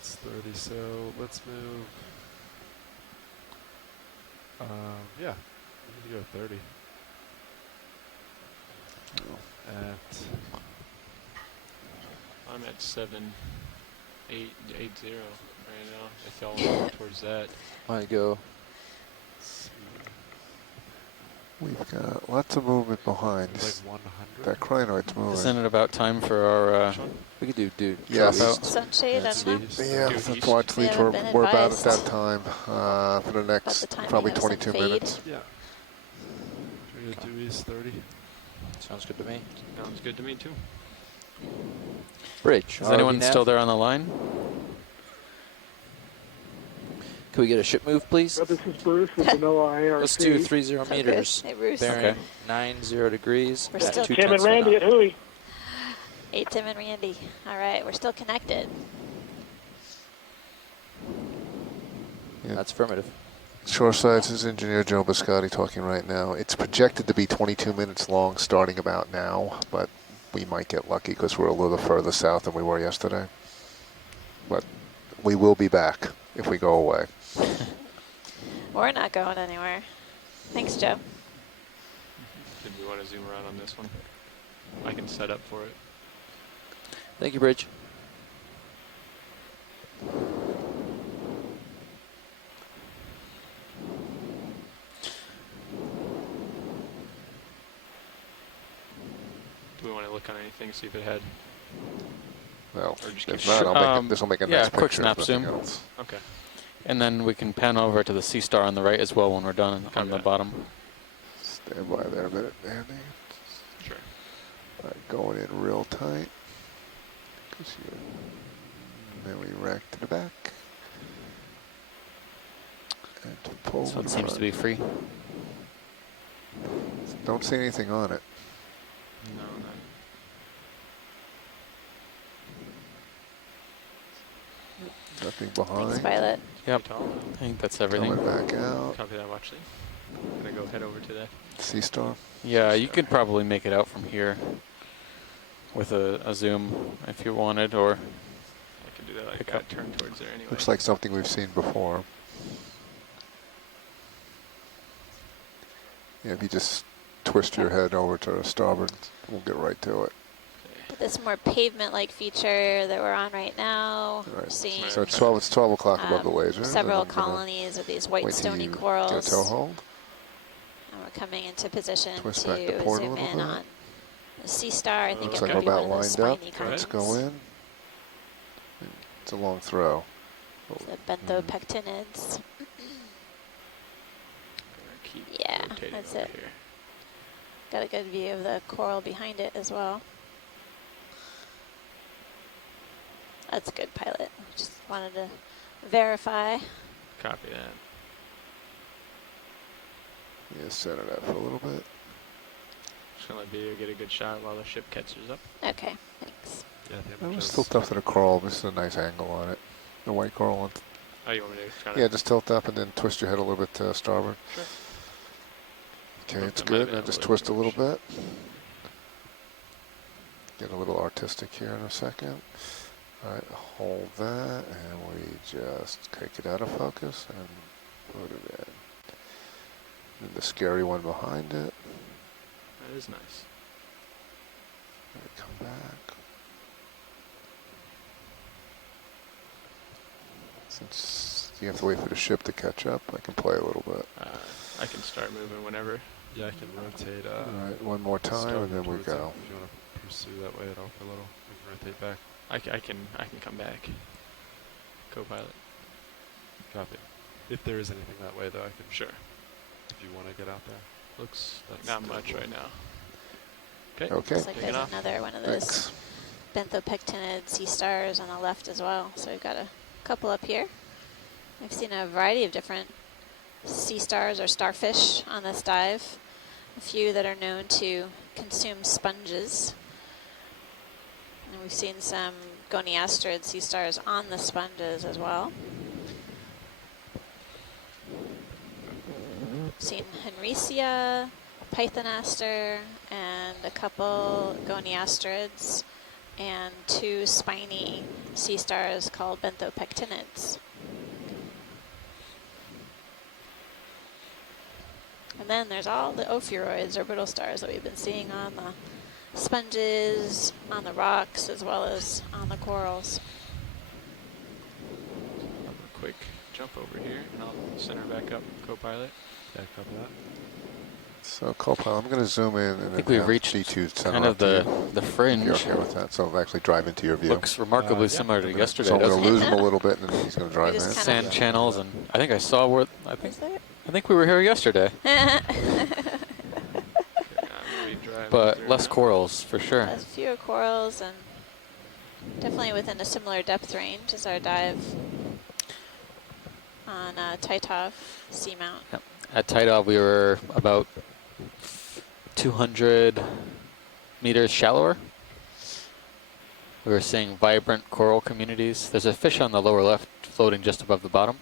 It's 30, so let's move. Yeah, we need to go 30. I'm at 7.880 right now. If y'all want to go towards that. I go. We've got lots of movement behind. Like 100. That crinoid's moving. Isn't it about time for our? We could do. Yes. Sunshade, I don't know. Yeah, that's why it's lead. We're about at that time for the next probably 22 minutes. Yeah. Should we do East 30? Sounds good to me. Sounds good to me too. Bridge. Is anyone still there on the line? Can we get a ship move, please? This is Bruce with the NOAA IRC. Let's do 30 Okay. meters. Hey, Bruce. Bearing 90 degrees. We're at still 2 Tim and tenths of an Randy at knot. Hui. Hey, Tim and Randy. All right, we're still connected. Yeah. That's affirmative. Shoreside's is engineer Joe Biscotti talking right now. It's projected to be 22 minutes long starting about now, but we might get lucky because we're a little further south than we were yesterday. But we will be back if we go away. We're not going anywhere. Thanks, Joe. Did we want to zoom around on this one? I can set up for it. Thank you, Bridge. Do we want to look on anything, see if it had? Well, Or just if keep- not, this will make a nice quick picture. snap if nothing zoom. else. Okay. And then we can pan over to the sea star on the right as well when we're done on the bottom. Stand by there a minute, Andy. Sure. All right, going in real tight. And then we rack to the back. And to pull This one in seems to front. be free. Don't see anything on it. No, not. Nothing behind. Thanks, Violet. Yep. I think that's everything. Coming back out. Copy that, actually. I'm going to go head over to that. Sea star. Yeah, you could probably make it out from here with a zoom if you wanted, or I can do that. I pick got up. turned towards there anyway. Looks like something we've seen before. Yeah, if you just twist your head over to starboard, we'll get right to it. This more pavement-like feature that we're on right now. Right. We're seeing So it's 12 o'clock above the lasers. several and I'm gonna colonies of these white wait till stony you corals. Get a toe hold. And we're coming into position Twist to back the port a zoom little in bit. on the sea star. I think Looks it like might we're be one about of those lined up. spiny Let's kinds. go in. It's a long throw. The benthopectinids. Keep Yeah, rotating that's over it. here. Got a good view of the coral behind it as well. That's a good pilot. Just wanted to verify. Copy that. Yeah, center that for a little bit. Just going to let video get a good shot while the ship catches up. Okay, thanks. Yeah, That was still tough to the coral. This is a nice angle on it. The white coral. Oh, you want me to try Yeah, just tilt up and then twist your head a little bit to starboard. Sure. Okay, it's That might good. be Now a just little twist a too little much. bit. Get a little artistic here in a second. All right, hold that, and we just take it out of focus and put it in. And the scary one behind it. That is nice. Let me come back. Since you have to wait for the ship to catch up, I can play a little bit. I can start moving whenever. Yeah, I can rotate. All right, one more time, and then we towards it. go. If you want to pursue that way at all for a little, we can rotate back. I can come back. Co-pilot. Copy. If there is anything that way, though, I can. Sure. If you want to get out there. Looks That's not the much goal. right now. Okay. Okay. Looks like Taking there's off. another one of those benthopectinid sea stars on the left as well. So we've got a couple up here. I've seen a variety of different sea stars or starfish on this dive. A few that are known to consume sponges. And we've seen some goniasterid sea stars on the sponges as well. Seen Henricia, Pythonaster and a couple goniastrids and 2 spiny sea stars called benthopectinids. And then there's all the ophiuroids, or brittle stars, that we've been seeing on the sponges, on the rocks, as well as on the corals. A quick jump over here, and I'll center back up co-pilot. Back up that. So, co-pilot, I'm going to zoom in and I think we've reached kind of the fringe. You're okay with that, so I'll actually drive into your view. Looks remarkably similar to yesterday. So I'm going to doesn't lose it? him a little bit, and then he's going to drive in. Sand channels, and I think I saw where I think we were here yesterday. But less corals for sure. There's fewer corals and definitely within a similar depth range as our dive on Titov Seamount. Yep. At Titov, we were about 200 meters shallower. We were seeing vibrant coral communities. There's a fish on the lower left floating just above the bottom.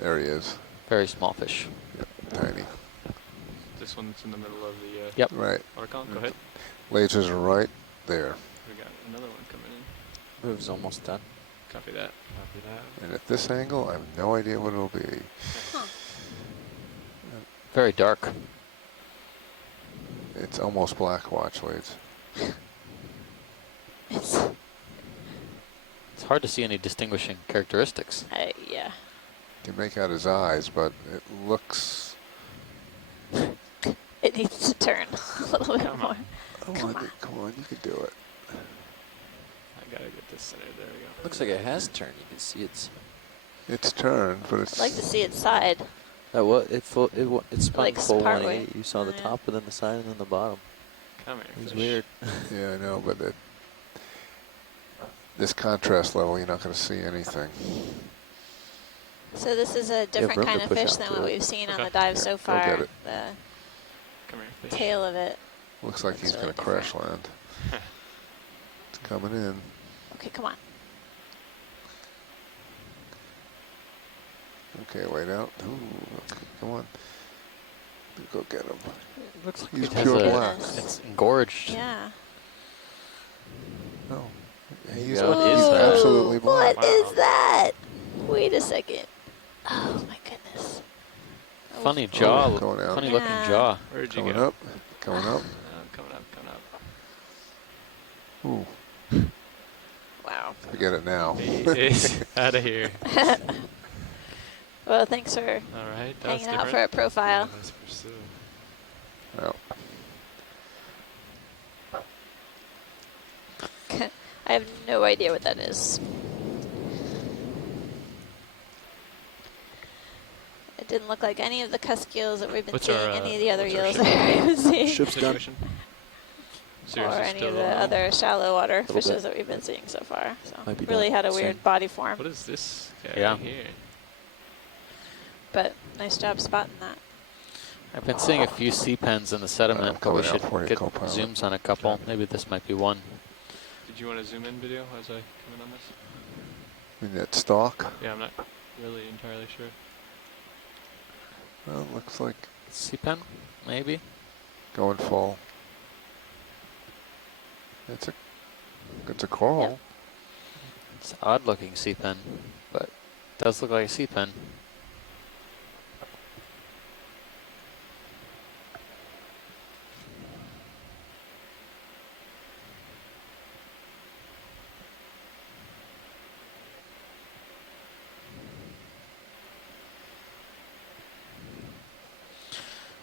There he is. Very small fish. Yep, tiny. This one's in the middle of the Yep. Right. water column. Go ahead. Lasers are right there. We got another one coming in. Move's almost done. Copy that. Copy that. And at this angle, I have no idea what it'll be. Very dark. It's almost black. Watch, Lades. It's hard to see any distinguishing characteristics. Yeah. You can make out his eyes, but it looks... It needs to turn a little bit more. Come on, you can do it. I gotta get this centered. There we go. Looks like it has turned. You can see It's turned, but it's... I'd like to see its side. That what it spun Like full partway. 180. You saw the top, and then the side, and then the bottom. Come here, It was fish. weird. Yeah, I know, but this contrast level, you're not going to see anything. So this is a different room kind to of push fish out than to what it. we've seen on Okay. the dive Yeah, so go far. get it. The Come here, fish. tail of it. Looks like he's really going to crash land. It's coming in. Okay, come on. Okay, wait out. Ooh, okay, come on. Go get him. Looks like He's it has pure a- black. It's engorged. Yeah. No. There you He's go. What is that? absolutely black. What is that? Wait a second. Oh my goodness. Funny jaw. Oh, going out. Funny looking Yeah. jaw. Where'd you Coming go? up. Coming up. Coming up, coming up. Ooh. Wow. Forget it now. It's out of here. Well, thanks for All right. That was hanging out different. for a profile. Let's pursue. Well, I have no idea what that is. It didn't look like any of the cusk eels that we've been What's seeing, our, any of the other what's our eels ship? that we've been seeing. Ship's done. Situation? Or Seriously, any still of a the little- other shallow water Little fishes bit. that we've been seeing so far. So Might be really done. had a Same. weird body form, What is this guy Yeah. here? but nice job spotting that. I've been seeing a few sea pens in the sediment, but we coming out should for you, get co-pilot. zooms on a couple. Maybe this might be one. Did you want to zoom in video as I come in on this? I mean, that stalk. Yeah, I'm not really entirely sure. Well, looks like Sea pen, maybe. going full. It's a coral. It's an odd looking sea pen, but it does look like a sea pen.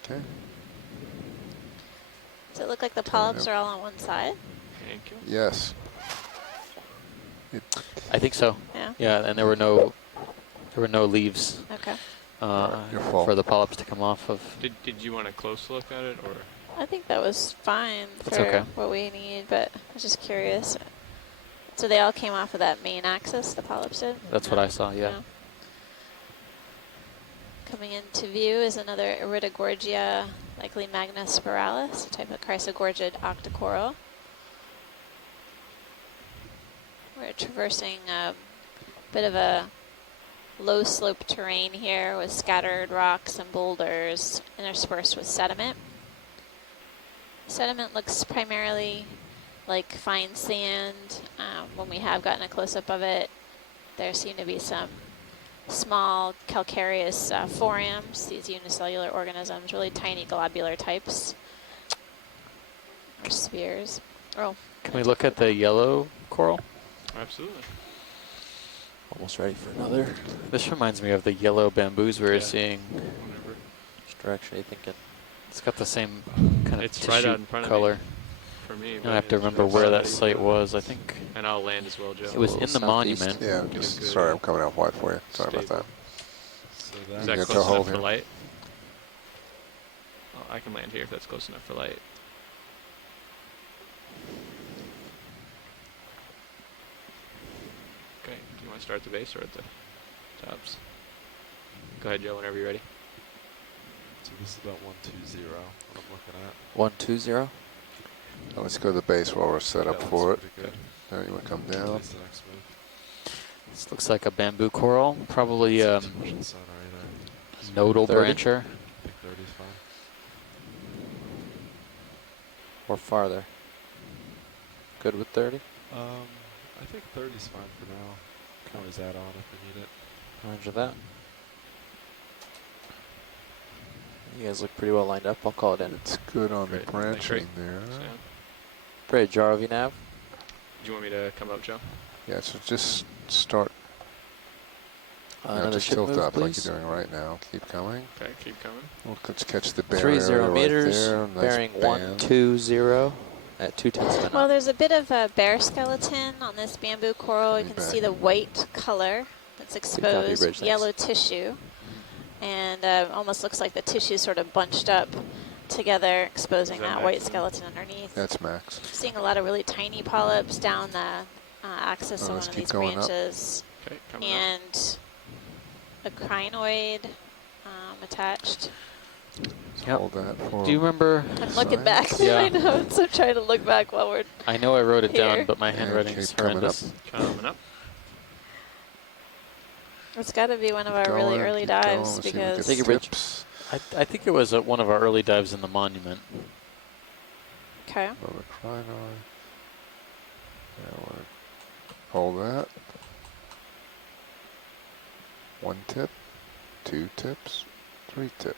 Okay. Does it look like the polyps are all on one side? Thank you. Yes. I think so. Yeah. Yeah, and there were no leaves Okay. You're full. for the polyps to come off of. Did you want a close look at it, or? I think that was fine That's for okay. what we need, but I was just curious. So they all came off of that main axis, the polyps did? That's what I saw. Yeah. No. Coming into view is another Iridogorgia, likely magnaspiralis, a type of chrysogorgid octocoral. We're traversing a bit of a low slope terrain here with scattered rocks and boulders interspersed with sediment. Sediment looks primarily like fine sand. When we have gotten a close-up of it, there seem to be some small calcareous forams, these unicellular organisms, really tiny globular types, or spheres. Oh, Can we look at the yellow coral? Absolutely. Almost ready for another. This reminds me of the yellow bamboos we were seeing. Which direction are you thinking? It's got the same kind of It's tissue right out in front color. of me. For me, I have to remember where that site was, I think. And I'll land as well, Joe. It was in the monument. Yeah, just, sorry, I'm coming out wide for you. Sorry about that. So You that's get close to enough hold for here. light. Oh, I can land here if that's close enough for light. Okay, do you want to start at the base or at the tops? Go ahead, Joe, whenever you're ready. So this is about 120, what I'm looking at. 120. Now let's go to the base while we're set up for it. Pretty good. Now you want to come down. Release the next move. This looks like a bamboo coral, probably Too much in the sun right there. nodal 30? brancher. I think 30 is fine. Or farther. Good with 30? I think 30 is fine for now. Can always add on if we need it. Roger that. You guys look pretty well lined up. I'll call it in. It's good on the Great. branching there. Great, Jarovi nav. Do you want me to come up, Joe? Yeah, so just start. Another Just ship tilt move, up like please. you're doing right now. Keep coming. Okay, keep coming. Well, let's catch the bear 30 area right meters, there. Nice bearing band. 120 at 2/10 of a well, knot. there's a bit of a bear skeleton on this bamboo coral. You can see the white color that's copy, exposed, Bridge, thanks. yellow tissue, and almost looks like the tissue sort of bunched up together, exposing Is that that Max? white skeleton underneath. That's Max. Seeing a lot of really tiny polyps down the axis of one let's of keep these going up. branches, Okay, coming up. and a crinoid attached. Hold that for. Do you remember? I'm looking back through Yeah. my notes. I'm trying to look back while we're I know I wrote it here. down, but my handwriting is keep coming up. horrendous. Coming up. It's got to be one of our Going, really early keep going. dives Let's see if we get because tips. I think it was one of our early dives in the monument. okay. Another crinoid. Yeah, we'll hold that. One tip, two tips, three tips.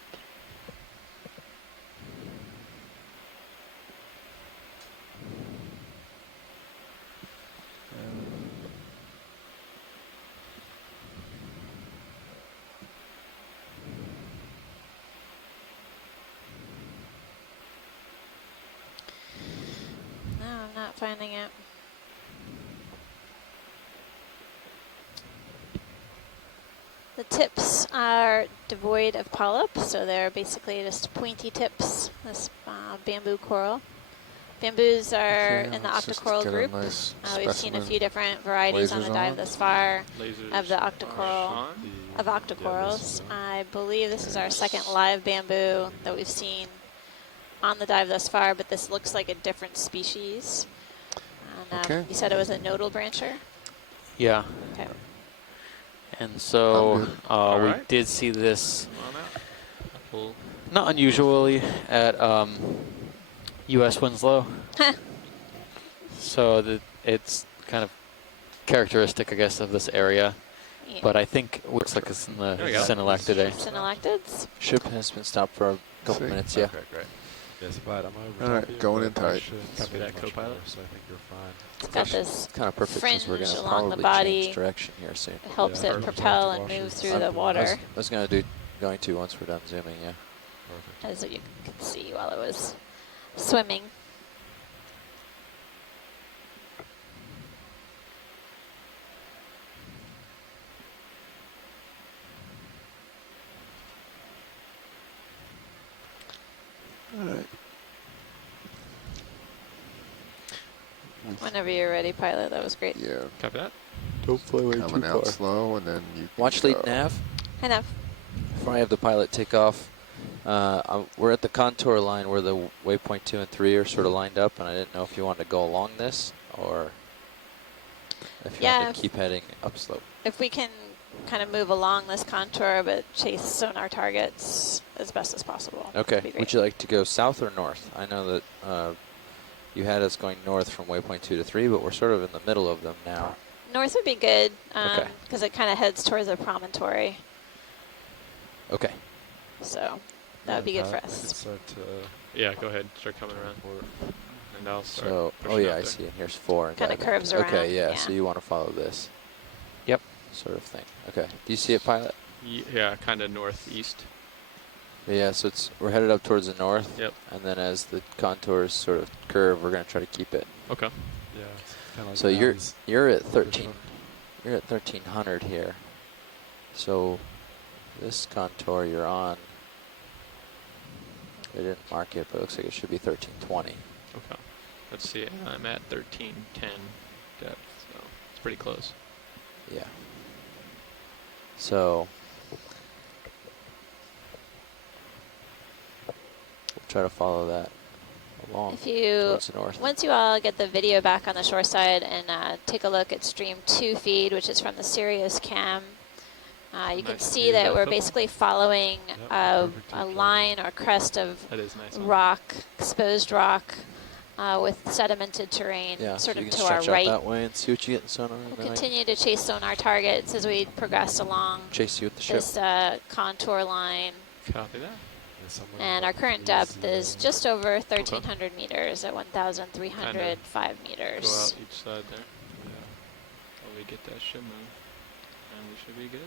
No, I'm not finding it. The tips are devoid of polyp, so they're basically just pointy tips, this bamboo coral. Bamboos are Okay, in the let's just octocoral get a group. nice We've seen a specimen. few different varieties on the Lasers dive on. thus far Lasers of the octocoral, on. of octocorals. I believe this is our second live bamboo that we've seen on the dive thus far, but this looks like a different species. And, Okay. You said it was a nodal brancher? Yeah. Okay. And so I'm good. we Alright. did see this, Come on out. We'll not unusually, at U.S. Winslow. So it's kind of characteristic, I guess, of this area. Yeah. But I think it looks like it's in the There we go. Synallactidae. Synallactids? Ship has been stopped for a couple See? minutes, yeah. Okay, great. Yes, but I'm over All right, top of you, going but in tight. I shouldn't Copy swing that, much co-pilot. more, so I think you're fine. It's got this Kind of perfect because we're going fringe to along the probably body. change direction here soon. It helps Yeah, it perfect. propel and Washers. move through I'm- the I was, water, I was going to once we're done zooming, yeah. Perfect. as you could see while it was swimming. All right. Whenever you're ready, pilot, that was great. Yeah. Copy that. Don't fly way Coming out slow, and then you can Watch lead go. nav. Enough. Before I have the pilot take off, we're at the contour line where the waypoint 2 and 3 are sort of lined up, and I didn't know if you wanted to go along this or if you Yeah, wanted to keep heading upslope. If we can kind of move along this contour, but chase sonar targets as best as possible. Okay. Would you like to go south or north? I know that you had us going north from waypoint 2 to 3, but we're sort of in the middle of them now. North would be good because it kind of heads towards a promontory. Okay. So that would be good for I can us. start Yeah, go ahead. Start coming around. And I'll start. So, oh pushing yeah, out I there. see. And here's 4. And Kinda that- curves Okay, around, yeah, yeah. so you want to follow this. Yep. Sort of thing. Okay. Do you see it, Pilot? Yeah, kind of northeast. Yeah, so we're headed up towards the north. Yep. And then as the contours sort of curve, we're going to try to keep it. Okay. Yeah. Kinda like So Nav's you're at fish 13. one. You're at 1300 here. So this contour you're on, they didn't mark it, but it looks like it should be 1320. Okay. Let's see. I'm at 1310 depth, so it's pretty close. Yeah. So we'll try to follow that along If you, towards the north. once you all get the video back on the shore side and take a look at stream 2 feed, which is from the Sirius cam, you can Nice see view that there, we're Phil. basically following a line or crest of That is nice. rock, exposed rock, with sedimented terrain Yeah, sort so you of can to our stretch right. out that way and see what you get in sonar. and We'll then I can continue to chase sonar targets as we progress along chase you with the ship. this contour line. Copy that. And our current depth is just over 1,300 meters at 1,305 Go meters. out each side there. While we get that ship moved. And we should be good.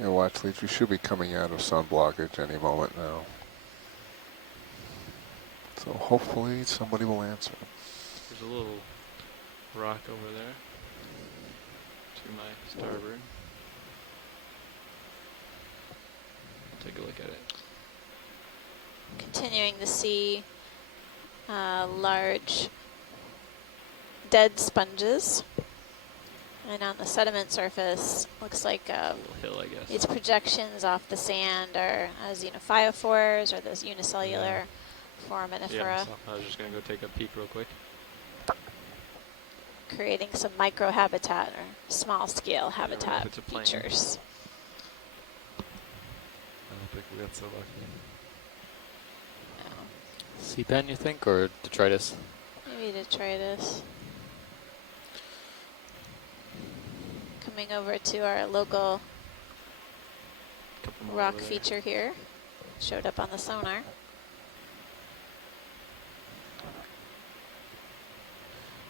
Yeah, watch, Leach. We should be coming out of sun blockage any moment now. So hopefully somebody will answer. There's a little rock over there to my starboard. Take a look at it. Continuing to see large dead sponges. And on the sediment surface, looks like Hill, I guess. these projections off the sand are xenophyophores or those unicellular foraminifera, Yeah, so I was just going to go take a peek real quick. creating some microhabitat or small-scale habitat it's a plane. features. I don't think we got so lucky. Sea pen, you think, or detritus? Maybe detritus. Coming over to our local Couple more rock over there. feature here. Showed up on the sonar.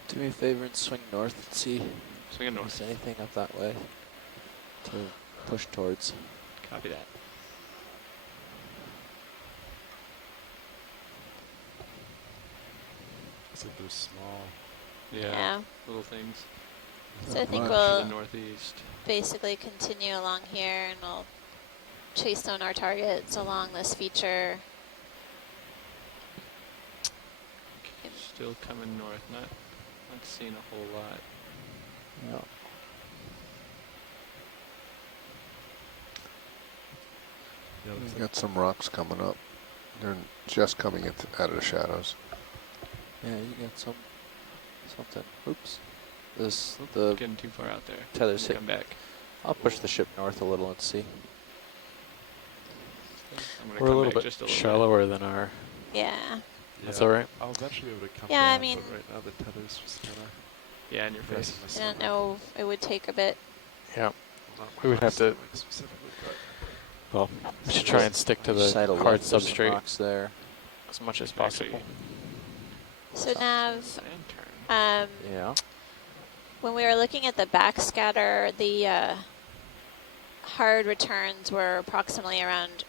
Do me a favor and swing north and see Swing it if north. there's anything up that way to push towards. Copy that. Looks like they're small. Yeah. Little things. So I think To we'll the northeast. basically continue along here and we'll chase sonar targets along this feature. Still coming north. Not seeing a whole lot. No. Yeah, looks We got some rocks coming up. They're just coming out of the shadows. Yeah, you got something. Oops. This Oop, the getting too far out there. tether's Let me hitting. come back. I'll push the ship north a little and see. I'm gonna We're a come little back bit just a little shallower than our. Yeah. That's all right. I'll eventually be able to come Yeah, I down, mean- but right now the tether's just kind of... Yeah, in your face. I don't know, it would take a bit. Yeah. We would have to. Well, we should try and stick to Each the side of hard left, there's some substrate rocks there. as much as possible. So Nav, Yeah. when we were looking at the backscatter, the hard returns were approximately around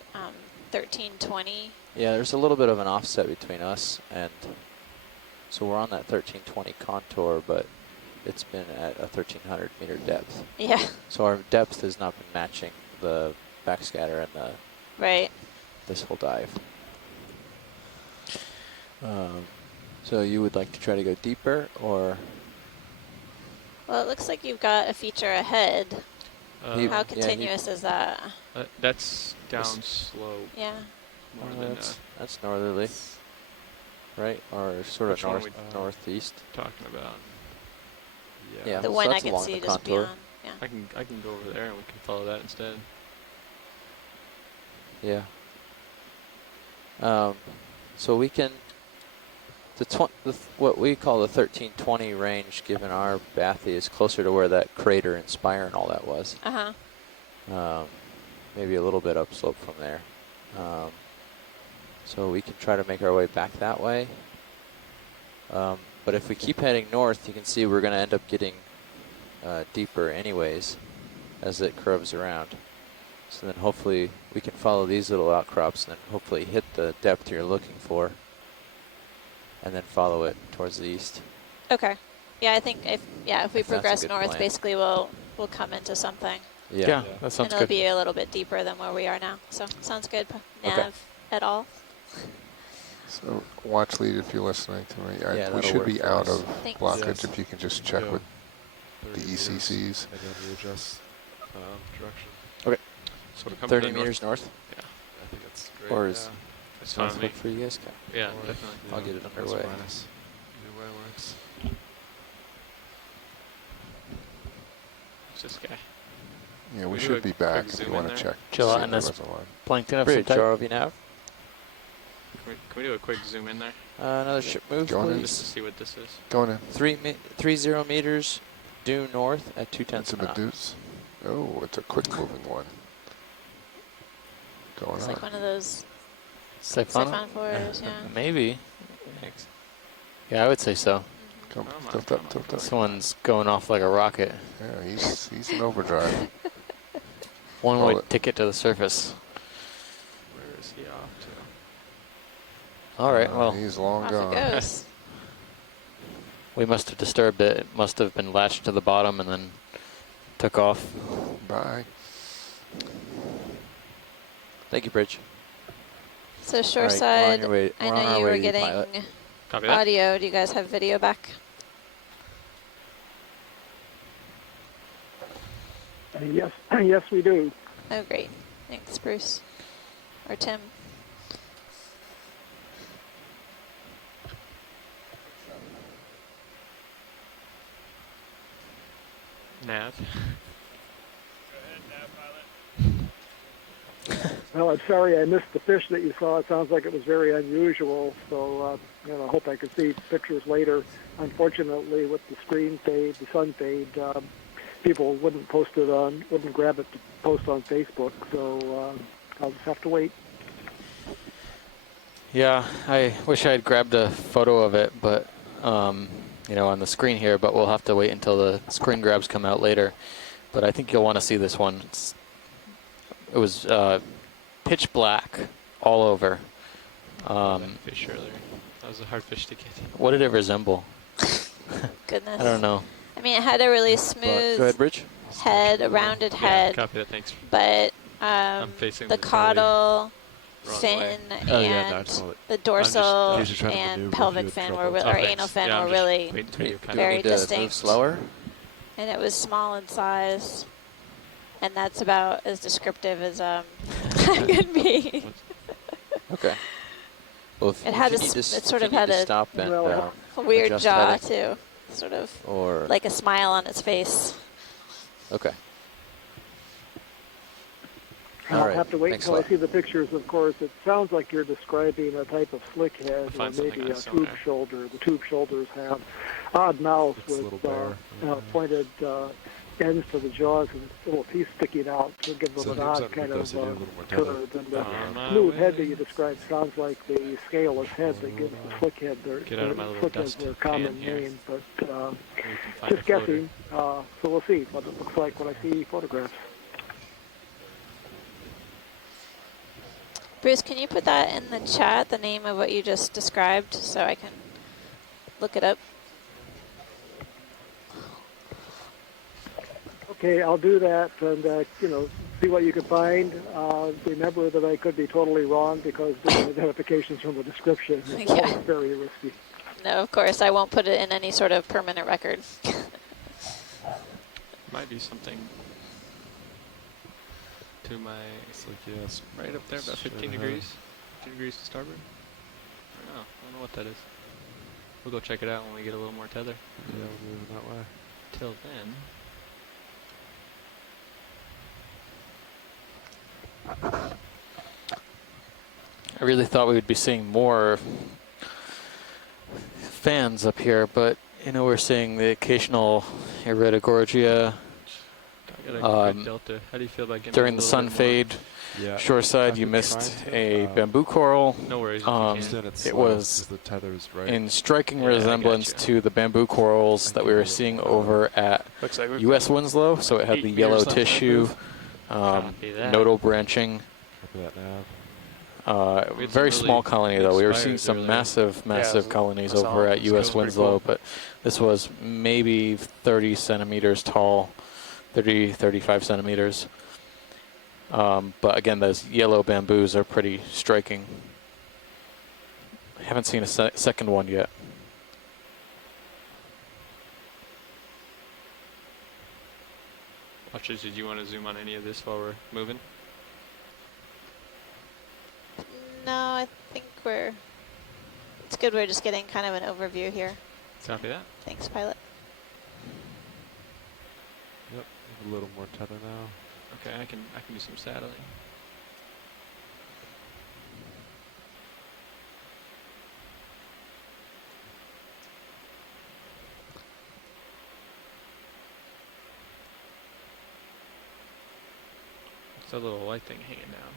1320. Yeah, there's a little bit of an offset between us and, so we're on that 1320 contour, but it's been at a 1,300 meter depth. Yeah. So our depth has not been matching the backscatter and the Right. this whole dive. So you would like to try to go deeper, or? Well, it looks like you've got a feature ahead. How Yeah, continuous is that? That's down slope. Yeah. More Well, than, that's northerly, right? Or sort of Which one north we northeast. talking about. Yeah, The so one I that's can along see the just contour. beyond. Yeah. I can go over there and we can follow that instead. Yeah. So we can, what we call the 1320 range, given our bathy, is closer to where that crater and spire and all that was. Maybe a little bit upslope from there. So we can try to make our way back that way. But if we keep heading north, you can see we're going to end up getting deeper anyways as it curves around. So then hopefully we can follow these little outcrops and then hopefully hit the depth you're looking for and then follow it towards the east. Okay. Yeah, I think if we If that's a progress good north, plan. basically we'll come into something. Yeah, that sounds and it'll good. be a little bit deeper than where we are now. So sounds good. Nav et al. So watch lead if you're listening to me. Yeah, We that'll should work be for out us. of Thanks. blockage Yes. if you can just check Yeah. with the 30 meters, ECCs. and then readjust direction. Okay. So to come 30 to the meters north? Yeah. I think that's great. Or is That's fine sounds with me. good for you guys? Okay. Yeah, Or, definitely. I'll get it plus underway. or minus. Either way works. Who's this guy? Yeah, we Can do should a be quick back if zoom you in want to there? check. Chill see out in the this reservoir. plankton of Bridge, some type. ROV nav. Can we do a quick zoom in there? Another ship move, Going in. Just to please. see what this is. Going in. 30 meters due north at 2/10 It's a knot. Medusa. Oh, it's a quick moving one. Going It's on. like one of those Siphon? siphonophores, yeah. Maybe. Yeah, I would say so. Come, Come on, tilt come up, on. tilt up. This one's going off like a rocket. Yeah, he's in overdrive. One-way Well, ticket to the surface. Where is he off to? All right, well, he's long Off gone. it goes. we must have disturbed it. It must have been latched to the bottom and then took off. Bye. Thank you, Bridge. So All right, shoreside, we're on I our know you way were to you, getting pilot. Copy that. audio. Do you guys have video back? Yes, yes, we do. Oh, great. Thanks, Bruce. Or Tim. Nav. Well, I'm sorry I missed the fish that you saw. It sounds like it was very unusual. So, I hope I could see pictures later. Unfortunately, with the screen fade, the sun fade, people wouldn't grab it to post on Facebook. So I'll just have to wait. Yeah, I wish I had grabbed a photo of it, but on the screen here. But we'll have to wait until the screen grabs come out later. But I think you'll want to see this one. It was pitch black all over. That fish earlier. That was a hard fish to get. What did it resemble? Goodness. I don't know. I mean, it had a really Go smooth ahead, Bridge. head, a rounded Yeah, head, copy that. Thanks. but I'm facing the the belly. caudal, Wrong fin, way. Oh, yeah, no, I and saw it. the dorsal These are trying to and maneuver pelvic if you fin had were, trouble. or thanks. anal fin Yeah, I'm were just really waiting for you, Do kind we very need to move distinct. slower? And it was small in size. And that's about as descriptive as I could be. Okay. Well, if, It if had you a need to, s- it if sort you of need had to a- stop and Well, A weird adjust jaw, heading, too. Sort of or like a smile on its face. okay. I'll All right, have to wait thanks a until I lot. see the pictures, of course. It sounds like you're describing a type of slick head or Find something maybe on a sonar. tube shoulder. The tube shoulders have odd mouths It's a with little bare. pointed ends to the jaws and little teeth sticking out to give them So an here's odd something kind because of they do a little more tether. curve. And the On my smooth head that way. you described sounds like the scaleless head that gives the slick head their, Get out of my little slick head's dust their pan common here. name. But We can find just a floater. guessing. So we'll see what it looks like when I see photographs. Bruce, can you put that in the chat, the name of what you just described, so I can look it up? Okay, I'll do that and, see what you can find. Remember that I could be totally wrong because the identifications from the description is Yeah. always very risky. No, of course, I won't put it in any sort of permanent record. Might be something to my It's like, yeah, it's right up there, about 15 degrees. 15 degrees to starboard. I don't know what that is. We'll go check it out when we get a little more tether. Yeah, we're moving that way. Till then, I really thought we would be seeing more fans up here, but you know, we're seeing the occasional Iridogorgia. Got a good delta. How do you feel about getting During a the little sun bit more? fade, Yeah, shoreside, I've you been missed trying a to, bamboo coral. No worries if you can't. It's It slow was 'cause the tether's right. in striking Yeah, I resemblance gotcha. to the bamboo corals that we were seeing over at Looks like we're U.S. Winslow. So it had 8 the meters yellow left on that tissue, move. Copy that. nodal branching. Copy that now. We had some Very really small colony big though. We were seeing spires some earlier. massive colonies over at It U.S. was pretty Winslow, cool. but this was maybe 30 centimeters tall, 35 centimeters. But again, those yellow bamboos are pretty striking. I haven't seen a second one yet. Watchers, did you want to zoom on any of this while we're moving? No, I think it's good we're just getting kind of an overview here. Copy that. Thanks, pilot. Yep, a little more tether now. Okay, I can do some satellite. It's a little white thing hanging down.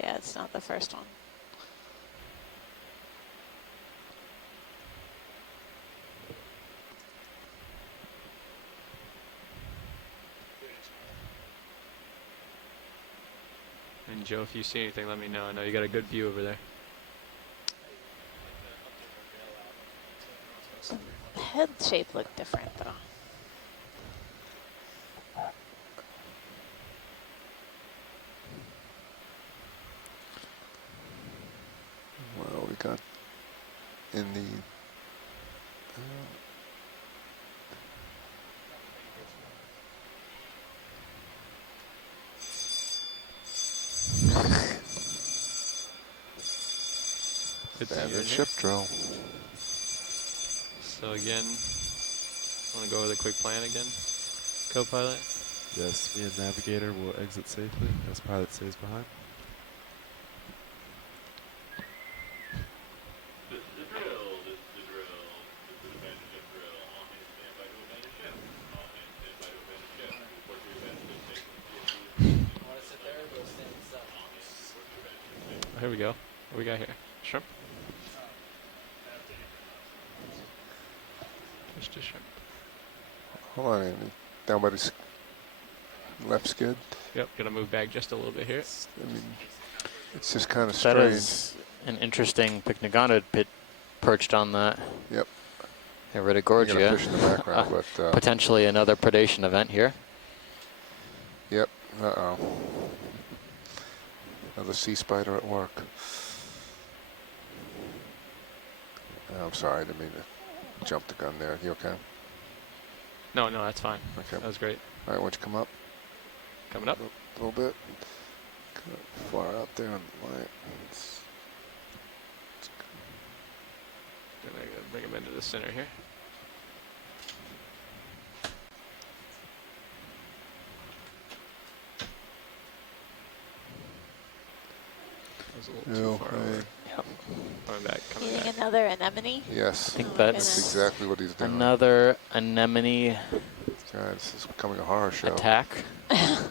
Yeah, it's not the first one. And Joe, if you see anything, let me know. I know you got a good view over there. The head shape looked different though. Well, we got in the Good to see you standard in ship here. drill. So again, want to go over the quick plan again, co-pilot? Yes, me and navigator will exit safely as pilot stays behind. Here we go. What do we got here? Shrimp? Just a shrimp. Hold on, Andy. Down by the left skid. Yep, gonna move back just a little bit here. I mean, it's just kind of That strange. is an interesting pycnogonid pit perched on that. Yep. Iridogorgia. You got a fish in the background, but potentially another predation event here. yep. Uh-oh. Another sea spider at work. I'm sorry, I didn't mean to jump the gun there. You okay? No, that's fine. Okay. That was great. All right, why don't you come up? Coming up? A little bit. Kind of far out there on the light. Gonna bring him into the center here. That was a little too far over. Yep. Coming back, coming Eating back. another anemone? Yes. I think Oh, that's goodness. exactly what he's doing. another anemone God, this is becoming a horror show. attack.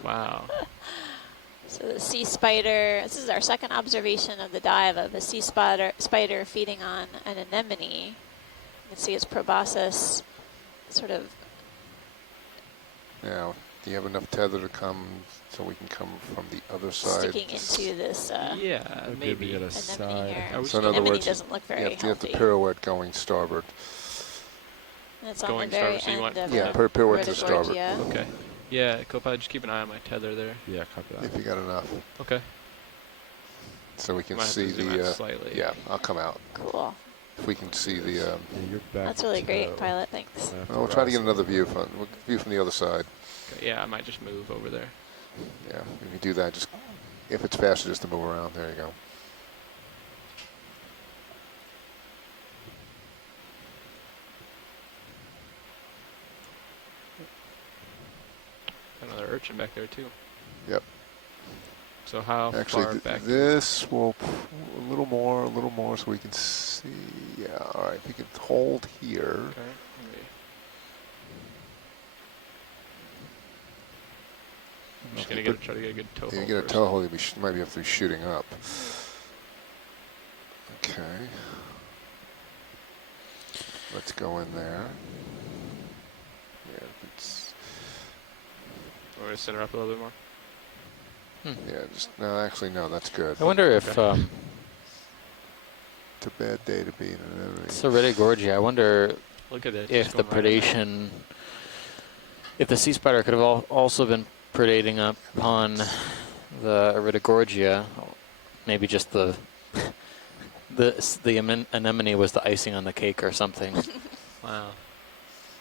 Wow. So the sea spider, this is our second observation of the dive of a sea spider feeding on an anemone. You can see its proboscis sort of. Now, do you have enough tether to come so we can come from the other side? Sticking into this yeah, maybe. At a anemone side. here. So in other Anemone words, doesn't look very you have to healthy. pirouette going starboard. And it's on Going the very starboard, so you end want- of Yeah, a pirouette to starboard. Iridogorgia. Okay. Yeah, co-pilot, just keep an eye on my tether there. Yeah, copy that. If you got enough. Okay. So we can Might have to see zoom out the, slightly. yeah, I'll come out. Cool. If we can see the, Yeah, you're back That's really great, to- pilot. Thanks. we'll try to get another view from the other side. Okay, Yeah, I might just move over there. Yeah, if you do that, just if it's faster, just to move around. There you go. Another urchin back there too. Yep. So how Actually, far back? this will a little more, so we can see. Yeah, all right. If we can hold here. Okay. I'm just gonna try to get a good toe If hold. you get a first. toe hold, you might be able to be shooting up. Okay. Let's go in there. Yeah, it's. We're gonna center up a little bit more. Yeah, just no. Actually, no. That's good. I wonder if it's a bad day to be in an enemy. it's Iridogorgia. I wonder Look at it, if just the going right in there. predation, if the sea spider could have also been predating upon the Iridogorgia. Maybe just the anemone was the icing on the cake or something. Wow.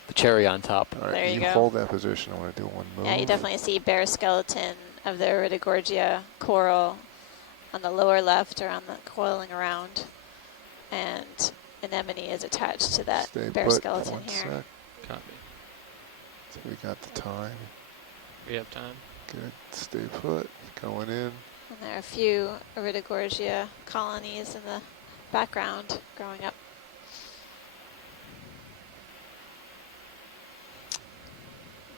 The cherry on top. All right, There you go. hold that position. I want to do one move. Yeah, you definitely see bare skeleton of the Iridogorgia coral on the lower left around the coiling around. And anemone is attached to that Stay bare put skeleton one here. sec. Copy. So we got the time. We have time. Good. Stay put. Going in. And there are a few Iridogorgia colonies in the background growing up.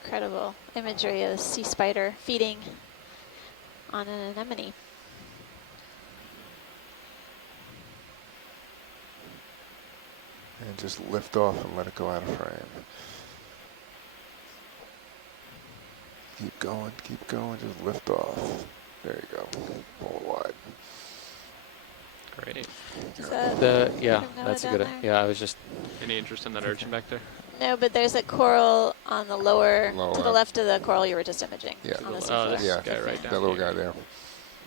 Incredible imagery of a sea spider feeding on an anemone. And just lift off and let it go out of frame. Keep going, just lift off. There you go. Pull it wide. Great. Is that Yeah, Crinoid that's a down good. there? Yeah, I was just. Any interest in that urchin back there? No, but there's a coral on the lower, Low to the up. left of the coral you were just imaging. Yeah. On this Oh, one. this Yeah, guy right down that little here. guy there.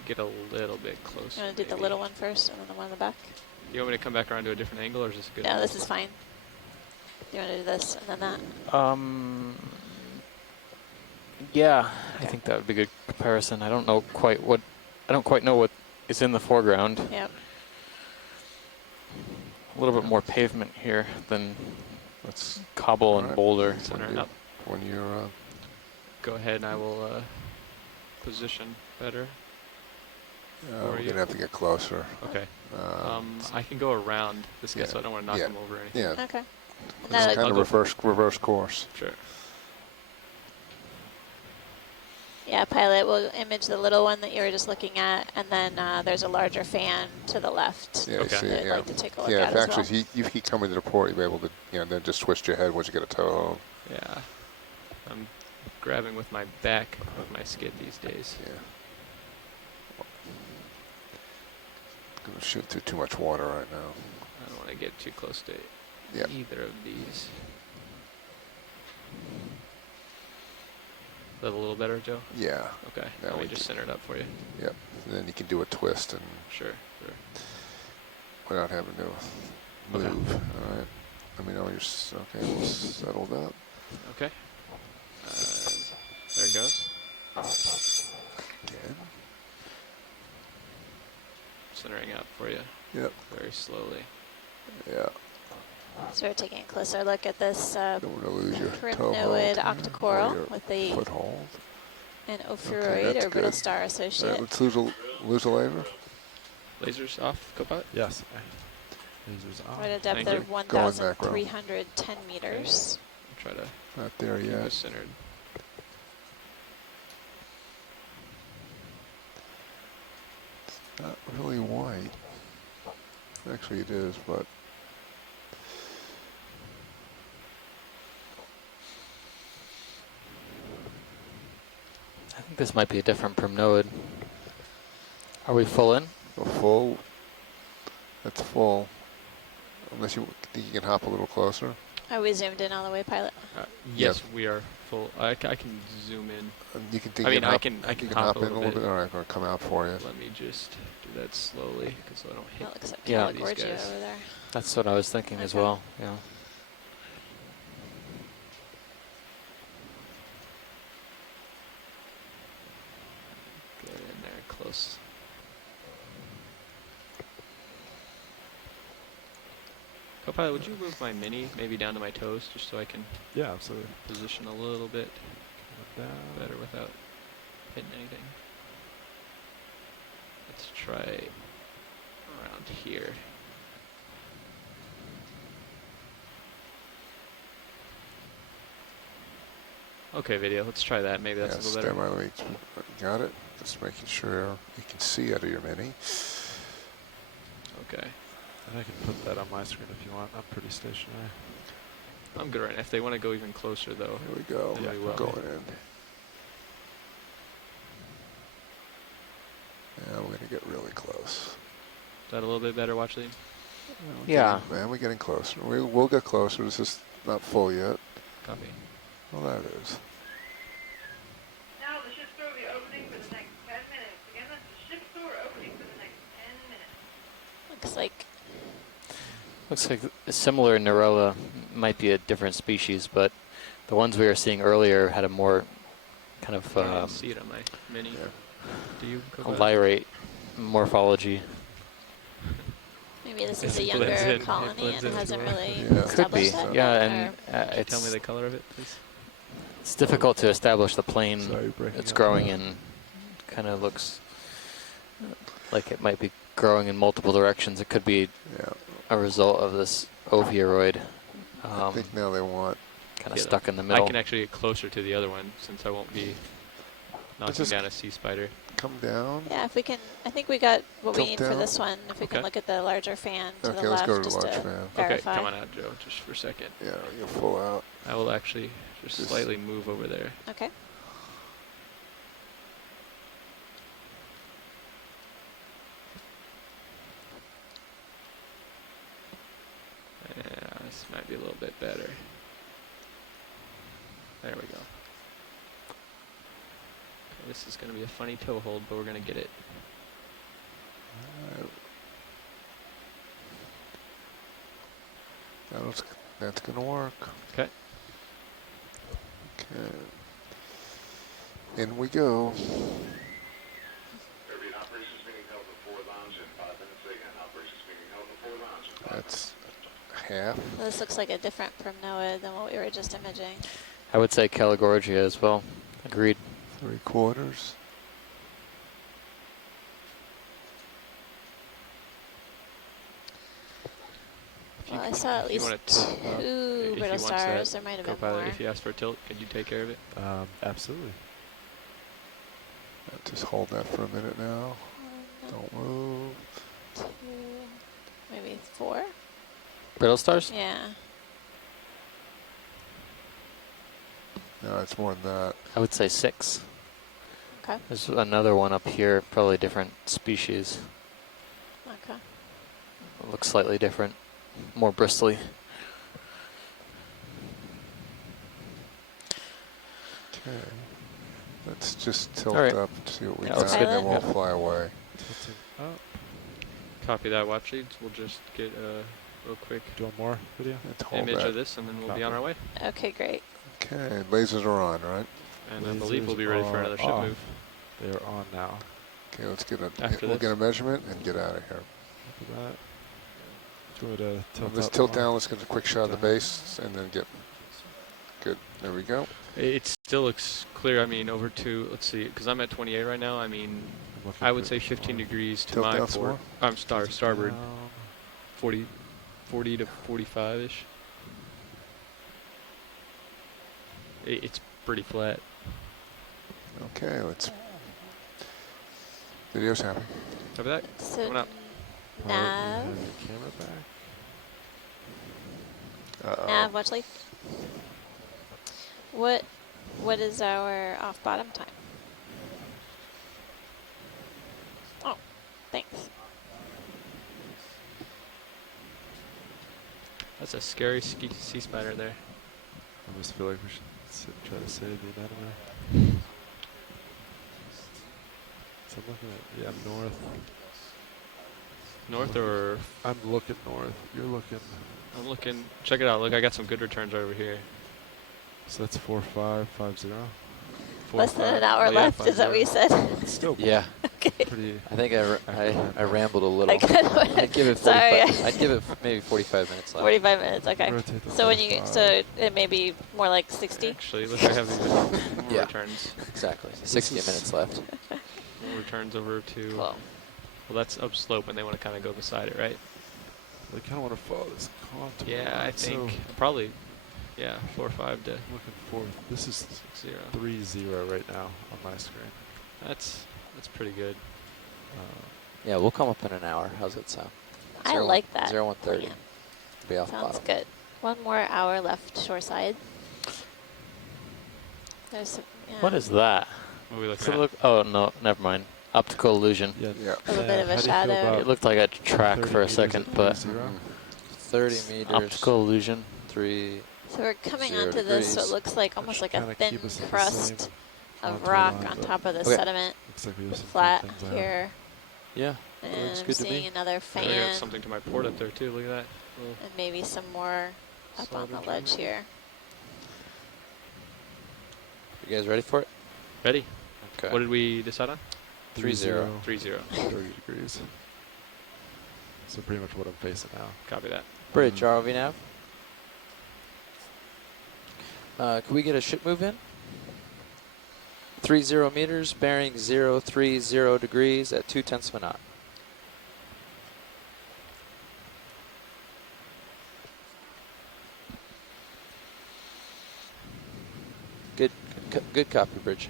Get a little bit closer. You want to do the little one first and then the one in the back? You want me to come back around to a different angle, or is this good? No, this is fine. You want to do this and then that? Yeah, I think that would be a good comparison. I don't quite know what is in the foreground. Yep. A little bit more pavement here than Let's cobble and boulder. Center it up. When you're Go ahead and I will position better. we're gonna have to get closer. Okay. I can go around this guy, so I don't want to knock him over or anything. Yeah. Okay. It's kind of reverse course. Sure. Yeah, pilot will image the little one that you were just looking at, and then there's a larger fan to the left. Yeah, you see, that I'd yeah. like to take a look Yeah, at if as actually well. if you keep coming to the port, you'll be able to, then just twist your head once you get a toe hold. Yeah. I'm grabbing with my back of my skid these days. Yeah. Gonna shoot through too much water right now. I don't want to get too close to Yep. either of these. Is that a little better, Joe? Yeah. Okay. Now Let me we just can- center it up for you. Yep. And then you can do a twist and Sure. without having to move. All right. Let me know you're okay. We'll settle that. Okay. There it goes. Again. Centering up for you. Yep. Very slowly. Yeah. So we're taking a closer look at this Don't want to lose your toe crinoid hold here, or octocoral your with the foothold. an Okay, ophiuroid that's or brittle good. star All right, associate. let's lose a laser. Lasers off, Copilot? Yes. Lasers off. We're at a depth Thank you. of Go in macro. 1,310 meters. Try to Not there keep yet. us centered. Not really white. Actually, it is, but I think this might be a different primnoid. Are we full in? a full. That's full. Unless you think you can hop a little closer. Are we zoomed in all the way, pilot? Yes, we are full. I can zoom in. You can think I you mean, can I hop, can you can hop hop in a little bit. All right, I'm gonna come out for you. Let me just do that slowly, because I don't hit That looks like Yeah. these Geology guys. over there. That's what I was thinking as Okay. well. Yeah. close. Copilot, would you move my mini maybe down to my toes just so I can absolutely position a little bit down. better without hitting anything? Let's try around here. Okay, video. Let's try that. Maybe that's a little better. Stand by, got it. Just making sure you can see out of your mini. Okay. And I can put that on my screen if you want. I'm pretty stationary. I'm good right now. If they want to go even closer, though. Here we go. Yeah, We're going in. Yeah, we're gonna get really close. Is that a little bit better, watch lead? Yeah. Man, we're getting closer. We'll get closer. It's just not full yet. Copy. Well, that is. Now the ship's door will be opening for the next 10 minutes. Again, that's the ship's door opening for the next 10 minutes. Looks like a similar Nerola, might be a different species, but the ones we were seeing earlier had a more kind of I don't see it on my mini. Do you? lyrate morphology. Maybe this is a younger colony and hasn't really established Could be, that yeah, yet, and Can you it's tell me the color of it, please? it's difficult to establish the plane breaking it's up. growing in. Kind of looks like it might be growing in multiple directions. It could be a result of this ovuroid. I think now they want kind of stuck in the middle. I can actually get closer to the other one since I won't be knocking just down a sea spider. come down. Yeah, if we can, I think we got what we Tilt need down. for this one. If we can look at the larger fan to Okay, the let's left, go to the just large to fan. verify. Okay, come on out, Joe, just for a second. Yeah, you're full out. I will actually just slightly move over there. Okay. Yeah, this might be a little bit better. There we go. Okay, this is going to be a funny toe hold, but we're going to get it. That's gonna work. Okay. Okay. In we go. That's half. Well, this looks like a different Primnoid than what we were just imaging. I would say Ecological as well. Agreed. 3/4. Well, I saw at least two brittle stars. There might have been more. If you ask for a tilt, could you take care of it? Absolutely. Just hold that for a minute now. Don't move. 2, maybe 4. Brittle stars? Yeah. No, it's more than that. I would say 6. Okay. There's another one up here, probably different species. Okay. It looks slightly different, more bristly. Okay. Let's just tilt All right. up and see what we Yeah, got, let's and get then it. we'll Yeah. fly away. Up. Copy that, watch leads. We'll just get a real quick Doing more video? image of this, and then we'll be on our way. Okay, great. Okay, lasers are on, right? And I believe we'll be ready for another ship off. move. They are on now. Okay, let's get a After we'll this. get a measurement and get out of here. Look at that. Do you want me to tilt Let's up tilt more? down. Let's get a quick shot of the base and then get good. There we go. It still looks clear. I mean, over to, let's see, because I'm at 28 right now. I mean, looking I would for say 15 degrees to Tilt my down some port. more. Starboard. Down. 40 to 45-ish. It's pretty flat. Okay, let's. Video's happy. Over that. So Coming up. nav, And the camera back. Uh-oh. nav, watch lead. What is our off bottom time? Oh, thanks. That's a scary sea spider there. I almost feel like we should try to save the anemone. So I'm looking at, yeah, north. North or? I'm looking north. You're looking. I'm looking. Check it out. Look, I got some good returns over here. So that's 4550. Less than an hour Oh, yeah, left, is that what you said? It's still Yeah. Okay. pretty. I think I rambled a little. I kinda went- I'd give it 45. Sorry. I'd give it maybe 45 minutes left. 45 minutes, okay. Rotate the So when you, 45. so it may be more like 60? Actually, look, I have these more Yeah. returns. Exactly. This 60 is- minutes left. More returns over to. Cool. Well, that's upslope, and they want to kind of go beside it, right? They kind of want to follow this contour. Yeah, I so think probably. Yeah, 4 or 5 to looking for this is 6-0. 3-0 right now on my screen. That's pretty good. Yeah, we'll come up in an hour. How's that sound? I like that. 01:30. plan. Be off Sounds bottom. good. One more hour left shoreside. There's some, yeah, What is that? What are we looking Does it at? look? Oh no, never mind. Optical illusion. Yeah. a little bit of a How do you feel shadow. about It looked like a track 30 for a meters second, at but 3-0? 30 meters. optical illusion. 3. So we're coming 0 onto this, so it degrees. looks like almost like a Kinda thin keep us at the crust same of contour rock line, on but top of the Okay. sediment, looks like we have some flat things ahead. here. Yeah. And looks I'm good to seeing me. another I got fan, something to my port up there too. Look at that. and maybe some more up on the ledge here. You guys ready for it? Ready? Okay. What did we decide on? 3-0. 3-0. 30 degrees. So pretty much what I'm facing now. Copy that. Bridge, ROV nav. Can we get a ship move in? 30 meters, bearing 030 degrees at 0.2 of a knot. Good copy, Bridge.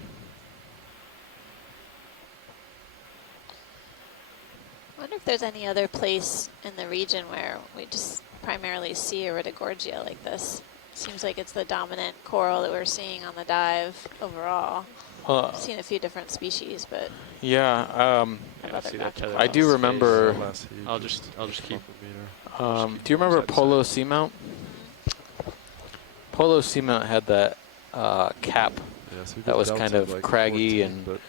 I wonder if there's any other place in the region where we just primarily see Iridogorgia like this. Seems like it's the dominant coral that we're seeing on the dive overall. I've seen a few different species, but Yeah. Yeah, I other see that tether I on do space. remember. Less heat, I'll just keep. Do you remember Side to Polo Seamount? Polo Seamount had that cap Yeah, so we that got was delta kind of like craggy 14, and but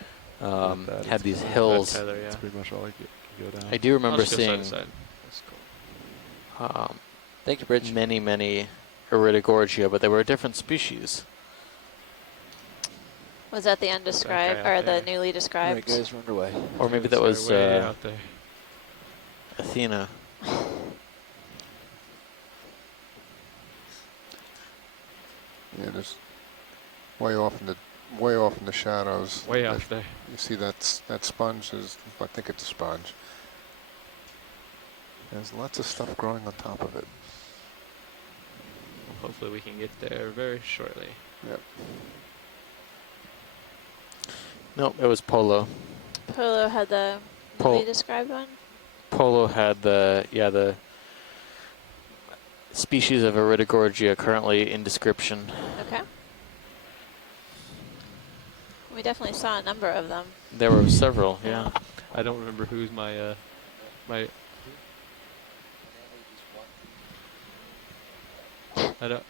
not that. had It's these pretty- hills. tether, yeah. That's pretty much all I can go down. I do I'll remember just go side seeing to side. That's cool. Thank you, Bridge. many Iridogorgia, but they were a different species. was that the undescribed out or the there. newly All described? right, guys, we're underway. Or maybe that Sorry, was way out there. Athena. Yeah, there's way off in the shadows. Way that- off there. You see that sponge is, I think it's a sponge. There's lots of stuff growing on top of it. Hopefully we can get there very shortly. Yep. Nope, it was Polo. Polo had the newly described one. Polo had the species of Iridogorgia currently in description. Okay. We definitely saw a number of them. There were several, yeah. I don't remember who's my my. I don't.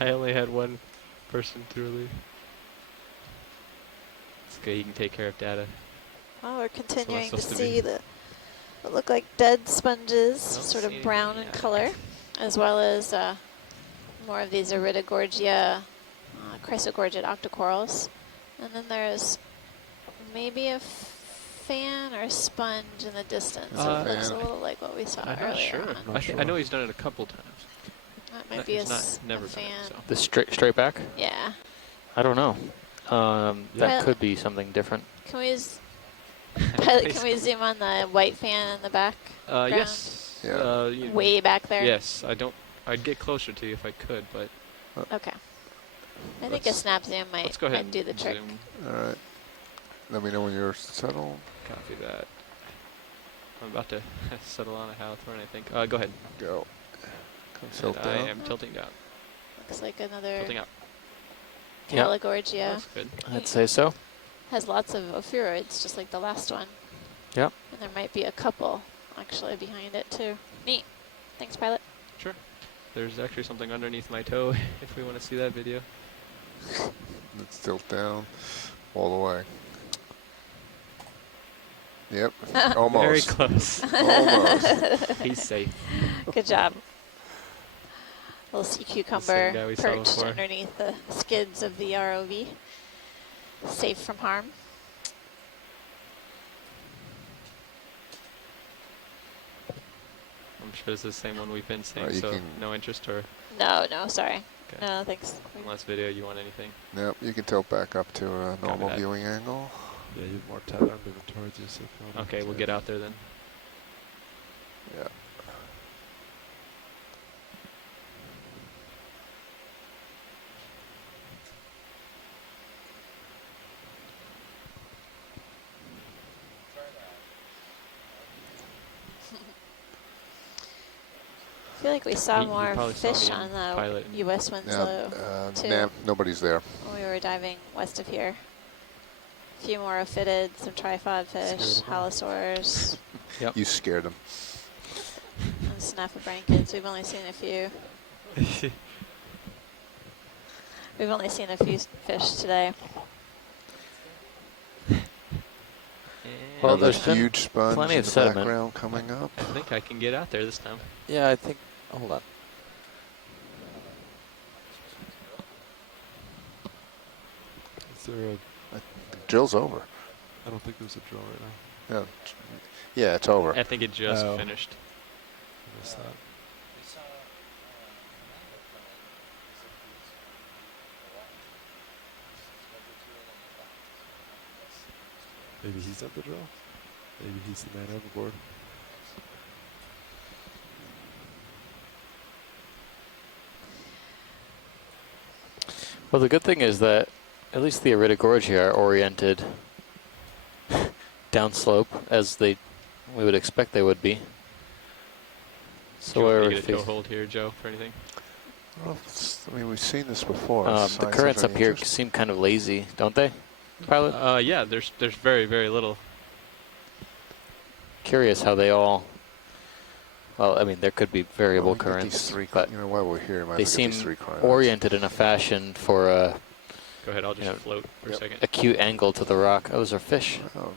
I only had one person to relieve. It's okay. You can take care of data. Well, we're continuing to supposed to see the what look like dead sponges, sort see of anything brown in yet. color, as well as more of these Iridogorgia, chrysogorgid octocorals. And then there's maybe a fan or a sponge in the distance. It looks a Fan. little like what we saw I'm earlier not sure. on. Not sure. I know he's done it a couple times. That might be He's a never done fan. it. So. The straight back? Yeah. I don't know. That Well- could be something different. Can we Pilot, can we zoom on the white fan in the back? Yes. Yeah. Way back there? Yes. I'd get closer to you if I could, but. Okay. I think a snap zoom Let's go ahead might do the and trick. zoom. All right. Let me know when you're settled. Copy that. I'm about to settle on a Halosaur, I think. Go ahead. Go. And I am tilting down. Looks like another Tilting up. Halosaur. That's good. I'd say so. Has lots of ophiuroids, just like the last one. Yep. And there might be a couple actually behind it too. Neat. Thanks, pilot. Sure. There's actually something underneath my toe if we want to see that video. Let's tilt down all the way. Yep. Almost. Very close. Almost. He's safe. Good job. Little sea guy cucumber we saw perched before. underneath the skids of the ROV, safe from harm. I'm sure it's the same one we've been seeing, You so can- no interest or No, sorry. Okay. No, thanks. unless video you want anything. Yep, you can tilt back up to a normal that. viewing angle. Yeah, you have more tether. I'm moving towards you. So if you wanna Okay, we'll take- get out there then. Yeah. I feel like we saw You more probably saw fish me in on the Pilot. U.S. Winslow, too. Nah, nobody's there. When we were diving west of here. A few more ophidids, some trifod fish, halosaurs, You scared them. and snappabranchids. We've only seen a few. We've only seen a few fish today. Well, Another there's been huge sponge plenty in of the sediment. background coming up. I think I can get out there this time. Yeah, I think. Hold on. Is there a? Drill's over. I don't think there's a drill right now. Yeah, yeah, it's over. I think it just Oh. finished. I missed that. Maybe he's at the drill. Maybe he's the man overboard. Well, the good thing is that at least the Iridogorgia are oriented downslope as we would expect they would be. Do So you want where me to get a toe hold here, Joe, for anything? Well, I mean, we've seen this before. the Signs of currents any up here interest? seem kind of lazy, don't they, Pilot? Yeah, there's very, very little. Curious how they all. Well, I mean, there could be variable Well, we can get these currents, three, but you know, while we're here, might they as well get seem these three crinoids. oriented in a fashion for a Go ahead, I'll just float for a second. acute angle to the rock. Oh, those are fish. Oh.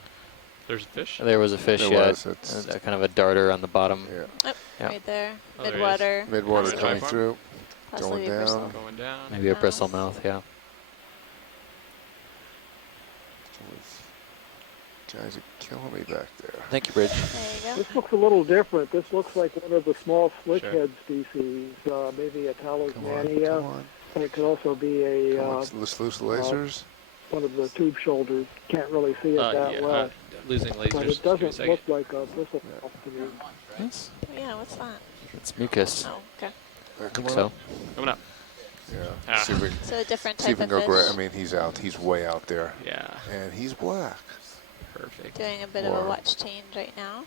There's a fish? There was a fish, There yeah. was, it's- Kind of a darter on the bottom. Yeah. Oh, Yeah. right there. Oh, there he is. Midwater. Midwater possibly. coming through, Possibly going a bristle. down. Going down. Maybe a bristle mouth, yeah. Guys are killing me back there. Thank you, Bridge. There you This looks a little different. This looks like one of the small Sure. slickhead species, maybe a Come on, Talismania. come on. And it could also be a Come on, loose lasers. one of the tube shoulders. Can't really see it that yeah, well. losing lasers. But it Give me a doesn't second. look like a bristle mouth to me. Yes. Yeah, what's that? It's mucus. Oh, okay. Come think on so. up. Coming up. Yeah. Ah. See if we, So a different see if type we of can go fish. I mean, he's out. He's way out there. Yeah. And he's black. Perfect. Doing a bit of Or- a watch change right now.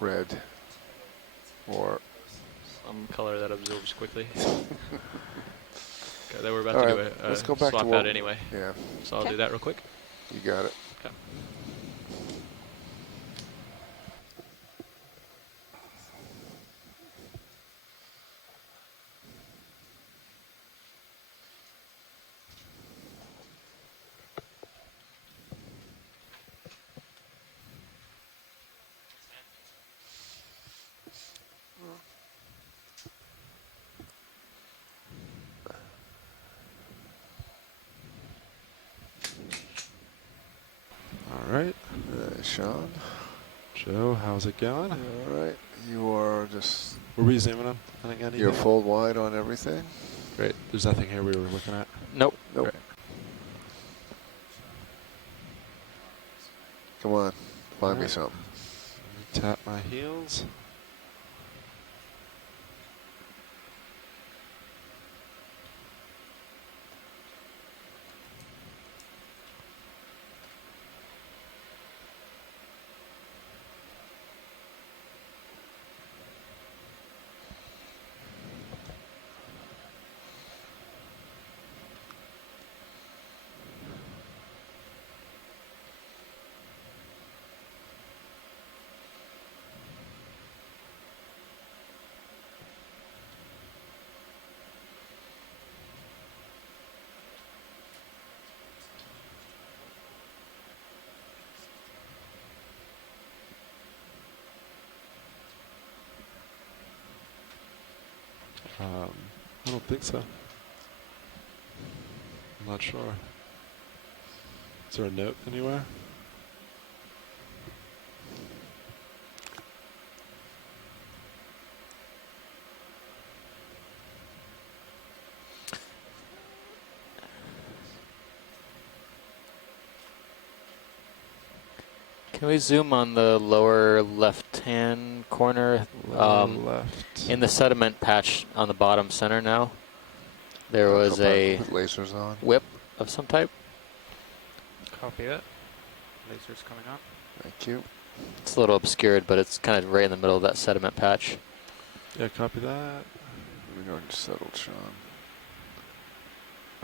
Red. Or Some color that absorbs quickly. Okay, then we're about All to right, do a let's go back to swap what- out anyway. yeah. So I'll Okay. do that real quick. You got it. Okay. All right. Sean. Joe, how's it going? All right. You are just. Were we zooming up? I think anything? You're full wide on everything. Great. There's nothing here we were looking at. Nope. Nope. Great. Come on. Find me Alright. something. Let me tap my heels. I don't think so. I'm not sure. Is there a note anywhere? Can we zoom on the lower left-hand corner? Left. In the sediment patch on the bottom center now, there was a lasers on. whip of some type. Copy that. Lasers coming on. Thank you. It's a little obscured, but it's kind of right in the middle of that sediment patch. Yeah, copy that. We're going to settle, Sean.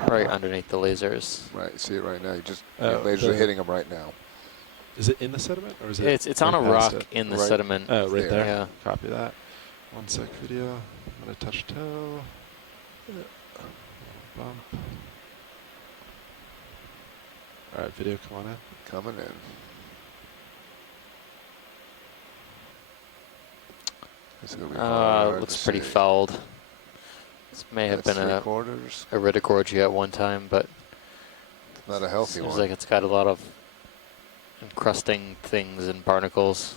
Right underneath the lasers. Right, see it right now. You just Oh, your lasers are hitting them right now. Is it in the sediment or is it? It's on a right past rock it? in the Right. sediment. Oh, right there. Yeah. Copy that. 1 sec video. I'm gonna touch toe. Bump. All right, video, come on in. Coming in. This is gonna be hard Looks to pretty see. fouled. This may have That's been a 3/4. Iridogorgia at one time, but Not a healthy seems one. like it's got a lot of encrusting things and barnacles.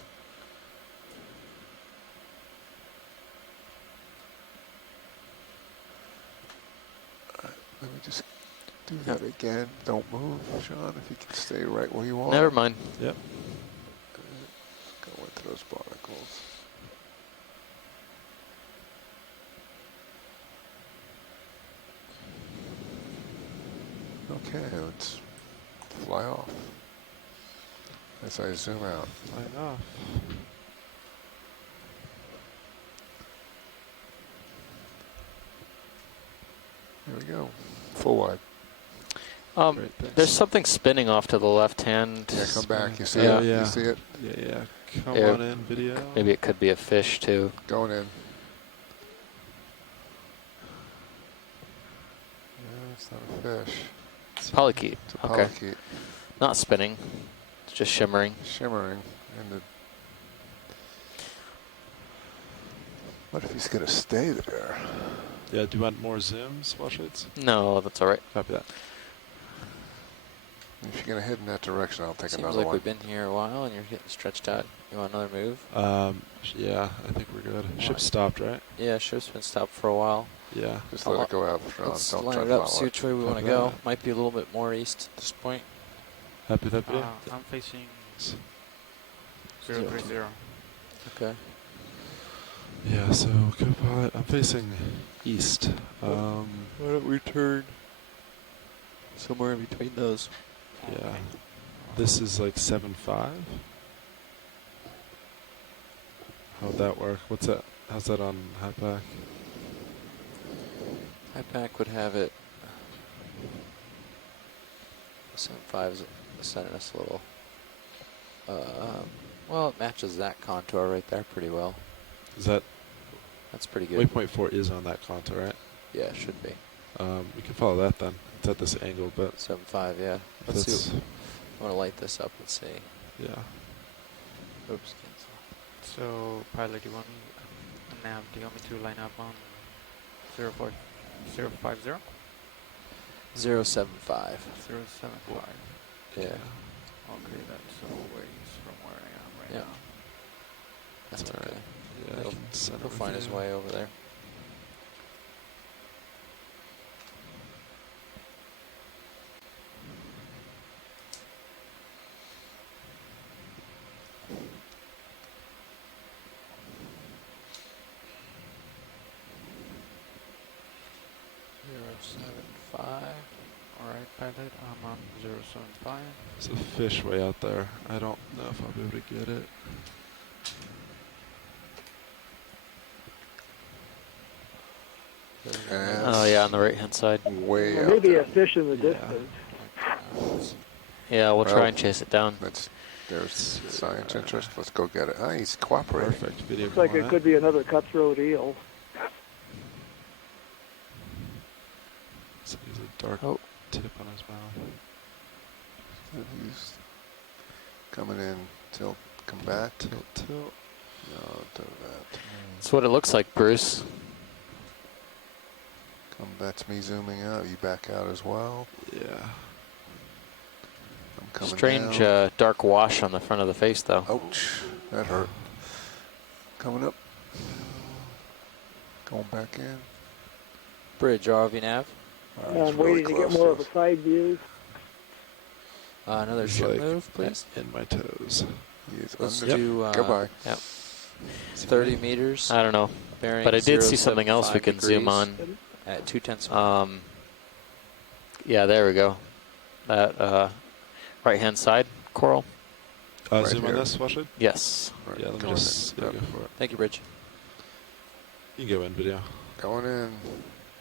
Let me just do that again. Don't move, Sean. If you can stay right where you are. Never mind. Yep. Go into those barnacles. Okay, let's fly off. As I zoom out. Flying off. There we go. Full wide. Great, thanks. There's something spinning off to the left hand. Yeah, come back. You see Oh, it? yeah. You see it? Yeah. Come Yeah. on in, video. Maybe it could be a fish too. Going in. Yeah, it's not a fish. Polychaete. It's a Okay. polychaete. Not spinning. It's just shimmering. Shimmering. And the what if he's going to stay there? Yeah, do you want more zooms, Washlights? No, that's all right. Copy that. If you're going to head in that direction, I'll take Seems another like one. we've been here a while and you're getting stretched out. You want another move? Yeah, I think we're good. Ship stopped, right? Yeah, ship's been stopped for a while. Yeah. Just let it go out, Sean. Let's Don't line try it to up, see follow which way we want to Copy go. that. Might be a little bit more east at this point. Happy with that video? I'm facing 030. Okay. Yeah, so Copilot, I'm facing east. Why don't we turn somewhere in between those? Yeah. This is like 7.5. How'd that work? What's that? How's that on high pack? High pack would have it. 7.5 is sending us a little. Well, it matches that contour right there pretty well. Is that? That's pretty good. Waypoint 4 is on that contour, right? Yeah, it should be. We can follow that then. It's at this angle, but 7.5, yeah. if Let's that's- see. I want to light this up and see. Yeah. Oops, cancel. So, pilot, do you want me, nav, do you want me to line up on 050? 0.75. 075. Yeah. Okay, that's a ways from where I am right Yeah. now. That's Alright. okay. Yeah, I He'll, can send he'll it find with his you. way over there. Alright, pilot, I'm on 075. There's a fish way out there. I don't know if I'll be able to get it. Oh yeah, on the right hand side. Way Well, out maybe there. a fish in the distance. Yeah, we'll try Well, and chase it down. There's science interest. Let's go get it. Ah, he's cooperating. Perfect. Video Looks like come it on could be another cutthroat eel. So he's a dark tip on his mouth. He's coming in. Tilt. Come back. Tilt, tilt. No, do that. That's what it looks like, Bruce. That's me zooming out. You back out as well. Yeah. I'm coming Strange down. dark wash on the front of the face, though. Ouch. That hurt. Coming up. Going back in. Bridge, ROV nav. I'm waiting to get more of a side view. Another He's ship like move, please. In my toes. Let's under- do Goodbye. Yep. 30 meters. I don't know, bearing but I did see something else we 075 can zoom degrees on. At 2/10. Yeah, there we go. That right-hand side coral. Right Zoom on here. this, watch it? Yes. Right. Yeah, let me Going just in. go for it. Thank you, Bridge. You can go in video. Going in.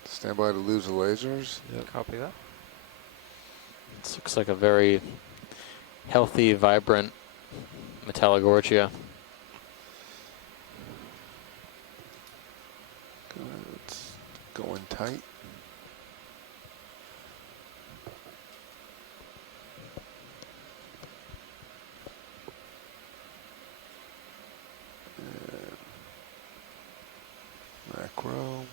Stand by to lose the lasers. Yep. Copy that. This looks like a very healthy, vibrant Metallogorgia. Good. Going tight. And macro.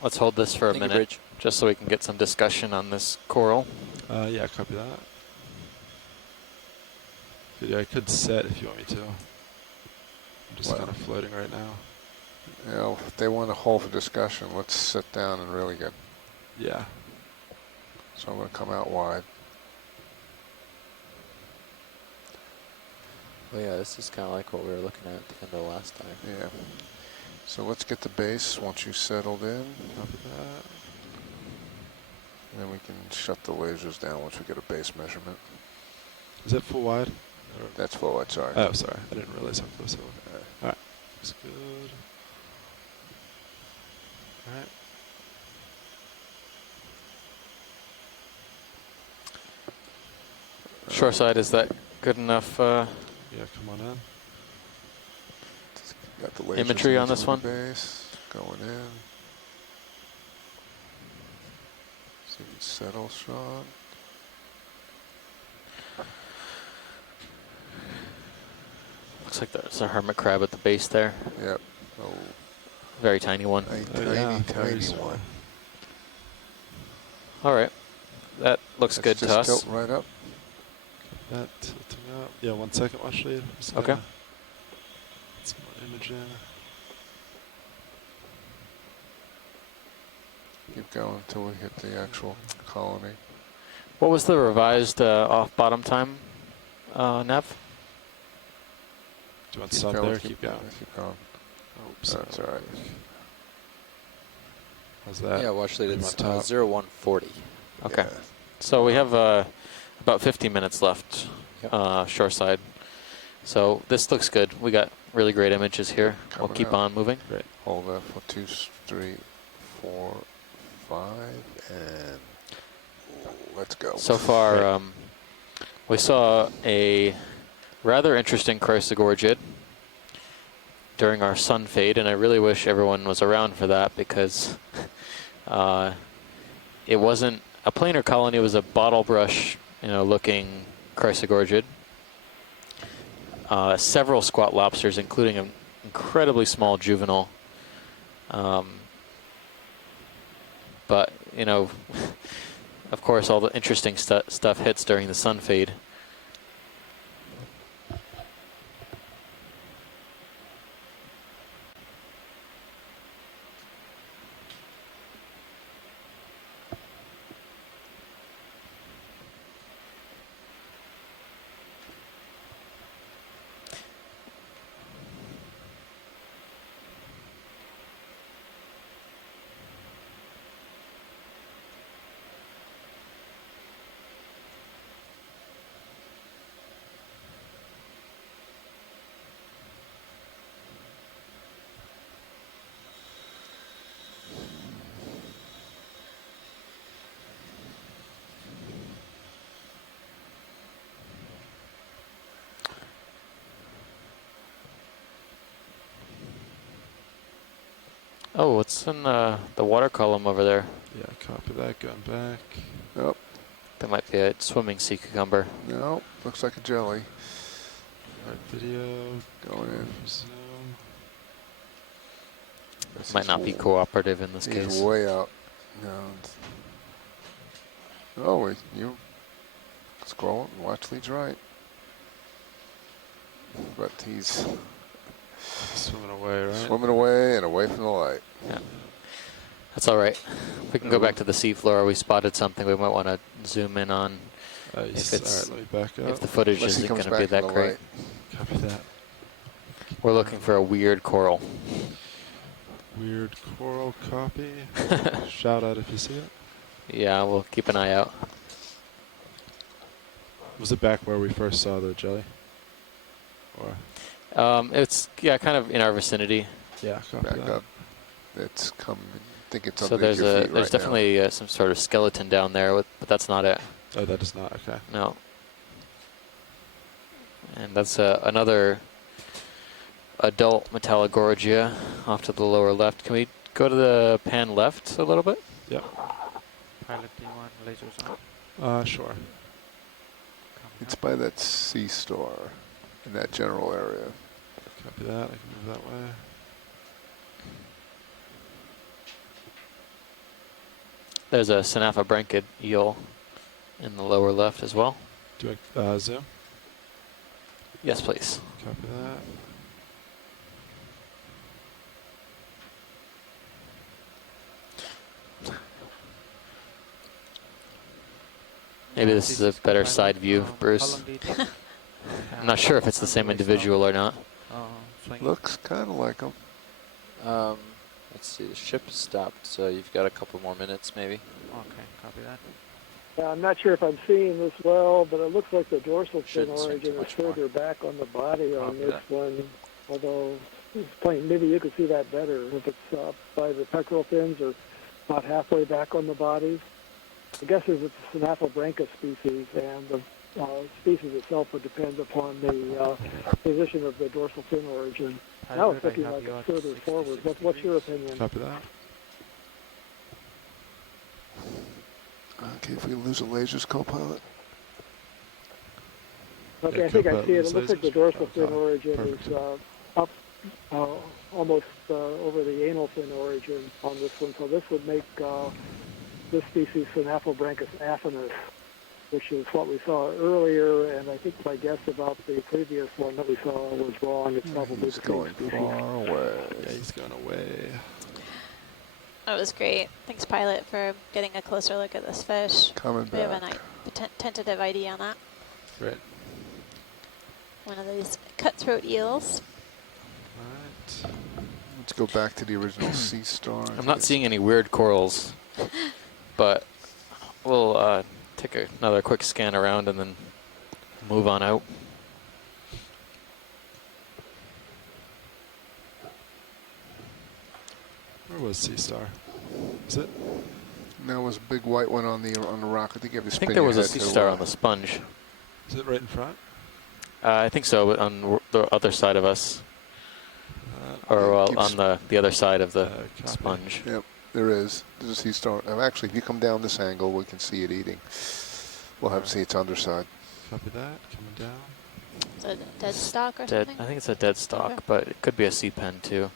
Let's hold this for a Thank you, minute, Bridge. just so we can get some discussion on this coral. Yeah, copy that. Yeah, I could set if you want me to. I'm just Well. kind of floating right now. You know, if they want to hold for discussion, let's sit down and really get. Yeah. So I'm going to come out wide. Well, yeah, this is kind of like what we were looking at the end of last time. Yeah. So let's get the base once you settled in. Copy that. And then we can shut the lasers down once we get a base measurement. Is that full wide? That's full wide, sorry. Oh, sorry. I didn't realize how close it was. All right. Looks good. All right. Shoreside, is that good enough Yeah, come on in. Got the lasers imagery in on this between one? the base. Going in. See if it's settle shot. Looks like there's a hermit crab at the base there. Yep. Oh, Very tiny one. a Oh, tiny, yeah, tiny very small. one. All right. That looks Let's good just to us. tilt right up. That tilting up. Yeah, 1 second, watch lead. Just Okay. gonna get some more image in. Keep going until we hit the actual colony. What was the revised off bottom time, Nev? Do you want to stop there? Keep going. Keep going. Oops. That's all right. How's that? Yeah, watch lead. Leave It's on top. 0140. Okay. Yeah. So we have about 15 minutes left shoreside. So this looks good. We got really great images here. We'll Coming keep out. on moving. Great. Hold that for 2, 3, 4, 5, and let's go. So far, we saw a rather interesting Chrysogorgid during our sun fade, and I really wish everyone was around for that because it wasn't a planar colony. It was a bottle brush, looking Chrysogorgid. Several squat lobsters, including an incredibly small juvenile. But, of course, all the interesting stuff hits during the sun fade. Oh, what's in the water column over there? Yeah, copy that. Going back. Nope. That might be a swimming sea cucumber. No, looks like a jelly. Alright, video. Going in. Zoom. Might not be cooperative in this He's case. way out. No. Oh, you scroll and watch leads right. But he's swimming away, right? Swimming away and away from the light. Yeah. That's all right. We can go back to the seafloor. We spotted something we might want to zoom in on. If it's, all right, let me back up. if the footage Unless he isn't comes going to be back that in the great. light. Copy that. We're looking for a weird coral. Weird coral copy. Shout out if you see it. Yeah, we'll keep an eye out. Was it back where we first saw the jelly? Or It's kind of in our vicinity. yeah, copy Back that. up. It's coming. I think it's So underneath there's your a feet there's right now. definitely some sort of skeleton down there, but that's not it. Oh, that is not okay. No. And that's another adult Metallogorgia off to the lower left. Can we go to the pan left a little bit? Yep. Pilot, do you want lasers on? Sure. It's by that sea star in that general area. Copy that. I can move that way. There's a Synaphobranchid eel in the lower left as well. Do I zoom? Yes, please. Copy that. Maybe this is a better side view, Bruce. I'm not sure if it's the same individual or not. Looks kind of like him. Let's see, the ship has stopped, so you've got a couple more minutes maybe. Okay, copy that. Yeah, I'm not sure if I'm seeing this well, but it looks like the dorsal fin Shouldn't swing origin too is much more. further back on the body on Copy this that. one. Although it's plain, maybe you could see that better if it's up by the pectoral fins or about halfway back on the body. I guess it's a Synaphobranchus species, and the species itself would depend upon the position of the dorsal fin origin. Now it's looking like it's further forward. What's your opinion? Copy that. Okay, if we lose a lasers co-pilot. Okay, Yeah, I think I co-pilot see it. lose It looks like the lasers. dorsal fin Oh, origin perfect. is up almost over the anal fin origin on this one. So this would make this species Synaphobranchus affinis, which is what we saw earlier. And I think my guess about the previous one that we saw was wrong. It's probably He's the same going species. far away. Yeah, he's going away. That was great. Thanks, Pilot, for getting a closer look at this fish. Coming We have back. a tentative ID on that. Great. One of these cutthroat eels. Alright. Let's go back to the original sea star. I'm not seeing any weird corals, but we'll take another quick scan around and then move on out. Where was Sea Star? Is it? And there was a big white one on the rock. I think you have to I spin think there your was a head sea to, star on the sponge. Is it right in front? I think so, but on the other side of us, or well, keeps- on the other side of the copy. sponge. Yep, there is. There's a sea star. Actually, if you come down this angle, we can see it eating. We'll have to see its underside. Copy that. Coming down. Is it a dead stock or Dead. something? I think it's a dead stock, Okay. but it could be a sea pen too.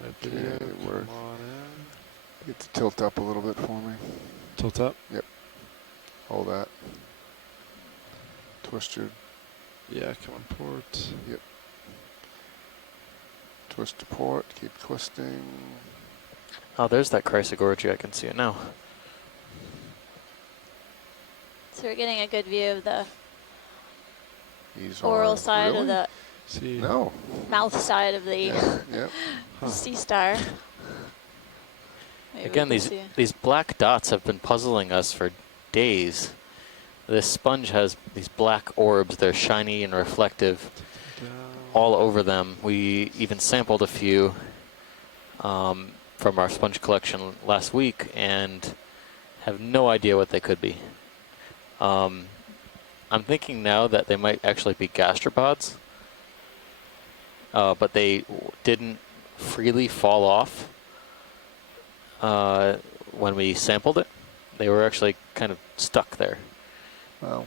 Right video. Okay, we're- Come on in. Get to tilt up a little bit for me. Tilt up. Yep. Hold that. Twist your. Yeah, come on port. Yep. Twist to port. Keep twisting. Oh, there's that Chrysogorgia. I can see it now. So we're getting a good view of the He's oral on. side Really? of the See. No. mouth side of the Yeah. Yep. sea star. Maybe we Again, can see. these black dots have been puzzling us for days. This sponge has these black orbs. They're shiny and reflective all over them. We even sampled a few from our sponge collection last week and have no idea what they could be. I'm thinking now that they might actually be gastropods. but they didn't freely fall off when we sampled it. They were actually kind of stuck there. Wow.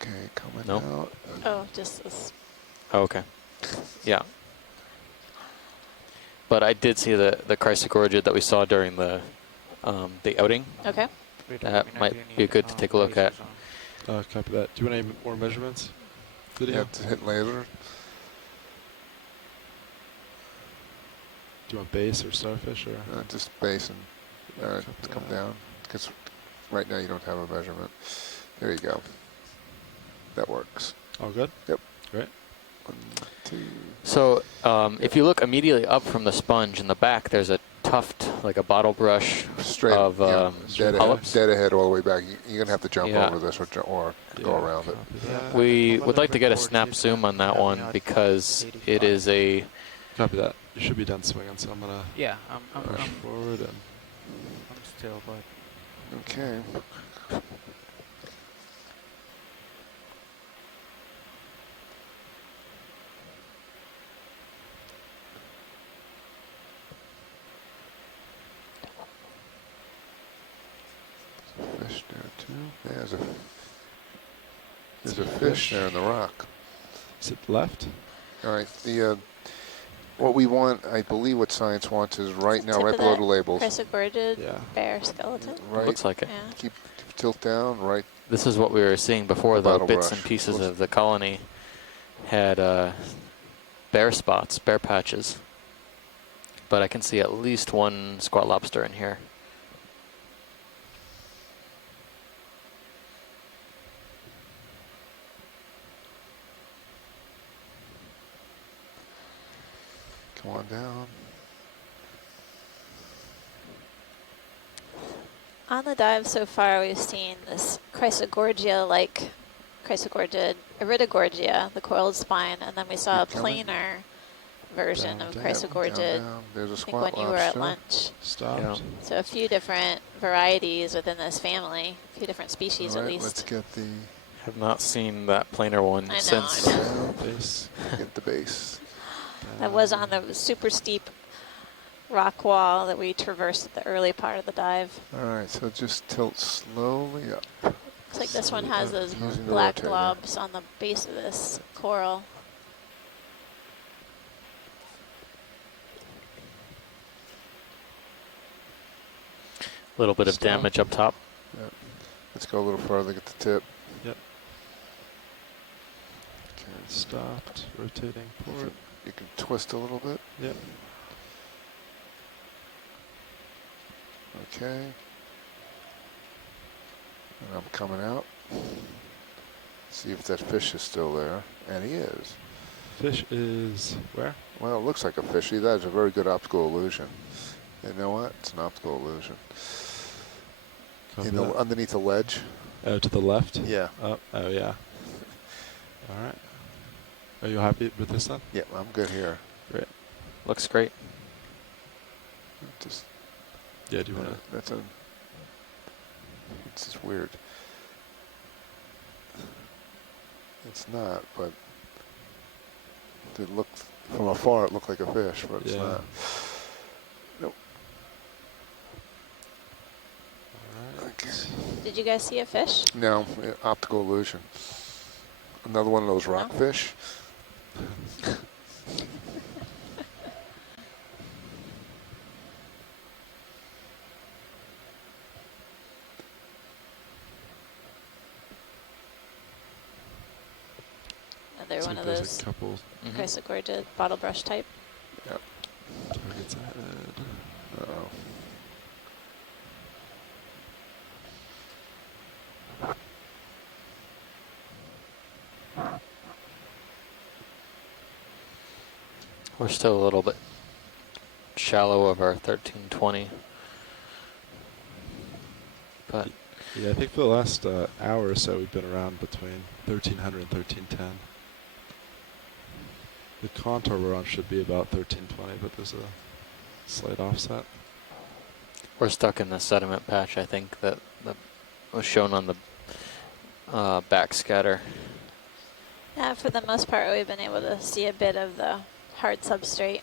Okay, coming No? out. Oh, just this. Oh, okay. Yeah. But I did see the Chrysogorgia that we saw during the outing. Okay. That might be good to take a look at. Copy that. Do you want any more measurements? Video? Yeah, to hit laser. Do you want base or starfish or? Just base and come down. Because right now you don't have a measurement. There you go. That works. All good? Yep. Great. 1, 2. So if you look immediately up from the sponge in the back, there's a tuft, like a bottle brush Straight of polyps. dead ahead all the way back. You're going to have to jump Yeah. over this or go around it. We would like to get a snap zoom on that one because it is a... Copy that. You should be done swinging, so I'm going to push I'm forward. And still, but okay. Fish there too. There's a fish there in the rock. Is it left? All right. The what we want, I believe, what science wants is right now, Tip right of below that the labels. Chrysogorgia bear skeleton. Right. Looks like it. Yeah. Keep tilt down. Right. This is what we were seeing before. The Bottle bits brush. and pieces of the colony had bare spots, bare patches. But I can see at least one squat lobster in here. Come on down. On the dive so far, we've seen this Chrysogorgia, like Chrysogorgia, Iridogorgia, the coiled spine, and then we saw a planar version of Chrysogorgia. There's a I think squat when you were at lobster. lunch. Stopped. Yeah. So a few different varieties within this family, a few different species All at right, least. let's get the Have not seen that planar one I know, since. I know. Base. Get the base. That was on the super steep rock wall that we traversed at the early part of the dive. All right, so just tilt slowly up. Looks like this one has those Using the black rotator. globs on the base of this coral. A little bit of damage up top. Yep. Let's go a little further, get the tip. Yep. Okay, stopped. Rotating forward. You can twist a little bit. Yep. Okay. And I'm coming out. See if that fish is still there. And he is. Fish is where? Well, it looks like a fish. See, that is a very good optical illusion. You know what? It's an optical illusion. Copy In the, that. underneath the ledge. Oh, to the left? Yeah. Oh, yeah. All right. Are you happy with this then? Yeah, I'm good here. Great. Looks great. Just. Yeah, do you want to? That's a. It's just weird. It's not, but it looked from afar. It looked like a fish, but it's not. Nope. All right. Okay. Did you guys see a fish? No, optical illusion. Another one of those rockfish. Another one of those Chrysogorgia bottle brush type. Yep. Targets ahead. Uh-oh. We're still a little bit shallow of our 1320. But yeah, I think for the last hour or so we've been around between 1300 and 1310. The contour we're on should be about 1320, but there's a slight offset. we're stuck in the sediment patch, I think, that was shown on the backscatter. Yeah, for the most part, we've been able to see a bit of the hard substrate.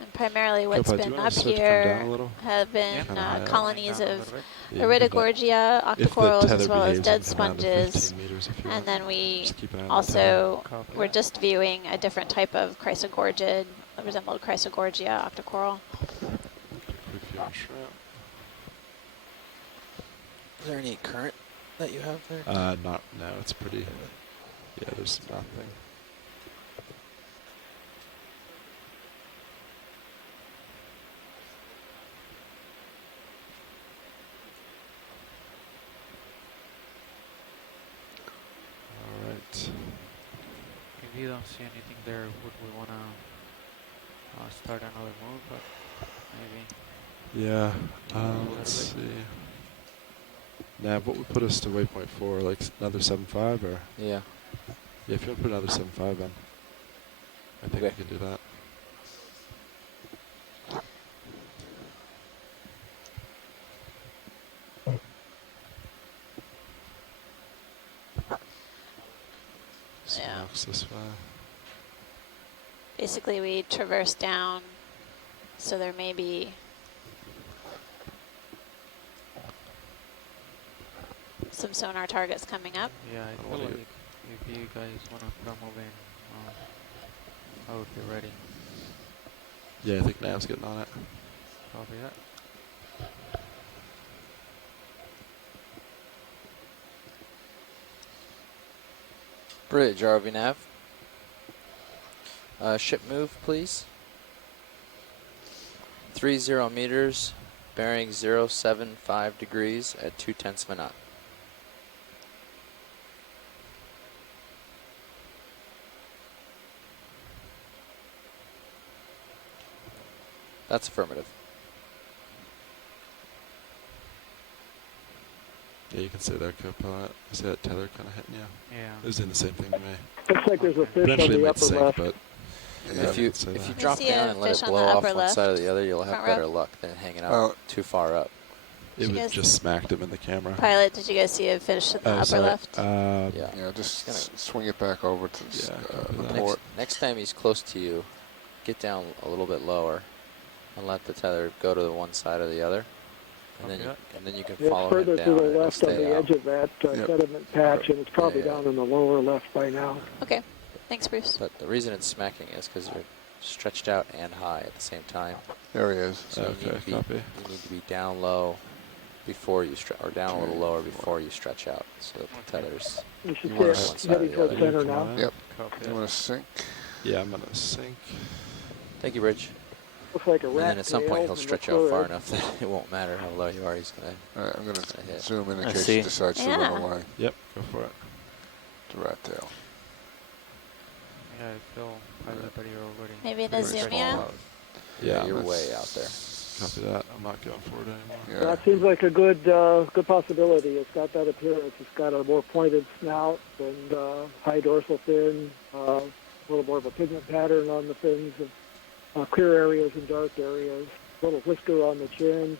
And primarily what's Copa, do you been wanna up start to come down a here little? have been Kinda high up. colonies of Yeah, you can do that. Iridogorgia, If the Octocorals, tether as well as behaves, dead you can come down to sponges. 15 meters if you And want. then we Just keep an eye on the also tether. were just viewing a different type of chrysogorgid, resembled Chrysogorgia, Octocoral. Quick view on shrimp. Is there any current that you have there? No, it's pretty. Yeah, there's nothing. All right. If you don't see anything there, would we want to start another move? But maybe. Yeah. Let's see. Nav, what would put us to waypoint 4? Like another 7.5 or? Yeah. Yeah, if you want to put another 7.5 in, I think we can do that. Yeah. This way. Basically, we traverse down, so there may be some sonar targets coming up. Yeah, I feel like if you guys want to come over in, I would be ready. Yeah, I think Nav's getting on it. Copy that. Bridge, RV nav. Ship move, please. 30 meters, bearing 075 degrees at 0.2 of a knot. That's affirmative. Yeah, you can say that, co-pilot. I see that tether kind of hitting you. Yeah. It was doing the same thing to me. Looks like there's a fish on Eventually it the might upper sink, left. but Yeah, if you drop see a down and let fish it on blow the off upper one left, side or the other, you'll have front better row. luck than hanging out too far up. It guys- just smacked him in the camera. Pilot, did you guys see a fish in the upper sorry. left? Yeah, just swing it back over to the port. Next time he's close to you, get down a little bit lower and let the tether go to the one side or the other. And then you can It's follow further him to down the and it'll left on stay the out. edge of that sediment patch, and it's probably down in the lower left by now. Okay, thanks, Bruce. But the reason it's smacking is because you're stretched out and high at the same time. There he is. So you need to be down low before you stretch, or down a little lower before you stretch out. So that the tether's You should on see one it side or heading the towards other. center now. Yep. You want to sink? Yeah, I'm going to sink. Thank you, Bridge. Looks like a And rat then at some point tail he'll and stretch the out far fluid. enough that it won't matter how low you are. He's going to. All right, I'm going to hit. zoom in I case see. he decides to run away. Yep, go for it. The rat tail. Yeah, I feel pilot, but you're already. Maybe in a pretty zoom, small yeah? out. Yeah, you're that's- way out there. Copy that. I'm not going forward anymore. That seems like a good good possibility. It's got that appearance. It's got a more pointed snout and high dorsal fin, a little more of a pigment pattern on the fins, of clear areas and dark areas, a little whisker on the chin,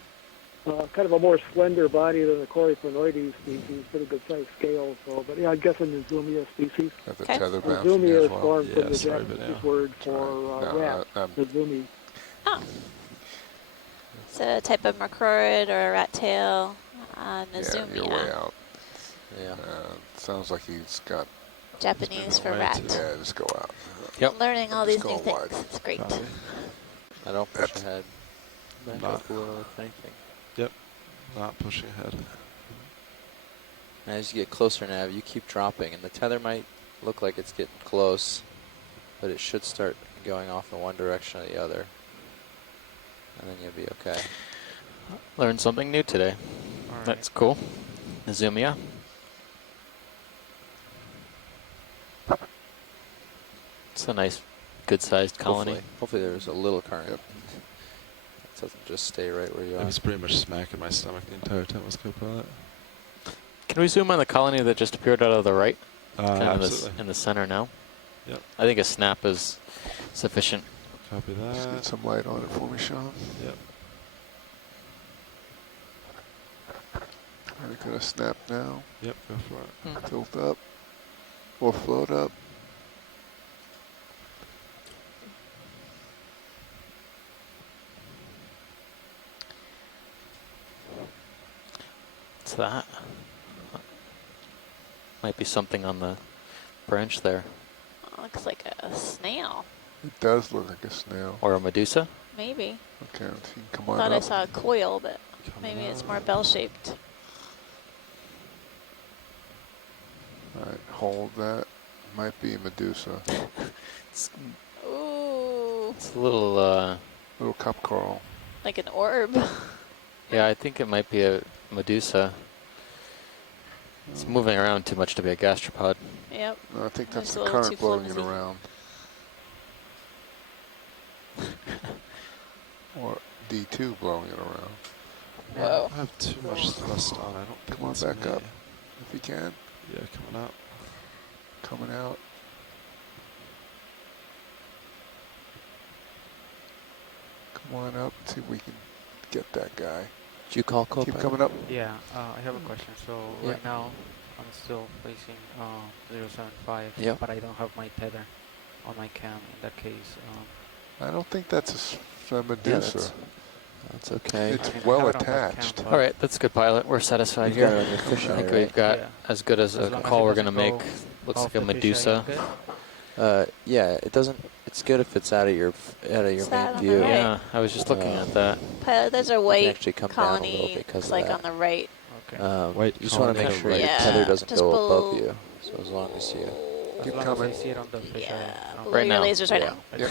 kind of a more slender body than the Crinoides species, pretty good sized scale. So, but yeah, I guess an Izumia species. Got the tether bouncing Izumia as is well. formed from the sorry, but Japanese yeah. word for rat, Izumi. It's a type of macroid or a rat tail, Yeah, Nazumia. you're way out. Yeah. Sounds like he's got... Japanese for rat. Yeah, just go out. Learning all Just these new go wide. things. It's great. I don't push ahead. Back Not- up below, if anything. Yep, not pushing ahead. And as you get closer, Nav, you keep dropping, and the tether might look like it's getting close, but it should start going off in one direction or the other. And then you'll be okay. Learned something new today. That's cool. Nazumia. It's a nice, good-sized colony. Hopefully there's a little current. It doesn't just stay right where you I are. was pretty much smacking my stomach the entire time I was co-pilot. Can we zoom on the colony that just appeared out of the right? Kind of Absolutely. in the center now. Yep. I think a snap is sufficient. Copy Just that. get some light on it for me, Sean. Yep. Are we going to snap now? Yep, go for it. Tilt up. We'll float up. What's that? Might be something on the branch there. Looks like a snail. It does look like a snail. Or a medusa? Maybe. Okay, you can come I on thought I up. saw a coil, but maybe it's more bell-shaped. Alright, hold that. Might be a medusa. Ooh. It's a little, little cup coral. Like an orb. Yeah, I think it might be a medusa. It's moving around too much to be a gastropod. Yep. No, I think that's It's the a little current too blowing it flimsy. around. Or D2 blowing it around. Whoa. I have too much thrust on. I don't think Come on it's back me. up if you can. Yeah, coming up. Coming out. Come on up, see if we can get that guy. Did you call Keep co-pilot? coming up. Yeah, I have a question. So Yeah. right now, I'm still facing 075, Yep. but I don't have my tether on my cam. In that case, I don't think that's a medusa. That's okay. It's I mean, I well have it on that attached. cam, All right, that's good, pilot. We're satisfied You've here. got it on your fish I think eye, we've right? got Yeah. as good as As a long as call it we're going to doesn't make. go Looks off like a the fish eye, medusa. I'm good? Yeah, it doesn't. It's good if it's out of your Is that main on the view. right? Yeah, I was just looking at that. Pilot, there's a You can white actually come down a little colony. bit because Looks of like that. on the right. Okay. White You just want to make colony. sure your Yeah, tether doesn't just go below- above you. So as long as you As Keep long coming. as I see it on the fish eye. Below Right your now. lasers right Yeah. now. Yep.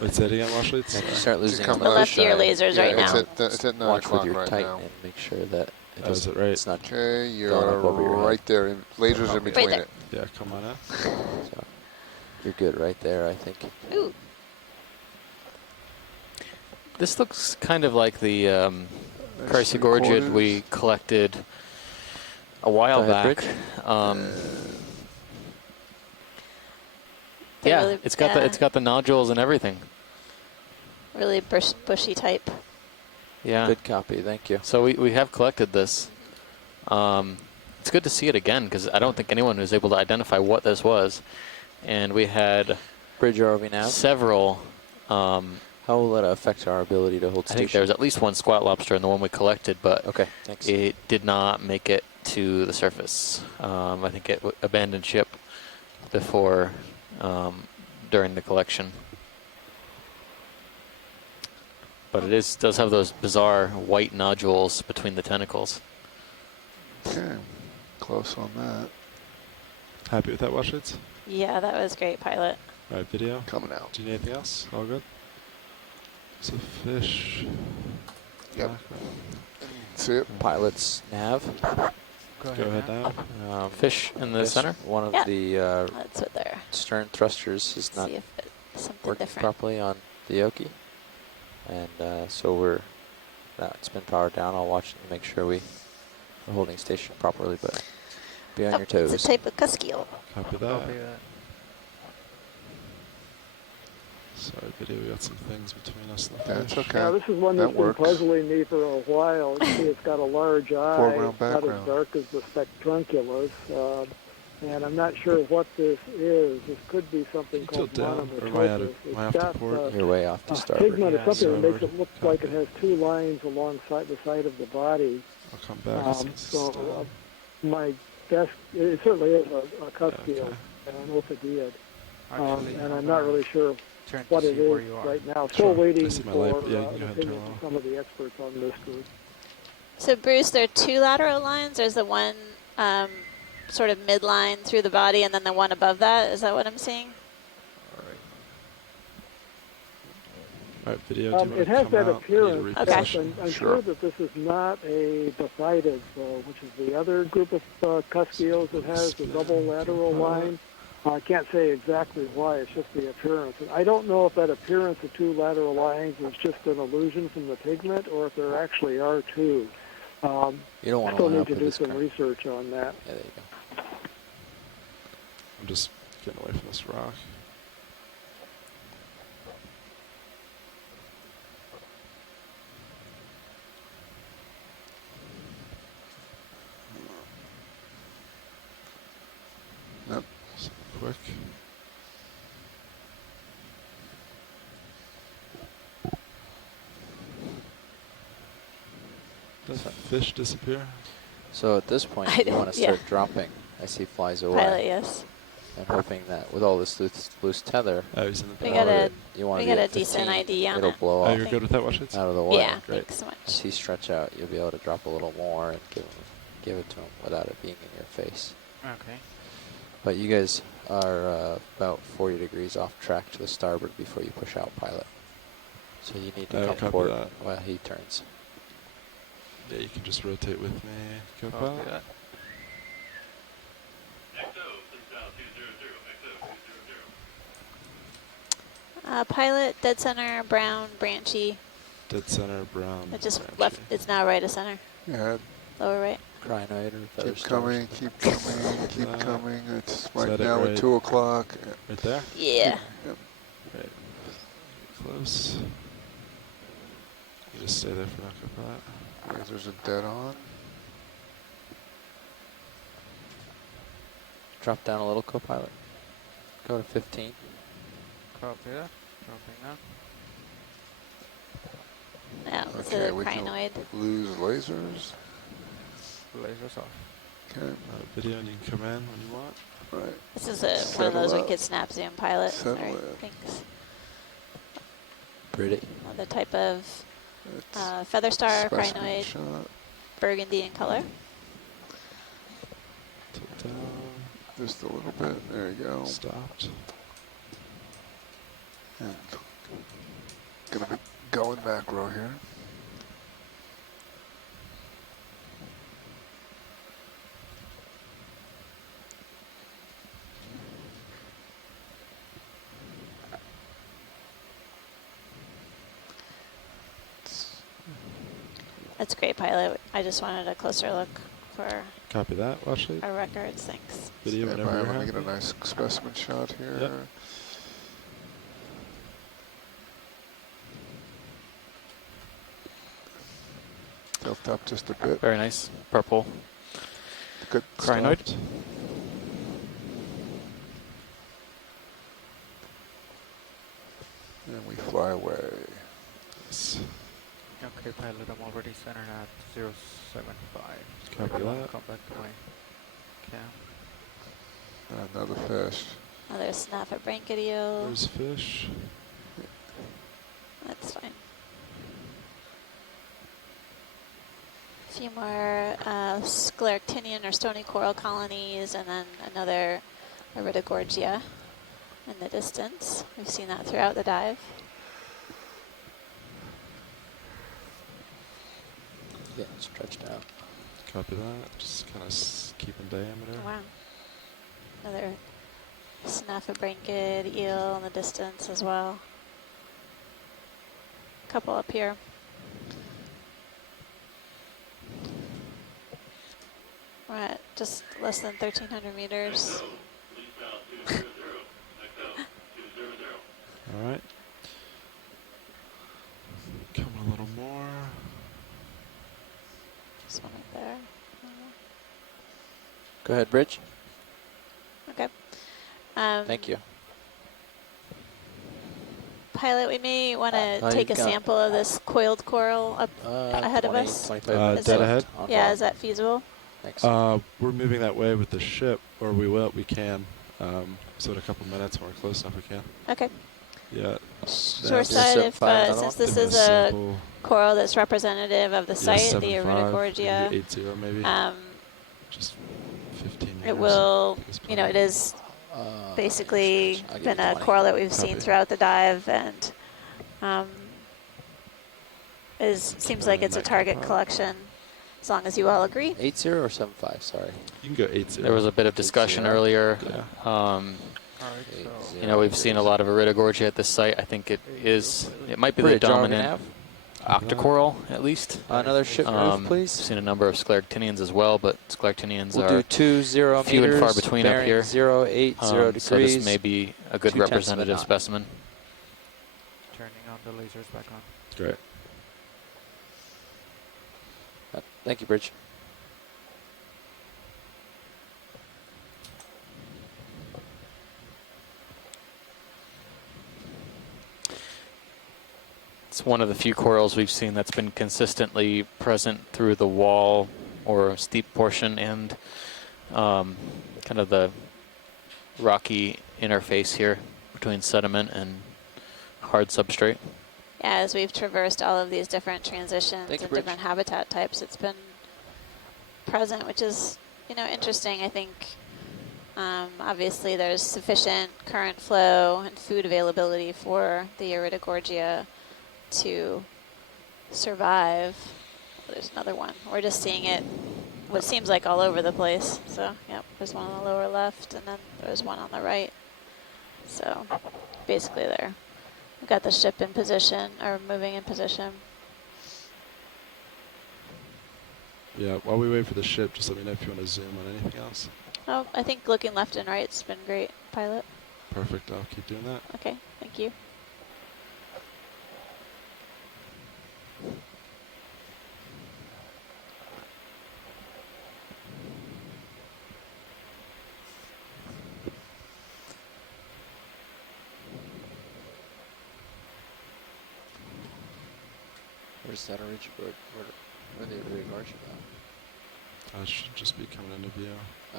What's that again, Washlitz? if you start losing coming the up. Left fish ear eye, lasers right it's now. It's at 9 watch with o'clock your right Titan now. and make sure that Oh, is doesn't. it right? It's not. Okay, Going you're up over your head. right there. Lasers in between there. it. Yeah, come on up. So you're good right there, I think. Ooh. This looks kind of like the That's Crinoid we 3/4. collected a while Go ahead, back. They're Yeah, really- it's got yeah. it's got the nodules and everything. Really bushy type. Yeah. Good copy, thank you. So we have collected this. It's good to see it again because I don't think anyone was able to identify what this was. And we had Bridge ROV nav. several. How will that affect our ability to hold I station? think there was at least one squat lobster in the one we collected, but Okay, thanks. it did not make it to the surface. I think it abandoned ship before during the collection. But it does have those bizarre white nodules between the tentacles. Okay, close on that. Happy with that, Washlitz? Yeah, that was great, pilot. All right, video. Coming out. Do you need anything else? All good? It's a fish. Yep. Back. See it? Pilot's nav. Go ahead now. Fish in the guess center? One of Yeah. the That's what they're. stern thrusters is not See if it's something working different. properly on the Okie. And so it's been powered down. I'll watch and make sure we're holding station properly, but be on Oh, your toes. it's a type of cuskeel. Copy that. Copy that. Sorry, video. We got some things between us and the That's fish. okay. Now, this is one That that's been works. puzzling me for a while. You see, it's got a large eye. Foreground, It's not as background. dark as the spectrunculus. And I'm not sure what this is. This could be something You called tilt down, or monomotopus. am I It's off got to port? You're way off to a starboard. pigment or Yeah, something that makes starboard. it look like it has two lines alongside the side of the body. I'll come back. So my guess, it certainly is a cuskeel. Okay. And I know if it did. Actually, And I'm not really sure turn what to it see where is you are. right now. Sure. Still waiting I see my for light, but yeah, you can an go ahead and turn opinion it from off. some of the experts on this group. So Bruce, there are two lateral lines. There's the one sort of midline through the body, and then the one above that. Is that what I'm seeing? All right, video. Do you want It to has come that out? appearance. I need to Okay. reposition. I'm Sure. sure that this is not a Bothytis, which is the other group of cuskills that has the double lateral line. I can't say exactly why. It's just the appearance. And I don't know if that appearance of two lateral lines is just an illusion from the pigment or if there actually are two. You don't I want still to line need up to with do this some crab. research on that. Yeah, there you go. I'm just getting away from this rock. quick. Does fish disappear? So at this point, you want to yeah. start dropping as he flies away. Pilot, yes. And hoping that with all this loose tether, he's in the We got a you want we to be got a at 15, decent ID on it'll it. blow Oh, off you're good with that, Washington? out of the way. Yeah, Great. thanks so much. As he stretch out, you'll be able to drop a little more and give it to him without it being in your face. Okay. But you guys are about 40 degrees off track to the starboard before you push out, pilot. So you need to Copy come port that. while he turns. Yeah, you can just rotate with me. Go Copy pilot. that. Pilot, dead center, brown, branchy. Dead center, brown. It just branchy. left. It's now right of center. Yeah. Lower right. Crinoid or feather Keep coming, keep coming, keep coming. It's right now at 2 o'clock. Right there? Yeah. Yep. Right. Close. You just stay there for that. Lasers are dead on. Drop down a little, co-pilot. Go to 15. Copy that. Dropping now. Yeah, it's Okay, a we can crinoid. lose lasers. Lasers off. Okay. Video, and you can come in when you want. Right. This is one of Settle those up. wicked snap zoom pilot. Settle Sorry, in. thanks. Pretty. The type of feather star Specimen crinoid, shot. burgundy in color. Tilt down. Just a little bit. There you go. Stopped. And gonna be going macro here. That's great, pilot. I just wanted a closer look for Copy that. Watch it. our records. Thanks. Video Stand whenever by, you're let me get happy. a nice specimen shot here. Yep. Tilt up just a bit. Very nice. Purple. Good. Crinoid. Stopped. And we fly away. Yes. Okay, pilot, I'm already centered at 075. Copy that. Come back to my cam. Another fish. Another snapper blanket eel. There's fish. That's fine. A few more scleractinian or stony coral colonies, and then another Iridogorgia in the distance. We've seen that throughout the dive. Yeah, stretched out. Copy that. Just kind of keep in diameter. Wow. Another snaffabranchid eel in the distance as well. Couple up here. We're at just less than 1,300 meters. All right. Coming a little more. Just one up there. Go ahead, Bridge. Okay. Thank you. Pilot, we may want to Oh, take a you've got- sample of this coiled coral up ahead of 20, us. 25 Is Dead it- ahead. Yeah, is that feasible? Thanks. We're moving that way with the ship, or we can. So in a couple minutes when we're close enough, we can. Okay. Yeah. Shore side, if since this is a coral that's representative of the site, the Iridogorgia, 80 maybe. Just 15 meters. it will, you know, it is basically I'll give been you a 20. coral that we've seen Copy. throughout the dive, and seems like it's a target collection, as long as you all agree. 80 or 75, sorry. You can go 80. There was a bit of discussion earlier. You know, we've seen a lot of Iridogorgia at this site. I think it might be the Bridge, are we gonna dominant Octocoral, at least. Another ship move, please. Seen a number of scleractinians as well, but scleractinians We'll are do 20 few and far meters, between up bearing here. 080 degrees. So this may be a good 2/10 of a representative knot. specimen. Turning on the lasers back on. Great. Thank you, Bridge. It's one of the few corals we've seen that's been consistently present through the wall or steep portion and kind of the rocky interface here between sediment and hard substrate. Yeah, as we've traversed all of these different transitions Thank you, and Bridge. different habitat types, it's been present, which is, interesting. I think obviously there's sufficient current flow and food availability for the Iridogorgia to survive. There's another one. We're just seeing it, what seems like all over the place. So, yep, there's one on the lower left, and then there's one on the right. So, basically there. We've got the ship in position, or moving in position. Yeah, while we wait for the ship, just let me know if you want to zoom on anything else. Oh, I think looking left and right's been great, pilot. Perfect, I'll keep doing that. Okay, thank you. Where's that original? Where the Iridogorgia go? It should just be coming into view. Oh,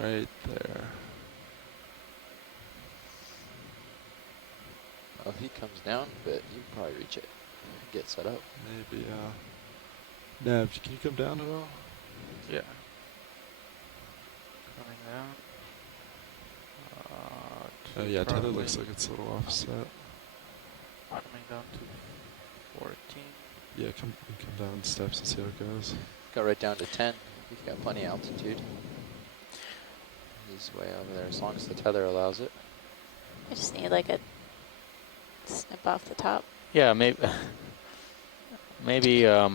okay. Right there. Oh, if he comes down a bit, you can probably reach it. Get set up. Maybe, Nev, can you come down at all? Yeah. Coming down. Oh yeah, tether probably looks like it's a little offset. coming down to 14. Yeah, come down steps and see how it goes. Go right down to 10. You've got plenty of altitude. He's way over there, as long as the tether allows it. I just need like a snip off the top. Yeah, maybe. Maybe. I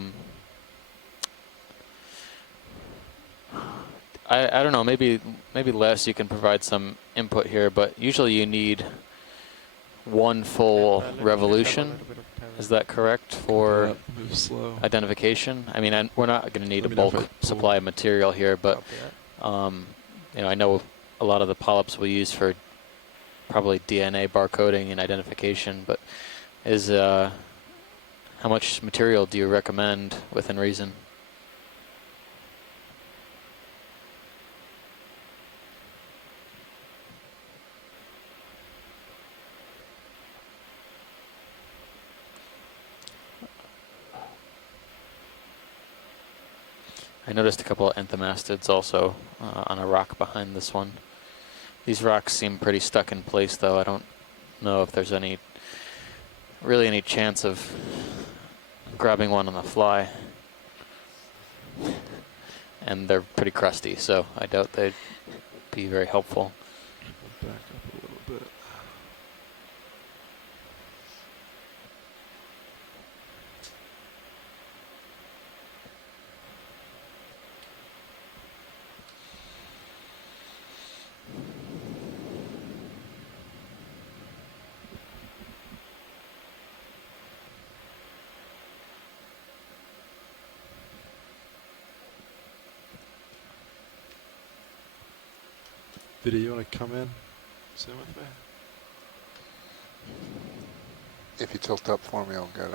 don't know. Maybe Les, you can provide some input here, but usually you need one full revolution. Is that correct for move slow. identification? I mean, we're not going to need a bulk supply of material here, but I know a lot of the polyps we use for probably DNA barcoding and identification, but is how much material do you recommend within reason? I noticed a couple of entomastids also on a rock behind this one. These rocks seem pretty stuck in place, though. I don't know if there's really any chance of grabbing one on the fly. And they're pretty crusty, so I doubt they'd be very helpful. Back up a little bit. Vidya, you want to come in? Zoom with me? If you tilt up for me, I'll get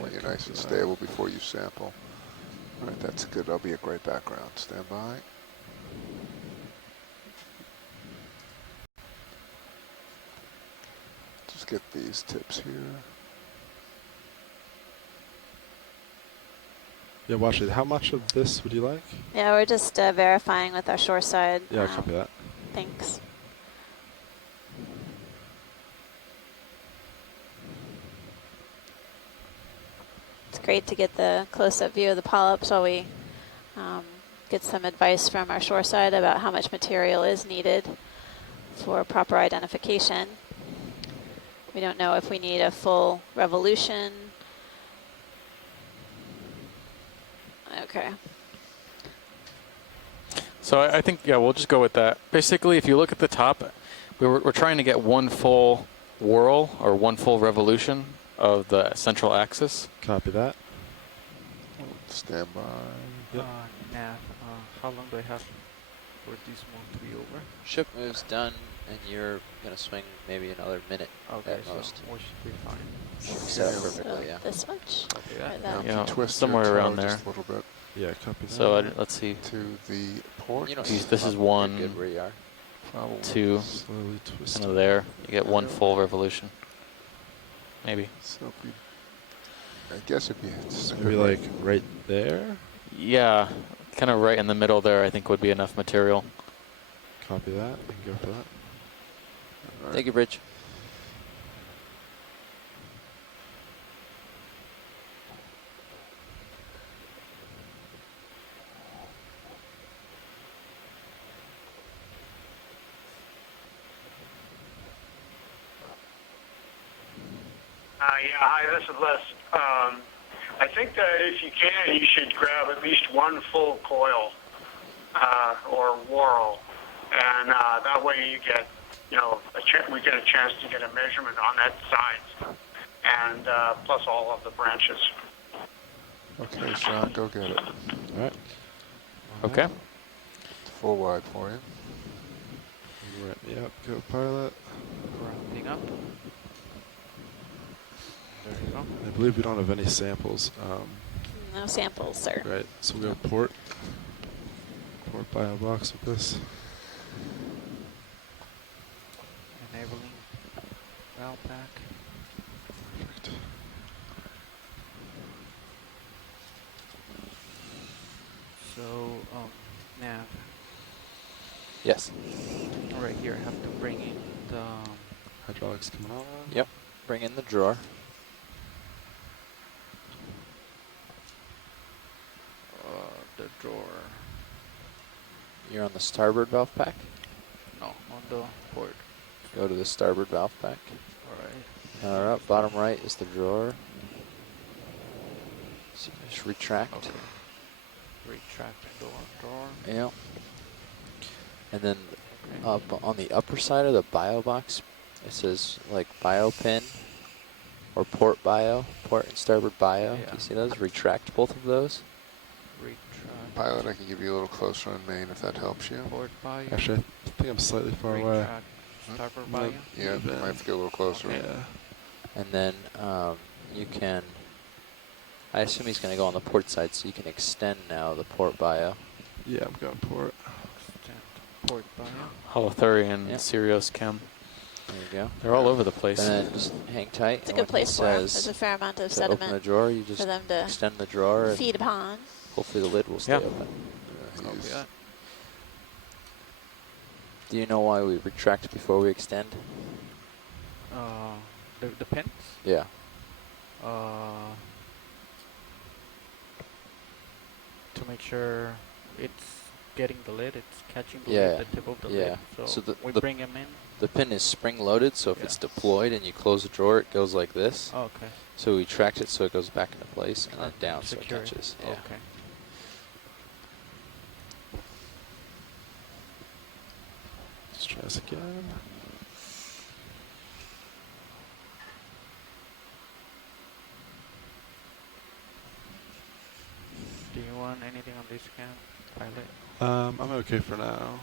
when you're nice and stable before you sample. All right, that's good. That'll be a great background. Stand by. Just get these tips here. Yeah, watch it. How much of this would you like? Yeah, we're just verifying with our shore side. Yeah, copy that. Thanks. It's great to get the close-up view of the polyps while we get some advice from our shore side about how much material is needed for proper identification. We don't know if we need a full revolution. Okay. So I think, yeah, we'll just go with that. Basically, if you look at the top, we're trying to get one full whirl or one full revolution of the central axis. Copy that. Stand by. Yep. Nav, how long do I have for this move to be over? Ship move's done And you're going to swing maybe another minute Okay, at so most. we should be fine. Set up perfectly, yeah. This much? Copy Or that. that? Now, if you twist somewhere your around toe there. just a little bit. Yeah, copy that. So let's see. To the port. You don't This need to is come up, you're one, good where you are. Probably. 2, Slowly twist kind of it. there. You get one full revolution. Maybe. So if we, I guess if you just Maybe like right there. Yeah, kind of right in the middle there, I think would be enough material. Copy that and go for that. Thank you, Bridge. Yeah, hi, this is Les. I think that if you can, you should grab at least one full coil or whorl, and that way you get, we get a chance to get a measurement on that size, and plus all of the branches. Okay, Sean, go get it. All right. Okay. It's full wide for you. Ramp me up, go pilot. Ramping up. There you go. I believe we don't have any samples. No samples, sir. Right, so we'll go port bio box with this. Enabling valve pack. Perfect. So, nav. Yes. Right here, I have to bring in the Hydraulics coming on. Yep. Bring in the drawer. the drawer. You're on the starboard valve pack? No, on the port. Go to the starboard valve pack. Alright. All right, bottom right is the drawer. So just retract. Okay. Retract drawer. Yeah. And then up on the upper side of the bio box, it says like bio pin or port bio, port and starboard bio. Yeah. Do you see those? Retract both of those. Retract. Pilot, I can give you a little closer on main if that helps you. Port bio. Actually, I think I'm slightly far away. Retract. Starboard bio. Yeah, you might have to get a little closer. Okay. Yeah. And then you can, I assume he's going to go on the port side, so you can extend now the port bio. Yeah, I'm going port. Extend port bio. Holothurian, Yep. Sirius Chem. There you go. They're all over the place. And then just hang tight. It's a and good when he place for them. says There's a fair amount of to sediment open the drawer, you for just them to extend the drawer and feed upon. hopefully the lid will stay Yeah. open. Copy that. Do you know why we retract before we extend? The pins? Yeah. To make sure it's getting the lid, it's catching the Yeah. lid, the tip of the Yeah. lid. So, So we the bring them in. The pin is spring loaded, so if it's deployed and you close the drawer, it goes like this. Oh, okay. So we tract it so it goes back into place and then Okay, down so it secure it. catches. Yeah. Okay. Let's try this again. Do you want anything on this scan, pilot? I'm okay for now.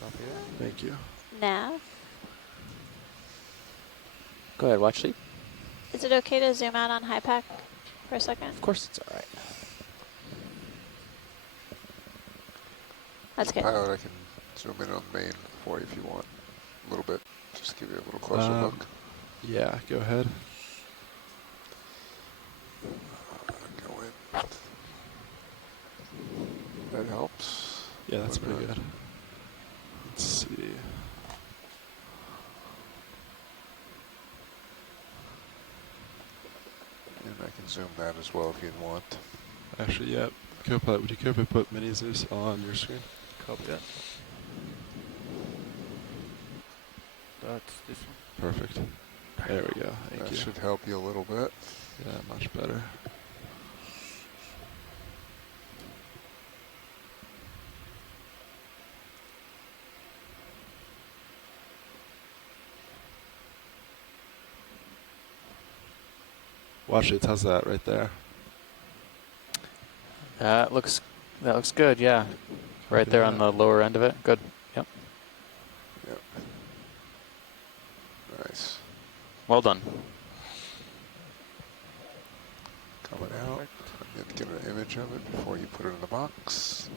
Copy that. Thank you. Nav. Go ahead, watch sleep. Is it okay to zoom out on high pack for a second? Of course it's all right. That's good. Pilot, I can zoom in on main for you if you want. A little bit. Just give you a little closer look. Yeah, go ahead. Go in. That helps. Yeah, that's Or pretty not. good. Let's see. And I can zoom that as well if you'd want. Actually, yeah. Copilot, would you care if I put mini Zeus on your screen? Copy that. That's this one. Perfect. There we go. Thank That you. should help you a little bit. Yeah, much better. Watch it. How's that right there? That looks good, yeah. Right there on the lower end of it. Good. Yep. Yep. Well done. Coming out. You have to get an image of it before you put it in the box.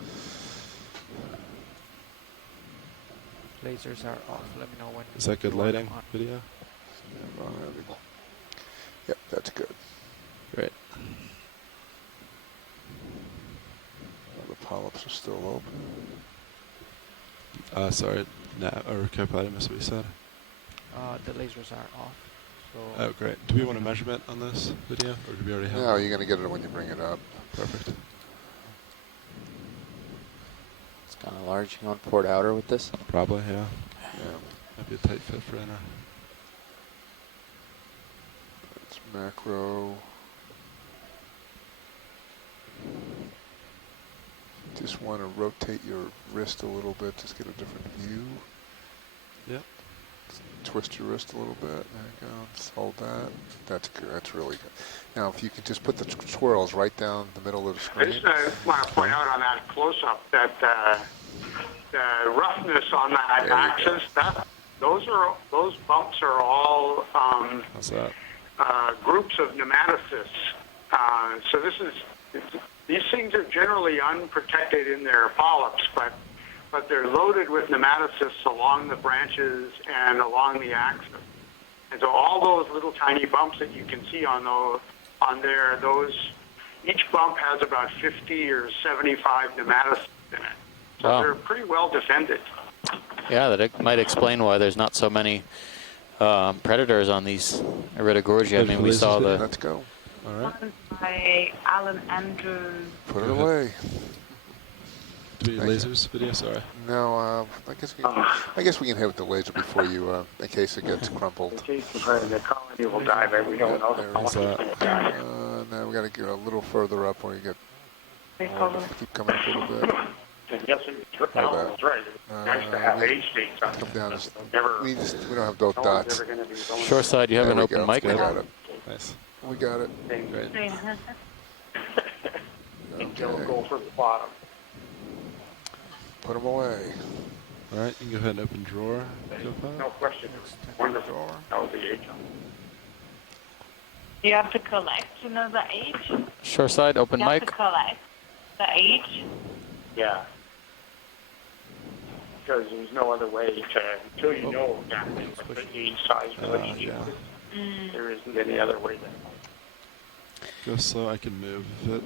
Lasers are off. Let me know when. Is that good you want them lighting? on. Video? Yep, that's good. Great. The polyps are still open. Sorry, or I missed what you said. The lasers are off. So Oh, great. Do we want a measurement on this video, or do we already have No, one? you're going to get it when you bring it up. Perfect. It's kind of large. You want port outer with this? Probably, yeah. Yeah. Might be a tight fit for inner. It's macro. Just want to rotate your wrist a little bit, just get a different view. Yep. Twist your wrist a little bit. There you go. Just hold that. That's good. That's really good. Now, if you could just put the swirls right down the middle of the I screen. just want to point out on that close-up that the roughness on that axis, those bumps are all How's that? groups of nematocysts. So these things are generally unprotected in their polyps, but they're loaded with nematocysts along the branches and along the axis. And so all those little tiny bumps that you can see on there, each bump has about 50 or 75 nematocysts in it. So Wow. they're pretty well defended. Yeah, that might explain why there's not so many predators on these Iridogorgia. I mean, we saw the... Let's go. All right. By Alan Andrews. Put it away. Do we need lasers video? Sorry. No, I guess we can hit the laser before you, in case it gets crumpled. In case the colony will die, but we don't know the There's colony will die. now we got to get a little further up where you get. Keep coming up a little bit. And yes, Alan's right. It's nice to have age dates on Come down. it. We don't have those No one's dots. ever going to be going Shore side, you have There an we open go. mic. We got it. Nice. We got it. Great. and don't go for the bottom. Put them away. All right, you can go ahead and open drawer. No question. Wonderful. That was the age. You have to collect to know the age? Shore side, open You have mic. to collect the age? Yeah. Because there's no other way to, until you know exactly what the age size relationship is, there isn't any other way to. Go slow, I can move it.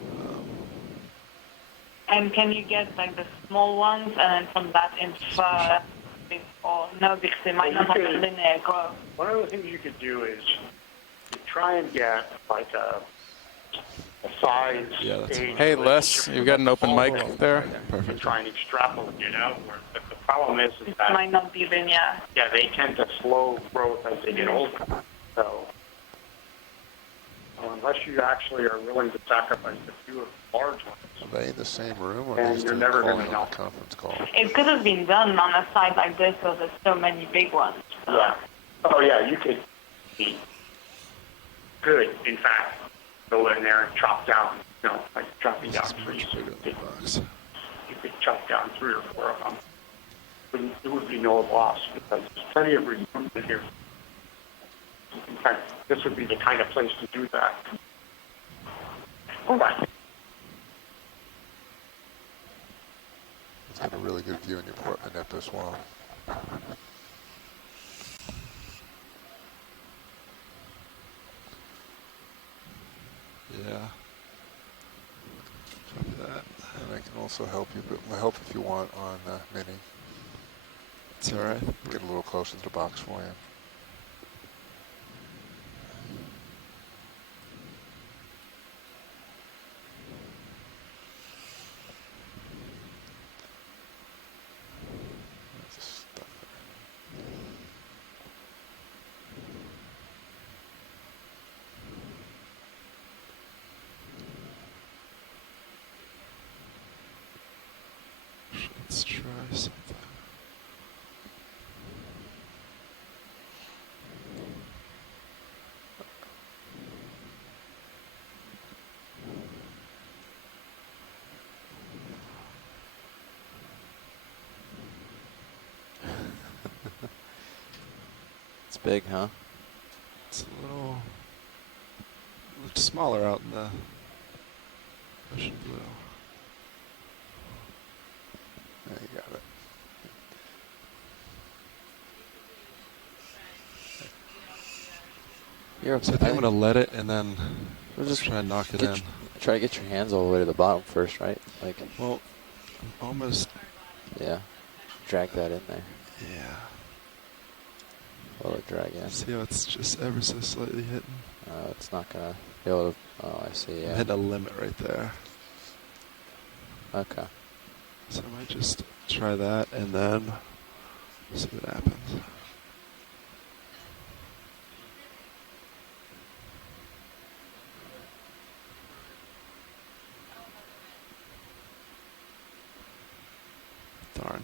And can you get like the small ones and then from that infer, or no, because they might not have a linear growth? One of the things you could do is you try and get like a size. Yeah, that's age Hey, Les, you've got an open mic there. and try and extrapolate it outward. But the problem is It that might not be linear. yeah, they tend to slow growth as they get older. So unless you actually are willing to sacrifice a few of the large ones, Are they in the same room, or And are these you're two never calling gonna on know. a conference call? It could have been done on a site like this where there's so many big ones. yeah. Oh yeah, you could be good. In fact, go in there and chop down. You know, like chopping down trees. You could chop down 3 or 4 of them. It would be no loss because there's plenty of room in here. In fact, this would be the kind of place to do that. All right. It's got a really good view in your apartment at this one. Yeah. Copy that. And I can also help you, but help if you want on Mini. It's all right. Get a little closer to the box for you. Let's try something. It's big, huh? It's a little looks smaller out in the ocean blue. There you got it. You're okay. So I think I'm gonna let it and then We'll just try and knock it in. Try to get your hands all the way to the bottom first, right? Like. Well, I'm almost. Yeah. Drag that in there. Yeah. Let it drag in. See how it's just ever so slightly hitting? It's not gonna be able to. Oh, I see. Yeah. I'm hitting a limit right there. Okay. So I might just try that and then see what happens. Darn.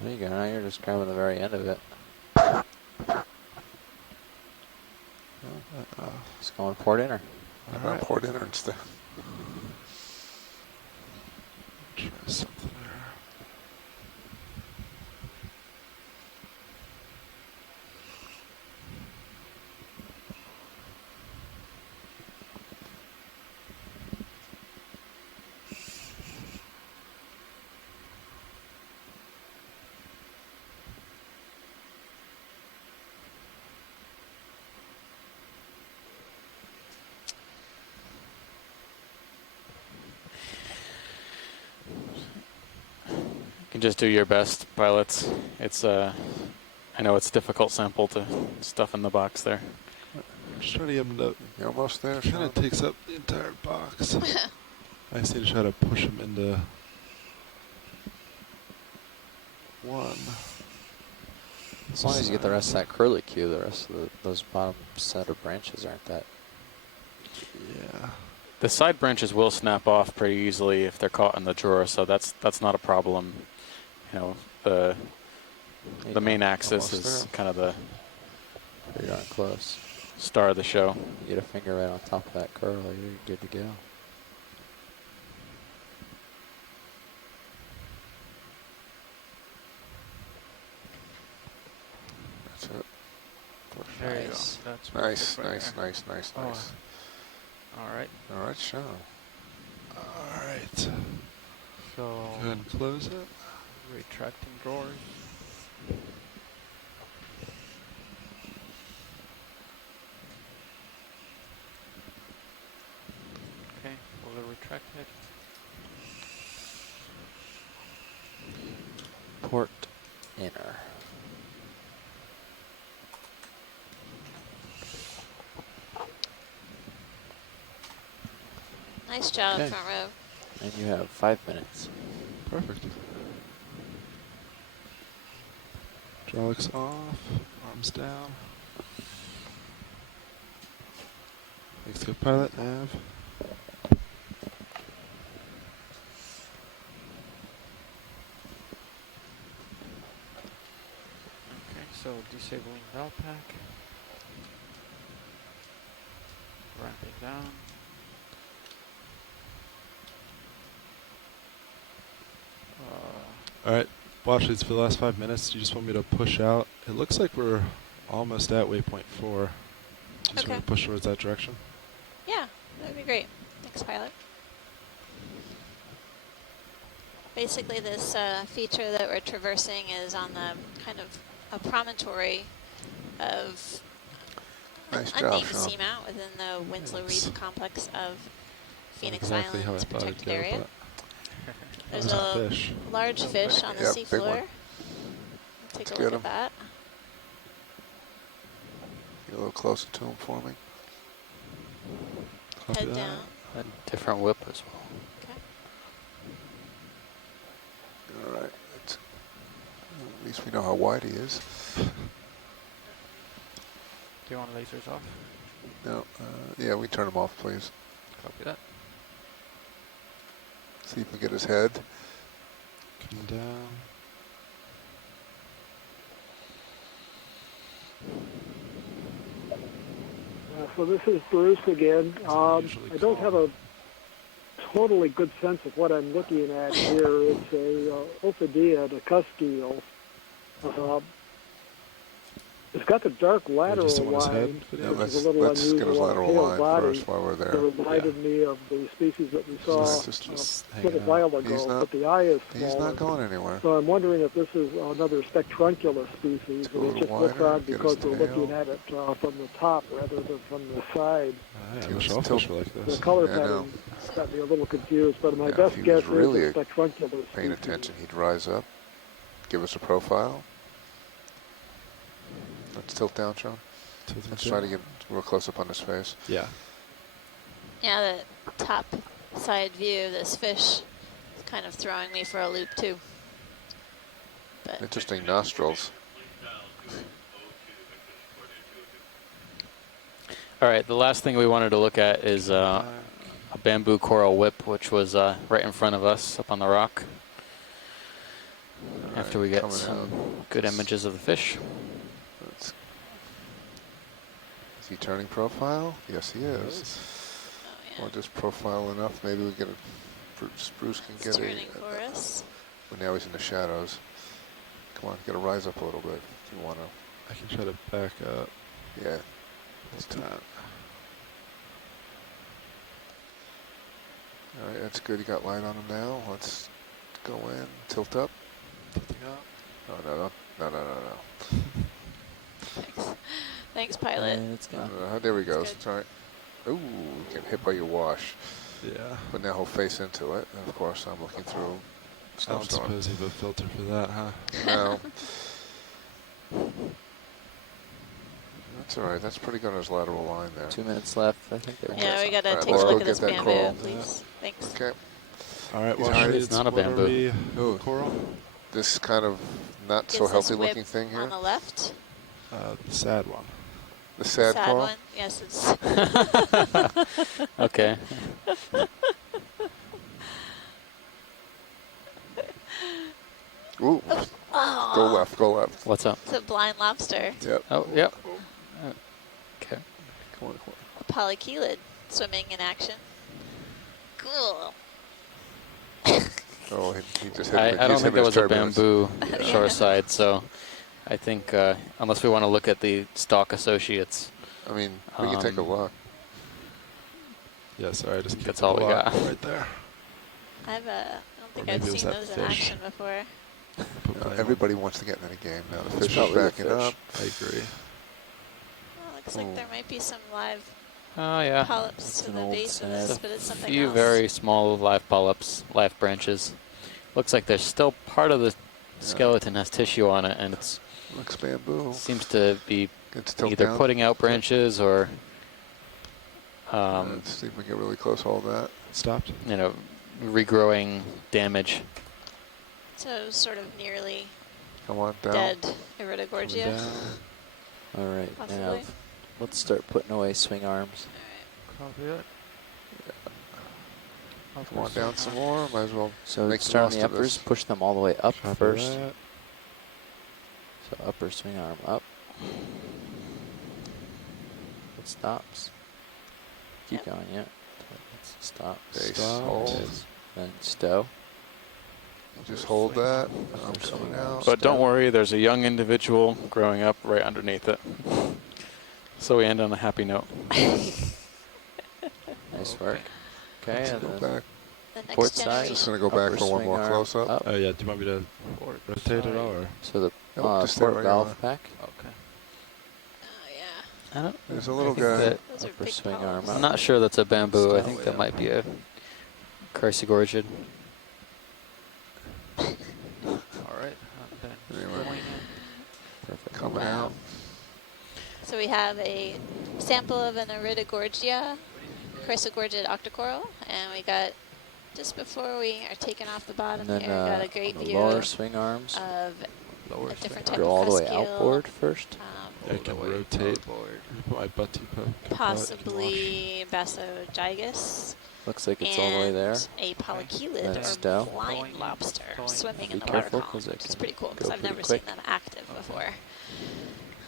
There you go. Now you're just grabbing the very end of it. It's going port inner. I'm going port inner instead. Try something there. You can just do your best, pilots. It's I know it's a difficult sample to stuff in the box there. I'm just trying to get him to. You're almost there. Kind of takes up the entire box. I just need to try to push him into one. As long as you get the rest of that curlicue, the rest of those bottom set of branches aren't that. Yeah. The side branches will snap off pretty easily if they're caught in the drawer, so that's not a problem. You know, the main axis is kind of the Pretty darn close. Star of the show. Get a finger right on top of that curl, you're good to go. That's it. Nice. That's Nice, right nice, there. nice, nice, Oh, nice. All right. All right, Sean. All right. So. Go ahead and close it. Retracting drawers. Okay, we'll retract it. Port inner. Nice job, Okay. front row. And you have 5 minutes. Perfect. Hydraulics off, arms down. Thanks, co-pilot, nav. Okay, so disabling valve pack. Ramping down. All right, watch these for the last 5 minutes. Do you just want me to push out? It looks like we're almost at waypoint 4. Just Okay. want to push towards that direction. Yeah, that would be great. Thanks, pilot. Basically, this feature that we're traversing is on the kind of a promontory of Nice an job, unnamed Sean. seamount within the Winslow Reef complex of Phoenix Exactly how I Islands thought it'd protected go, area. but There's there's a a fish. large fish on the Yep, big seafloor. one. Take Let's a get look him. at that. Get a little closer to him for me. Copy Head that. down. A different whip as well. Okay. All right. At least we know how wide he is. Do you want lasers off? No. Yeah, we turn him off, please. Copy that. See if we get his head. Come down. So this is Bruce again. I don't have a totally good sense of what I'm looking at here. It's a Ophidia, the cusk eel. It's got the dark lateral just on his head? line, Yeah, which is a little let's get his unusual on a lateral tail line body. first while we're there. It reminded me of the species that we saw Just a little while ago, He's not- but the eye is He's smaller. not going anywhere. So I'm wondering if this is another spectrunculus species, go a and it little just looks wider, odd get because his we're looking tail. at it from the top rather than from the side. Yeah, the shellfish are like The this. color Yeah, I know. pattern got me a little confused, but my Now, if best he guess was really is a spectrunculus paying species. attention, he'd rise up, give us a profile. Let's tilt down, Sean. Let's try to get real close up on his face. Yeah. Yeah, the top side view of this fish is kind of throwing me for a loop too. But Interesting nostrils. All right, the last thing we wanted to look at is a bamboo coral whip, which was right in front of us up on the rock. After we get some good images of the fish. Is he turning profile? Yes, he is. Or just profile enough. Maybe we get a Bruce can get turning for us. Well, now he's in the shadows. Come on, get a rise up a little bit if you want to. I can try to back up. Yeah. Let's do that. All right, that's good. You got light on him now. Let's go in. Tilt up. Tilting up. No. Thanks, pilot. There we go. It's all right. Ooh, get hit by your wash. Yeah. But now he'll face into it. And of course, I'm looking through I don't snowstorm. suppose you have a filter for that, huh? No. That's all right. That's pretty good on his lateral line there. 2 minutes left. I think they're Yeah, we gotta All right, take a let's look go at this get that bamboo, coral. please. Thanks. Okay. All right, well, All right, it's not a what are bamboo. we- Coral? This kind of not so Is this healthy whip looking thing here. on the left? The sad one. The sad coral? one? Yes, it's... Okay. Ooh. Oh. Go left, go left. What's up? It's a blind lobster. Yep. Oh, yep. Okay. Come on. A polychelid swimming in action. Cool. Oh, he just hit him. I don't think that was a turbulence. bamboo Yeah. shoreside, so I think unless we want to look at the stock associates. I mean, we can take a look. Yeah, sorry, I just That's all we got. right there. I don't think maybe I've it was seen that those in fish. action before. Everybody wants to get in the game now. The It's fish is probably the backing fish. up. I agree. Well, looks like there might be some live Oh, yeah. polyps to an the old base of sad. this, but it's A something few else. very small live polyps, live branches. Looks like there's still part of the skeleton has tissue on it, and it's Looks bamboo. seems to be It's tilt either down. putting out branches or Let's see if we get really close. All that. Stopped. you know, regrowing damage. So sort of nearly Come on down. dead Iridogorgia. All right, now Possibly. let's start putting away swing arms. Copy it. Come on down some more. Might as well So make start on most the of uppers, this. push them all the way up Copy first. that. So upper swing arm up. It stops. Keep going, yeah. Stop. Base, Stop. hold. Then stow. Just hold that. I'm coming out. But don't worry, there's a young individual growing up right underneath it. So we end on a happy note. Nice work. Okay, Let's and go then back. The next port side. generation. Just gonna go back upper for one swing more arm close-up. up. Oh, yeah, do you want me to rotate it all, or? So the Nope, just stay port where you valve are. pack. Okay. Oh, yeah. I don't. There's a little I think guy. that- Those are Upper big swing polyps. arm I'm up. not sure that's a bamboo. I Stop. think that might be a Chrysogorgia. All right. Anyway, Perfect. coming out. So we have a sample of an Iridogorgia, Chrysogorgia Octocoral, and we got, just before we are taking off the bottom And then here, got a great on the view lower swing arms. of Lower a different swing type Go of all the way cuscule, outboard first. I can rotate. Put my butt tip up. possibly Basogygus, Looks like it's all the way there. and a polychelid Then or stow. blind lobster swimming in Be the water careful, column, 'cause it which is can pretty cool because go I've pretty never quick. seen them active before.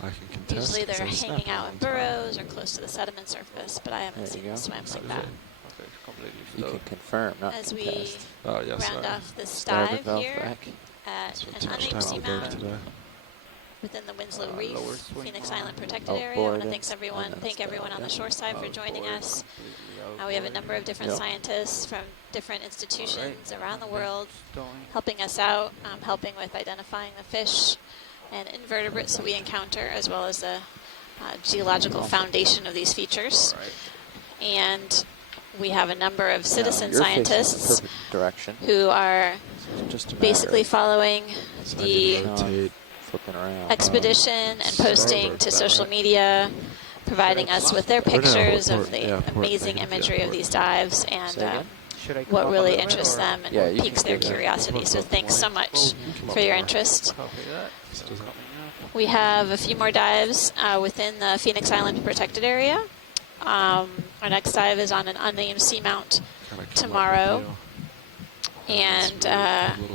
I can contest. Usually 'cause they're I snap hanging it out one in time. burrows or close to the sediment surface, but I haven't There seen you them go. swim like Okay, that. okay, completely You can stowed. confirm, not As contest. we Oh, yeah, round sorry. off this Starboard dive valve here back. at Spent an too much unnamed time on the boat seamount, today. within the Winslow Reef, Phoenix Island protected area. I Outboard want to thank everyone on the shore side for joining us. We have a number of different scientists from different institutions around the world helping us out, helping with identifying the fish and invertebrates that we encounter, as well as the geological foundation of these features. And we have a number of citizen scientists who are basically following the expedition and posting to social media, providing us with their pictures of the amazing imagery of these dives and what really interests them and piques their curiosity. So thanks so much for your interest. We have a few more dives within the Phoenix Island protected area. Our next dive is on an unnamed seamount tomorrow. And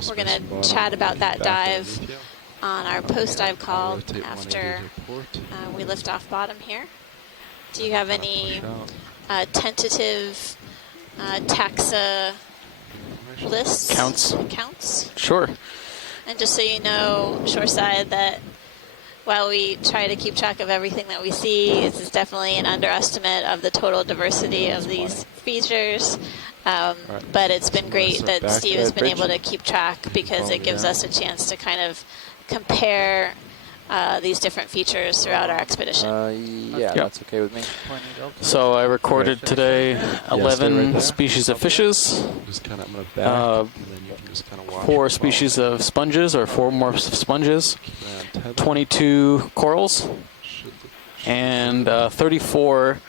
we're going to chat about that dive on our post-dive call after we lift off bottom here. Do you have any tentative taxa lists? Counts? Sure. And just so you know, shoreside, that while we try to keep track of everything that we see, this is definitely an underestimate of the total diversity of these features. But it's been great that Steve has been able to keep track, because it gives us a chance to kind of compare these different features throughout our expedition. That's okay with me. So I recorded today 11 species of fishes, 4 species of sponges, or 4 more sponges, 22 corals, and 34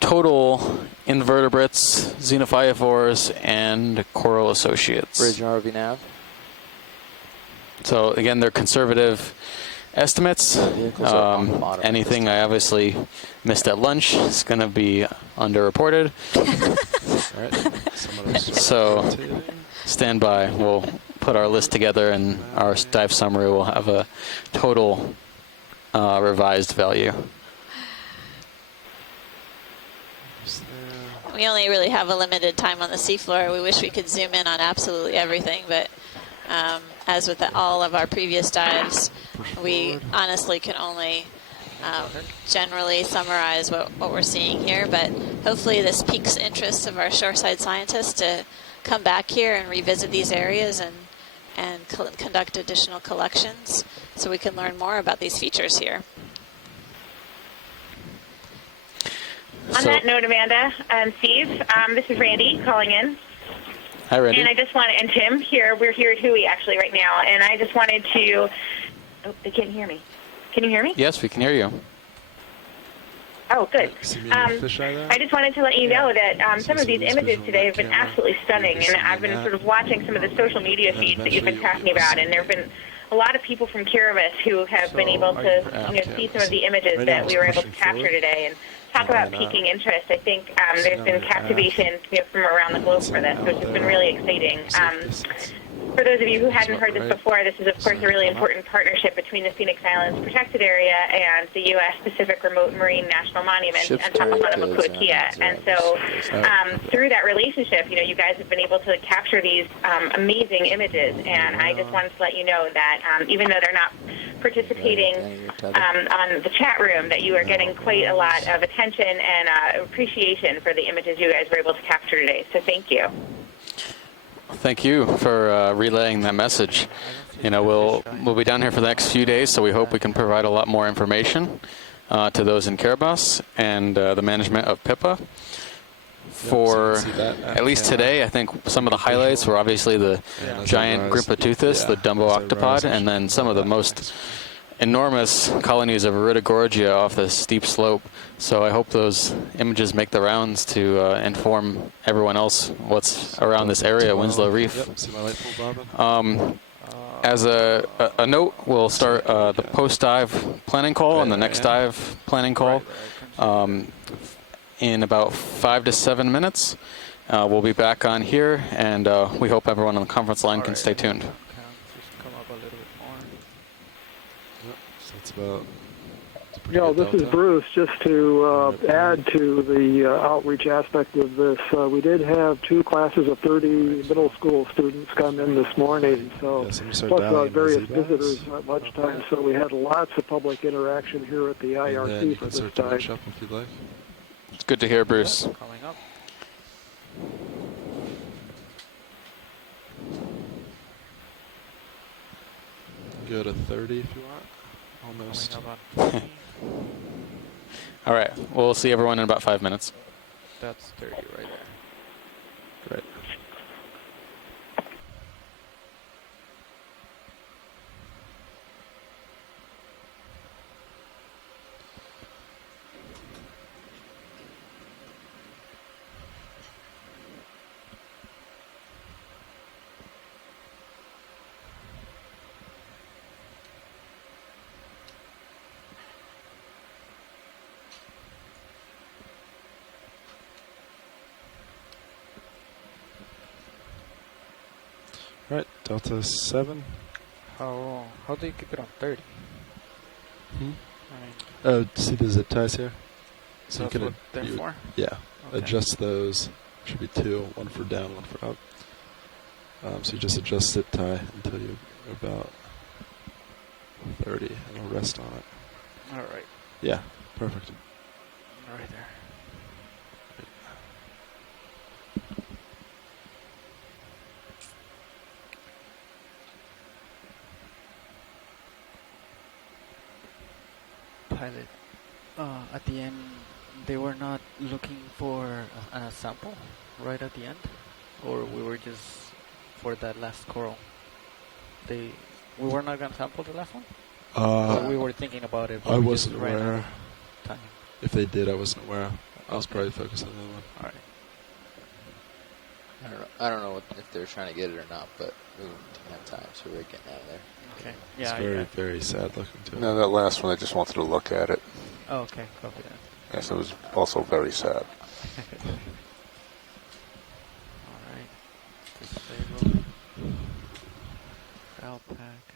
total invertebrates, xenophyophores, and coral associates. Bridge RV nav. So again, they're conservative estimates. Anything I obviously missed at lunch is going to be underreported. So stand by. We'll put our list together, and our dive summary will have a total revised value. We only really have a limited time on the seafloor. We wish we could zoom in on absolutely everything, but as with all of our previous dives, we honestly can only generally summarize what we're seeing here, but hopefully this piques the interest of our shoreside scientists to come back here and revisit these areas and conduct additional collections so we can learn more about these features here. On that note, Amanda and Steve, this is Randy calling in. Hi, Randy. And I just wanted, and Tim, we're here at Hui actually right now, and I just wanted to, they can't hear me. Can you hear me? Yes, we can hear you. Oh, good. I just wanted to let you know that some of these images today have been absolutely stunning, and I've been sort of watching some of the social media feeds that you've been talking about, and there have been a lot of people from Kiribati who have been able to see some of the images that we were able to capture today, and talk about piquing interest. I think there's been captivation from around the globe for this, which has been really exciting. For those of you who hadn't heard this before, this is, of course, a really important partnership between the Phoenix Islands Protected Area and the U.S. Pacific Remote Marine National Monument and Papahānaumokuākea. And so through that relationship, you guys have been able to capture these amazing images. And I just wanted to let you know that even though they're not participating on the chat room, that you are getting quite a lot of attention and appreciation for the images you guys were able to capture today. So thank you. Thank you for relaying that message. We'll be down here for the next few days, so we hope we can provide a lot more information to those in Kiribati and the management of PIPA. For at least today, I think some of the highlights were obviously the giant Grimpoteuthis, the Dumbo octopod, and then some of the most enormous colonies of Iridogorgia off the steep slope. So I hope those images make the rounds to inform everyone else what's around this area, Winslow Reef. As a note, we'll start the post-dive planning call and the next dive planning call in about 5 to 7 minutes. We'll be back on here, and we hope everyone on the conference line can stay tuned. It's about pretty Yeah, good this is delta. Bruce. Just to add to the outreach aspect of this, we did have 2 classes of 30 middle school students come in this morning. So Yes, let me start plus dialing in various those visitors at lunchtime. So we had lots of public interaction here at the And then IRC you for can this start to time. match up if you'd like. It's good to hear, Bruce. Coming up. Go to 30 if you want. Almost. Coming up on 30. All right. We'll see everyone in about 5 minutes. That's 30 right there. Great. Right, Delta 7. How do you keep it on 30? Hmm? I mean, Oh, see the zip ties here? So that's you can what they're for? Yeah, Okay. adjust those. Should be 2, one for down, one for up. So you just adjust zip tie until you're about 30, and it'll rest on it. All right. Yeah, perfect. Right there. Pilot, at the end, they were not looking for a sample right at the end, or we were just for that last coral. We were not gonna sample the last one. Or we were thinking about it. But I we wasn't just ran out aware. of time. If they did, I wasn't aware. I was probably focused on the other one. All right. I don't know if they're trying to get it or not, but we didn't have time, so we were getting out of there. Okay. It's Yeah. very, very sad looking too. No, that last one, I just wanted to look at it. Oh, okay. Copy that. Yes, it was also very sad. All right. Disable. File pack.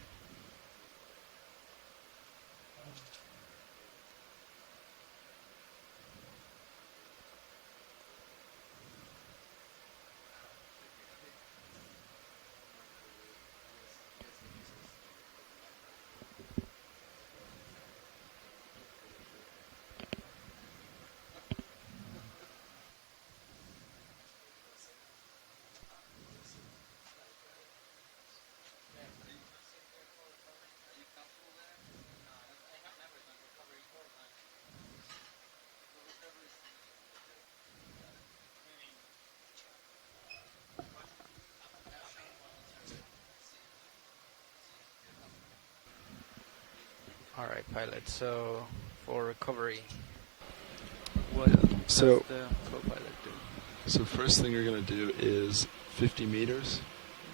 All right, pilot. So for recovery, what does the co-pilot do? So first thing you're going to do is 50 meters.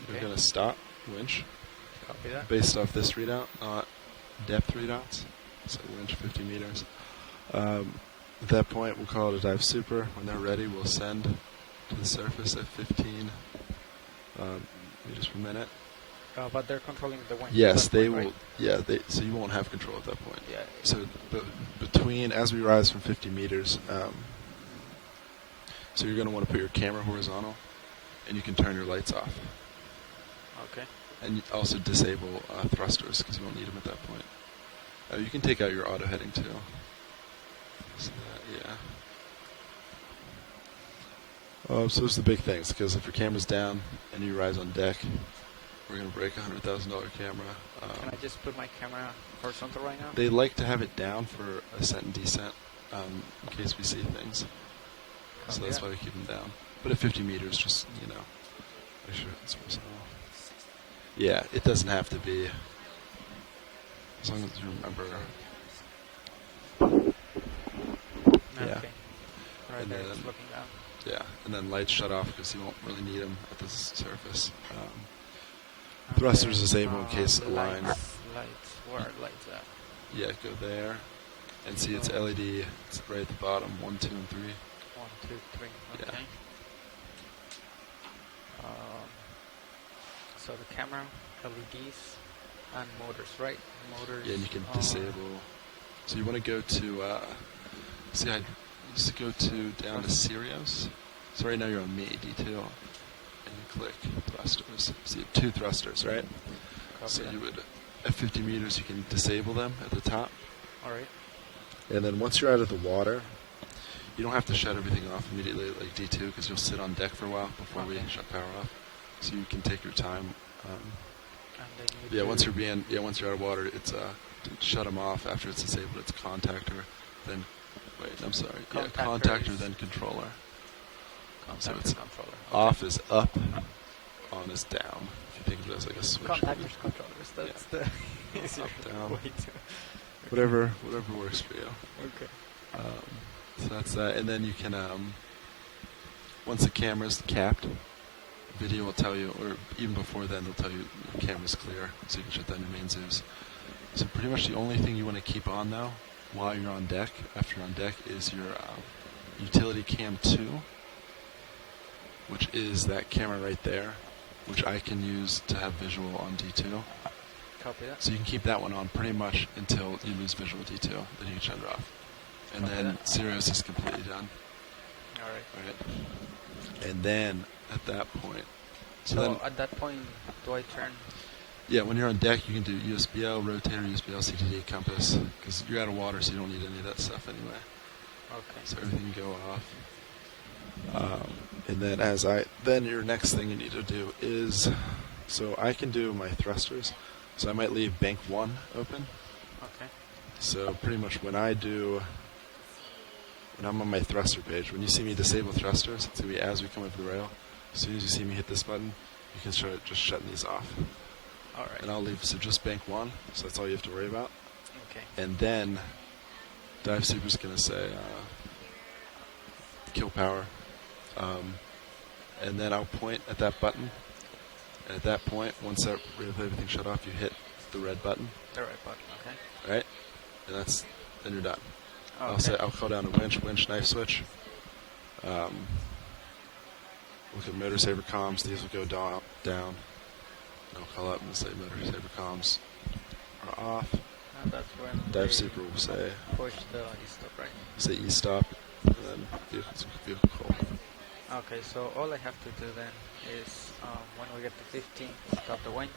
You're Okay. going to stop, winch. Copy that. Based off this readout, not depth readouts. So winch 50 meters. At that point, we'll call it a dive super. When they're ready, we'll send to the surface at 15 meters per minute. But they're controlling the wind. Yes, at that they point, will. right? Yeah, so you won't have control at that point. Yeah. So between as we rise from 50 meters, so you're going to want to put your camera horizontal, and you can turn your lights off. Okay. And you also disable thrusters because you won't need them at that point. You can take out your auto heading too. So so those are the big things, because if your camera's down and you rise on deck, we're going to break a $100,000 camera. Can I just put my camera horizontal right now? They like to have it down for ascent and descent in case we see things. So that's why we keep them down. But at 50 meters, just, make sure it's horizontal. Yeah, it doesn't have to be. As long as you remember. Yeah. Okay. Right And there, then- it's looking down. Yeah, and then lights shut off because you won't really need them at the surface. Thrusters disable in case of the line. Lights. Where are lights at? Yeah, go there. And see it's LED. It's right at the bottom. 1, 2, and 3. 1, 2, 3. Okay. Yeah. So the camera, LEDs, and motors, right? Motors. Yeah, and you can are disable. So you want to go to, see, I just go down to Sirius. So right now you're on me, D2, and you click thrusters. So you have 2 thrusters, right? So you would, at 50 meters, you can disable them at the top. All right. And then once you're out of the water, you don't have to shut everything off immediately like D2 because you'll sit on deck for a while before we shut power off. So you can take your time. Yeah, once you're out of water, it's shut them off. After it's disabled, it's contactor, then contactor, then controller. So it's controller. Off is up, on is down. If you think of it as like a switch. Contactors, controllers. That's the easier up, down. way to. Whatever works for you. Okay. So that's that, and then you can once the camera's capped, video will tell you, or even before then, they'll tell you the camera's clear, so you can shut down your main zoos. So pretty much the only thing you want to keep on now, while you're on deck, after you're on deck, is your utility cam 2, which is that camera right there, which I can use to have visual on D2. Copy that. So you can keep that one on pretty much until you lose visual D2, then you can shut it off. And then Sirius is completely done. All right. Right. And then at that point, so then at that point, do I turn? Yeah, when you're on deck, you can do USBL, rotator, USBL, CTD, compass, because you're out of water, so you don't need any of that stuff anyway. Okay. So everything can go off. And then then your next thing you need to do is, so I can do my thrusters. So I might leave bank 1 open. Okay. So pretty much when I'm on my thruster page, when you see me disable thrusters, it's going to be as we come over the rail. As soon as you see me hit this button, you can start just shutting these off. All right. And I'll leave, so just bank 1, so that's all you have to worry about. Okay. And then Dive Super's going to say kill power. And then I'll point at that button. And at that point, once everything shut off, you hit the red button. The red button, okay. Right? And then you're done. Okay. I'll call down a winch, knife switch. Look at motor saber comms. These will go down. And I'll call up and say motor saber comms are off. And that's when Dive Super will say push the e-stop, right? Say e-stop, and then vehicle call. Okay, so all I have to do then is when we get to 15, stop the winch.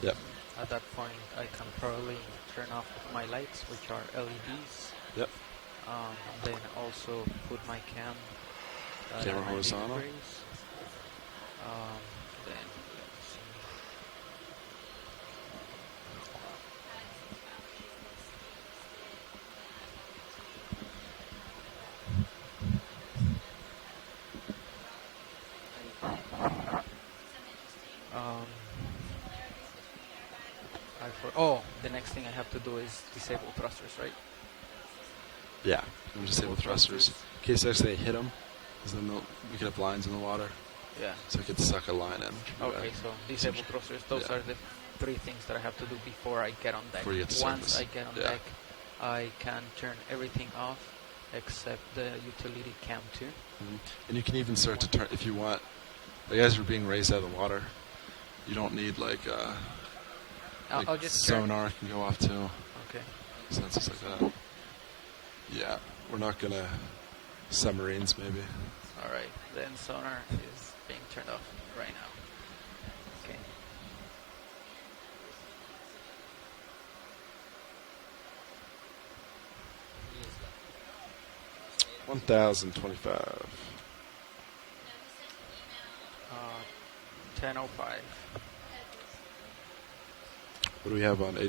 Yep. At that point, I can probably turn off my lights, which are LEDs. Yep. Then also put my cam Camera at 90 horizontal. degrees. Then let's see. The next thing I have to do is disable thrusters, right? Yeah, we disable thrusters. In case actually they hit them, because then we could have lines in the water. Yeah. So it could suck a line in. Okay, so disable thrusters. Those are the 3 things that I have to do before I get on deck. Before you get to Once surface. I get on deck, I can turn everything off except the utility cam 2. Mm-hmm. And you can even start to turn, if you want, like as you're being raised out of the water, you don't need like I'll just sonar can go off too. Okay. So that's just like that. Yeah, we're not gonna submarines maybe. All right, then sonar is being turned off right now. Okay. $1,025. 10:05. What do we have on 80?